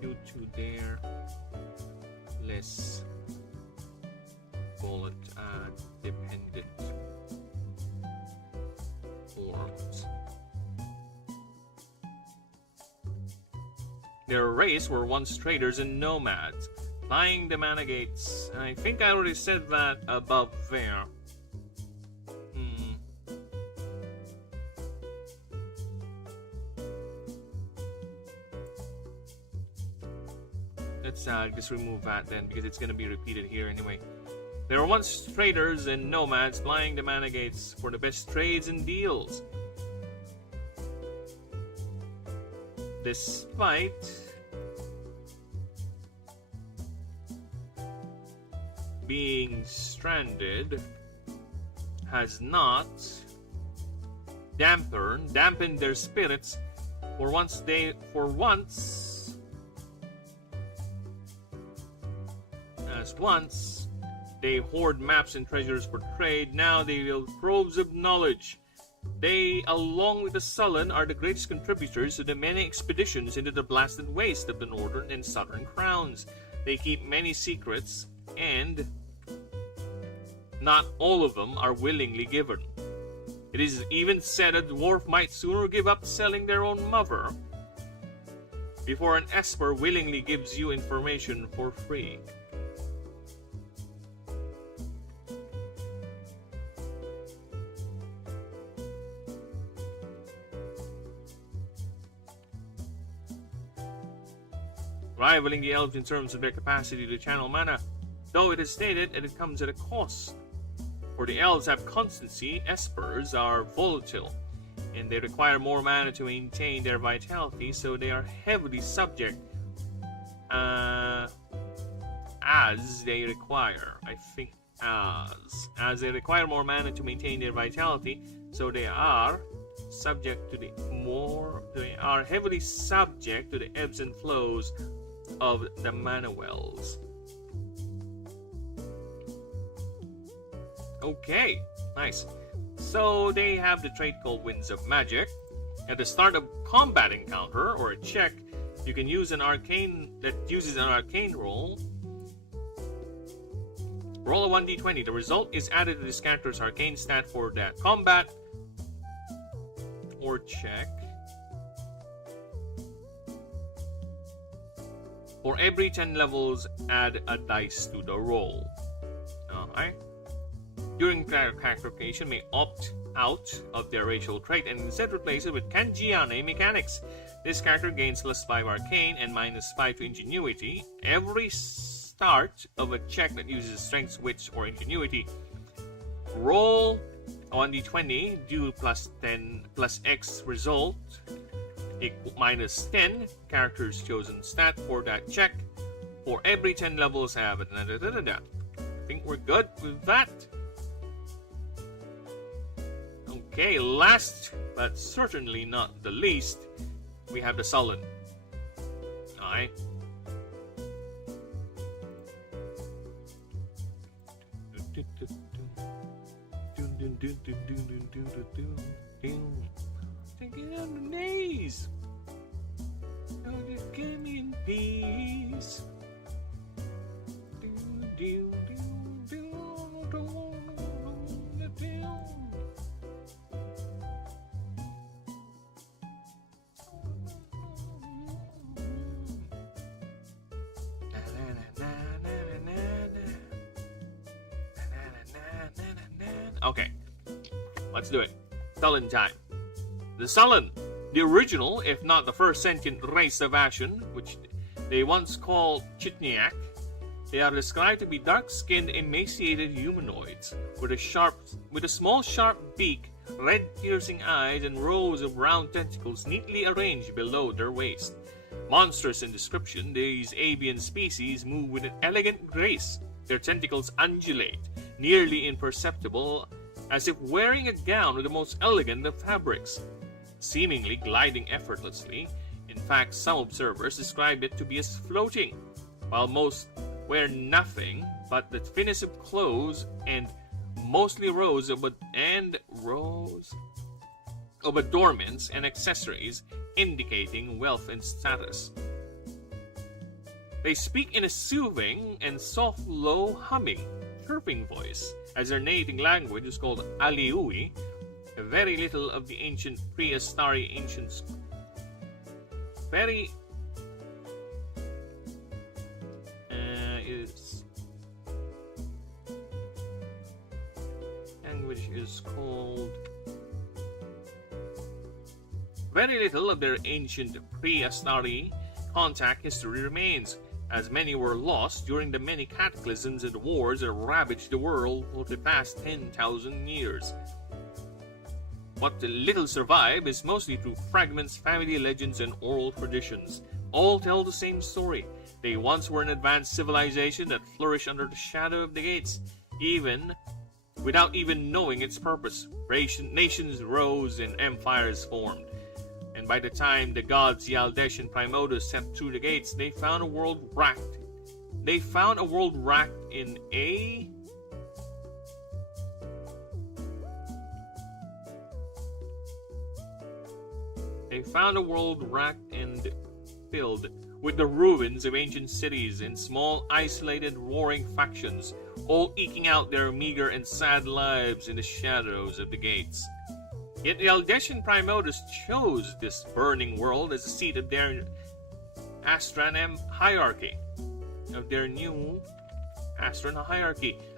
due to their less dependent forms. Their race were once traders and nomads, flying the managates. I think I already said that above there. Let's just remove that then, because it's going to be repeated here anyway. There were once traders and nomads flying the managates for the best trades and deals. Despite being stranded, has not dampened their spirits. For once they hoard maps and treasures for trade, now they wield troves of knowledge. They, along with the sullen, are the greatest contributors to the many expeditions into the blasted waste of the northern and southern crowns. They keep many secrets, and not all of them are willingly given. It is even said a dwarf might sooner give up selling their own mother before an esper willingly gives you information for free. Rivaling the elves in terms of their capacity to channel mana, though it is stated that it comes at a cost. For the elves have constancy, espers are volatile, and they require more mana to maintain their vitality, so they are heavily subject as they require. As they require more mana to maintain their vitality, so they are heavily subject to the ebbs and flows of the mana wells. Okay, nice. So they have the trait called Winds of Magic. At the start of combat encounter or a check, you can use an arcane that uses an arcane roll. Roll a 1d20. The result is added to this character's arcane stat for that combat or check. For every 10 levels, add a dice to the roll. Alright. During character creation, may opt out of their racial trait and instead replace it with Kanjiane mechanics. This character gains +5 arcane and -5 to ingenuity. Every start of a check that uses strength, wit, or ingenuity, roll a 1d20, do +10 +X result -10 character's chosen stat for that check. For every 10 levels, have it. I think we're good with that. Okay, last but certainly not the least, we have the Sullen. Alright. Take it on the knees. Don't just give me in peace. Okay, let's do it. Sullen time. The Sullen, the original, if not the first sentient race of Ashen, which they once called Chitniak, they are described to be dark-skinned, emaciated humanoids with a small, sharp beak, red piercing eyes, and rows of round tentacles neatly arranged below their waist. Monstrous in description, these avian species move with an elegant grace. Their tentacles undulate, nearly imperceptible, as if wearing a gown with the most elegant of fabrics, seemingly gliding effortlessly. In fact, some observers described it to be as floating, while most wear nothing but the thinnest of clothes and mostly rows of adornments and accessories indicating wealth and status. They speak in a soothing and soft, low humming, chirping voice, as their native language is called Aliui. Very little of the ancient prehistory ancients language is called. Very little of their ancient prehistory contact history remains, as many were lost during the many cataclysms and wars that ravaged the world for the past 10,000 years. What little survive is mostly through fragments, family legends, and oral traditions. All tell the same story. They once were an advanced civilization that flourished under the shadow of the gates, even without even knowing its purpose. Nations rose and empires formed. And by the time the gods Yaldesh and Primotus stepped through the gates, they found a world wrapped in a racked and filled with the ruins of ancient cities and small, isolated, warring factions, all eking out their meager and sad lives in the shadows of the gates. Yet the Aldeshan Primotus chose this burning world as the seat of their Astran hierarchy,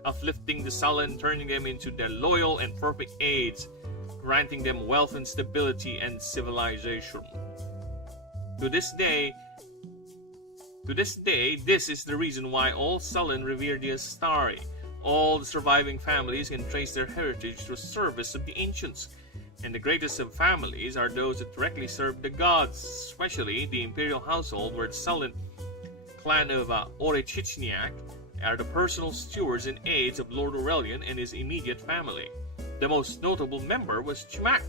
uplifting the sullen, turning them into their loyal and perfect aides, granting them wealth and stability and civilization. To this day, this is the reason why all Sullen revere the Astari. All the surviving families can trace their heritage to service of the ancients, and the greatest of families are those that directly serve the gods, especially the imperial household, where the Sullen clan of Orechichniak are the personal stewards and aides of Lord Aurelian and his immediate family. The most notable member was Chumak,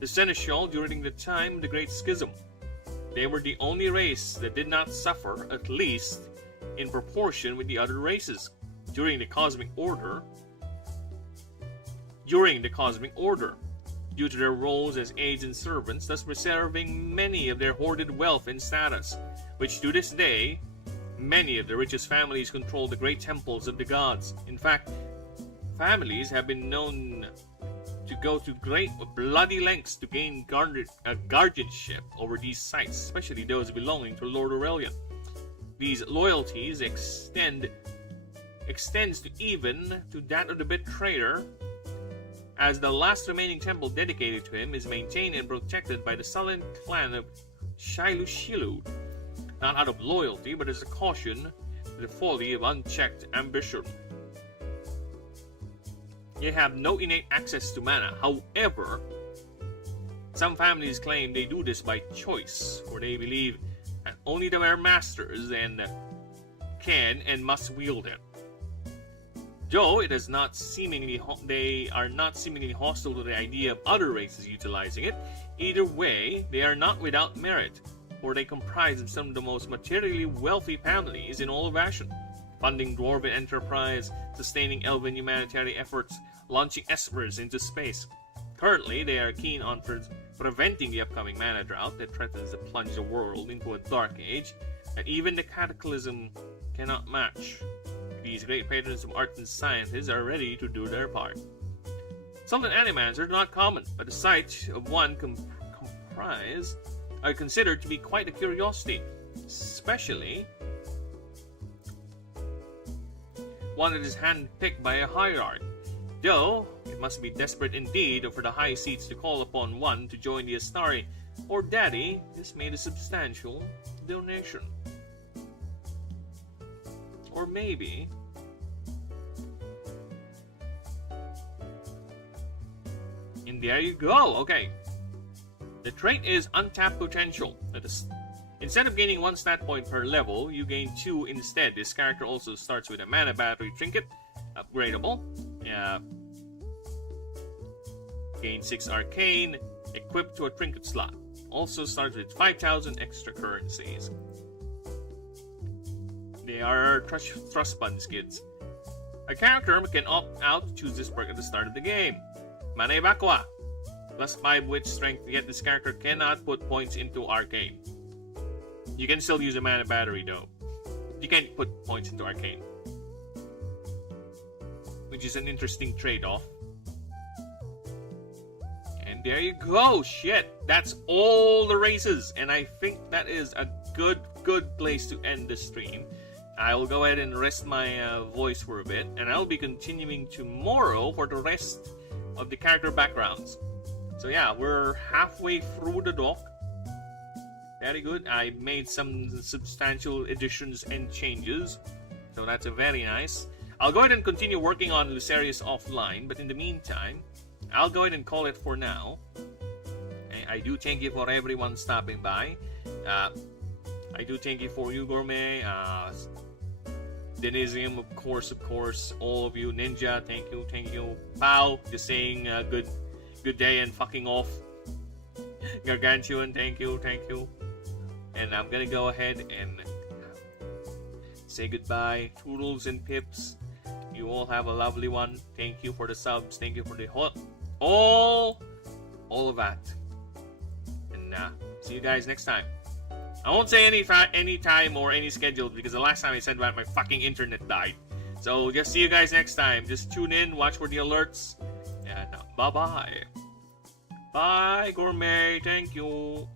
the seneschal during the time of the Great Schism. They were the only race that did not suffer, at least in proportion with the other races, during the Cosmic Order, due to their roles as aides and servants, thus preserving many of their hoarded wealth and status, which to this day, many of the richest families control the great temples of the gods. In fact, families have been known to go to great bloody lengths to gain guardianship over these sites, especially those belonging to Lord Aurelian. These loyalties extends to even to that of the betrayer, as the last remaining temple dedicated to him is maintained and protected by the Sullen clan of Shilu, not out of loyalty, but as a caution to the folly of unchecked ambition. They have no innate access to mana. However, some families claim they do this by choice, or they believe that only their masters can and must wield it. Though they are not seemingly hostile to the idea of other races utilizing it, either way, they are not without merit, for they comprise of some of the most materially wealthy families in all of Ashen, funding dwarven enterprise, sustaining elven humanitarian efforts, launching espers into space. Currently, they are keen on preventing the upcoming mana drought that threatens to plunge the world into a dark age that even the cataclysm cannot match. These great patrons of art and sciences are ready to do their part. Sullen animans are not common, but the sight of one comprise are considered to be quite a curiosity, especially one that is hand-picked by a hierarch. Though, it must be desperate indeed for the high seats to call upon one to join the Astari, or Daddy has made a substantial donation. Or maybe... And there you go, okay. The trait is untapped potential. That is, instead of gaining 1 stat point per level, you gain 2 instead. This character also starts with a mana battery trinket, upgradable. Gain 6 arcane, equipped to a trinket slot. Also starts with 5,000 extra currencies. They are trust funds, kids. A character can opt out to choose this perk at the start of the game. Mana Evacua. Plus 5 witch strength, yet this character cannot put points into arcane. You can still use a mana battery though. You can't put points into arcane. Which is an interesting trade-off. And there you go, shit! That's all the races, and I think that is a good place to end the stream. I will go ahead and rest my voice for a bit, and I'll be continuing tomorrow for the rest of the character backgrounds. So yeah, we're halfway through the doc. Very good. I made some substantial additions and changes, so that's very nice. I'll go ahead and continue working on Lucerius offline, but in the meantime, I'll go ahead and call it for now. Okay, I do thank you for everyone stopping by. I do thank you for you, Gourmet, Denisium, of course, all of you, Ninja, thank you, Pao, just saying good day and fucking off. Gargantuan, thank you. And I'm gonna go ahead and say goodbye. Toodles and Pips, you all have a lovely one. Thank you for the subs, thank you for the all of that. And see you guys next time. I won't say any time or any schedule because the last time I said that my fucking internet died. So just see you guys next time. Just tune in, watch for the alerts, and bye-bye. Bye, Gourmet. Thank you.